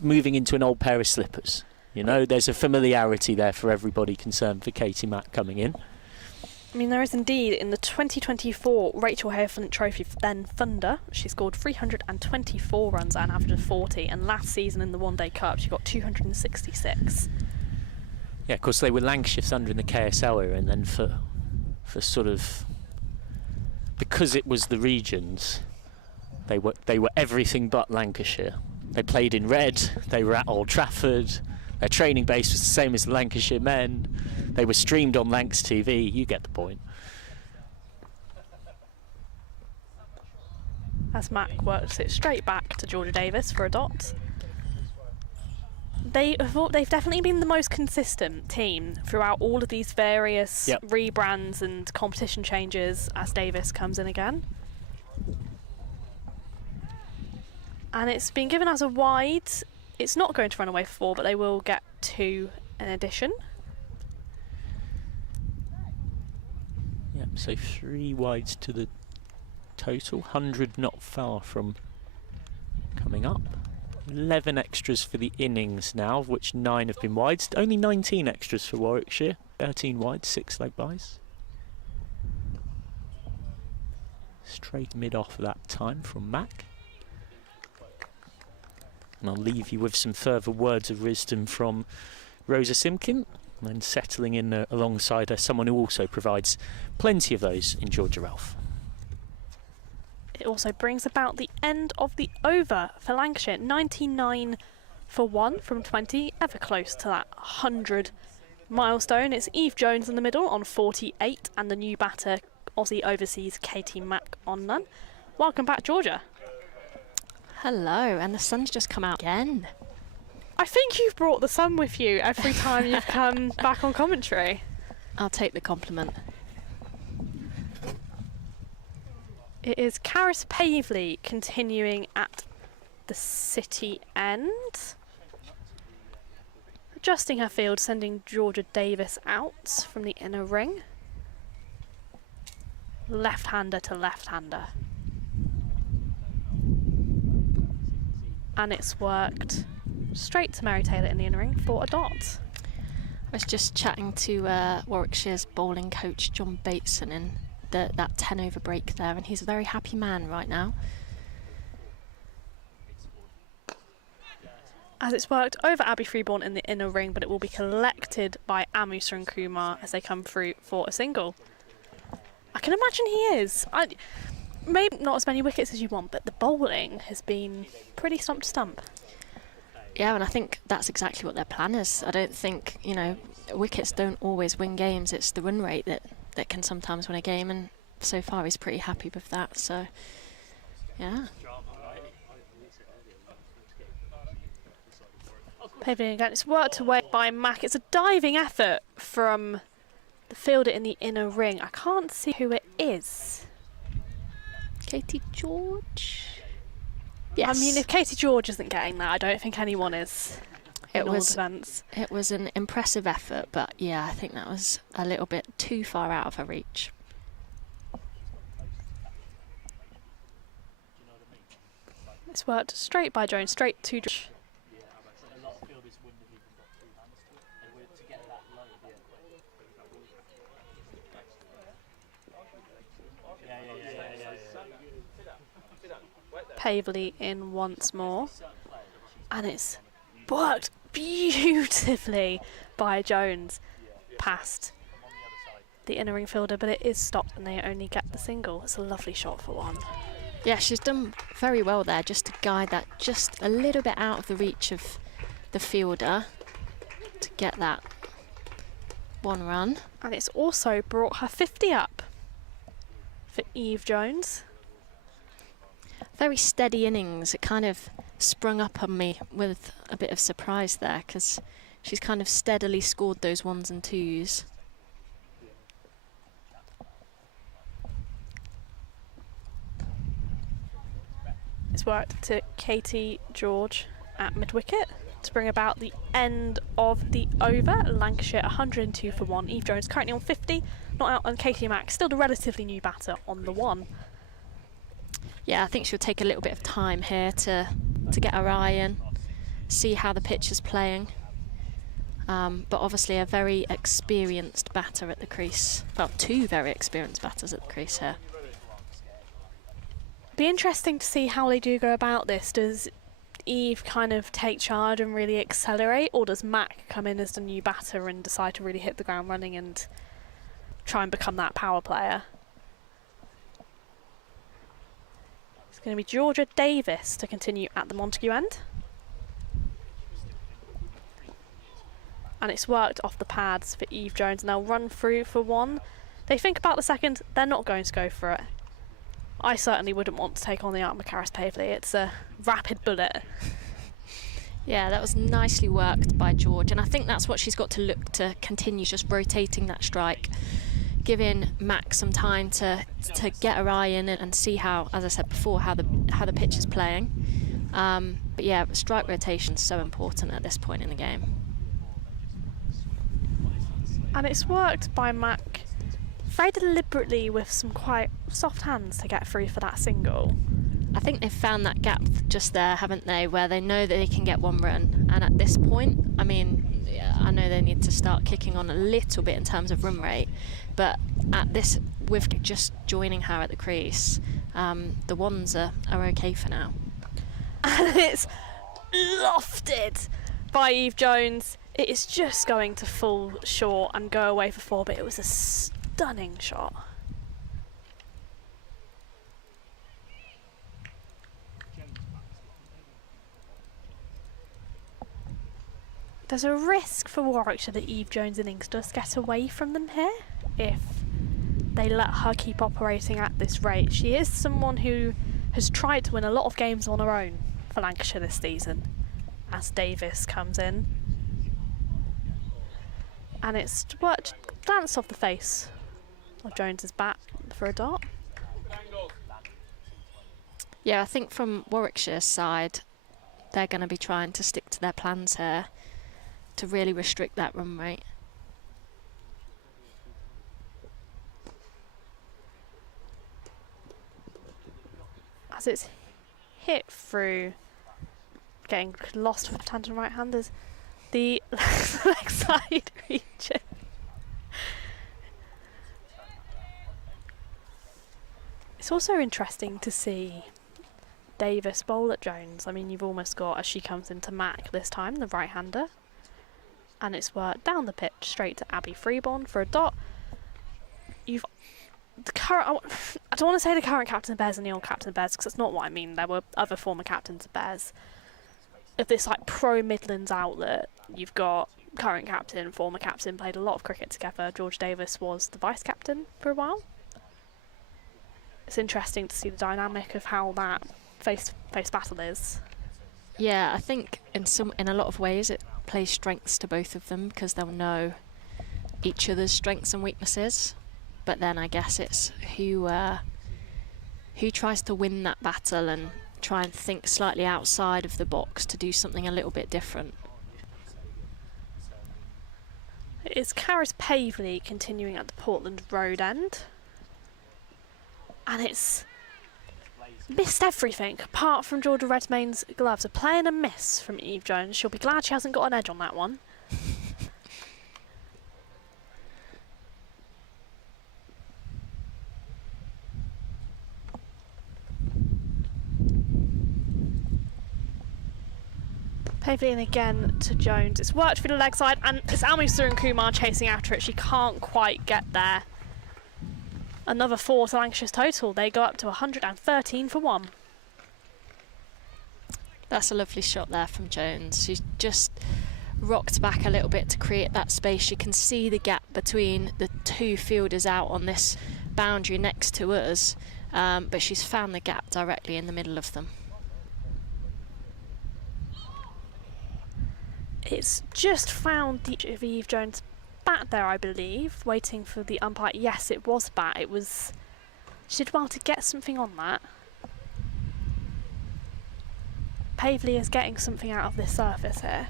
moving into an old pair of slippers. You know, there's a familiarity there for everybody concerned for Katie Mack coming in. I mean, there is indeed. In the 2024 Rachel Hare Flint Trophy, then Thunder, she scored 324 runs at an average of 40, and last season in the One Day Cup she got 266. Yeah, of course they were Lancashire Thunder in the KSL era, and then for sort of, because it was the regions, they were everything but Lancashire. They played in red, they were at Old Trafford, their training base was the same as the Lancashire men, they were streamed on Lancs TV, you get the point. As Mac works it straight back to Georgia Davis for a dot. They've definitely been the most consistent team throughout all of these various rebrands and competition changes as Davis comes in again. And it's been given as a wide. It's not going to run away for 4, but they will get 2 in addition. Yep, so 3 wides to the total, 100 not far from coming up. 11 extras for the innings now, of which 9 have been wides. Only 19 extras for Warwickshire, 13 wides, 6 leg byes. Straight mid off that time from Mac. And I'll leave you with some further words of wisdom from Rosa Simkin, and settling in alongside her, someone who also provides plenty of those in Georgia Ralph. It also brings about the end of the over for Lancashire. 99 for 1 from 20, ever close to that 100 milestone. It's Eve Jones in the middle on 48, and the new batter, Aussie overseas Katie Mack on none. Welcome back, Georgia. Hello, and the sun's just come out again. I think you've brought the sun with you every time you've come back on commentary. I'll take the compliment. It is Caris Pavley continuing at the city end. Adjusting her field, sending Georgia Davis out from the inner ring. Left-hander to left-hander. And it's worked straight to Mary Taylor in the inner ring for a dot. I was just chatting to Warwickshire's bowling coach John Bateson in that 10 over break there, and he's a very happy man right now. As it's worked over Abby Freeborn in the inner ring, but it will be collected by Amusa and Kumar as they come through for a single. I can imagine he is. Maybe not as many wickets as you want, but the bowling has been pretty stump to stump. Yeah, and I think that's exactly what their plan is. I don't think, wickets don't always win games. It's the run rate that can sometimes win a game, and so far he's pretty happy with that. So, yeah. Paving again, it's worked away by Mack. It's a diving effort from the fielder in the inner ring. I can't see who it is. Katie George? Yes. I mean, if Katie George isn't getting that, I don't think anyone is. It was an impressive effort, but yeah, I think that was a little bit too far out of her reach. It's worked straight by Jones, straight to George. Pavley in once more, and it's worked beautifully by Jones past the inner ring fielder, but it is stopped and they only get the single. It's a lovely shot for 1. Yeah, she's done very well there, just to guide that just a little bit out of the reach of the fielder to get that 1 run. And it's also brought her 50 up for Eve Jones. Very steady innings. It kind of sprung up on me with a bit of surprise there, because she's kind of steadily scored those 1s and 2s. It's worked to Katie George at mid-wicket to bring about the end of the over. Lancashire 102 for 1. Eve Jones currently on 50, not out, and Katie Mack still a relatively new batter on the 1. Yeah, I think she'll take a little bit of time here to get her eye in, see how the pitch is playing. But obviously a very experienced batter at the crease. Well, two very experienced batters at the crease here. Be interesting to see how they do go about this. Does Eve kind of take charge and really accelerate, or does Mac come in as the new batter and decide to really hit the ground running and try and become that power player? It's going to be Georgia Davis to continue at the Montague end. And it's worked off the pads for Eve Jones, and they'll run through for one. They think about the second, they're not going to go for it. I certainly wouldn't want to take on the art of Macaris Pavley. It's a rapid bullet. Yeah, that was nicely worked by George, and I think that's what she's got to look to continue, just rotating that strike, giving Mac some time to get her eye in and see how, as I said before, how the pitch is playing. But yeah, strike rotation is so important at this point in the game. And it's worked by Mac very deliberately with some quite soft hands to get through for that single. I think they've found that gap just there, haven't they, where they know that they can get one run. And at this point, I mean, I know they need to start kicking on a little bit in terms of run rate, but at this, with just joining her at the crease, the ones are okay for now. And it's lofted by Eve Jones. It is just going to fall short and go away for four, but it was a stunning shot. There's a risk for Warwickshire that Eve Jones' innings does get away from them here if they let her keep operating at this rate. She is someone who has tried to win a lot of games on her own for Lancashire this season, as Davis comes in. And it's worked, glanced off the face of Jones's bat for a dot. Yeah, I think from Warwickshire's side, they're going to be trying to stick to their plans here to really restrict that run rate. As it's hit through, getting lost with tandem right-handers, the leg side region. It's also interesting to see Davis bowl at Jones. I mean, you've almost got, as she comes into Mac this time, the right-hander. And it's worked down the pitch straight to Abby Freeborn for a dot. You've the current, I don't want to say the current captain of Bears and the old captain of Bears, because that's not what I mean. There were other former captains of Bears. Of this like pro Midlands outlet, you've got current captain, former captain, played a lot of cricket together. George Davis was the vice captain for a while. It's interesting to see the dynamic of how that face-to-face battle is. Yeah, I think in a lot of ways it plays strengths to both of them because they'll know each other's strengths and weaknesses. But then I guess it's who tries to win that battle and try and think slightly outside of the box to do something a little bit different. It's Caris Pavley continuing at the Portland Road end. And it's missed everything apart from Georgia Redmayne's gloves. A play and a miss from Eve Jones. She'll be glad she hasn't got an edge on that one. Pavley in again to Jones. It's worked for the leg side, and it's Almusa and Kumar chasing after it. She can't quite get there. Another 4 to Lancashire's total. They go up to 113 for 1. That's a lovely shot there from Jones. She's just rocked back a little bit to create that space. You can see the gap between the two fielders out on this boundary next to us, but she's found the gap directly in the middle of them. It's just found the of Eve Jones' bat there, I believe, waiting for the umpire. Yes, it was bat. It was. She did well to get something on that. Pavley is getting something out of this surface here.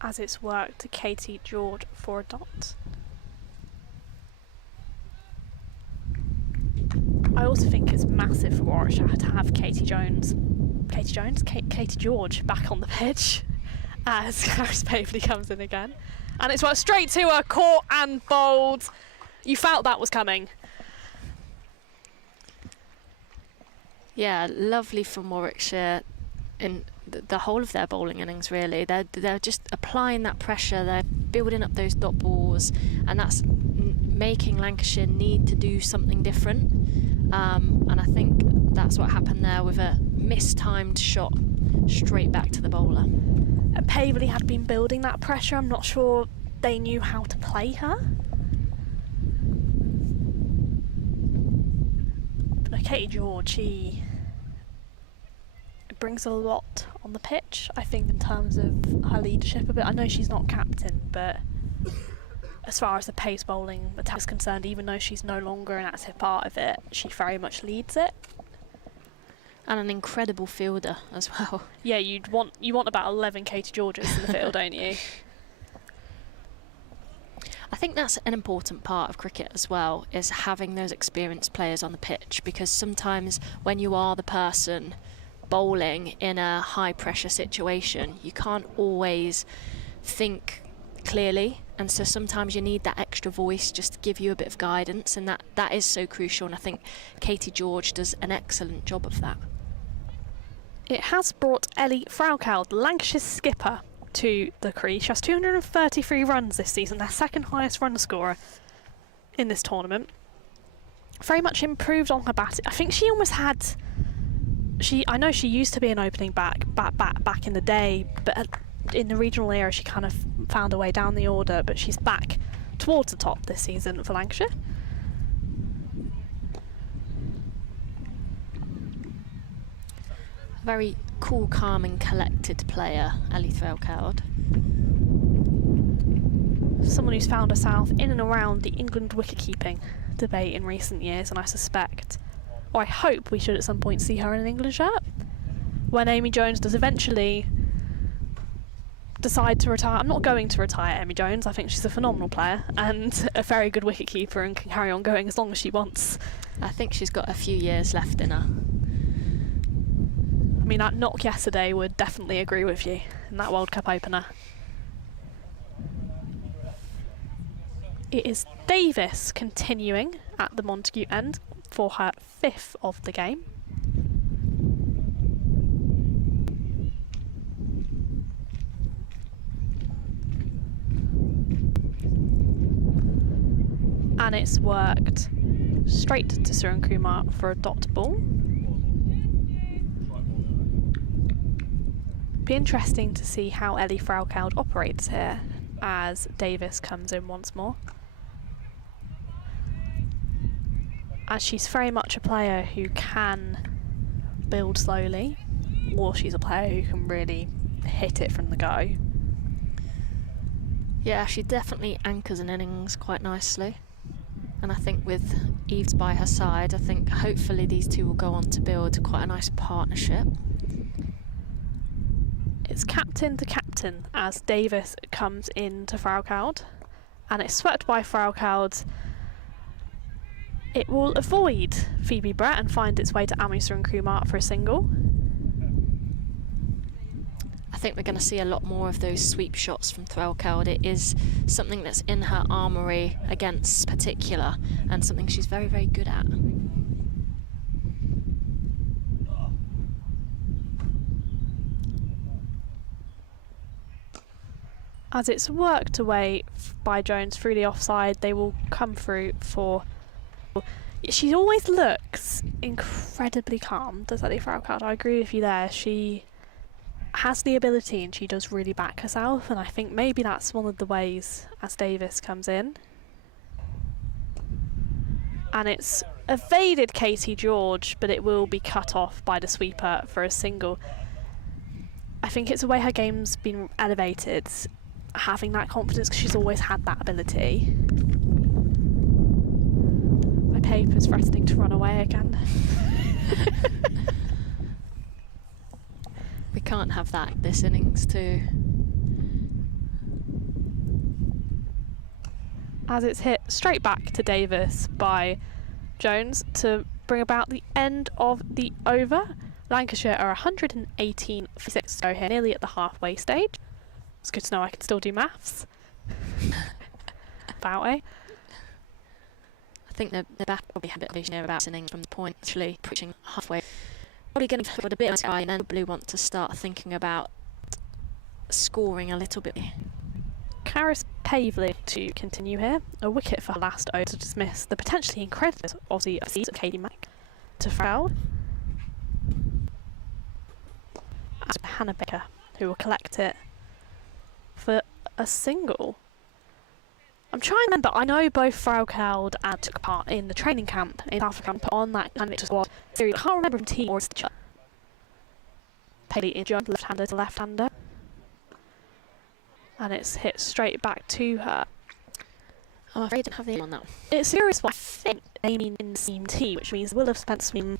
As it's worked to Katie George for a dot. I also think it's massive for Warwickshire to have Katie George back on the pitch as Harris Pavely comes in again. And it's worked straight to her, caught and bowled. You felt that was coming. Yeah, lovely from Warwickshire in the whole of their bowling innings, really. They're just applying that pressure, they're building up those dot balls, and that's making Lancashire need to do something different. And I think that's what happened there with a mistimed shot straight back to the bowler. Pavely had been building that pressure. I'm not sure they knew how to play her. But Katie George, she brings a lot on the pitch, I think, in terms of her leadership a bit. I know she's not captain, but as far as the pace bowling attack is concerned, even though she's no longer an active part of it, she very much leads it. And an incredible fielder as well. Yeah, you want about 11 Katie Georges in the field, don't you? I think that's an important part of cricket as well, is having those experienced players on the pitch, because sometimes when you are the person bowling in a high pressure situation, you can't always think clearly, and so sometimes you need that extra voice just to give you a bit of guidance, and that is so crucial, and I think Katie George does an excellent job of that. It has brought Ellie Fraukaud, Lancashire's skipper, to the crease. She has 233 runs this season, their second highest run scorer in this tournament. Very much improved on her batting. I think she almost had... I know she used to be an opening back in the day, but in the regional era she kind of found her way down the order, but she's back towards the top this season for Lancashire. Very cool, calm and collected player, Ellie Fraukaud. Someone who's found herself in and around the England wicket-keeping debate in recent years, and I suspect, or I hope, we should at some point see her in an England shirt when Amy Jones does eventually decide to retire. I'm not going to retire Amy Jones. I think she's a phenomenal player and a very good wicket-keeper and can carry on going as long as she wants. I think she's got a few years left in her. I mean, that knock yesterday would definitely agree with you in that World Cup opener. It is Davis continuing at the Montague end for her 5th of the game. And it's worked straight to Suren Kumar for a dot ball. Be interesting to see how Ellie Fraukaud operates here as Davis comes in once more, as she's very much a player who can build slowly, or she's a player who can really hit it from the go. Yeah, she definitely anchors an innings quite nicely, and I think with Eves by her side, I think hopefully these two will go on to build quite a nice partnership. It's captain to captain as Davis comes in to Fraukaud, and it's swept by Fraukaud. It will avoid Phoebe Brett and find its way to Suren Kumar for a single. I think we're going to see a lot more of those sweep shots from Fraukaud. It is something that's in her armoury against particular, and something she's very, very good at. As it's worked away by Jones through the offside, they will come through for... She always looks incredibly calm, does Ellie Fraukaud. I agree with you there. She has the ability and she does really back herself, and I think maybe that's one of the ways as Davis comes in. And it's evaded Katie George, but it will be cut off by the sweeper for a single. I think it's the way her game's been elevated, having that confidence, because she's always had that ability. My paper's threatening to run away again. We can't have that this innings too. As it's hit straight back to Davis by Jones to bring about the end of the over. Lancashire are 118 for 6 to go here, nearly at the halfway stage. It's good to know I can still do maths. About it. I think the back probably had a bit of vision here about innings from the point, actually pushing halfway. Probably getting forward a bit of sky, and then Blue want to start thinking about scoring a little bit. Karis Pavely to continue here. A wicket for her last over to dismiss the potentially incredible Aussie of Katie Mack to foul. And Hannah Baker, who will collect it for a single. I'm trying to remember, I know both Fraukaud and took part in the training camp in South Africa and put on that kind of squad series. I can't remember if team or the Paley is joined left-hander to left-hander. And it's hit straight back to her. I'm afraid I don't have the name on that. It's serious, but I think Amy in the same team, which means we'll have spent some.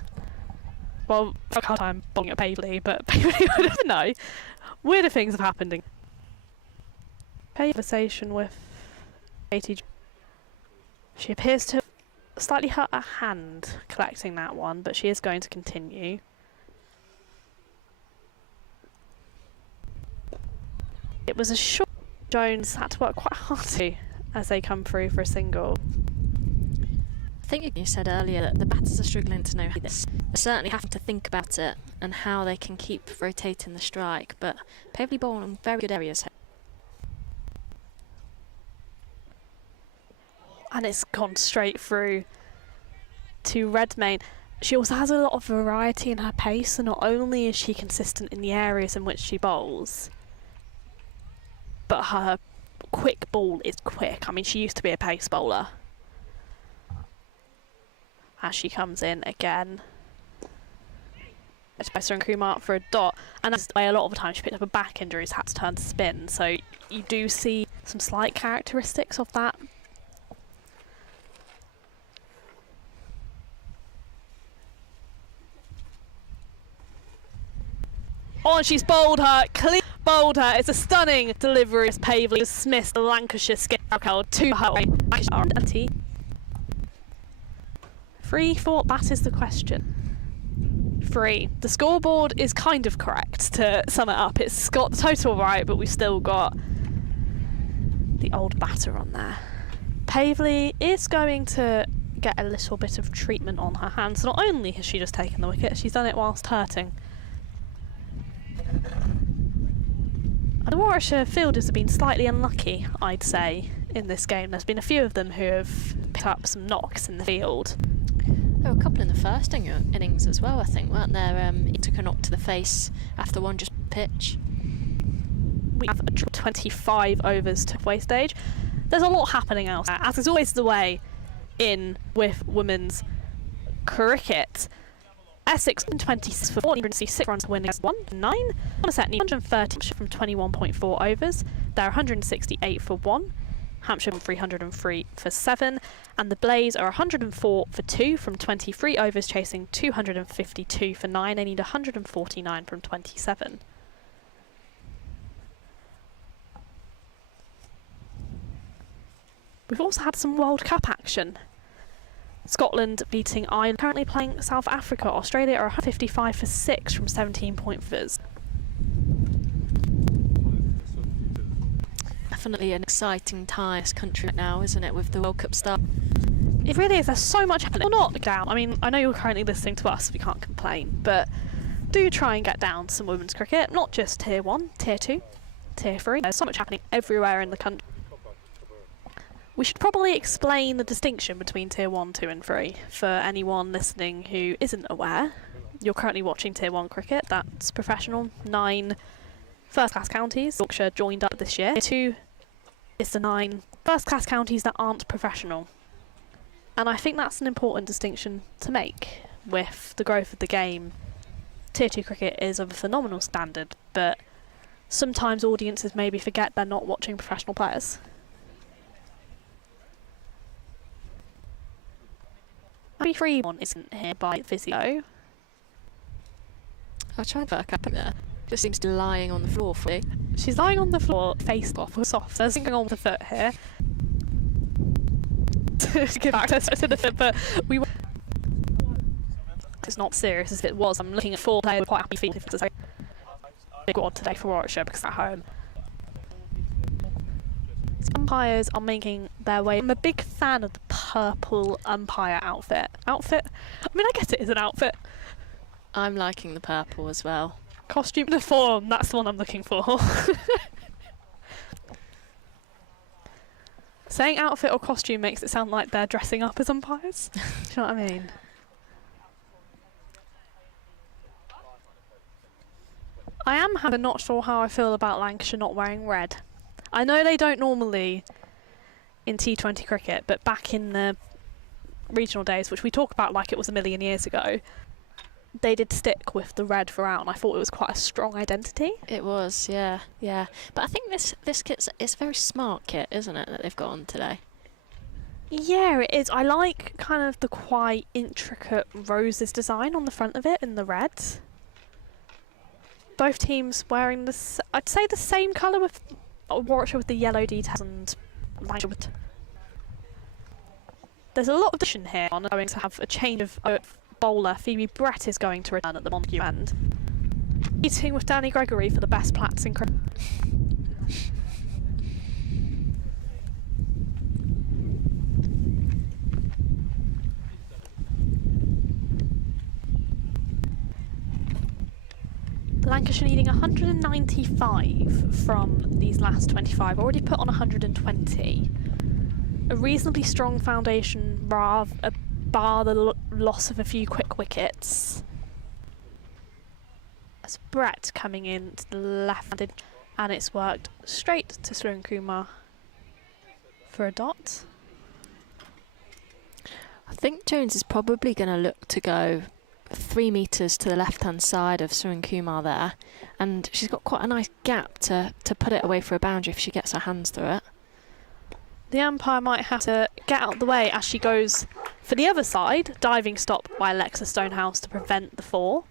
Well, I can't time bowling at Pavely, but Pavely would never know. Weirder things have happened. Conversation with Katie. She appears to have slightly hurt her hand collecting that one, but she is going to continue. It was a short. Jones had to work quite hard to as they come through for a single. I think you said earlier that the batters are struggling to know how this. They certainly have to think about it and how they can keep rotating the strike, but Pavely bowling in very good areas. And it's gone straight through to Redmayne. She also has a lot of variety in her pace, so not only is she consistent in the areas in which she bowls, but her quick ball is quick. I mean, she used to be a pace bowler. As she comes in again. Spicer and Kumar for a dot. And that's the way a lot of the time she picked up a back injury, had to turn to spin. So you do see some slight characteristics of that. Oh, and she's bowled her, clean bowled her. It's a stunning delivery as Pavely dismissed the Lancashire scorecard to her way. Lancashire 3 for, that is the question. 3. The scoreboard is kind of correct, to sum it up. It's got the total right, but we've still got the old batter on there. Pavely is going to get a little bit of treatment on her hands. Not only has she just taken the wicket, she's done it whilst hurting. The Warwickshire fielders have been slightly unlucky, I'd say, in this game. There's been a few of them who have picked up some knocks in the field. There were a couple in the first innings as well, I think, weren't there? He took a knock to the face after one just pitch. We have 25 overs to halfway stage. There's a lot happening elsewhere, as is always the way in with women's cricket. Essex 26 for 466 runs winning 1-9. Somerset need 130 from 21.4 overs. They're 168 for 1. Hampshire 303 for 7. And the Blaze are 104 for 2 from 23 overs, chasing 252 for 9. They need 149 from 27. We've also had some World Cup action. Scotland beating Ireland, currently playing South Africa. Australia are 155 for 6 from 17 pointers. Definitely an exciting time in this country right now, isn't it, with the World Cup start? It really is. There's so much happening. Well, not down. I mean, I know you're currently listening to us, we can't complain, but do try and get down some women's cricket, not just Tier 1, Tier 2, Tier 3. There's so much happening everywhere in the country. We should probably explain the distinction between Tier 1, 2 and 3 for anyone listening who isn't aware. You're currently watching Tier 1 cricket, that's professional, 9 first-class counties. Yorkshire joined up this year. Tier 2 is the 9 first-class counties that aren't professional. And I think that's an important distinction to make with the growth of the game. Tier 2 cricket is of a phenomenal standard, but sometimes audiences maybe forget they're not watching professional players. Maybe 3-1 isn't here by physio. I'll try and work up there. Just seems to be lying on the floor for me. She's lying on the floor, face off, soft. There's something on with the foot here. To give access to the foot, but we it's not serious as if it was. I'm looking at 4 players with quite happy feet if it's a big squad today for Warwickshire because they're at home. Umpires are making their way. I'm a big fan of the purple umpire outfit. I mean, I guess it is an outfit. I'm liking the purple as well. Costume uniform, that's the one I'm looking for. Saying outfit or costume makes it sound like they're dressing up as umpires. Do you know what I mean? I am not sure how I feel about Lancashire not wearing red. I know they don't normally in T20 cricket, but back in the regional days, which we talk about like it was a million years ago, they did stick with the red throughout, and I thought it was quite a strong identity. It was, yeah. But I think this kit's it's a very smart kit, isn't it, that they've got on today? Yeah, it is. I like kind of the quite intricate roses design on the front of it in the red. Both teams wearing this, I'd say the same colour with Warwickshire with the yellow details and Lancashire with. There's a lot of addition here. I'm going to have a change of bowler. Phoebe Brett is going to return at the Montague end. Meeting with Danny Gregory for the best plats in cricket. Lancashire needing 195 from these last 25, already put on 120. A reasonably strong foundation, bar the loss of a few quick wickets. That's Brett coming in to the left-handed, and it's worked straight to Surun Kumar for a dot. I think Jones is probably going to look to go 3 metres to the left-hand side of Surun Kumar there, and she's got quite a nice gap to put it away for a boundary if she gets her hands through it. The umpire might have to get out of the way as she goes for the other side. Diving stop by Alexa Stonehouse to prevent the 4.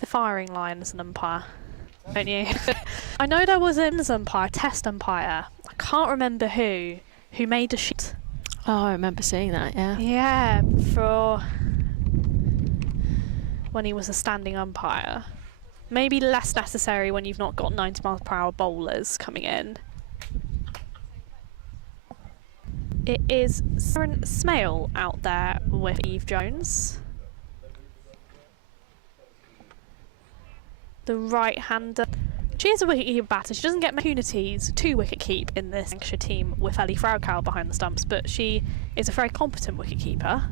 The firing line as an umpire, don't you? I know there was an umpire, test umpire. I can't remember who made a shot. Oh, I remember seeing that, yeah. Yeah, for when he was a standing umpire. Maybe less necessary when you've not got 90 miles per hour bowlers coming in. It is Saren Smale out there with Eve Jones. The right-hander. She is a wicket-keeper batter. She doesn't get opportunities to wicket-keep in this Lancashire team with Ellie Fraukow behind the stumps, but she is a very competent wicket-keeper.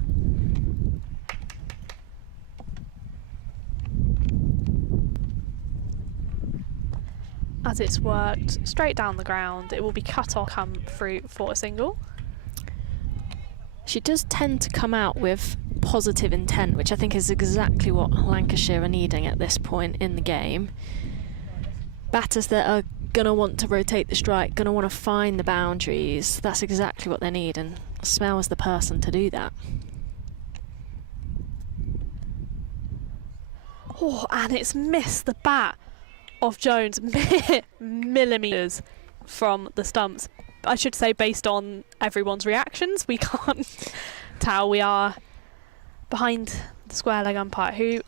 As it's worked straight down the ground, it will be cut off, come through for a single. She does tend to come out with positive intent, which I think is exactly what Lancashire are needing at this point in the game. Batters that are going to want to rotate the strike, going to want to find the boundaries, that's exactly what they need, and Smell is the person to do that. Oh, and it's missed the bat of Jones millimetres from the stumps. I should say based on everyone's reactions, we can't tell. We are behind the square leg umpire, who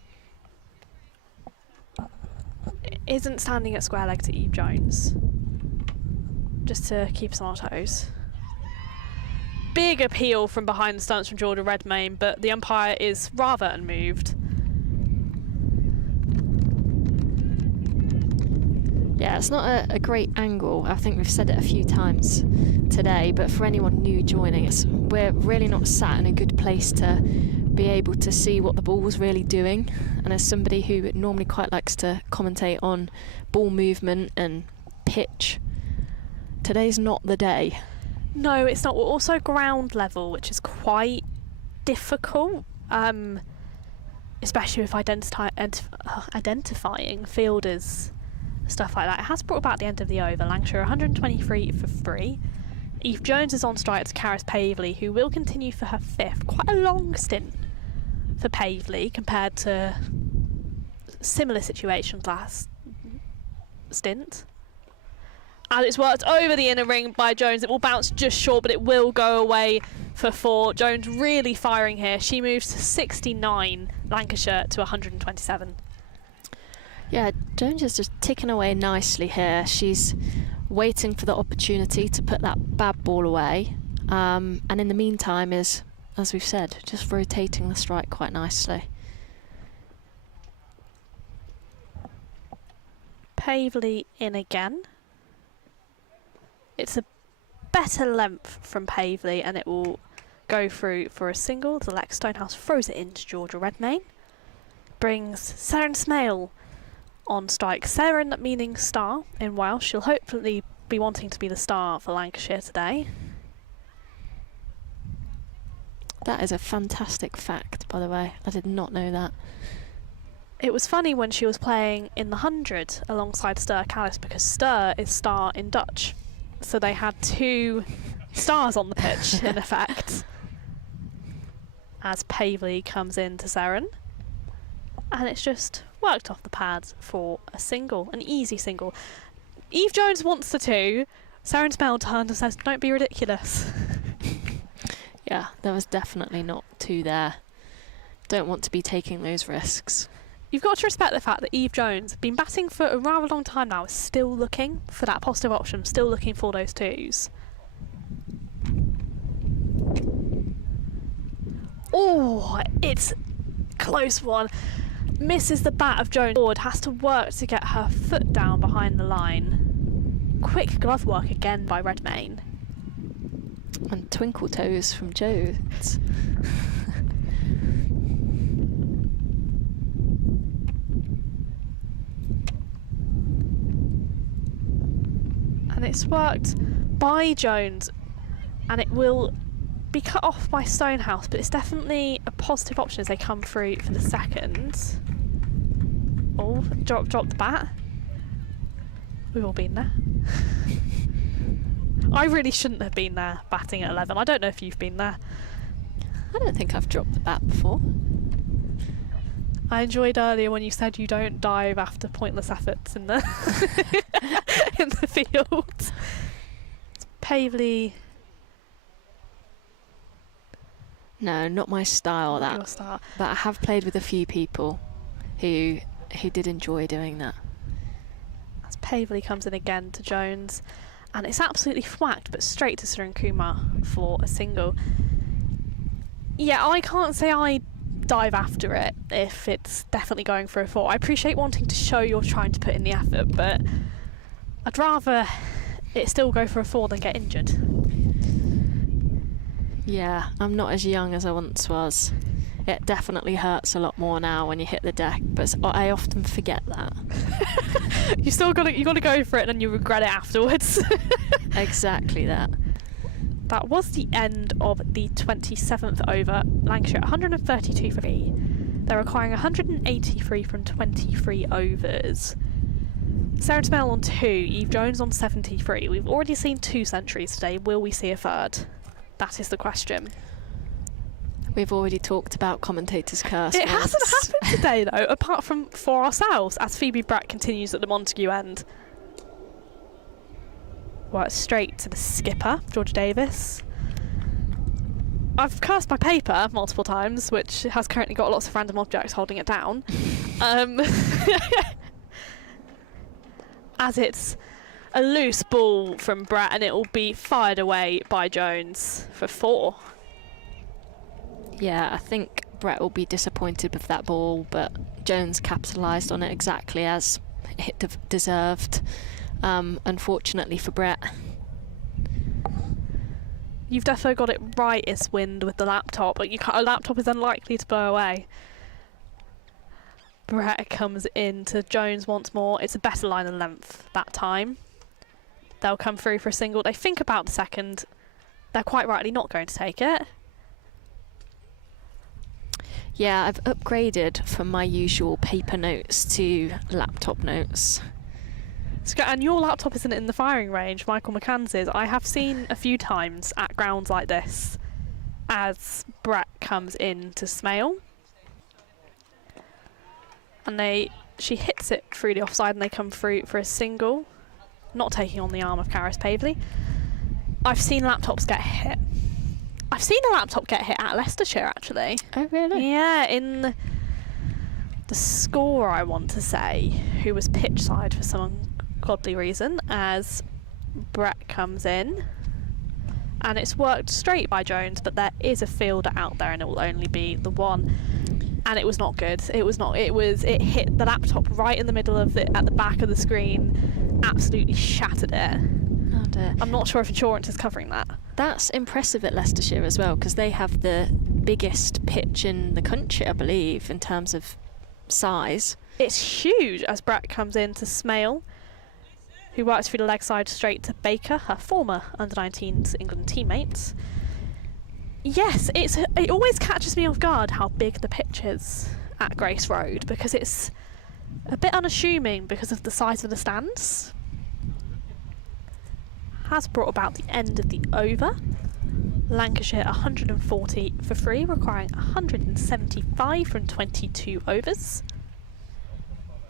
isn't standing at square leg to Eve Jones, just to keep us on our toes. Big appeal from behind the stumps from Jordan Redmayne, but the umpire is rather unmoved. Yeah, it's not a great angle. I think we've said it a few times today, but for anyone new joining us, we're really not sat in a good place to be able to see what the ball's really doing. And as somebody who normally quite likes to commentate on ball movement and pitch, today's not the day. No, it's not. We're also ground level, which is quite difficult, especially with identifying fielders, stuff like that. It has brought about the end of the over. Lancashire 123 for 3. Eve Jones is on strike to Karis Pavley, who will continue for her 5th. Quite a long stint for Pavley compared to similar situations last stint. As it's worked over the inner ring by Jones, it will bounce just short, but it will go away for 4. Jones really firing here. She moves to 69, Lancashire to 127. Yeah, Jones is just ticking away nicely here. She's waiting for the opportunity to put that bad ball away. And in the meantime is, as we've said, just rotating the strike quite nicely. Pavely in again. It's a better length from Pavely, and it will go through for a single. The Lex Stonehouse throws it into Georgia Redmayne. Brings Seren Smale on strike. Seren meaning star in Welsh. She'll hopefully be wanting to be the star for Lancashire today. That is a fantastic fact, by the way. I did not know that. It was funny when she was playing in the 100 alongside Stir Callis, because Stir is star in Dutch. So they had 2 stars on the pitch, in effect, as Pavely comes in to Seren. And it's just worked off the pads for a single, an easy single. Eve Jones wants the 2. Seren Smale turns and says, "Don't be ridiculous." Yeah, there was definitely not 2 there. Don't want to be taking those risks. You've got to respect the fact that Eve Jones, been batting for a rather long time now, is still looking for that positive option, still looking for those 2s. Oh, it's a close one. Misses the bat of Jones. Forward, has to work to get her foot down behind the line. Quick glove work again by Redmayne. And twinkle toes from Jones. And it's worked by Jones, and it will be cut off by Stonehouse, but it's definitely a positive option as they come through for the second. Oh, drop the bat. We've all been there. I really shouldn't have been there batting at 11. I don't know if you've been there. I don't think I've dropped the bat before. I enjoyed earlier when you said you don't dive after pointless efforts in the in the field. It's Pavely. No, not my style, Not your that. style. But I have played with a few people who did enjoy doing that. As Pavely comes in again to Jones, and it's absolutely whacked, but straight to Seren Kumar for a single. Yeah, I can't say I dive after it if it's definitely going for a 4. I appreciate wanting to show you're trying to put in the effort, but I'd rather it still go for a 4 than get injured. Yeah, I'm not as young as I once was. It definitely hurts a lot more now when you hit the deck, but I often forget that. You got to go for it, and then you regret it afterwards. Exactly that. That was the end of the 27th over. Lancashire 132 for 3. They're requiring 183 from 23 overs. Seren Smale on 2, Eve Jones on 73. We've already seen 2 centuries today. Will we see a third? That is the question. We've already talked about commentators' curse. It once. hasn't happened today, though, apart from for ourselves, as Phoebe Bratt continues at the Montague end. Works straight to the skipper, Georgia Davis. I've cursed my paper multiple times, which has currently got lots of random objects holding it down. As it's a loose ball from Bratt, and it will be fired away by Jones for 4. Yeah, I think Brett will be disappointed with that ball, but Jones capitalised on it exactly as it deserved. Unfortunately for Brett. You've definitely got it right, Iswind, with the laptop, but a laptop is unlikely to blow away. Brett comes into Jones once more. It's a better line and length that time. They'll come through for a single. They think about the second. They're quite rightly not going to take it. Yeah, I've upgraded from my usual paper notes to laptop notes. And your laptop isn't in the firing range, Michael McCann's is. I have seen a few times at grounds like this as Brett comes in to Smale. And she hits it through the offside, and they come through for a single, not taking on the arm of Karis Pavely. I've seen laptops get hit. I've seen a laptop get hit at Leicestershire, actually. Oh, really? Yeah, in the scorer, I want to say, who was pitch side for some ungodly reason, as Brett comes in. And it's worked straight by Jones, but there is a fielder out there and it will only be the one. And it was not good. It hit the laptop right in the middle of it, at the back of the screen, absolutely shattered it. Oh dear. I'm not sure if insurance is covering that. That's impressive at Leicestershire as well, because they have the biggest pitch in the country, I believe, in terms of size. It's huge as Brett comes in to Smale, who works through the leg side straight to Baker, her former under-19s England teammate. Yes, it always catches me off guard how big the pitch is at Grace Road, because it's a bit unassuming because of the size of the stands. Has brought about the end of the over. Lancashire 140 for free, requiring 175 from 22 overs.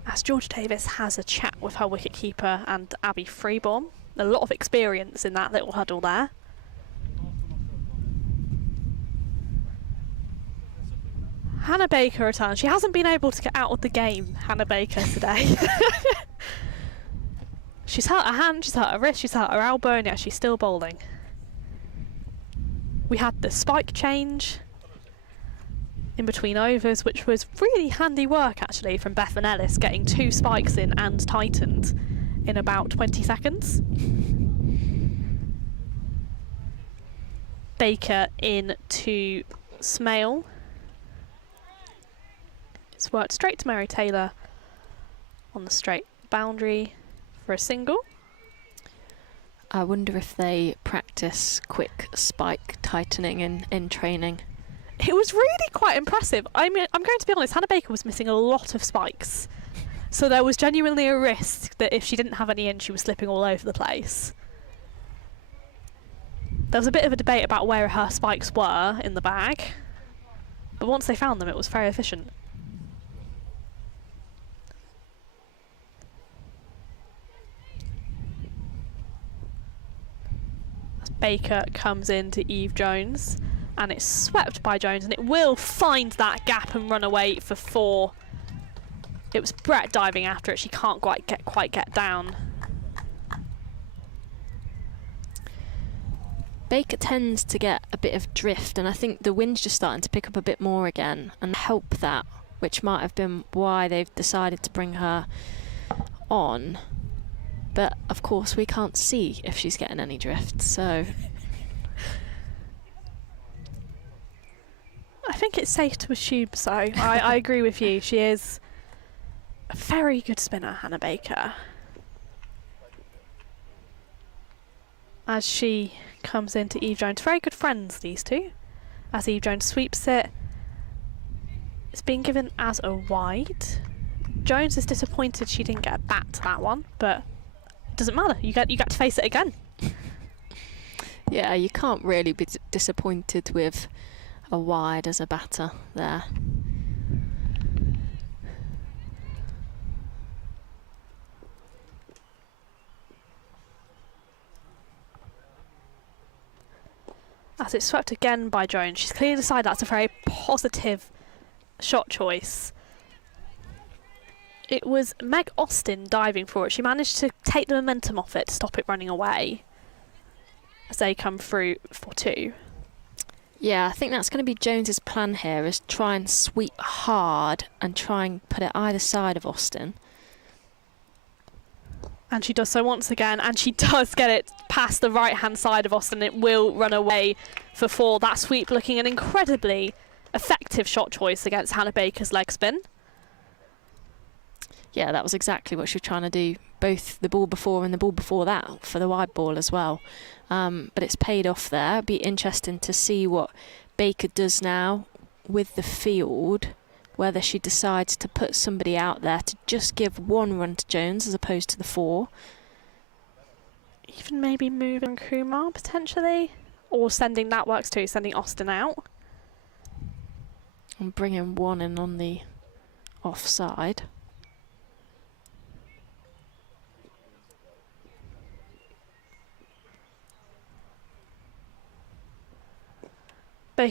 As George Davis has a chat with her wicketkeeper and Abby Freeborn. A lot of experience in that little huddle there. Hannah Baker returns. She hasn't been able to get out of the game, Hannah Baker, today. She's hurt her hand, she's hurt her wrist, she's hurt her elbow, and yet she's still bowling. We had the spike change in between overs, which was really handy work actually from Bethan Ellis, getting 2 spikes in and tightened in about 20 seconds. Baker in to Smale. It's worked straight to Mary Taylor on the straight boundary for a single. I wonder if they practice quick spike tightening in training. It was really quite impressive. I mean, I'm going to be honest, Hannah Baker was missing a lot of spikes. So there was genuinely a risk that if she didn't have any in, she was slipping all over the place. There was a bit of a debate about where her spikes were in the bag. But once they found them, it was very efficient. As Baker comes in to Eve Jones. And it's swept by Jones, and it will find that gap and run away for 4. It was Brett diving after it. She can't quite get down. Baker tends to get a bit of drift, and I think the wind's just starting to pick up a bit more again and help that, which might have been why they've decided to bring her on. But of course we can't see if she's getting any drift, so... I think it's safe to assume so. I agree with you. She is a very good spinner, Hannah Baker. As she comes into Eve Jones. Very good friends, these two. As Eve Jones sweeps it. It's been given as a wide. Jones is disappointed she didn't get a bat to that one, but it doesn't matter. You get to face it again. Yeah, you can't really be disappointed with a wide as a batter there. As it's swept again by Jones, she's clearly decided that's a very positive shot choice. It was Meg Austin diving for it. She managed to take the momentum off it to stop it running away as they come through for 2. Yeah, I think that's going to be Jones's plan here, is try and sweep hard and try and put it either side of Austin. And she does so once again, and she does get it past the right-hand side of Austin. It will run away for 4. That sweep looking an incredibly effective shot choice against Hannah Baker's leg spin. Yeah, that was exactly what she was trying to do, both the ball before and the ball before that, for the wide ball as well. But it's paid off there. It'd be interesting to see what Baker does now with the field, whether she decides to put somebody out there to just give 1 run to Jones as opposed to the 4. Even maybe moving Kumar potentially, or sending, that works too, sending Austin out. And bringing 1 in on the offside.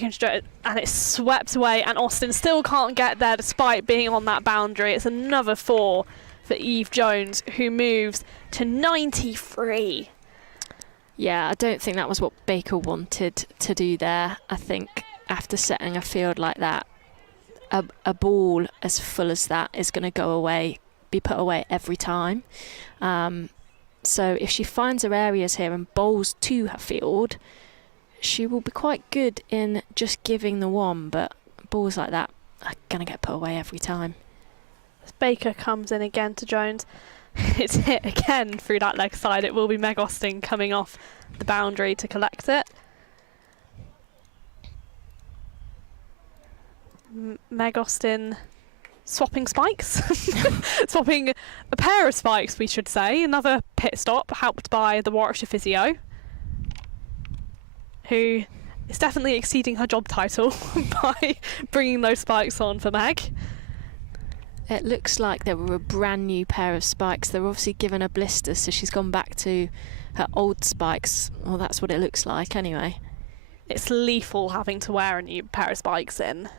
Bacon and it's swept away, and Austin still can't get there despite being on that boundary. It's another 4 for Eve Jones, who moves to 93. Yeah, I don't think that was what Baker wanted to do there. I think after setting a field like that, a ball as full as that is going to go away, be put away every time. So if she finds her areas here and bowls to her field, she will be quite good in just giving the one, but balls like that are going to get put away every time. As Baker comes in again to Jones, it's hit again through that leg side. It will be Meg Austin coming off the boundary to collect it. Meg Austin swapping spikes. Swapping a pair of spikes, we should say. Another pit stop, helped by the Warwickshire physio, who is definitely exceeding her job title by bringing those spikes on for Meg. It looks like they were a brand new pair of spikes. They were obviously given her blisters, so she's gone back to her old spikes. Well, that's what it looks like anyway. It's lethal having to wear a new pair of spikes in.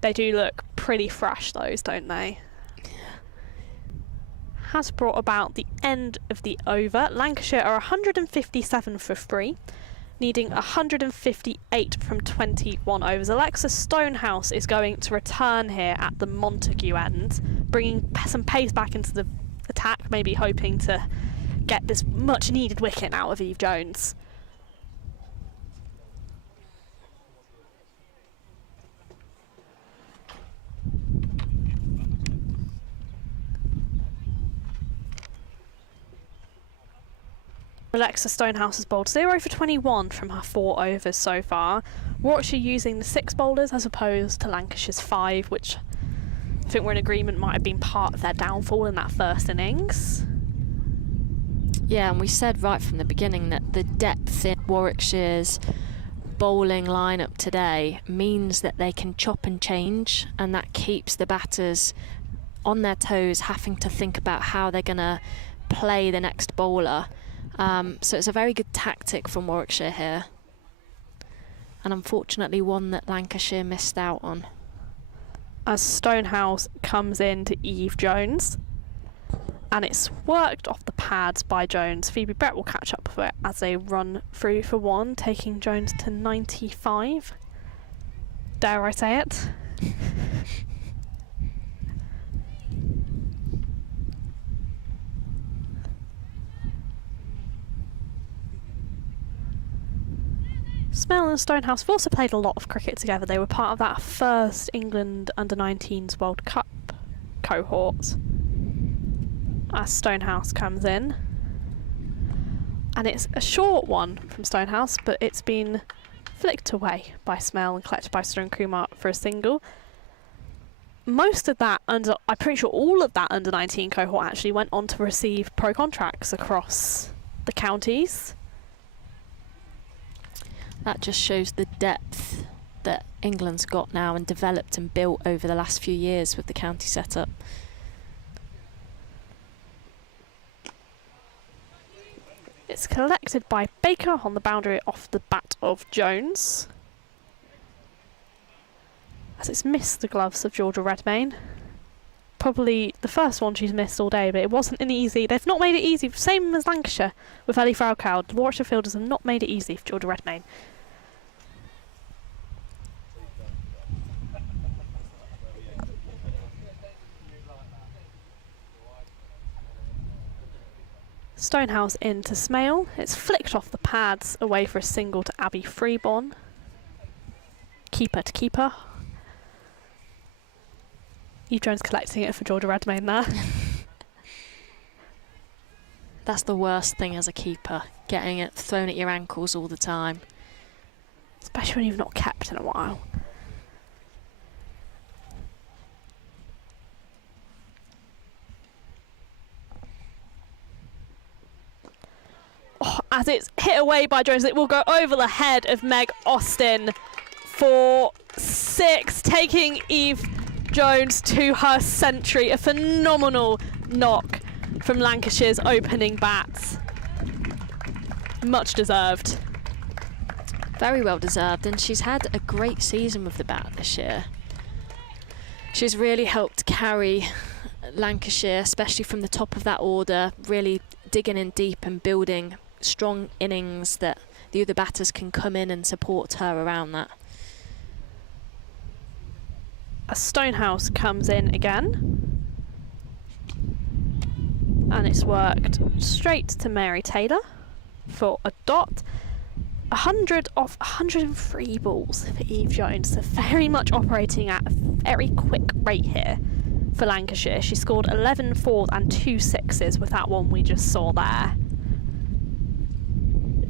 They do look pretty fresh, those, don't they? Has brought about the end of the over. Lancashire are 157 for 3, needing 158 from 21 overs. Alexa Stonehouse is going to return here at the Montague end, bringing some pace back into the attack, maybe hoping to get this much needed wicket out of Eve Jones. Alexa Stonehouse has bowled 0 for 21 from her 4 overs so far. Warwickshire using the 6 bowlers as opposed to Lancashire's 5, which I think we're in agreement might have been part of their downfall in that first innings. Yeah, and we said right from the beginning that the depth in Warwickshire's bowling lineup today means that they can chop and change, and that keeps the batters on their toes, having to think about how they're going to play the next bowler. So it's a very good tactic from Warwickshire here, and unfortunately one that Lancashire missed out on. As Stonehouse comes in to Eve Jones, and it's worked off the pads by Jones. Phoebe Brett will catch up with it as they run through for 1, taking Jones to 95. Dare I say it? Smell and Stonehouse have also played a lot of cricket together. They were part of that first England Under-19s World Cup cohort. As Stonehouse comes in, and it's a short one from Stonehouse, but it's been flicked away by Smell and collected by Stone Kumar for a single. Most of that I'm pretty sure all of that Under-19 cohort actually went on to receive pro contracts across the counties. That just shows the depth that England's got now and developed and built over the last few years with the county setup. It's collected by Baker on the boundary off the bat of Jones, as it's missed the gloves of Georgia Redmayne. Probably the first one she's missed all day, but it wasn't an easy. They've not made it easy. Same as Lancashire with Ellie Fraukaud. The Warwickshire fielders have not made it easy for Georgia Redmayne. Stonehouse into Smale. It's flicked off the pads away for a single to Abby Freeborn. Keeper to keeper. Eve Jones collecting it for Georgia Redmayne there. That's the worst thing as a keeper, getting it thrown at your ankles all the time. Especially when you've not kept in a while. Oh, as it's hit away by Jones, it will go over the head of Meg Austin for 6, taking Eve Jones to her century. A phenomenal knock from Lancashire's opening bats. Much deserved. Very well deserved, and she's had a great season with the bat this year. She's really helped carry Lancashire, especially from the top of that order, really digging in deep and building strong innings that the other batters can come in and support her around that. A Stonehouse comes in again, and it's worked straight to Mary Taylor for a dot. 100 off 103 balls for Eve Jones, so very much operating at a very quick rate here for Lancashire. She scored 11 fours and 2 sixes with that one we just saw there.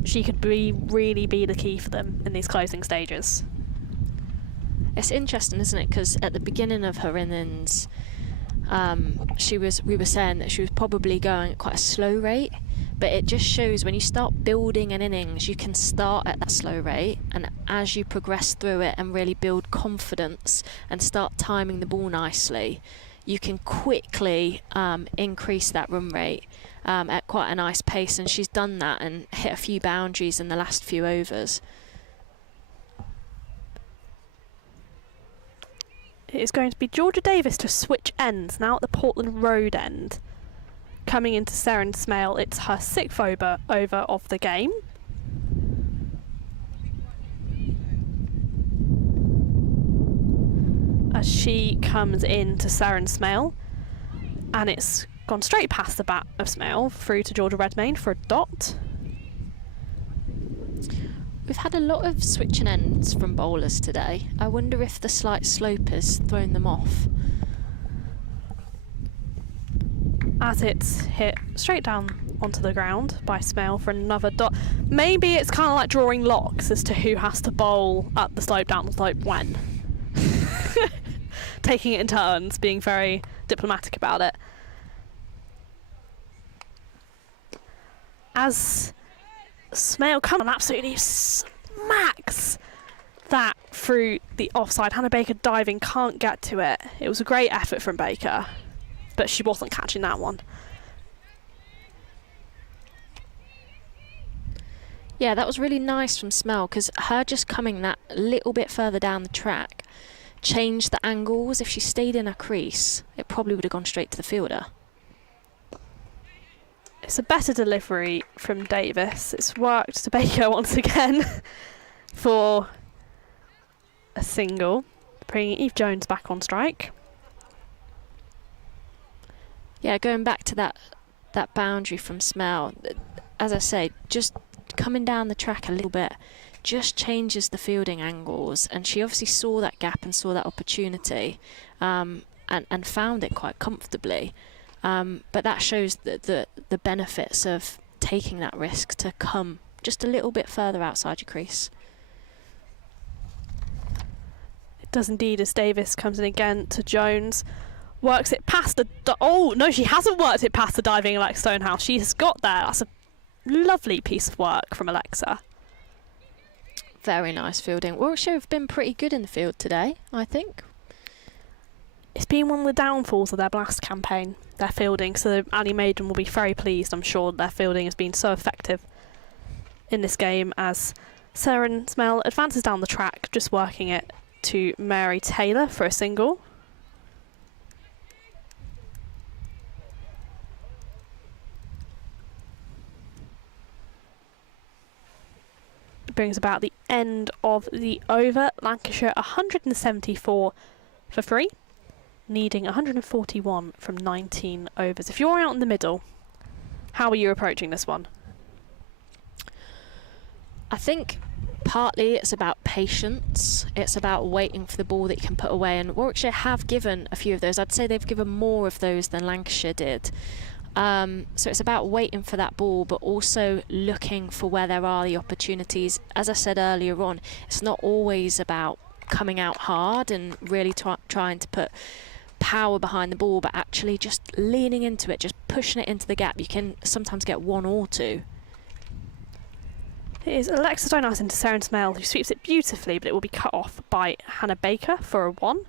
She could really be the key for them in these closing stages. It's interesting, isn't it? Because at the beginning of her innings, we were saying that she was probably going at quite a slow rate, but it just shows when you start building an innings, you can start at that slow rate, and as you progress through it and really build confidence and start timing the ball nicely, you can quickly increase that run rate at quite a nice pace, and she's done that and hit a few boundaries in the last few overs. It is going to be Georgia Davis to switch ends now at the Portland Road end. Coming into Seren Smale, it's her 6th over of the game. As she comes into Seren Smale, and it's gone straight past the bat of Smale through to Georgia Redmayne for a dot. We've had a lot of switching ends from bowlers today. I wonder if the slight slope has thrown them off. As it's hit straight down onto the ground by Smale for another dot. Maybe it's kind of like drawing lots as to who has to bowl up the slope, down the slope, when. Taking it in turns, being very diplomatic about it. As Smale comes on, absolutely smacks that through the offside. Hannah Baker diving, can't get to it. It was a great effort from Baker, but she wasn't catching that one. Yeah, that was really nice from Smell, because her just coming that little bit further down the track changed the angles. If she stayed in her crease, it probably would have gone straight to the fielder. It's a better delivery from Davis. It's worked to Baker once again for a single, bringing Eve Jones back on strike. Yeah, going back to that boundary from Smell, as I say, just coming down the track a little bit just changes the fielding angles, and she obviously saw that gap and saw that opportunity and found it quite comfortably. But that shows the benefits of taking that risk to come just a little bit further outside your crease. It does indeed, as Davis comes in again to Jones. Works it past the... Oh, no, she hasn't worked it past the diving Alexa Stonehouse. She has got there. That's a lovely piece of work from Alexa. Very nice fielding. Warwickshire have been pretty good in the field today, I think. It's been one of the downfalls of their Blast campaign, their fielding, so Ali Maiden will be very pleased, I'm sure, their fielding has been so effective in this game, as Seren Smell advances down the track, just working it to Mary Taylor for a single. Brings about the end of the over. Lancashire 174 for 3, needing 141 from 19 overs. If you're out in the middle, how are you approaching this one? I think partly it's about patience. It's about waiting for the ball that you can put away, and Warwickshire have given a few of those. I'd say they've given more of those than Lancashire did. So it's about waiting for that ball, but also looking for where there are the opportunities. As I said earlier on, it's not always about coming out hard and really trying to put power behind the ball, but actually just leaning into it, just pushing it into the gap. You can sometimes get 1 or 2. It is Alexa Stonehouse into Seren Smale, who sweeps it beautifully, but it will be cut off by Hannah Baker for a 1.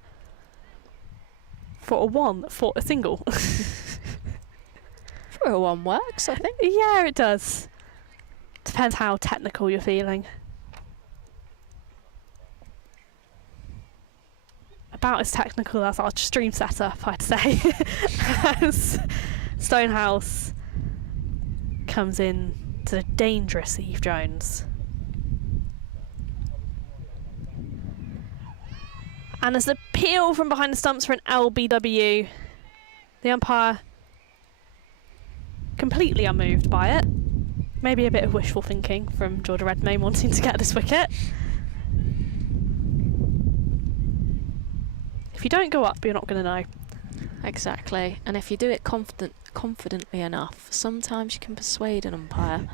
For a single. For a 1 works, I think. Yeah, it does. Depends how technical you're feeling. about as technical as our stream setup, I'd say. As Stonehouse comes in to the dangerous Eve Jones. And as the appeal from behind the stumps for an LBW, the umpire completely unmoved by it. Maybe a bit of wishful thinking from Georgia Redmayne wanting to get this wicket. If you don't go up, you're not going to know. Exactly. And if you do it confidently enough, sometimes you can persuade an umpire.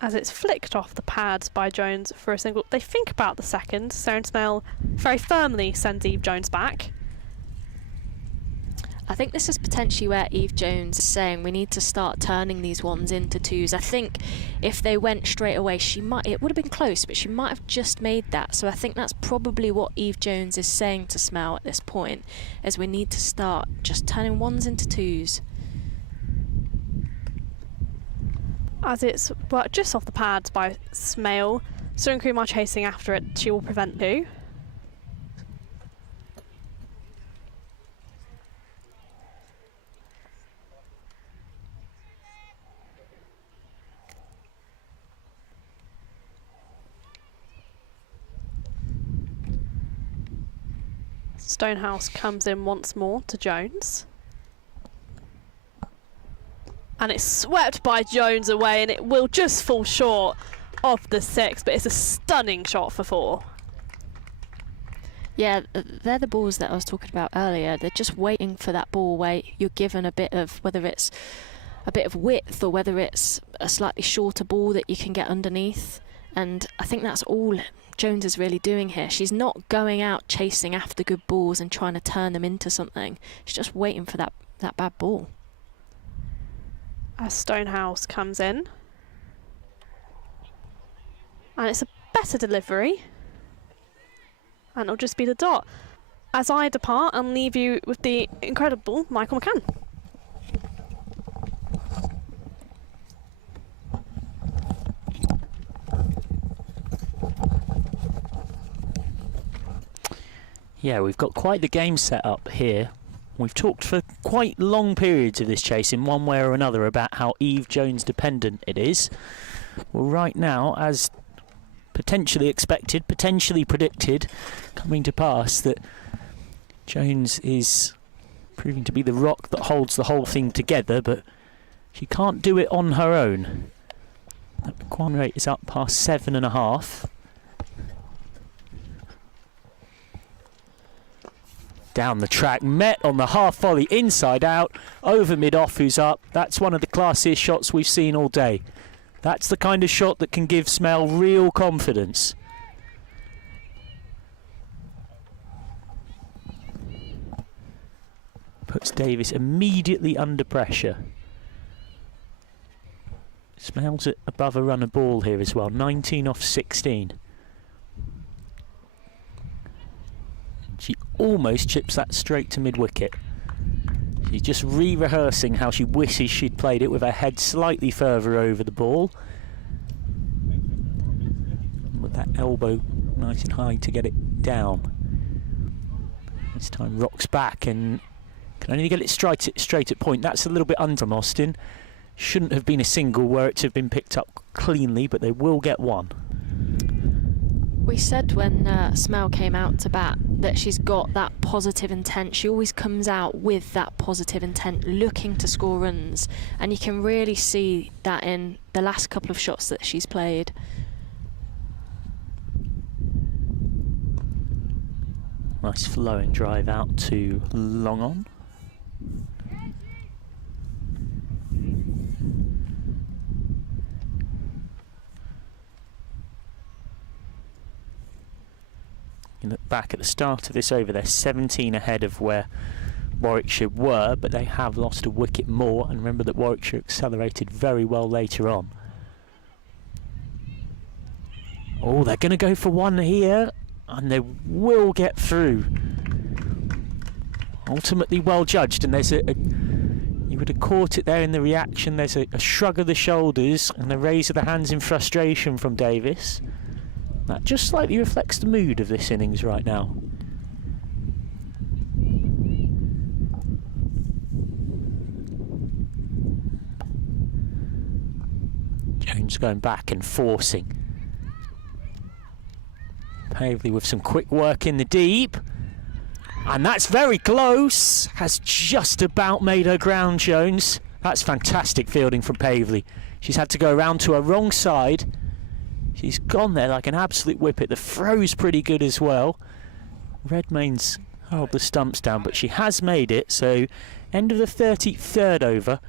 As it's flicked off the pads by Jones for a single. They think about the second. Sarah Snell very firmly sends Eve Jones back. I think this is potentially where Eve Jones is saying we need to start turning these ones into twos. I think if they went straight away, it would have been close, but she might have just made that. So I think that's probably what Eve Jones is saying to Smell at this point, is we need to start just turning ones into twos. As it's worked just off the pads by Smale, Surin Kumar chasing after it, she will prevent two. Stonehouse comes in once more to Jones. And it's swept by Jones away, and it will just fall short of the 6, but it's a stunning shot for 4. Yeah, they're the balls that I was talking about earlier. They're just waiting for that ball where you're given a bit of, whether it's a bit of width or whether it's a slightly shorter ball that you can get underneath. And I think that's all Jones is really doing here. She's not going out chasing after good balls and trying to turn them into something. She's just waiting for that bad ball. As Stonehouse comes in. And it's a better delivery. And it'll just be the dot. As I depart and leave you with the incredible Michael McCann. Yeah, we've got quite the game set up here. We've talked for quite long periods of this chase in one way or another about how Eve Jones dependent it is. Well, right now, as potentially expected, potentially predicted, coming to pass, that Jones is proving to be the rock that holds the whole thing together, but she can't do it on her own. That requirement rate is up past 7.5. Down the track, met on the half volley, inside out, over mid-off, who's up. That's one of the classiest shots we've seen all day. That's the kind of shot that can give Smell real confidence. Puts Davis immediately under pressure. Smell's at above a run of ball here as well, 19 off 16. She almost chips that straight to mid-wicket. She's just re-rehearsing how she wishes she'd played it with her head slightly further over the ball. With that elbow nice and high to get it down. This time rocks back and can only get it straight at point. That's a little bit under from Austin. Shouldn't have been a single were it to have been picked up cleanly, but they will get one. We said when Smell came out to bat that she's got that positive intent. She always comes out with that positive intent, looking to score runs, and you can really see that in the last couple of shots that she's played. Nice flowing drive out to long on. You look back at the start of this over, they're 17 ahead of where Warwickshire were, but they have lost a wicket more, and remember that Warwickshire accelerated very well later on. Oh, they're going to go for one here, and they will get through. Ultimately well judged, and there's You would have caught it there in the reaction. There's a shrug of the shoulders and a raise of the hands in frustration from Davis. That just slightly reflects the mood of this innings right now. Jones going back and forcing. Pavely with some quick work in the deep. And that's very close. Has just about made her ground, Jones. That's fantastic fielding from Pavely. She's had to go around to her wrong side. She's gone there like an absolute whippet. The throw's pretty good as well. Redmayne's held the stumps down, but she has made it. So end of the 33rd over,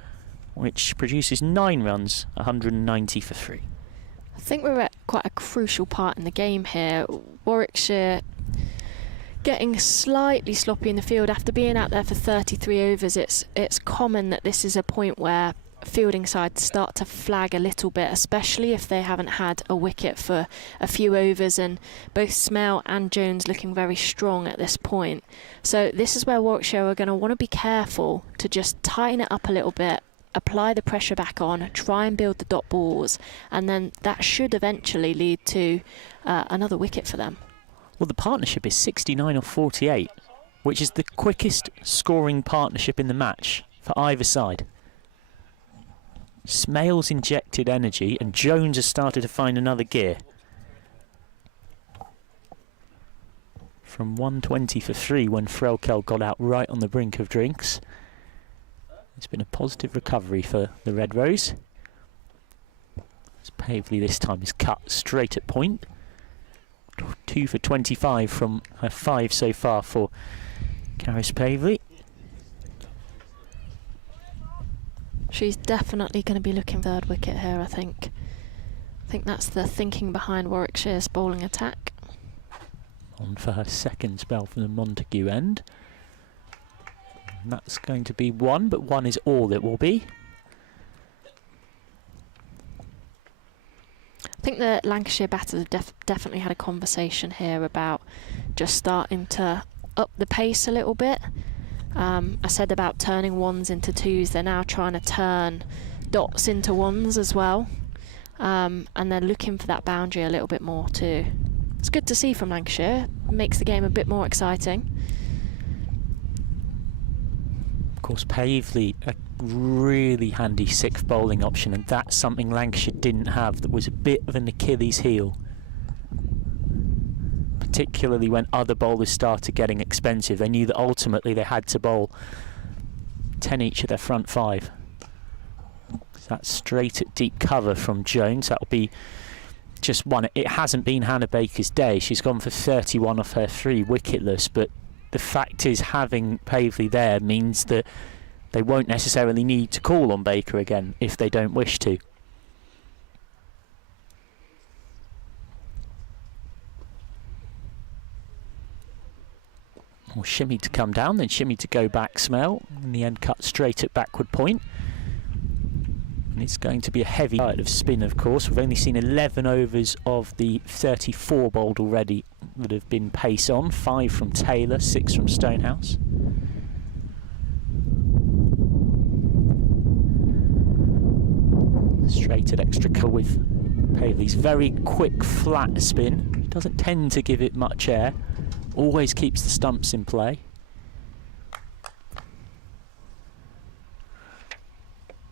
which produces 9 runs, 190 for 3. I think we're at quite a crucial part in the game here. Warwickshire getting slightly sloppy in the field after being out there for 33 overs. It's common that this is a point where fielding sides start to flag a little bit, especially if they haven't had a wicket for a few overs, and both Smell and Jones looking very strong at this point. So this is where Warwickshire are going to want to be careful to just tighten it up a little bit, apply the pressure back on, try and build the dot balls, and then that should eventually lead to another wicket for them. Well, the partnership is 69 off 48, which is the quickest scoring partnership in the match for either side. Smale's injected energy and Jones has started to find another gear. From 120 for 3 when Frelkel got out right on the brink of drinks. It's been a positive recovery for the Red Rose. As Pavely this time is cut straight at point. 2 for 25 from her 5 so far for Caris Pavely. She's definitely going to be looking for third wicket here, I think. I think that's the thinking behind Warwickshire's bowling attack. On for her second spell from the Montague end. And that's going to be 1, but 1 is all it will be. I think the Lancashire batters have definitely had a conversation here about just starting to up the pace a little bit. I said about turning 1s into 2s, they're now trying to turn dots into 1s as well. And they're looking for that boundary a little bit more too. It's good to see from Lancashire, makes the game a bit more exciting. Of course, Pavely, a really handy 6th bowling option, and that's something Lancashire didn't have, that was a bit of an Achilles heel. Particularly when other bowlers started getting expensive. They knew that ultimately they had to bowl 10 each of their front 5. So that's straight at deep cover from Jones. That'll be just 1. It hasn't been Hannah Baker's day. She's gone for 31 off her 3 wicketless, but the fact is having Pavely there means that they won't necessarily need to call on Baker again if they don't wish to. Or shimmy to come down, then shimmy to go back Smell. In the end, cut straight at backward point. And it's going to be a heavy diet of spin, of course. We've only seen 11 overs of the 34 bowled already that have been pace on. 5 from Taylor, 6 from Stonehouse. Straight at extra cover with Pavely's very quick flat spin. Doesn't tend to give it much air. Always keeps the stumps in play.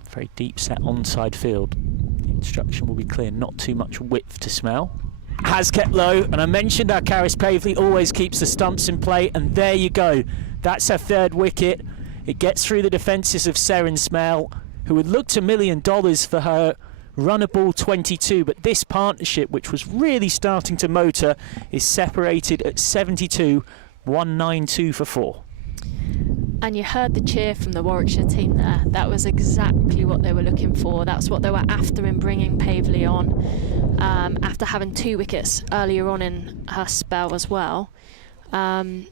Very deep set onside field. The instruction will be clear, not too much width to Smell. Has kept low, and I mentioned how Caris Pavely always keeps the stumps in play, and there you go. That's her 3rd wicket. It gets through the defences of Seren Smell, who had looked $1 million for her runner ball 22, but this partnership, which was really starting to motor, is separated at 72, 192 for 4. And you heard the cheer from the Warwickshire team there. That was exactly what they were looking for. That's what they were after in bringing Pavely on, after having 2 wickets earlier on in her spell as well. I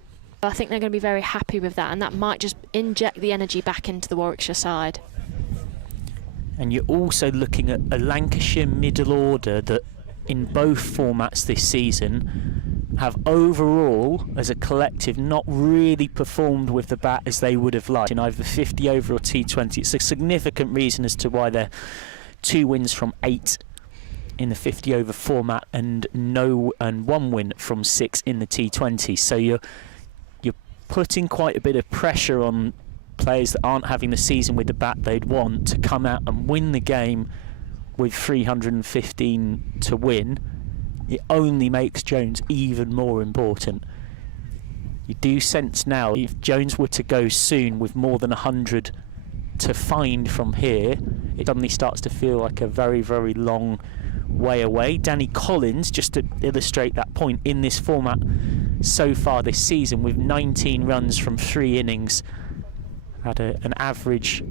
think they're going to be very happy with that, and that might just inject the energy back into the Warwickshire side. And you're also looking at a Lancashire middle order that in both formats this season have overall, as a collective, not really performed with the bat as they would have liked in either 50 over or T20. It's a significant reason as to why they're 2 wins from 8 in the 50 over format and 1 win from 6 in the T20. So you're putting quite a bit of pressure on players that aren't having the season with the bat they'd want to come out and win the game with 315 to win. It only makes Jones even more important. You do sense now, if Jones were to go soon with more than 100 to find from here, it suddenly starts to feel like a very, very long way away. Danny Collins, just to illustrate that point, in this format so far this season, with 19 runs from 3 innings, had an average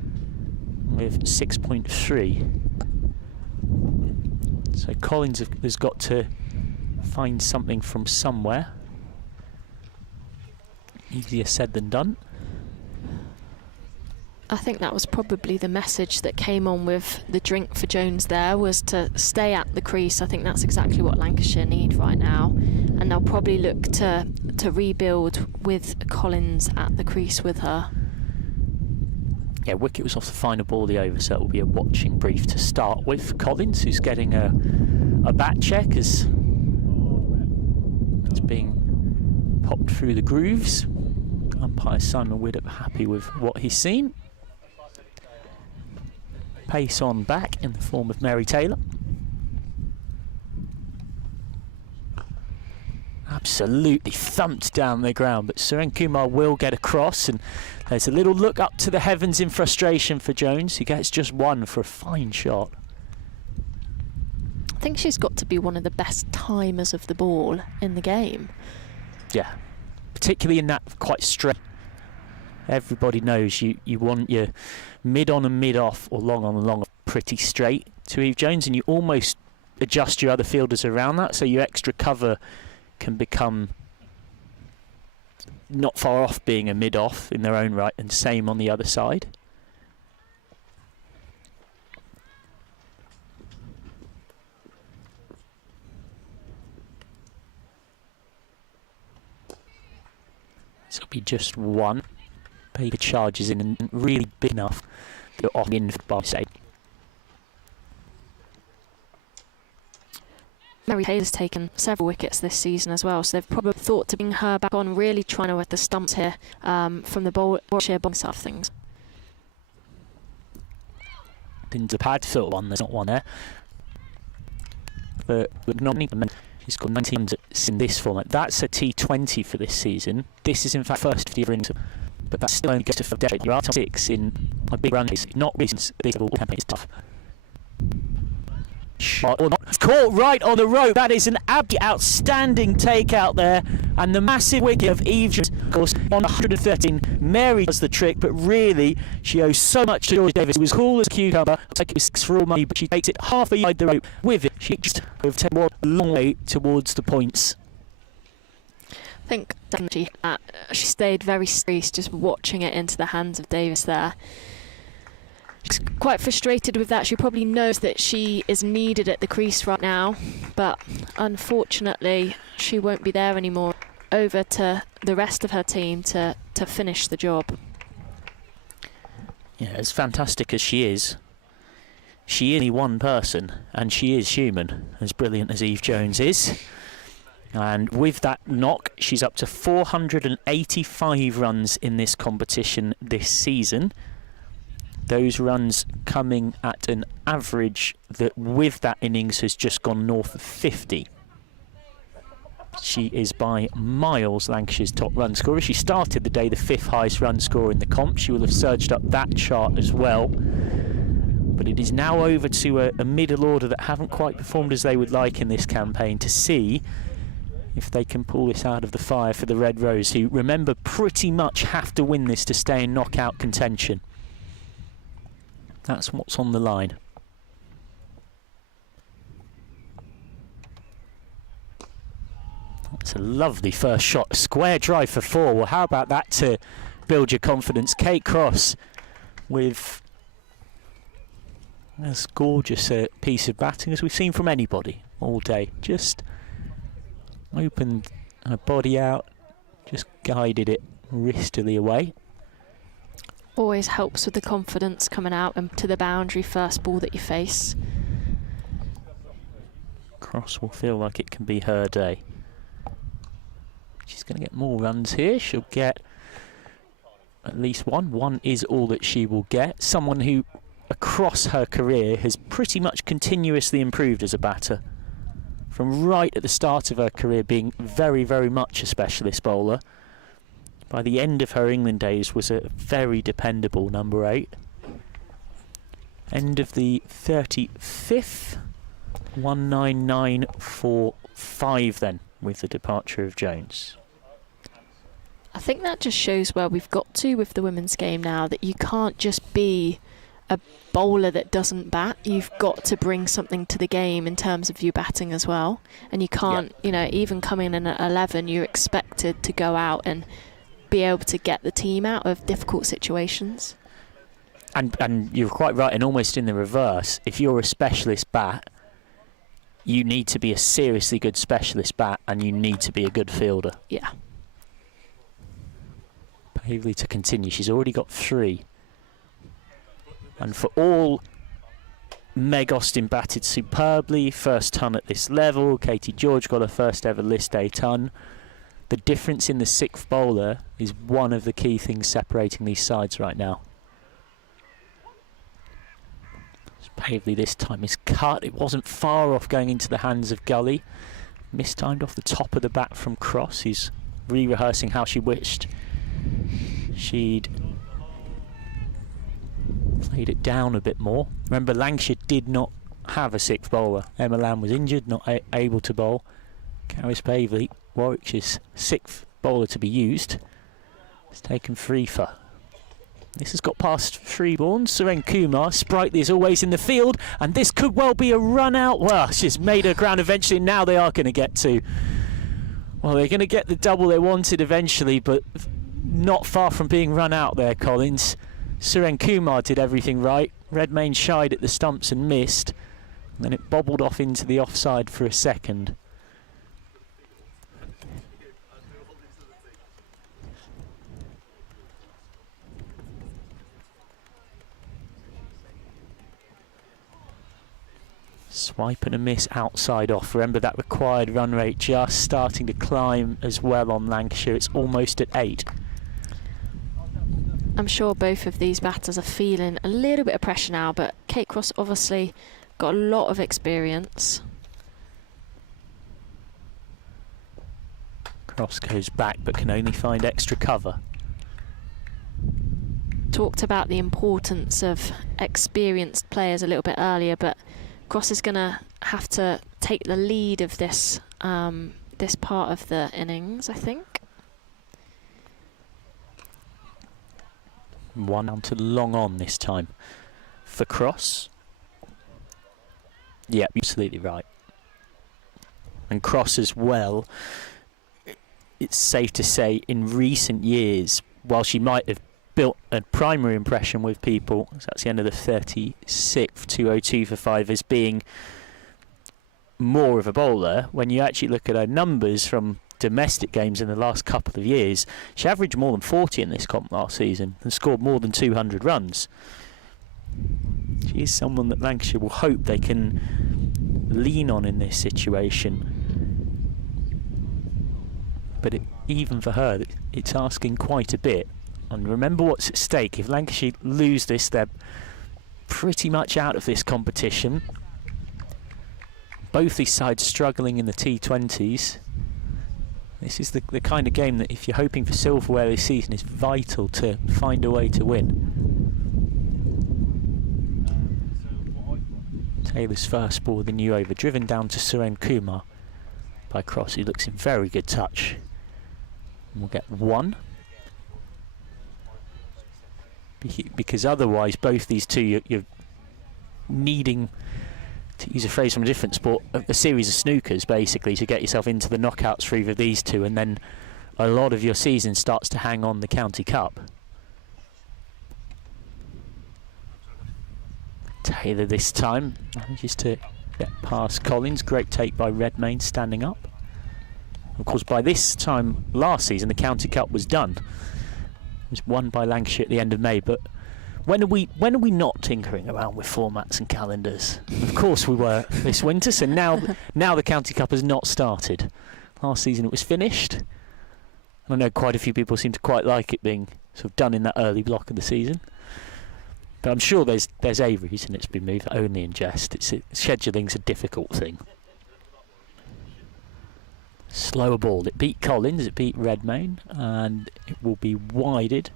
with 6.3. So Collins has got to find something from somewhere. Easier said than done. I think that was probably the message that came on with the drink for Jones there, was to stay at the crease. I think that's exactly what Lancashire need right now, and they'll probably look to rebuild with Collins at the crease with her. Yeah, wicket was off the final ball of the over, so it will be a watching brief to start with. Collins, who's getting a bat check as it's being popped through the grooves. Umpire Simon Widdop happy with what he's seen. Pace on back in the form of Mary Taylor. Absolutely thumped down the ground, but Suren Kumar will get across, and there's a little look up to the heavens in frustration for Jones, who gets just 1 for a fine shot. I think she's got to be one of the best timers of the ball in the game. Yeah, particularly in that quite straight. Everybody knows you want your mid on and mid off, or long on and long off, pretty straight to Eve Jones, and you almost adjust your other fielders around that, so your extra cover can become not far off being a mid off in their own right, and same on the other side. So it'll be just 1. Paper charges in, and really big enough to go off in by say. Mary Taylor's taken several wickets this season as well, so they've probably thought to bring her back on, really trying to hit the stumps here from the Warwickshire bowling side of things. Into the pad fill one, there's not one there. But not she's got 19 runs in this format. That's a T20 for this season. This is in fact first 50 rings, but that still only goes to 5 days. You're out 6 in a big run race. Not reasons this all campaign is tough. Shot or not, caught right on the rope. That is an outstanding take out there, and the massive wicket of Eve Jones, of course, on 113. Mary does the trick, but really she owes so much to George Davis, who was cool as a cucumber. Looks like it was 6 for all money, but she takes it half a yard the rope. With it, she just have taken a long way towards the points. I think definitely she stayed very straight, just watching it into the hands of Davis there. She's quite frustrated with that. She probably knows that she is needed at the crease right now, but unfortunately she won't be there anymore. Over to the rest of her team to finish the job. Yeah, as fantastic as she is only one person, and she is human, as brilliant as Eve Jones is. And with that knock, she's up to 485 runs in this competition this season. Those runs coming at an average that with that innings has just gone north of 50. She is by miles Lancashire's top run scorer. She started the day the 5th highest run scorer in the comp. She will have surged up that chart as well. But it is now over to a middle order that haven't quite performed as they would like in this campaign, to see if they can pull this out of the fire for the Red Rose, who, remember, pretty much have to win this to stay in knockout contention. That's what's on the line. That's a lovely first shot. A square drive for 4. Well, how about that to build your confidence? Kate Cross with as gorgeous a piece of batting as we've seen from anybody all day. Just opened Her body out, just guided it wristily away. Always helps with the confidence coming out and to the boundary first ball that you face. Cross will feel like it can be her day. She's going to get more runs here. She'll get at least one. One is all that she will get. Someone who, across her career, has pretty much continuously improved as a batter. From right at the start of her career being very, very much a specialist bowler. By the end of her England days was a very dependable number 8. End of the 35th. 19945 then, with the departure of Jones. I think that just shows where we've got to with the women's game now, that you can't just be a bowler that doesn't bat. You've got to bring something to the game in terms of your batting as well. And you can't, you know, even coming in at 11, you're expected to go out and be able to get the team out of difficult situations. And you're quite right, and almost in the reverse, if you're a specialist bat, you need to be a seriously good specialist bat, and you need to be a good fielder. Yeah. Pavley to continue. She's already got 3. And for all, Meg Austin batted superbly. First ton at this level. Katie George got her first ever list A ton. The difference in the 6th bowler is one of the key things separating these sides right now. Pavley this time is cut. It wasn't far off going into the hands of Gully. Mistimed off the top of the bat from Cross. He's re-rehearsing how she wished she'd played it down a bit more. Remember, Lancashire did not have a 6th bowler. Emma Lamb was injured, not able to bowl. Caris Pavley, Warwickshire's 6th bowler to be used, has taken 3 for. This has got past Freeborn. Suren Kumar, sprightly as always in the field, and this could well be a run out. Well, she's made her ground eventually, and now they are going to get to... Well, they're going to get the double they wanted eventually, but not far from being run out there, Collins. Suren Kumar did everything right. Redmayne shied at the stumps and missed, and then it bobbled off into the offside for a second. Swipe and a miss outside off. Remember, that required run rate just starting to climb as well on Lancashire. It's almost at 8. I'm sure both of these batters are feeling a little bit of pressure now, but Kate Cross obviously got a lot of experience. Cross goes back but can only find extra cover. Talked about the importance of experienced players a little bit earlier, but Cross is going to have to take the lead of this this part of the innings, I think. One down to long on this time for Cross. Yeah, absolutely right. And Cross as well, it's safe to say in recent years, while she might have built a primary impression with people, so that's the end of the 36th, 202 for 5, as being more of a bowler. When you actually look at her numbers from domestic games in the last couple of years, she averaged more than 40 in this comp last season and scored more than 200 runs. She is someone that Lancashire will hope they can lean on in this situation. But even for her, it's asking quite a bit. And remember what's at stake. If Lancashire lose this, they're pretty much out of this competition. Both these sides struggling in the T20s. This is the kind of game that, if you're hoping for silverware this season, is vital to find a way to win. Taylor's first ball, the new over, driven down to Suren Kumar by Cross, who looks in very good touch. And we'll get 1. Because otherwise, both these two, you're needing, to use a phrase from a different sport, a series of snookers, basically, to get yourself into the knockouts for either of these two, and then a lot of your season starts to hang on the County Cup. Taylor this time manages to get past Collins. Great take by Redmayne, standing up. Of course, by this time last season, the County Cup was done. It was won by Lancashire at the end of May, but when are we not tinkering around with formats and calendars? Of course we were this winter, so now the County Cup has not started. Last season it was finished. I know quite a few people seem to quite like it being sort of done in that early block of the season. But I'm sure there's a reason it's been moved, only in jest. Scheduling's a difficult thing. Slower ball. It beat Collins, it beat Redmayne, and it will be wided.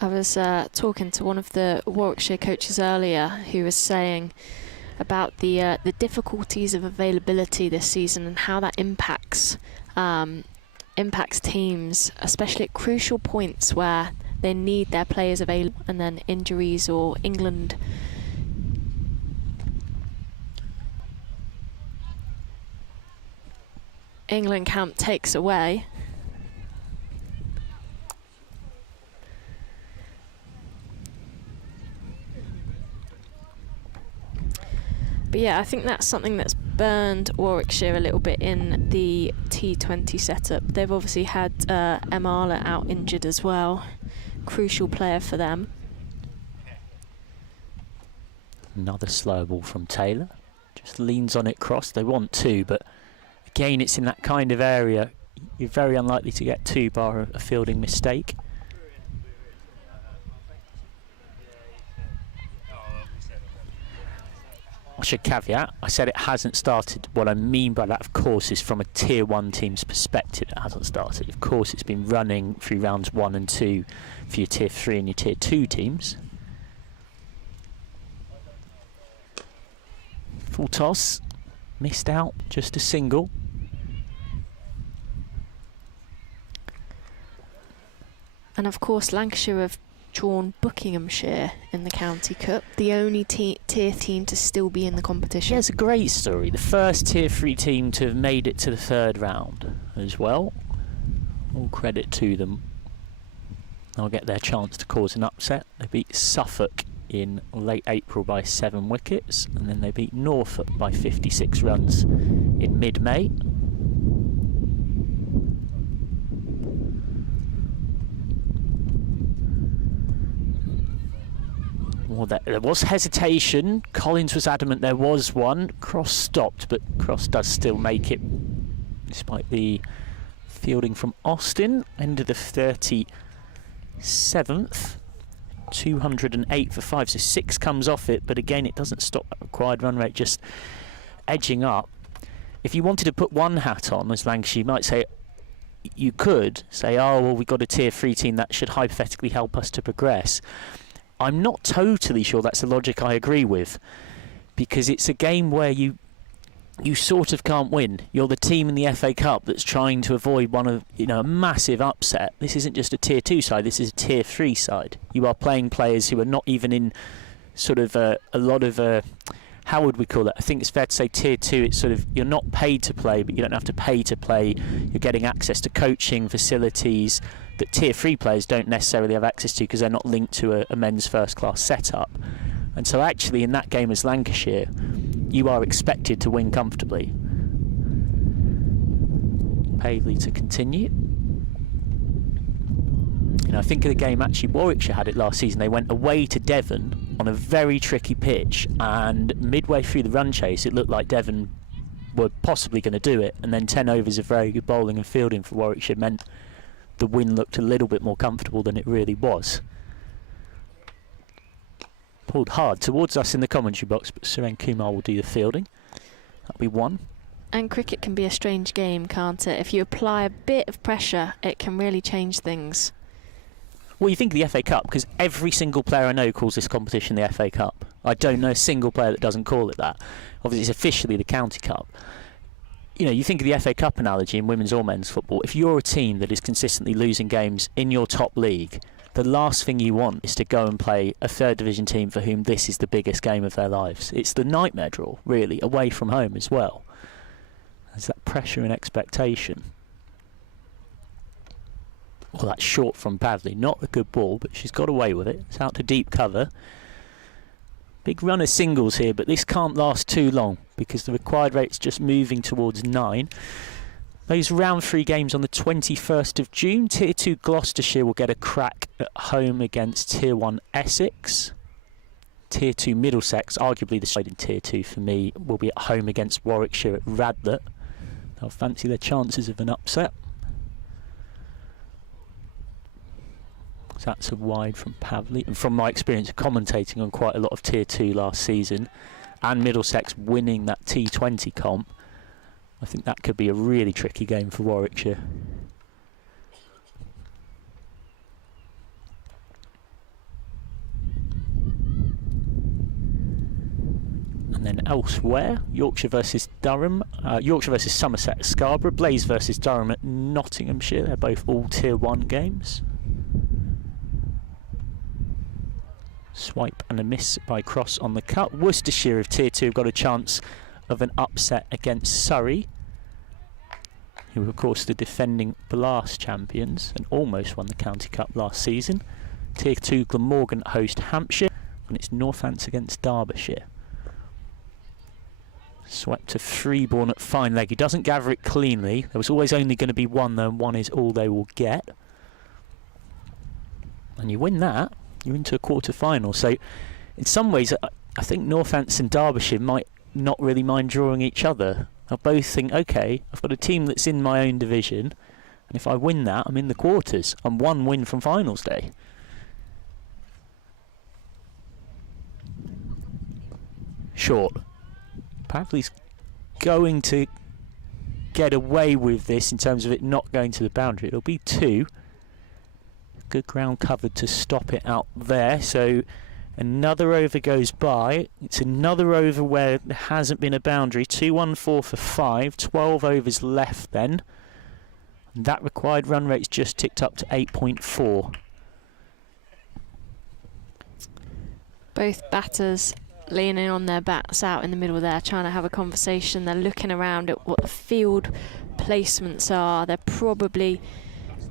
I was talking to one of the Warwickshire coaches earlier who was saying about the difficulties of availability this season and how that impacts teams, especially at crucial points where they need their players available, and then injuries or England camp takes away. But yeah, I think that's something that's burned Warwickshire a little bit in the T20 setup. They've obviously had Emala out injured as well. Crucial player for them. Another slow ball from Taylor. Just leans on it cross. They want two, but again, it's in that kind of area. You're very unlikely to get two bar a fielding mistake. I should caveat, I said it hasn't started. What I mean by that, of course, is from a Tier 1 team's perspective, it hasn't started. Of course, it's been running through rounds 1 and 2 for your Tier 3 and your Tier 2 teams. Full toss, missed out, just a single. And of course, Lancashire have drawn Buckinghamshire in the County Cup, the only tier team to still be in the competition. Yeah, it's a great story. The first Tier 3 team to have made it to the third round as well. All credit to them. They'll get their chance to cause an upset. They beat Suffolk in late April by 7 wickets, and then they beat Norfolk by 56 runs in mid-May. Well, there was hesitation. Collins was adamant there was one. Cross stopped, but Cross does still make it, despite the fielding from Austin. End of the 37th. 208 for 5, so 6 comes off it, but again, it doesn't stop that required run rate, just edging up. If you wanted to put one hat on as Lancashire, you might say, you could say, oh, well, we've got a Tier 3 team that should hypothetically help us to progress. I'm not totally sure that's a logic I agree with, because it's a game where you sort of can't win. You're the team in the FA Cup that's trying to avoid one of, a massive upset. This isn't just a Tier 2 side, this is a Tier 3 side. You are playing players who are not even in sort of a lot of, how would we call it? I think it's fair to say Tier 2, it's sort of, you're not paid to play, but you don't have to pay to play. You're getting access to coaching facilities that Tier 3 players don't necessarily have access to because they're not linked to a men's first class setup. And so actually in that game as Lancashire, you are expected to win comfortably. Paley to continue. I think of the game actually Warwickshire had it last season. They went away to Devon on a very tricky pitch, and midway through the run chase it looked like Devon were possibly going to do it, and then 10 overs of very good bowling and fielding for Warwickshire meant the win looked a little bit more comfortable than it really was. Pulled hard towards us in the commentary box, but Suren Kumar will do the fielding. That'll be one. And cricket can be a strange game, can't it? If you apply a bit of pressure, it can really change things. Well, you think of the FA Cup, because every single player I know calls this competition the FA Cup. I don't know a single player that doesn't call it that. Obviously, it's officially the County Cup. You think of the FA Cup analogy in women's or men's football. If you're a team that is consistently losing games in your top league, the last thing you want is to go and play a third division team for whom this is the biggest game of their lives. It's the nightmare draw, really, away from home as well. There's that pressure and expectation. Well, that's short from Pavley. Not a good ball, but she's got away with it. It's out to deep cover. Big run of singles here, but this can't last too long. because the required rate's just moving towards 9. Those round 3 games on the 21st of June. Tier 2 Gloucestershire will get a crack at home against Tier 1 Essex. Tier 2 Middlesex, arguably the side in Tier 2 for me, will be at home against Warwickshire at Radlett. They'll fancy their chances of an upset. So that's a wide from Pavley. And from my experience of commentating on quite a lot of Tier 2 last season, and Middlesex winning that T20 comp, I think that could be a really tricky game for Warwickshire. And then elsewhere, Yorkshire versus Durham, Yorkshire versus Somerset at Scarborough, Blaze versus Durham at Nottinghamshire. They're both all Tier 1 games. Swipe and a miss by Cross on the cut. Worcestershire of Tier 2 have got a chance of an upset against Surrey, who were of course the defending Blast champions and almost won the County Cup last season. Tier 2 Glamorgan host Hampshire, and it's Northants against Derbyshire. Swept to Freeborn at Fine Leg. He doesn't gather it cleanly. There was always only going to be one though, and one is all they will get. And you win that, you're into a quarter-final. So in some ways, I think Northants and Derbyshire might not really mind drawing each other. They'll both think, okay, I've got a team that's in my own division, and if I win that, I'm in the quarters. I'm one win from finals day. Short. Pavley's going to get away with this in terms of it not going to the boundary. It'll be 2. Good ground covered to stop it out there. So another over goes by. It's another over where there hasn't been a boundary. 2-1-4 for 5. 12 overs left then. And that required run rate's just ticked up to 8.4. Both batters leaning on their bats out in the middle there, trying to have a conversation. They're looking around at what the field placements are. They're probably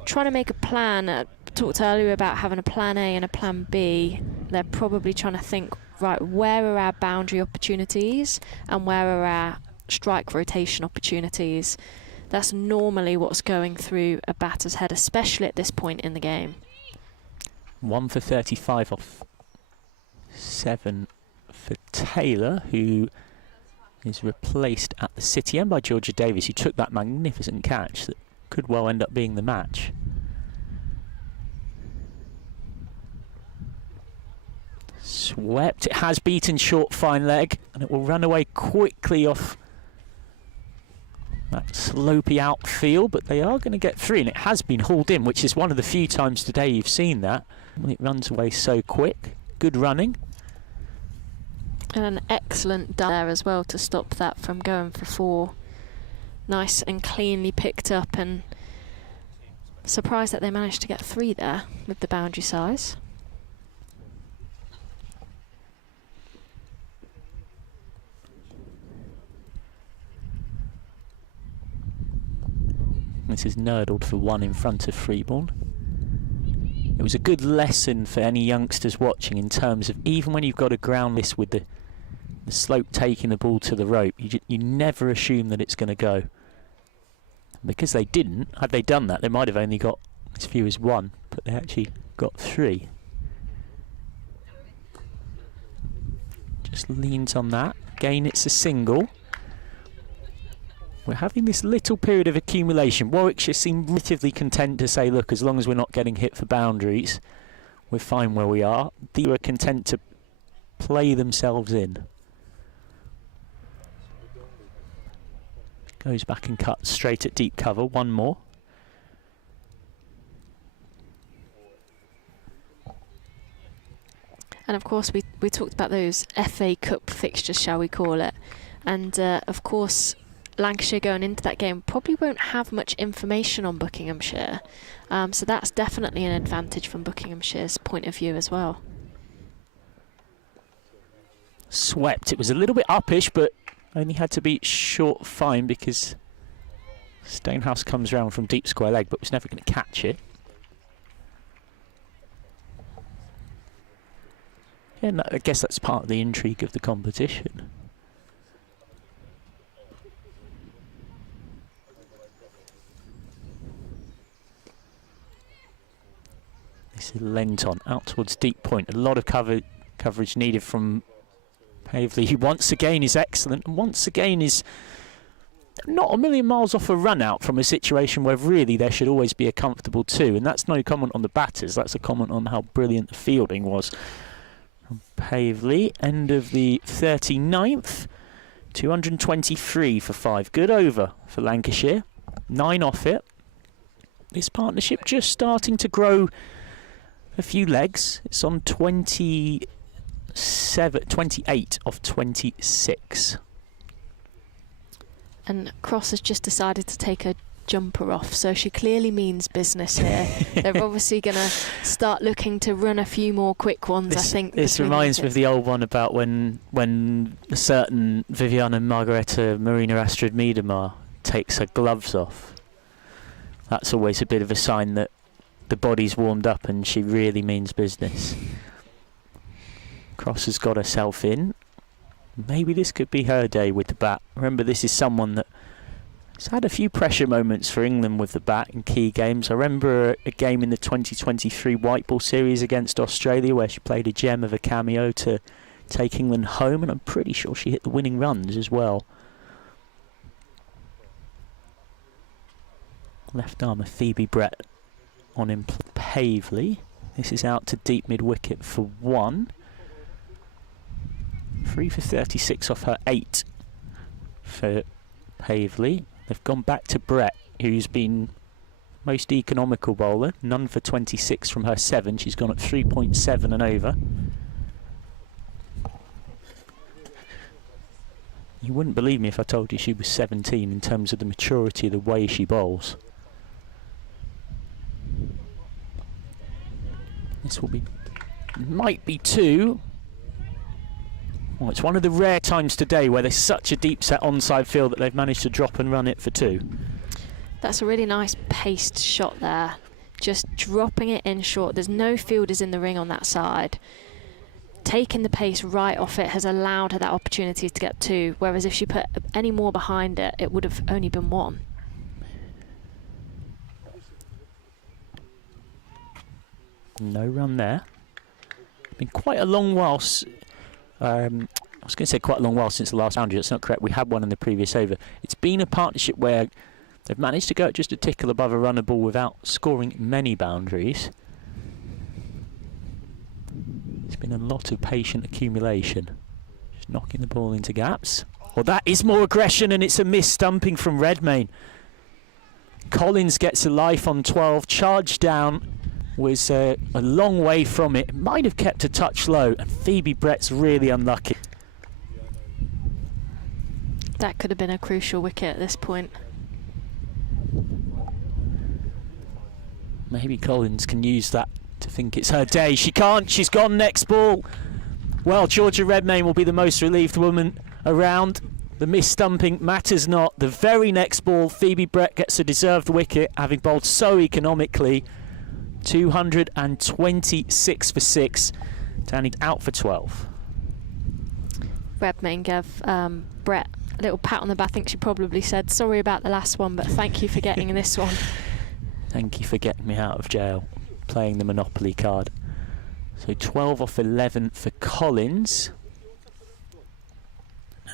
trying to make a plan. I talked earlier about having a plan A and a plan B. They're probably trying to think, right, where are our boundary opportunities and where are our strike rotation opportunities? That's normally what's going through a batter's head, especially at this point in the game. 1 for 35 off 7 for Taylor, who is replaced at the City end by Georgia Davies, who took that magnificent catch that could well end up being the match. Swept. It has beaten short fine leg, and it will run away quickly off that slopey outfield, but they are going to get 3, and it has been hauled in, which is one of the few times today you've seen that when it runs away so quick. Good running. And an excellent dive there as well to stop that from going for 4. Nice and cleanly picked up, and surprised that they managed to get 3 there with the boundary size. This is nurdled for 1 in front of Freeborn. It was a good lesson for any youngsters watching in terms of even when you've got a ground miss with the slope taking the ball to the rope, you never assume that it's going to go. Because they didn't, had they done that, they might have only got as few as 1, but they actually got 3. Just leans on that. Again, it's a single. We're having this little period of accumulation. Warwickshire seem relatively content to say, look, as long as we're not getting hit for boundaries, we're fine where we are. They were content to play themselves in. Goes back and cuts straight at deep cover. 1 more. And of course we talked about those FA Cup fixtures, shall we call it. And of course Lancashire going into that game probably won't have much information on Buckinghamshire. So that's definitely an advantage from Buckinghamshire's point of view as well. Swept. It was a little bit uppish, but only had to be short fine because Stonehouse comes round from deep square leg, but was never going to catch it. Yeah, no, I guess that's part of the intrigue of the competition. This is Lenton out towards deep point. A lot of coverage needed from Pavley, who once again is excellent and once again is not a million miles off a run out from a situation where really there should always be a comfortable 2. And that's no comment on the batters, that's a comment on how brilliant the fielding was from Pavley. End of the 39th. 223 for 5. Good over for Lancashire. 9 off it. This partnership just starting to grow a few legs. It's on 28 of 26. And Cross has just decided to take her jumper off, so she clearly means business here. They're obviously going to start looking to run a few more quick ones, I think. This reminds me of the old one about when a certain Viviana Margareta Marina Astrid Miedemar takes her gloves off. That's always a bit of a sign that the body's warmed up and she really means business. Cross has got herself in. Maybe this could be her day with the bat. Remember, this is someone that has had a few pressure moments for England with the bat in key games. I remember a game in the 2023 White Ball Series against Australia where she played a gem of a cameo to take England home, and I'm pretty sure she hit the winning runs as well. Left arm of Phoebe Brett on him. Pavley. This is out to deep mid-wicket for 1. 3 for 36 off her 8 for Pavley. They've gone back to Brett, who's been most economical bowler. None for 26 from her 7. She's gone at 3.7 and over. You wouldn't believe me if I told you she was 17 in terms of the maturity of the way she bowls. This will be, might be 2. Well, it's one of the rare times today where there's such a deep set onside field that they've managed to drop and run it for 2. That's a really nice paced shot there. Just dropping it in short. There's no fielders in the ring on that side. Taking the pace right off it has allowed her that opportunity to get 2, whereas if she put any more behind it, it would have only been 1. No run there. Been quite a long while. I was going to say quite a long while since the last boundary. That's not correct. We had one in the previous over. It's been a partnership where they've managed to go at just a tickle above a runner ball without scoring many boundaries. It's been a lot of patient accumulation. Just knocking the ball into gaps. Well, that is more aggression, and it's a miss stumping from Redmayne. Collins gets a life on 12. Charge down. Was a long way from it. Might have kept a touch low, and Phoebe Brett's really unlucky. That could have been a crucial wicket at this point. Maybe Collins can use that to think it's her day. She can't. She's gone next ball. Well, Georgia Redmayne will be the most relieved woman around. The miss-stumping matters not. The very next ball, Phoebe Brett gets a deserved wicket, having bowled so economically. 226 for 6. Danny out for 12. Redmayne gave Brett a little pat on the back. I think she probably said, sorry about the last one, but thank you for getting this one. Thank you for getting me out of jail, playing the Monopoly card. So 12 off 11 for Collins.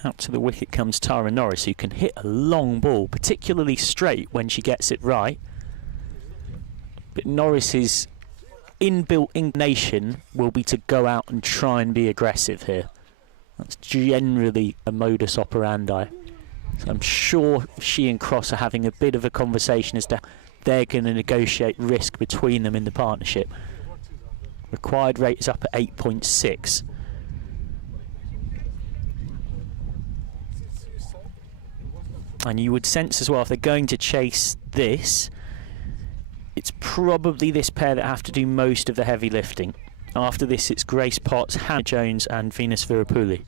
Out to the wicket comes Tara Norris, who can hit a long ball, particularly straight when she gets it right. But Norris's inbuilt inclination will be to go out and try and be aggressive here. That's generally a modus operandi. So I'm sure she and Cross are having a bit of a conversation as to how they're going to negotiate risk between them in the partnership. Required rate is up at 8.6. And you would sense as well, if they're going to chase this, it's probably this pair that have to do most of the heavy lifting. After this, it's Grace Potts, Hannah Jones and Venus Virapuli.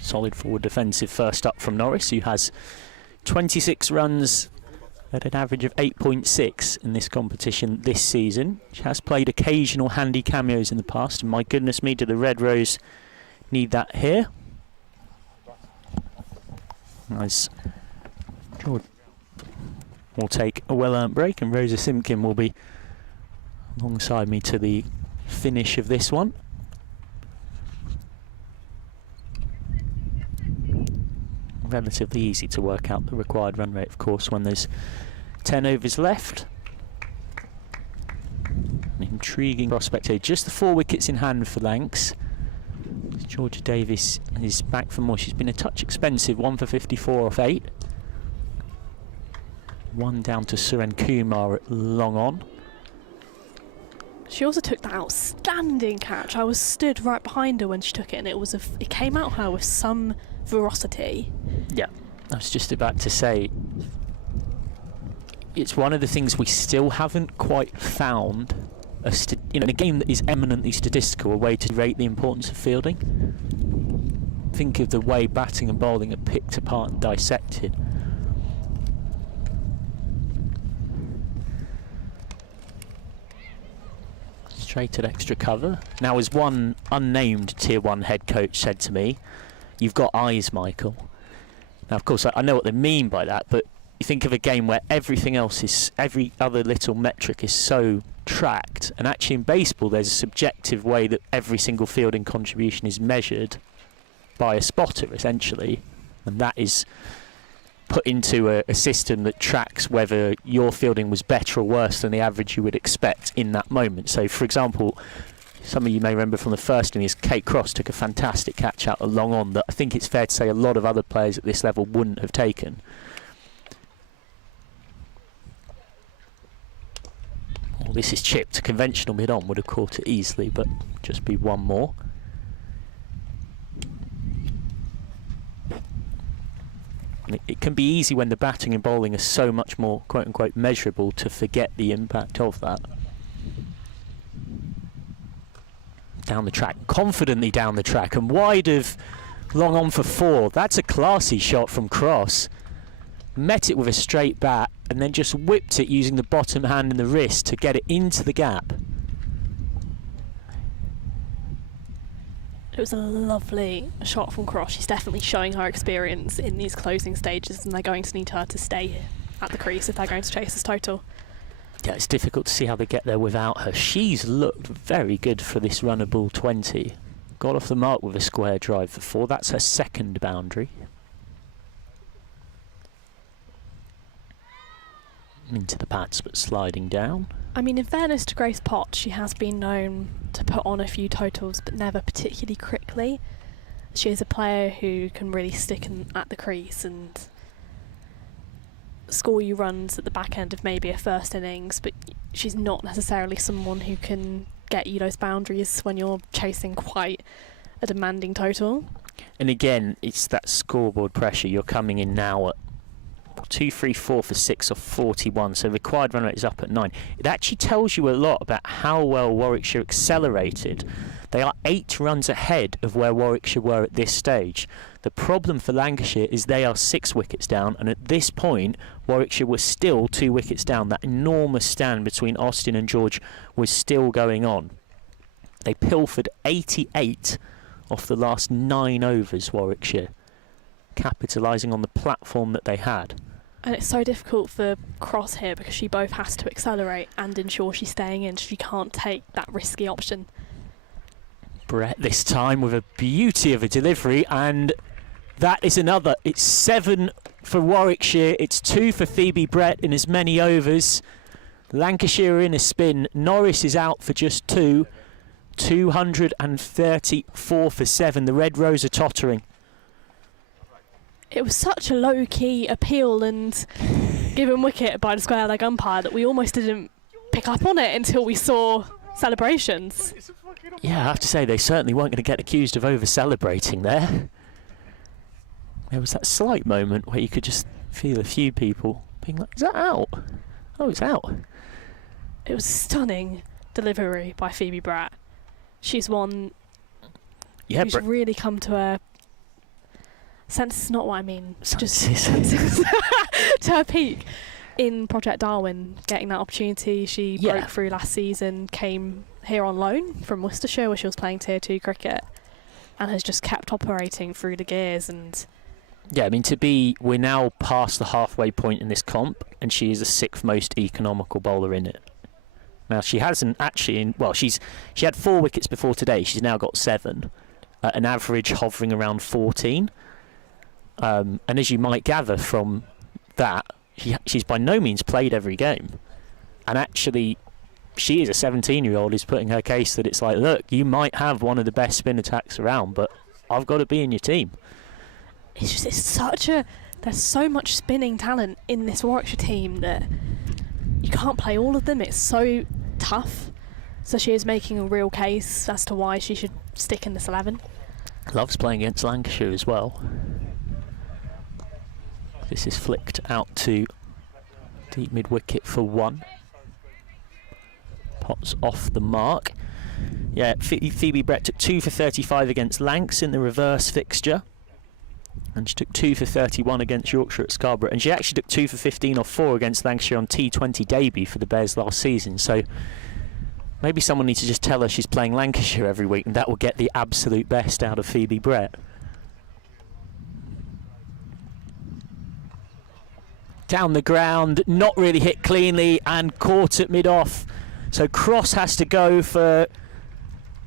Solid forward defensive first up from Norris, who has 26 runs at an average of 8.6 in this competition this season. She has played occasional handy cameos in the past, and my goodness me, do the Red Rose need that here. Nice. George will take a well-earned break, and Rosa Simpkin will be alongside me to the finish of this one. Relatively easy to work out the required run rate, of course, when there's 10 overs left. An intriguing prospect here. Just the 4 wickets in hand for Lancs. Georgia Davis is back for more. She's been a touch expensive, 1 for 54 off 8. 1 down to Suren Kumar at long on. She also took that outstanding catch. I was stood right behind her when she took it, and it came out her with some ferocity. Yeah, I was just about to say, it's one of the things we still haven't quite found, in a game that is eminently statistical, a way to rate the importance of fielding. Think of the way batting and bowling are picked apart and dissected. Straight at extra cover. Now, as one unnamed Tier 1 head coach said to me, "You've got eyes, Michael." Now, of course, I know what they mean by that, but you think of a game where everything else is, every other little metric is so tracked, and actually in baseball there's a subjective way that every single fielding contribution is measured by a spotter, essentially, and that is put into a system that tracks whether your fielding was better or worse than the average you would expect in that moment. So, for example, some of you may remember from the first innings, Kate Cross took a fantastic catch out along on that I think it's fair to say a lot of other players at this level wouldn't have taken. Well, this is chipped. A conventional mid-on would have caught it easily, but just be one more. It can be easy when the batting and bowling are so much more quote-unquote measurable to forget the impact of that. Down the track, confidently down the track, and wide of long on for 4. That's a classy shot from Cross. Met it with a straight bat and then just whipped it using the bottom hand and the wrist to get it into the gap. It was a lovely shot from Cross. She's definitely showing her experience in these closing stages, and they're going to need her to stay at the crease if they're going to chase this total. Yeah, it's difficult to see how they get there without her. She's looked very good for this runnable 20. Got off the mark with a square drive for 4. That's her second boundary. Into the pads, but sliding down. I mean, in fairness to Grace Potts, she has been known to put on a few totals, but never particularly quickly. She is a player who can really stick at the crease and score you runs at the back end of maybe a first innings, but she's not necessarily someone who can get you those boundaries when you're chasing quite a demanding total. And again, it's that scoreboard pressure. You're coming in now at 2, 3, 4 for 6 of 41, so required run rate is up at 9. It actually tells you a lot about how well Warwickshire accelerated. They are 8 runs ahead of where Warwickshire were at this stage. The problem for Lancashire is they are 6 wickets down, and at this point Warwickshire was still 2 wickets down. That enormous stand between Austin and George was still going on. They pilfered 88 off the last 9 overs, Warwickshire, capitalising on the platform that they had. And it's so difficult for Cross here because she both has to accelerate and ensure she's staying in. She can't take that risky option. Brett this time with a beauty of a delivery, and that is another. It's 7 for Warwickshire, it's 2 for Phoebe Brett in as many overs. Lancashire are in a spin. Norris is out for just 2. 234 for 7. The Red Rose are tottering. It was such a low-key appeal and given wicket by the square leg umpire that we almost didn't pick up on it until we saw celebrations. Yeah, I have to say they certainly weren't going to get accused of over-celebrating there. There was that slight moment where you could just feel a few people being like, is that out? Oh, it's out. It was a stunning delivery by Phoebe Brett. She's one who's really come to Census is not what I mean. Census. Just census to her peak in Project Darwin, getting that opportunity. She broke through last season, came here on loan from Worcestershire where she was playing Tier 2 cricket, and has just kept operating through the gears. And yeah, I mean, we're now past the halfway point in this comp, and she is the 6th most economical bowler in it. Now, she hasn't actually, she had 4 wickets before today. She's now got 7, at an average hovering around 14. And as you might gather from that, she's by no means played every game. And actually, she is a 17-year-old who's putting her case that it's like, look, you might have one of the best spin attacks around, but I've got to be in your team. There's so much spinning talent in this Warwickshire team that you can't play all of them. It's so tough. So she is making a real case as to why she should stick in this 11. Loves playing against Lancashire as well. This is flicked out to deep mid-wicket for 1. Potts off the mark. Yeah, Phoebe Brett took 2 for 35 against Lancs in the reverse fixture. And she took 2 for 31 against Yorkshire at Scarborough. And she actually took 2 for 15 off 4 against Lancashire on T20 debut for the Bears last season. So maybe someone needs to just tell her she's playing Lancashire every week, and that will get the absolute best out of Phoebe Brett. Down the ground, not really hit cleanly, and caught at mid-off. So Cross has to go for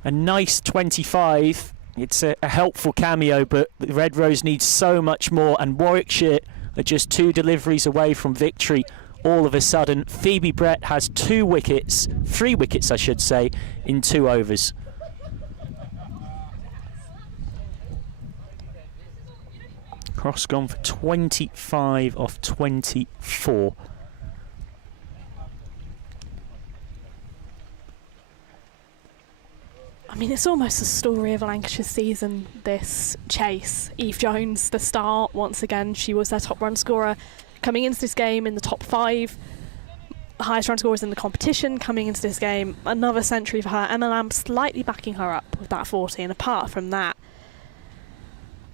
a nice 25. It's a helpful cameo, but the Red Rose needs so much more, and Warwickshire are just 2 deliveries away from victory all of a sudden. Phoebe Brett has 3 wickets I should say, in 2 overs. Cross gone for 25 off 24. I mean, it's almost the story of Lancashire's season, this chase. Eve Jones, the star, once again, she was their top run scorer coming into this game in the top 5. Highest run scorers in the competition coming into this game. Another century for her. Emma Lamb slightly backing her up with that 40, and apart from that,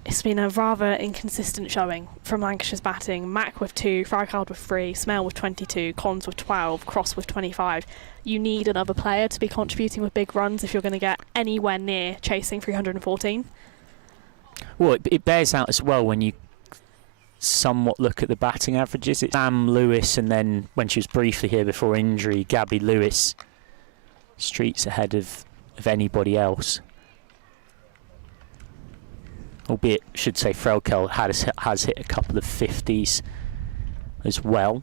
it's been a rather inconsistent showing from Lancashire's batting. Mack with 2, Frykard with 3, Smale with 22, Collins with 12, Cross with 25. You need another player to be contributing with big runs if you're going to get anywhere near chasing 314. Well, it bears out as well when you somewhat look at the batting averages. It's Sam Lewis, and then when she was briefly here before injury, Gabby Lewis streets ahead of anybody else. Albeit, should say, Frelkel has hit a couple of 50s as well.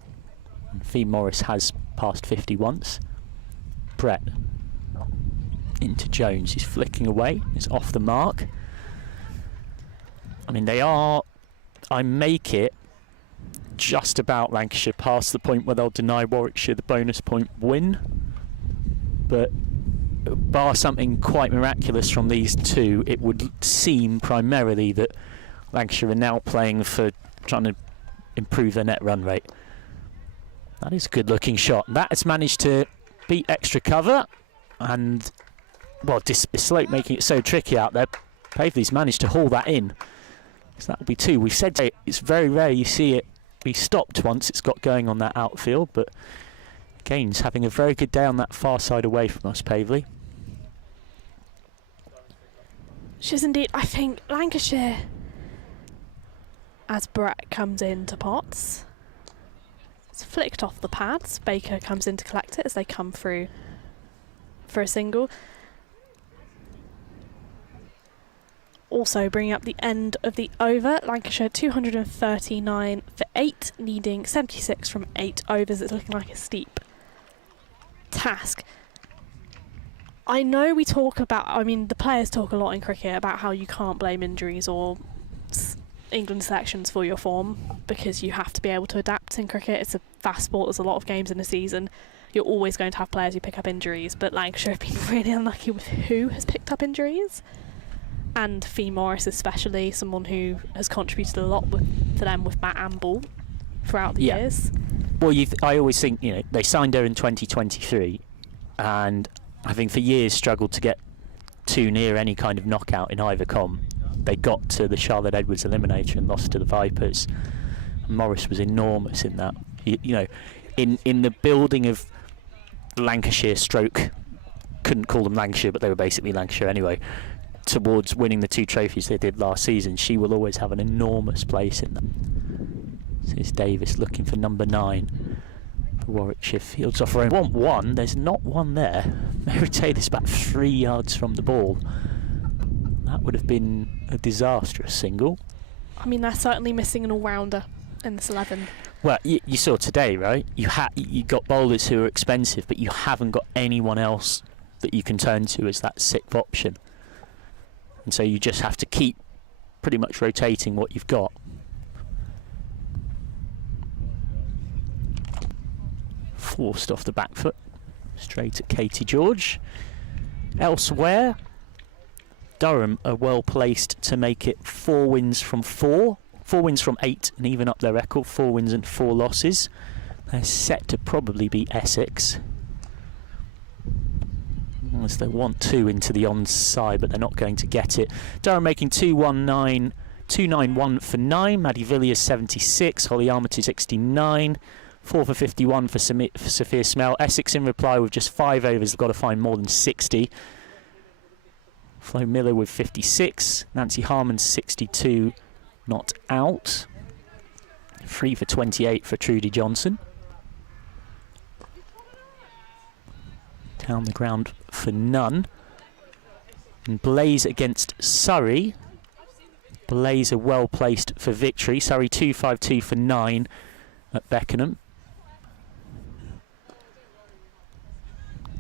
And Fee Morris has passed 50 once. Brett into Jones. He's flicking away. He's off the mark. I mean, I make it just about Lancashire past the point where they'll deny Warwickshire the bonus point win. But bar something quite miraculous from these 2, it would seem primarily that Lancashire are now playing for trying to improve their net run rate. That is a good looking shot. That has managed to beat extra cover, and well, despite making it so tricky out there, Pavley's managed to haul that in. So that will be 2. We've said it's very rare you see it be stopped once it's got going on that outfield, but Gaines having a very good day on that far side away from us, Pavley. She is indeed. I think Lancashire, as Brett comes into Potts, it's flicked off the pads. Baker comes in to collect it as they come through for a single. Also bringing up the end of the over. Lancashire 239 for 8, needing 76 from 8 overs. It's looking like a steep task. I know we talk about, I mean, the players talk a lot in cricket about how you can't blame injuries or England selections for your form, because you have to be able to adapt in cricket. It's a fast sport, there's a lot of games in a season. You're always going to have players who pick up injuries, but Lancashire have been really unlucky with who has picked up injuries. And Fee Morris especially, someone who has contributed a lot to them with bat and ball throughout the years. Well, I always think, they signed her in 2023, and I think for years struggled to get too near any kind of knockout in either com. they got to the Charlotte Edwards eliminator and lost to the Vipers. Morris was enormous in that. You know, in the building of Lancashire stroke, couldn't call them Lancashire, but they were basically Lancashire anyway, towards winning the 2 trophies they did last season. She will always have an enormous place in them. So here's Davis looking for number 9 for Warwickshire. Fields off her own. Want one, there's not one there. Mary Taylor's about 3 yards from the ball. That would have been a disastrous single. I mean, they're certainly missing an all-rounder in this 11. Well, you saw today, right? You got bowlers who are expensive, but you haven't got anyone else that you can turn to as that 6th option. And so you just have to keep pretty much rotating what you've got. Forced off the back foot, straight at Katie George. Elsewhere, Durham are well placed to make it 4 wins from 4. 4 wins from 8 and even up their record. 4 wins and 4 losses. They're set to probably beat Essex, as they want 2 into the onside, but they're not going to get it. Durham making 291 for 9. Maddie Villiers 76. Holly Armitage 69. 4 for 51 for Sophia Smell. Essex in reply with just 5 overs. They've got to find more than 60. Flo Miller with 56. Nancy Harmon 62. Not out. 3 for 28 for Trudy Johnson. Down the ground for none. And Blaze against Surrey. Blaze are well placed for victory. Surrey 252 for 9 at Beckenham.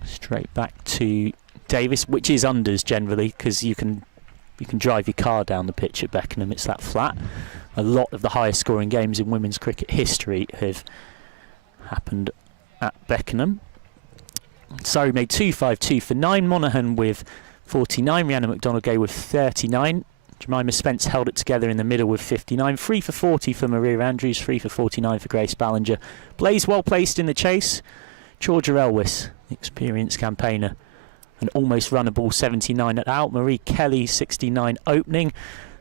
Straight back to Davis, which is unders generally, because you can drive your car down the pitch at Beckenham. It's that flat. A lot of the highest scoring games in women's cricket history have happened at Beckenham. Surrey made 252 for 9. Monaghan with 49. Rhiannon McDonald-Gay with 39. Jemima Spence held it together in the middle with 59. 3 for 40 for Maria Andrews. 3 for 49 for Grace Ballinger. Blaze well placed in the chase. Georgia Elwis, experienced campaigner, an almost runnable 79 at out. Marie Kelly 69 opening.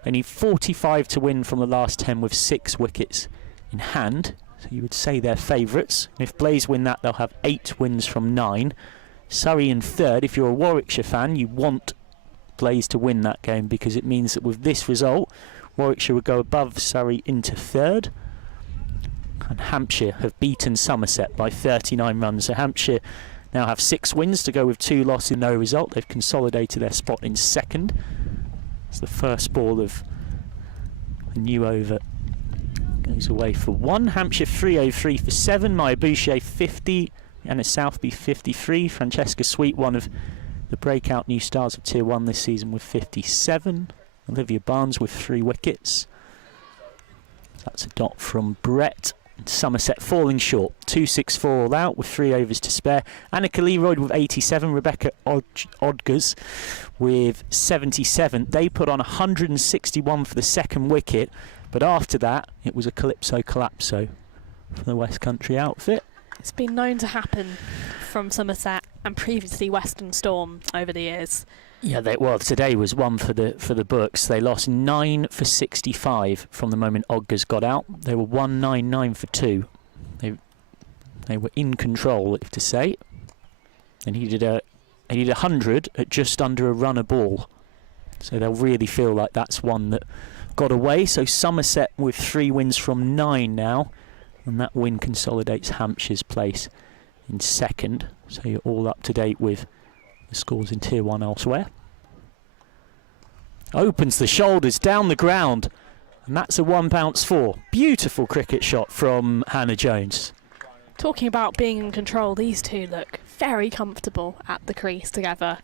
They need 45 to win from the last 10 with 6 wickets in hand. So you would say they're favourites. And if Blaze win that, they'll have 8 wins from 9. Surrey in 3rd. If you're a Warwickshire fan, you want Blaze to win that game, because it means that with this result, Warwickshire would go above Surrey into 3rd. And Hampshire have beaten Somerset by 39 runs. So Hampshire now have 6 wins to go with 2 losses, no result. They've consolidated their spot in 2nd. It's the first ball of a new over. Goes away for 1. Hampshire 303 for 7. Maya Boucher 50. Anna Southby 53. Francesca Sweet, one of the breakout new stars of Tier 1 this season, with 57. Olivia Barnes with 3 wickets. That's a dot from Brett. Somerset falling short. 264 all out with 3 overs to spare. Annika Leroyd with 87. Rebecca Odgers with 77. They put on 161 for the 2nd wicket. But after that, it was a Calypso Collapso for the West Country outfit. It's been known to happen from Somerset and previously Western Storm over the years. Yeah, well, today was one for the books. They lost 9 for 65 from the moment Odgers got out. They were 199 for 2. They were in control, if to say. They needed 100 at just under a run a ball. So they'll really feel like that's one that got away. So Somerset with 3 wins from 9 now, and that win consolidates Hampshire's place in 2nd. So you're all up to date with the scores in Tier 1 elsewhere. Opens the shoulders down the ground, and that's a 1 bounce 4. Beautiful cricket shot from Hannah Jones. Talking about being in control, these two look very comfortable at the crease together.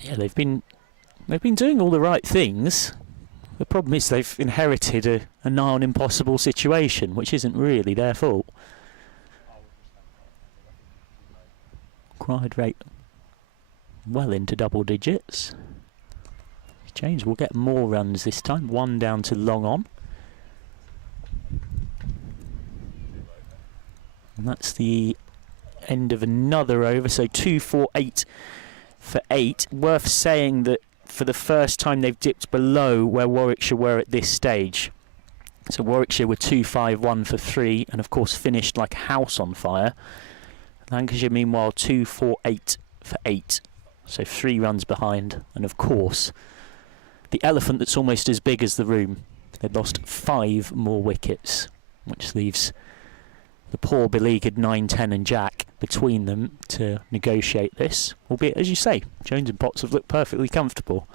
Yeah, they've been doing all the right things. The problem is they've inherited a nigh on impossible situation, which isn't really their fault. Cried rate well into double digits. James will get more runs this time. 1 down to long on. And that's the end of another over. So 2 4 8 for 8. Worth saying that for the first time they've dipped below where Warwickshire were at this stage. So Warwickshire were 2-5-1 for 3 and of course finished like a house on fire. Lancashire meanwhile 2-4-8 for 8. So 3 runs behind, and of course the elephant that's almost as big as the room. They'd lost 5 more wickets, which leaves the poor beleaguered 9, 10 and Jack between them to negotiate this. Albeit, as you say, Jones and Potts have looked perfectly comfortable.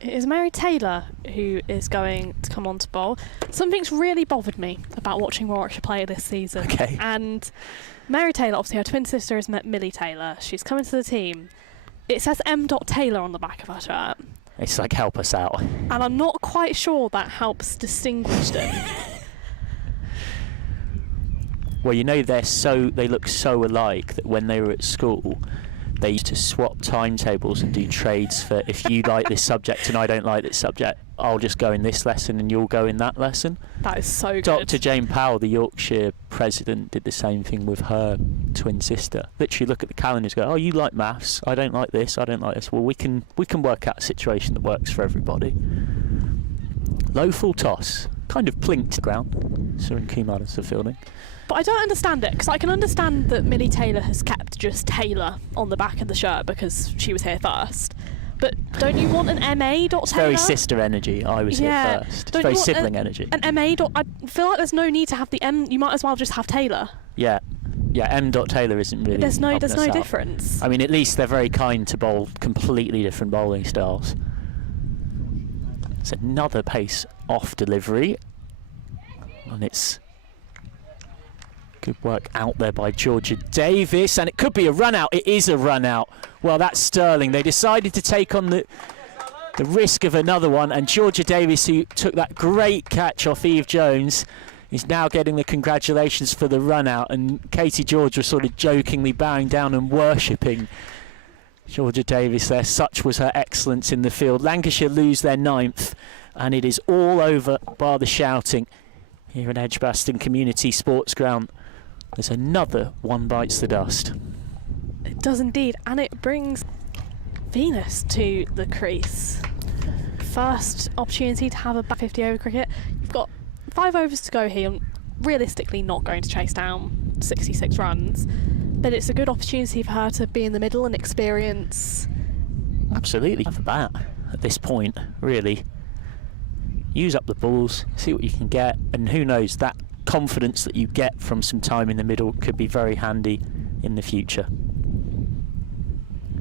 It is Mary Taylor who is going to come on to bowl. Something's really bothered me about watching Warwickshire play this season. Okay. And Mary Taylor, obviously her twin sister is Millie Taylor. She's coming to the team. It says M. Taylor on the back of her shirt. It's like, help us out. And I'm not quite sure that helps distinguish them. Well, you know, they look so alike that when they were at school, they used to swap timetables and do trades for, if you like this subject and I don't like this subject, I'll just go in this lesson and you'll go in that lesson. That is so good. Dr. Jane Powell, the Yorkshire president, did the same thing with her twin sister. Literally look at the calendars, go, oh, you like maths, I don't like this, I don't like this. Well, we can work out a situation that works for everybody. Low full toss, kind of plinked to the ground. Surin Kumar is the fielding. But I don't understand it, because I can understand that Millie Taylor has kept just Taylor on the back of the shirt because she was here first. But don't you want an MA. It's Taylor? very sister energy. I was here first. It's very sibling energy. An MA. I feel like there's no need to have the M. You might as well just have Taylor. Yeah. M. Taylor isn't really. There's no helping us out. difference. I mean, at least they're very kind to bowl completely different bowling styles. It's another pace off delivery, and it's good work out there by Georgia Davis, and it could be a run out. It is a run out. Well, that's Sterling. They decided to take on the risk of another one, and Georgia Davis, who took that great catch off Eve Jones, is now getting the congratulations for the run out, and Katie George was sort of jokingly bowing down and worshipping Georgia Davis there. Such was her excellence in the field. Lancashire lose their 9th, and it is all over bar the shouting here at Edgbaston Community Sports Ground. There's another one bites the dust. It does indeed, and it brings Venus to the crease. First opportunity to have a back 50 over cricket. You've got 5 overs to go here. Realistically not going to chase down 66 runs, but it's a good opportunity for her to be in the middle and experience. Absolutely. Have a bat at this point, really. Use up the balls, see what you can get, and who knows, that confidence that you get from some time in the middle could be very handy in the future.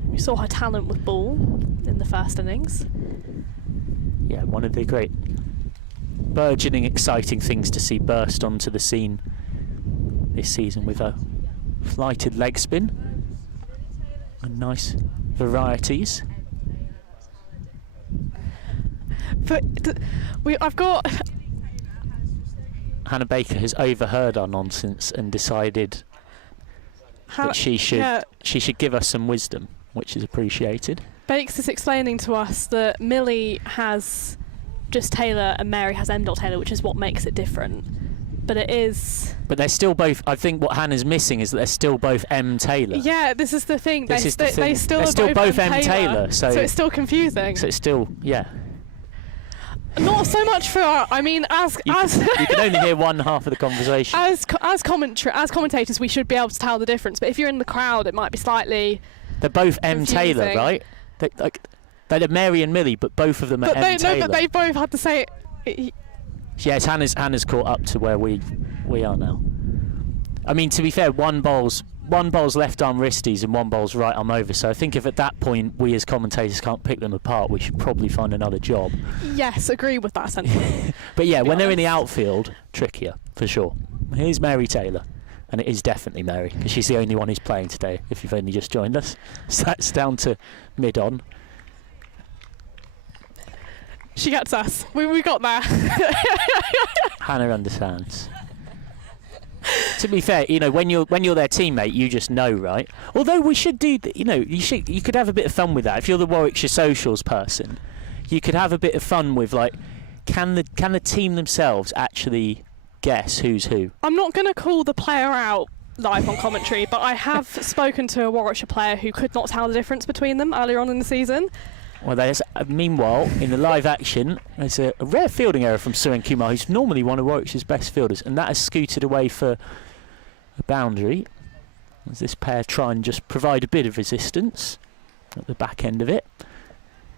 We saw her talent with ball in the first innings. Yeah, one of the great burgeoning, exciting things to see burst onto the scene this season with a flighted leg spin and nice varieties. But I've got... Hannah Baker has overheard our nonsense and decided that she should give us some wisdom, which is appreciated. Bakes is explaining to us that Millie has just Taylor and Mary has M. Taylor, which is what makes it different. But it is... But they're still both... I think what Hannah's missing is that they're still both M. Taylor. Yeah, this is the thing. They're still both M. Taylor. So it's still confusing. So it's still... Yeah. Not so much for... I mean, you can only hear one half of the conversation. As commentators, we should be able to tell the difference. But if you're in the crowd, it might be slightly... They're both M. confusing. Taylor, right? They're Mary and Millie, but both of them are M. Taylor. No, but they both had to say... Yes, Hannah's caught up to where we are now. I mean, to be fair, one bowl's left arm wristies and one bowl's right arm over. So I think if at that point we as commentators can't pick them apart, we should probably find another job. Yes, agree with that sentiment. But yeah, when they're in the outfield, trickier for sure. Here's Mary Taylor, and it is definitely Mary because she's the only one who's playing today. If you've only just joined us, so that's down to mid-on. She gets us. We got there. Hannah understands. To be fair, you know, when you're their teammate, you just know, right? Although we should do, you could have a bit of fun with that. If you're the Warwickshire socials person, you could have a bit of fun with, like, can the team themselves actually guess who's who? I'm not going to call the player out live on commentary, but I have spoken to a Warwickshire player who could not tell the difference between them earlier on in the season. Well, there's meanwhile in the live action, there's a rare fielding error from Suren Kumar, who's normally one of Warwickshire's best fielders, and that has scooted away for a boundary. As this pair try and just provide a bit of resistance at the back end of it.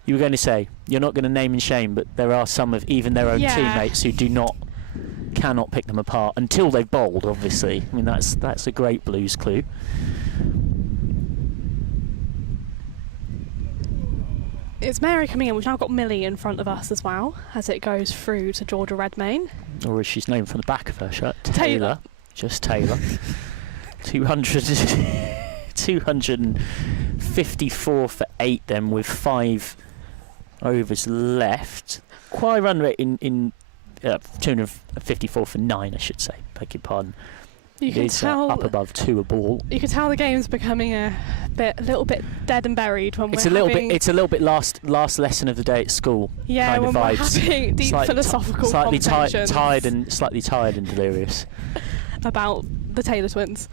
You were going to say you're not going to name and shame, but there are some of even their own teammates who cannot pick them apart until they've bowled. Obviously, I mean that's a great Blues clue. It's Mary coming in. We've now got Millie in front of us as well as it goes through to Georgia Redmayne. Or as she's named from the back of her shirt, Taylor. Just Taylor. 254 for 8 then with 5 overs left. Quite run rate in 254 for 9, I should say. Beg your pardon. You can tell up above 2 a ball. You can tell the game's becoming a little bit dead and buried when It's a little bit last lesson of the day at school. Yeah, kind when of we're vibes. having deep philosophical slightly conversations tired and delirious about the Taylor twins.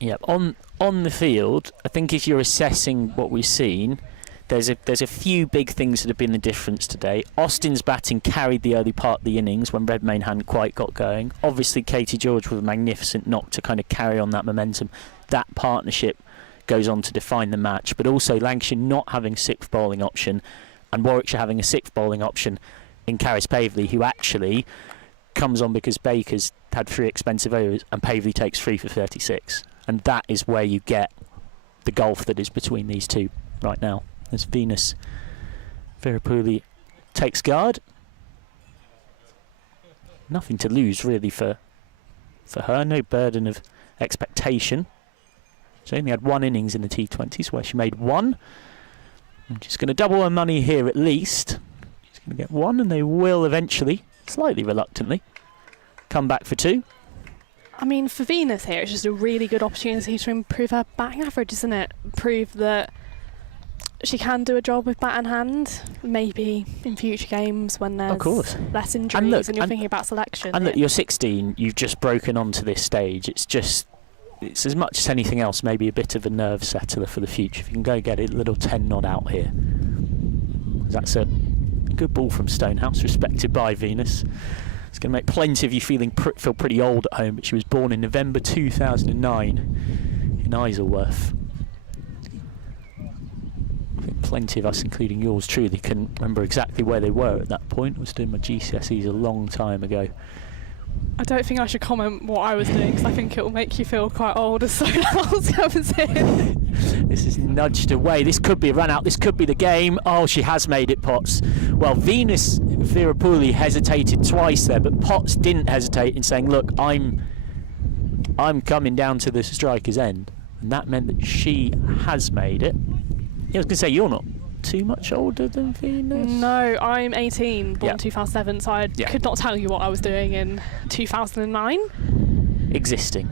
Yeah, on the field, I think if you're assessing what we've seen, there's a few big things that have been the difference today. Austin's batting carried the early part of the innings when Redmayne hadn't quite got going. Obviously, Katie George with a magnificent knock to kind of carry on that momentum. That partnership goes on to define the match, but also Lancashire not having a 6th bowling option and Warwickshire having a 6th bowling option in Caris Pavley, who actually comes on because Baker's had 3 expensive overs and Pavley takes 3 for 36. And that is where you get the gulf that is between these two right now. As Venus Virapuli takes guard. Nothing to lose really for her. No burden of expectation. She only had 1 innings in the T20s where she made 1. And she's going to double her money here at least. She's going to get 1 and they will eventually, slightly reluctantly, come back for 2. I mean, for Venus here, it's just a really good opportunity to improve her batting average, isn't it? Prove that she can do a job with bat in hand, maybe in future games when there's less injuries and you're thinking about selection. And look, you're 16, you've just broken onto this stage. It's as much as anything else, maybe a bit of a nerve settler for the future. If you can go get a little 10 nod out here. That's a good ball from Stonehouse, respected by Venus. It's going to make plenty of you feel pretty old at home, but she was born in November 2009 in Isleworth. I think plenty of us, including yours truly, can remember exactly where they were at that point. I was doing my GCSEs a long time ago. I don't think I should comment what I was doing because I think it will make you feel quite old as soon as comes in. This is nudged away. This could be a run out. This could be the game. Oh, she has made it, Potts. Well, Venus Virapuli hesitated twice there, but Potts didn't hesitate in saying, look, I'm coming down to the striker's end. And that meant that she has made it. I was going to say, you're not too much older than Venus. No, I'm 18, born 2007, so I could not tell you what I was doing in 2009. Existing.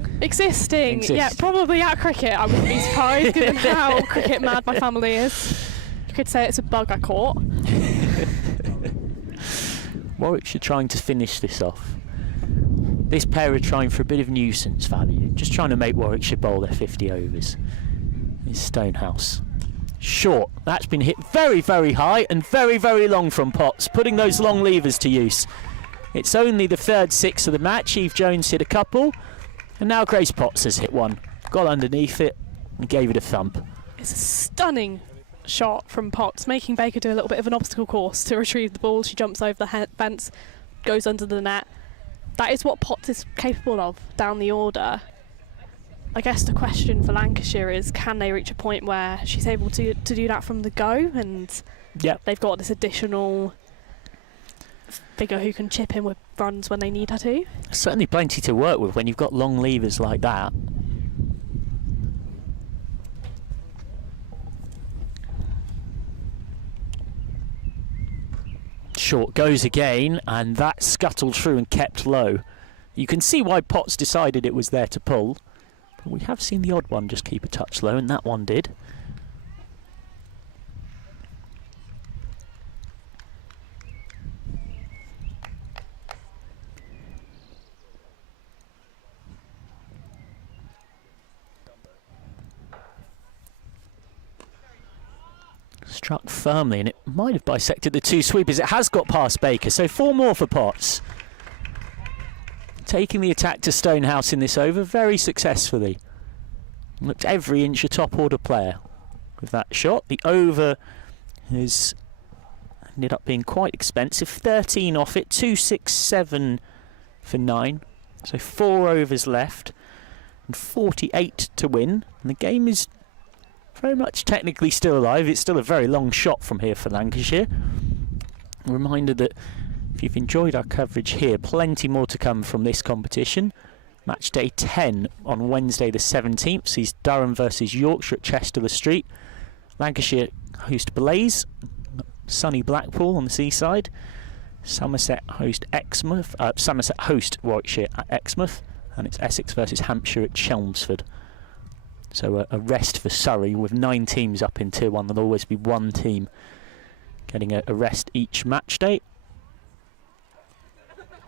Yeah, probably at cricket. I wouldn't be surprised given how cricket mad my family is. You could say it's a bug I caught. Warwickshire trying to finish this off. This pair are trying for a bit of nuisance value, just trying to make Warwickshire bowl their 50 overs. It's Stonehouse. Short. That's been hit very, very high and very, very long from Potts, putting those long levers to use. It's only the 3rd 6 of the match. Eve Jones hit a couple, and now Grace Potts has hit one. Got underneath it and gave it a thump. It's a stunning shot from Potts, making Baker do a little bit of an obstacle course to retrieve the ball. She jumps over the fence, goes under the net. That is what Potts is capable of down the order. I guess the question for Lancashire is, can they reach a point where she's able to do that from the go, and they've got this additional figure who can chip in with runs when they need her to? Certainly plenty to work with when you've got long levers like that. Short goes again, and that scuttled through and kept low. You can see why Potts decided it was there to pull. But we have seen the odd one just keep a touch low, and that one did. Struck firmly, and it might have bisected the two sweepers. It has got past Baker, so 4 more for Potts. Taking the attack to Stonehouse in this over very successfully. Looked every inch a top order player with that shot. The over has ended up being quite expensive. 13 off it, 267 for 9. So 4 overs left and 48 to win. And the game is very much technically still alive. It's still a very long shot from here for Lancashire. A reminder that if you've enjoyed our coverage here, plenty more to come from this competition. Match day 10 on Wednesday the 17th sees Durham versus Yorkshire at Chester-le-Street. Lancashire host Blaze, sunny Blackpool on the seaside. Somerset host Exmouth. Somerset host Warwickshire at Exmouth, and it's Essex versus Hampshire at Chelmsford. So a rest for Surrey with 9 teams up in Tier 1. There'll always be one team getting a rest each match day.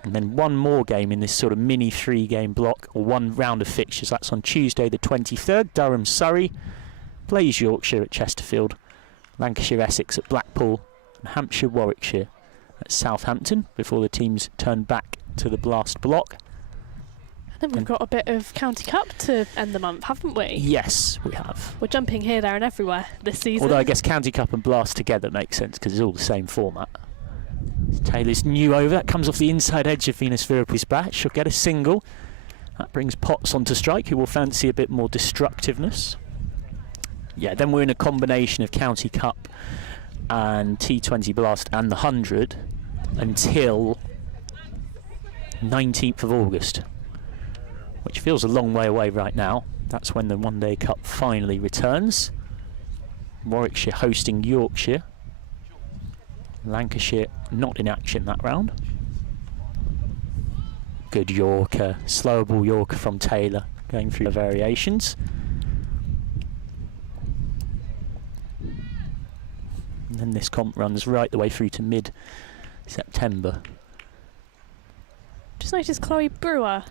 And then one more game in this sort of mini 3-game block, or one round of fixtures. That's on Tuesday the 23rd, Durham Surrey, Blaze Yorkshire at Chesterfield, Lancashire Essex at Blackpool, and Hampshire Warwickshire at Southampton, before the teams turn back to the Blast block. Then we've got a bit of County Cup to end the month, haven't we? Yes, we have. We're jumping here, there and everywhere this season. Although I guess County Cup and Blast together makes sense because it's all the same format. Taylor's new over, that comes off the inside edge of Venus Virapu's bat. She'll get a single. That brings Potts onto strike, who will fancy a bit more destructiveness. Yeah, then we're in a combination of County Cup and T20 Blast and the 100 until 19th of August, which feels a long way away right now. That's when the One Day Cup finally returns. Warwickshire hosting Yorkshire. Lancashire not in action that round. Good Yorker, slower ball Yorker from Taylor, going through the variations. And then this comp runs right the way through to mid-September. Just noticed Chloe Brewer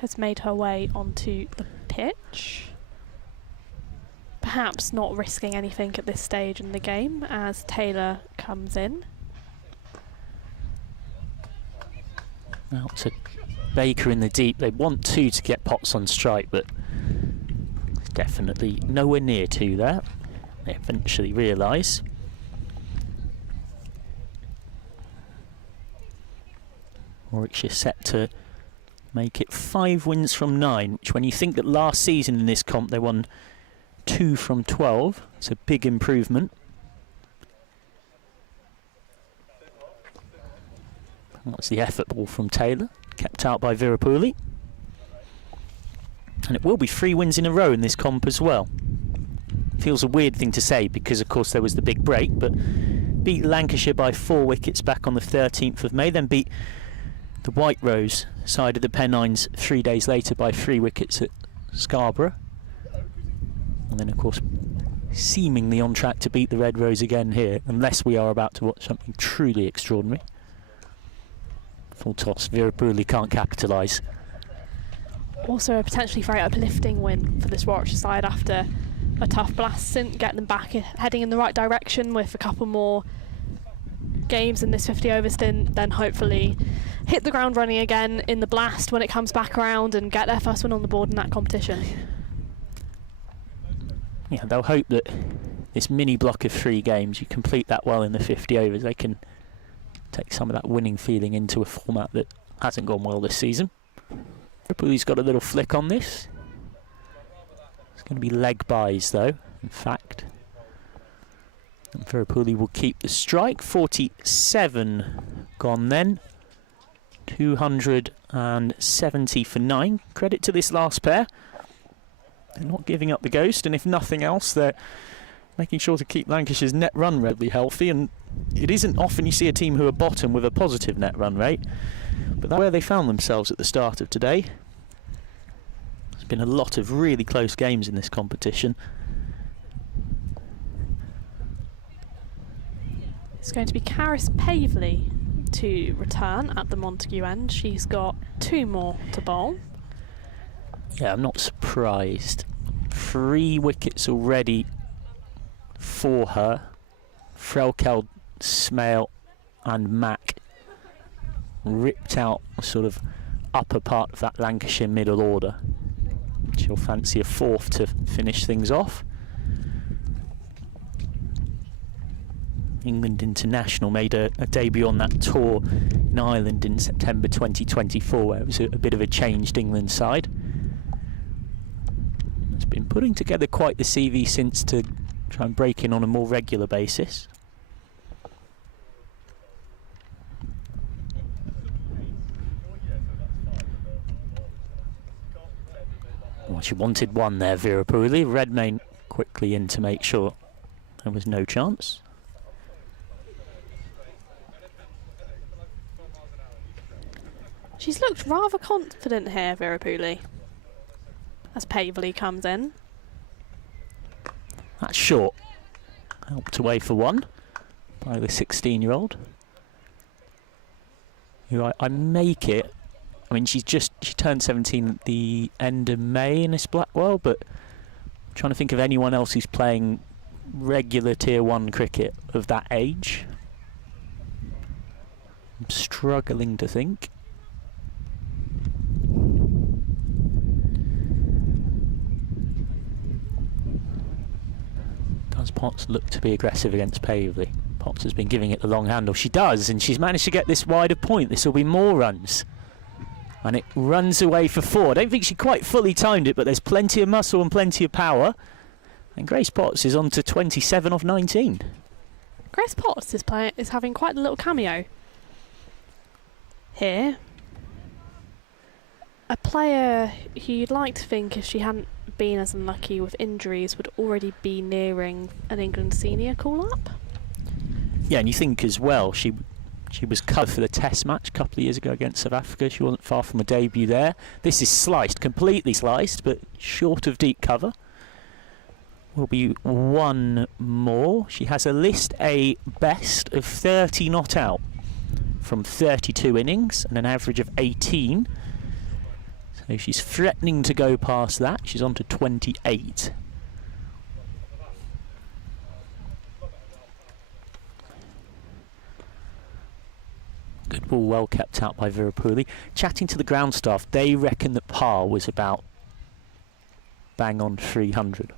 has made her way onto the pitch. Perhaps not risking anything at this stage in the game as Taylor comes in. Out to Baker in the deep. They want 2 to get Potts on strike, but definitely nowhere near 2 there. They eventually realise. Warwickshire set to make it 5 wins from 9, which when you think that last season in this comp they won 2 from 12, it's a big improvement. That's the effort ball from Taylor, kept out by Virapuli. And it will be 3 wins in a row in this comp as well. Feels a weird thing to say because of course there was the big break, but beat Lancashire by 4 wickets back on the 13th of May, then beat the White Rose side of the Pennines 3 days later by 3 wickets at Scarborough. And then of course seemingly on track to beat the Red Rose again here, unless we are about to watch something truly extraordinary. Full toss, Virapuli can't capitalise. Also a potentially very uplifting win for this Warwickshire side after a tough blast stint, get them back heading in the right direction with a couple more games in this 50 over stint, then hopefully hit the ground running again in the blast when it comes back around and get their first win on the board in that competition. Yeah, they'll hope that this mini block of 3 games, you complete that well in the 50 overs, they can take some of that winning feeling into a format that hasn't gone well this season. Ripley's got a little flick on this. It's going to be leg buys though, in fact. And Virapuli will keep the strike. 47 gone then. 270 for 9. Credit to this last pair. They're not giving up the ghost, and if nothing else, they're making sure to keep Lancashire's net run rate really healthy. And it isn't often you see a team who are bottom with a positive net run rate, but that's where they found themselves at the start of today. There's been a lot of really close games in this competition. It's going to be Caris Pavley to return at the Montague end. She's got 2 more to bowl. Yeah, I'm not surprised. 3 wickets already for her. Frelkeld, Smale and Mack ripped out the sort of upper part of that Lancashire middle order. She'll fancy a fourth to finish things off. England international made a debut on that tour in Ireland in September 2024, where it was a bit of a changed England side. It's been putting together quite the CV since to try and break in on a more regular basis. Well, she wanted one there, Vera Pooley. Redmayne quickly in to make sure there was no chance. She's looked rather confident here, Vera Pooley, as Pavely comes in. That's short. Helped away for one by the 16-year-old. Who I make it. I mean, she turned 17 at the end of May in this Blackwell, but I'm trying to think of anyone else who's playing regular Tier 1 cricket of that age. I'm struggling to think. Does Potts look to be aggressive against Pavely? Potts has been giving it the long handle. She does, and she's managed to get this wider point. This will be more runs. And it runs away for 4. I don't think she quite fully timed it, but there's plenty of muscle and plenty of power. And Grace Potts is on to 27 off 19. Grace Potts is having quite a little cameo here. A player who you'd like to think, if she hadn't been as unlucky with injuries, would already be nearing an England senior call-up. Yeah, and you think as well, she was covered for the Test match a couple of years ago against South Africa. She wasn't far from a debut there. This is sliced, completely sliced, but short of deep cover. Will be one more. She has a List A best of 30 not out from 32 innings and an average of 18. So she's threatening to go past that. She's on to 28. Good ball, well kept out by Vera Pooley. Chatting to the ground staff, they reckon that par was about bang on 300.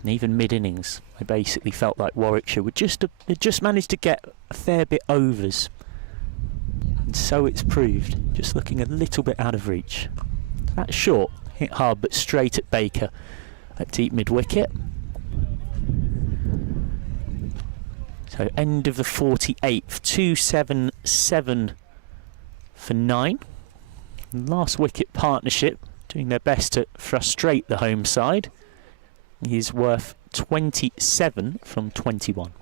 And even mid-innings, they basically felt like Warwickshire would just managed to get a fair bit overs. And so it's proved, just looking a little bit out of reach. That's short, hit hard but straight at Baker at deep mid-wicket. So end of the 48th, 277 for 9. Last wicket partnership doing their best to frustrate the home side. He's worth 27 from 21.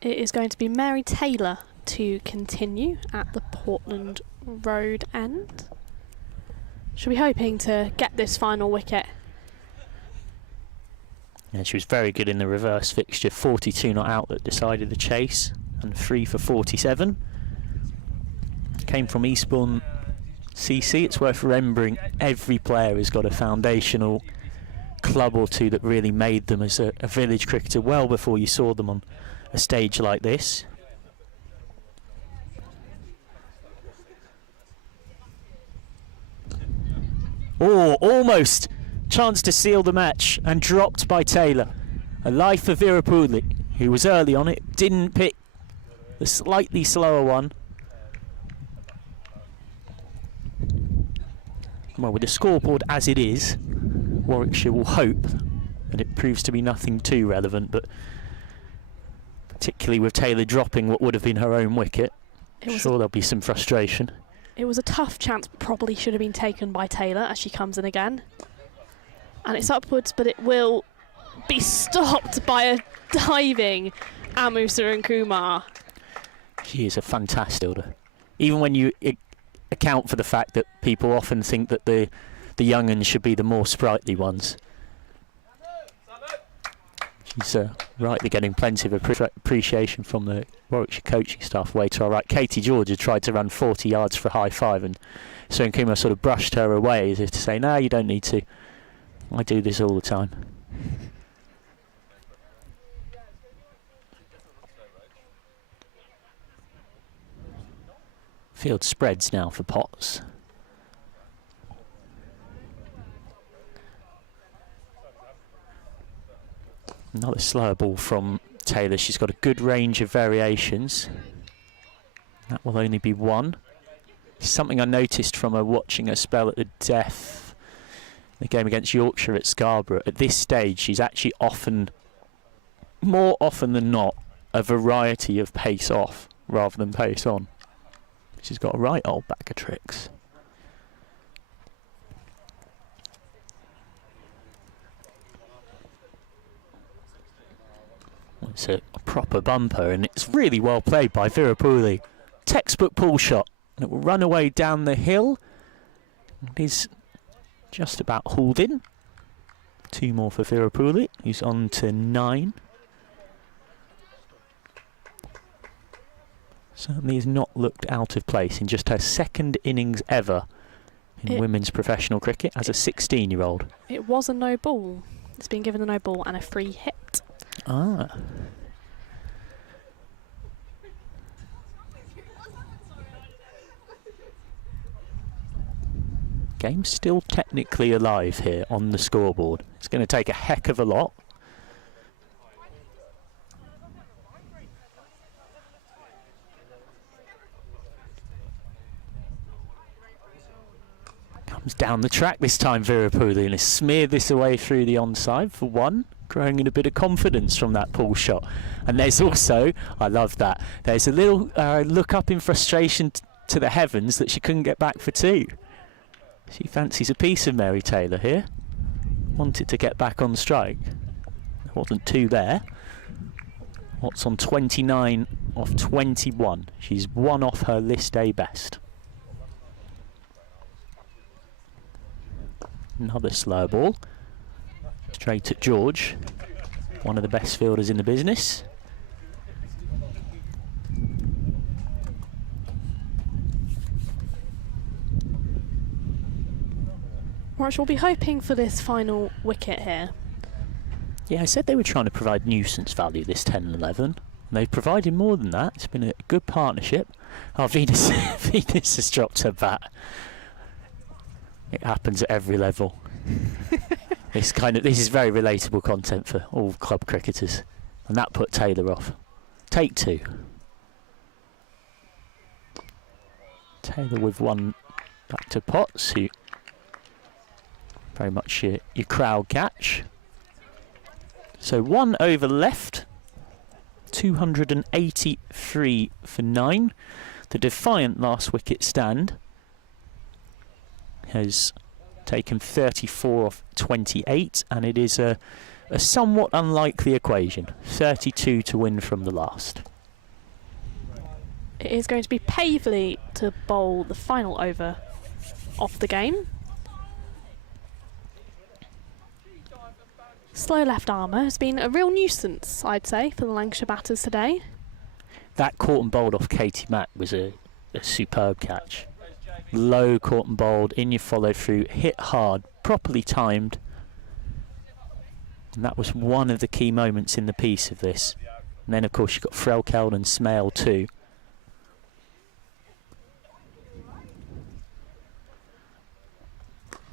It is going to be Mary Taylor to continue at the Portland Road end. She'll be hoping to get this final wicket. Yeah, she was very good in the reverse fixture. 42 not out that decided the chase, and 3 for 47. Came from Eastbourne CC. It's worth remembering every player has got a foundational club or two that really made them as a village cricketer well before you saw them on a stage like this. Oh, almost chance to seal the match and dropped by Taylor. A life for Vera Pooley, who was early on it, didn't pick the slightly slower one. Well, with the scoreboard as it is, Warwickshire will hope that it proves to be nothing too relevant, but particularly with Taylor dropping what would have been her own wicket, I'm sure there'll be some frustration. It was a tough chance, probably should have been taken by Taylor as she comes in again. And it's upwards, but it will be stopped by a diving Amusa and Kumar. She is a fantastic fielder. Even when you account for the fact that people often think that the young uns should be the more sprightly ones. She's rightly getting plenty of appreciation from the Warwickshire coaching staff way to our right. Katie George had tried to run 40 yards for a high five, and Soon Kumar sort of brushed her away as if to say, no, you don't need to. I do this all the time. Field spreads now for Potts. Another slower ball from Taylor. She's got a good range of variations. That will only be one. Something I noticed from her watching her spell at the death, the game against Yorkshire at Scarborough. At this stage, she's actually more often than not, a variety of pace off rather than pace on. She's got a right old bag of tricks. It's a proper bumper, and it's really well played by Virapuli. Textbook pull shot, and it will run away down the hill. It is just about hauled in. 2 more for Virapuli, who's on to 9. Certainly has not looked out of place in just her second innings ever in women's professional cricket as a 16-year-old. It was a no ball. It's been given a no ball and a free hit. Ah. Game's still technically alive here on the scoreboard. It's going to take a heck of a lot. Comes down the track this time, Virapuli, and has smeared this away through the onside for 1. Growing in a bit of confidence from that pull shot. And there's also, I love that, there's a little look up in frustration to the heavens that she couldn't get back for 2. She fancies a piece of Mary Taylor here. Wanted to get back on strike. There wasn't 2 there. What's on 29 off 21. She's 1 off her list A best. Another slow ball. Straight at George. One of the best fielders in the business. Warwickshire will be hoping for this final wicket here. Yeah, I said they were trying to provide nuisance value this 10 and 11. And they've provided more than that. It's been a good partnership. Oh, Venus, Venus has dropped her bat. It happens at every level. This is very relatable content for all club cricketers. And that put Taylor off. Take 2. Taylor with 1 back to Potts, who very much your crowd catch. So 1 over left, 283 for 9. The defiant last wicket stand has taken 34 off 28, and it is a somewhat unlikely equation. 32 to win from the last. It is going to be Pavley to bowl the final over of the game. Slow left armour has been a real nuisance, I'd say, for the Lancashire batters today. That caught and bowled off Katie Mack was a superb catch. Low caught and bowled, in your follow through, hit hard, properly timed. And that was one of the key moments in the piece of this. And then of course you've got Frelkeld and Smale too.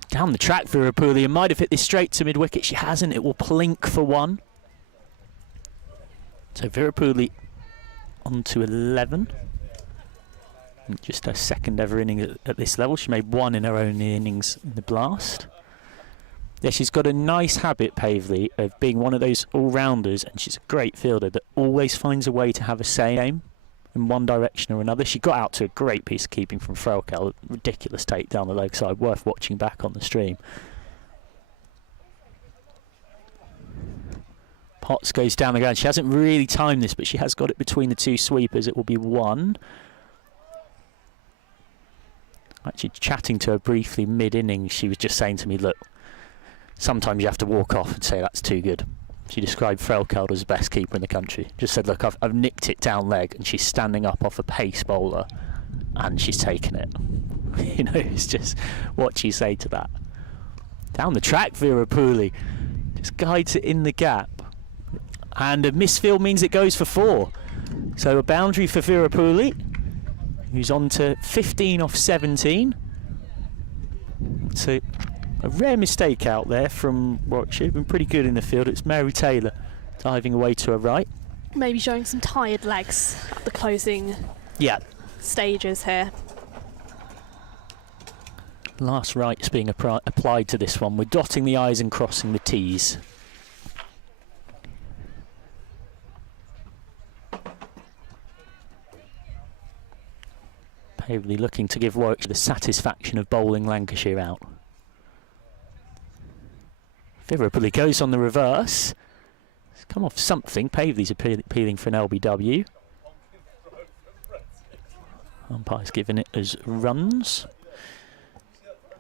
Down the track for Virapuli, and might have hit this straight to mid-wicket. She hasn't. It will plink for 1. So Virapuli on to 11. Just her second ever innings at this level. She made 1 in her own innings in the blast. Yeah, she's got a nice habit, Pavley, of being one of those all-rounders, and she's a great fielder that always finds a way to have a say aim in one direction or another. She got out to a great piece of keeping from Frelkel, ridiculous take down the leg side, worth watching back on the stream. Potts goes down the ground. She hasn't really timed this, but she has got it between the 2 sweepers. It will be 1. Actually chatting to her briefly mid-innings, she was just saying to me, look, sometimes you have to walk off and say that's too good. She described Frelkeld as the best keeper in the country. Just said, look, I've nicked it down leg, and she's standing up off a pace bowler and she's taken it. You know, it's just what you say to that. Down the track, Virapuli. Just guides it in the gap. And a misfield means it goes for 4. So a boundary for Virapuli, who's on to 15 off 17. So a rare mistake out there from Warwickshire. Been pretty good in the field. It's Mary Taylor diving away to her right. Maybe showing some tired legs at the closing stages here. Last rights being applied to this one. We're dotting the I's and crossing the T's. Pavely looking to give Warwickshire the satisfaction of bowling Lancashire out. Virapuli goes on the reverse. It's come off something. Pavely's appealing for an LBW. Umpire's given it as runs.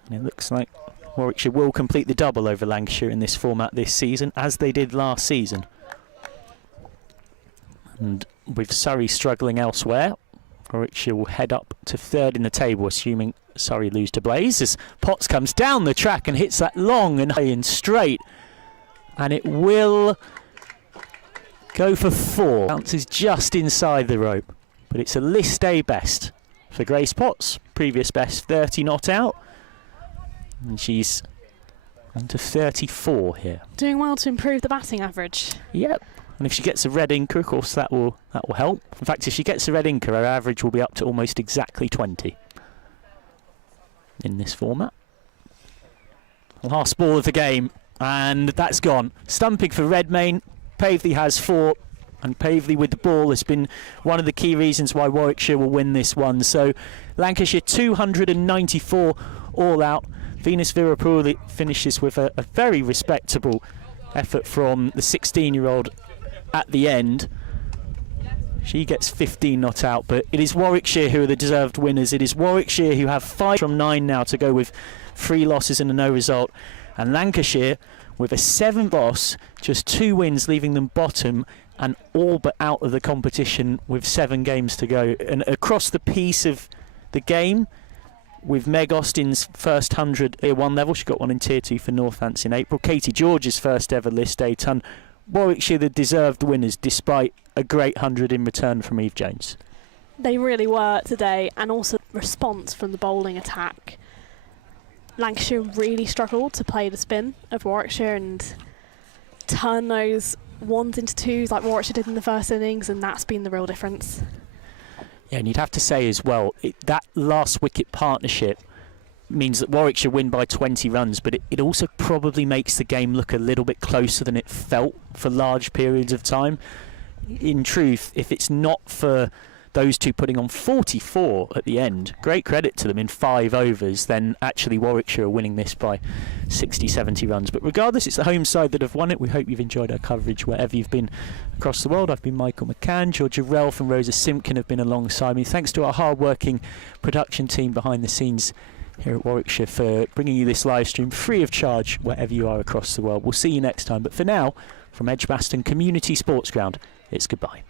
And it looks like Warwickshire will complete the double over Lancashire in this format this season, as they did last season. And with Surrey struggling elsewhere, Warwickshire will head up to 3rd in the table, assuming Surrey lose to Blaze, as Potts comes down the track and hits that long and high and straight. And it will go for 4. Bounces just inside the rope. But it's a list A best for Grace Potts. Previous best 30 not out. And she's on to 34 here. Doing well to improve the batting average. Yep. And if she gets a red inker, of course, that will help. In fact, if she gets a red inker, her average will be up to almost exactly 20 in this format. Last ball of the game, and that's gone. Stumping for Redmayne. Pavely has 4, and Pavely with the ball has been one of the key reasons why Warwickshire will win this one. So Lancashire 294 all out. Venus Virapuli finishes with a very respectable effort from the 16-year-old at the end. She gets 15 not out, but it is Warwickshire who are the deserved winners. It is Warwickshire who have 5 from 9 now to go with 3 losses and a no result. And Lancashire with a 7th loss, just 2 wins, leaving them bottom and all but out of the competition with 7 games to go. And across the piece of the game, with Meg Austin's first 100 Tier 1 level, she got one in Tier 2 for Northants in April. Katie George's first ever List A ton. Warwickshire the deserved winners, despite a great 100 in return from Eve Jones. They really were today, and also response from the bowling attack. Lancashire really struggled to play the spin of Warwickshire and turn those 1s into 2s like Warwickshire did in the first innings, and that's been the real difference. Yeah, and you'd have to say as well, that last wicket partnership means that Warwickshire win by 20 runs, but it also probably makes the game look a little bit closer than it felt for large periods of time. In truth, if it's not for those two putting on 44 at the end, great credit to them in 5 overs, then actually Warwickshire are winning this by 60, 70 runs. But regardless, it's the home side that have won it. We hope you've enjoyed our coverage wherever you've been across the world. I've been Michael McCann. Georgia Relf and Rosa Simpkin have been alongside me. Thanks to our hard-working production team behind the scenes here at Warwickshire for bringing you this live stream free of charge wherever you are across the world. We'll see you next time. But for now, from Edgbaston Community Sports Ground, it's goodbye.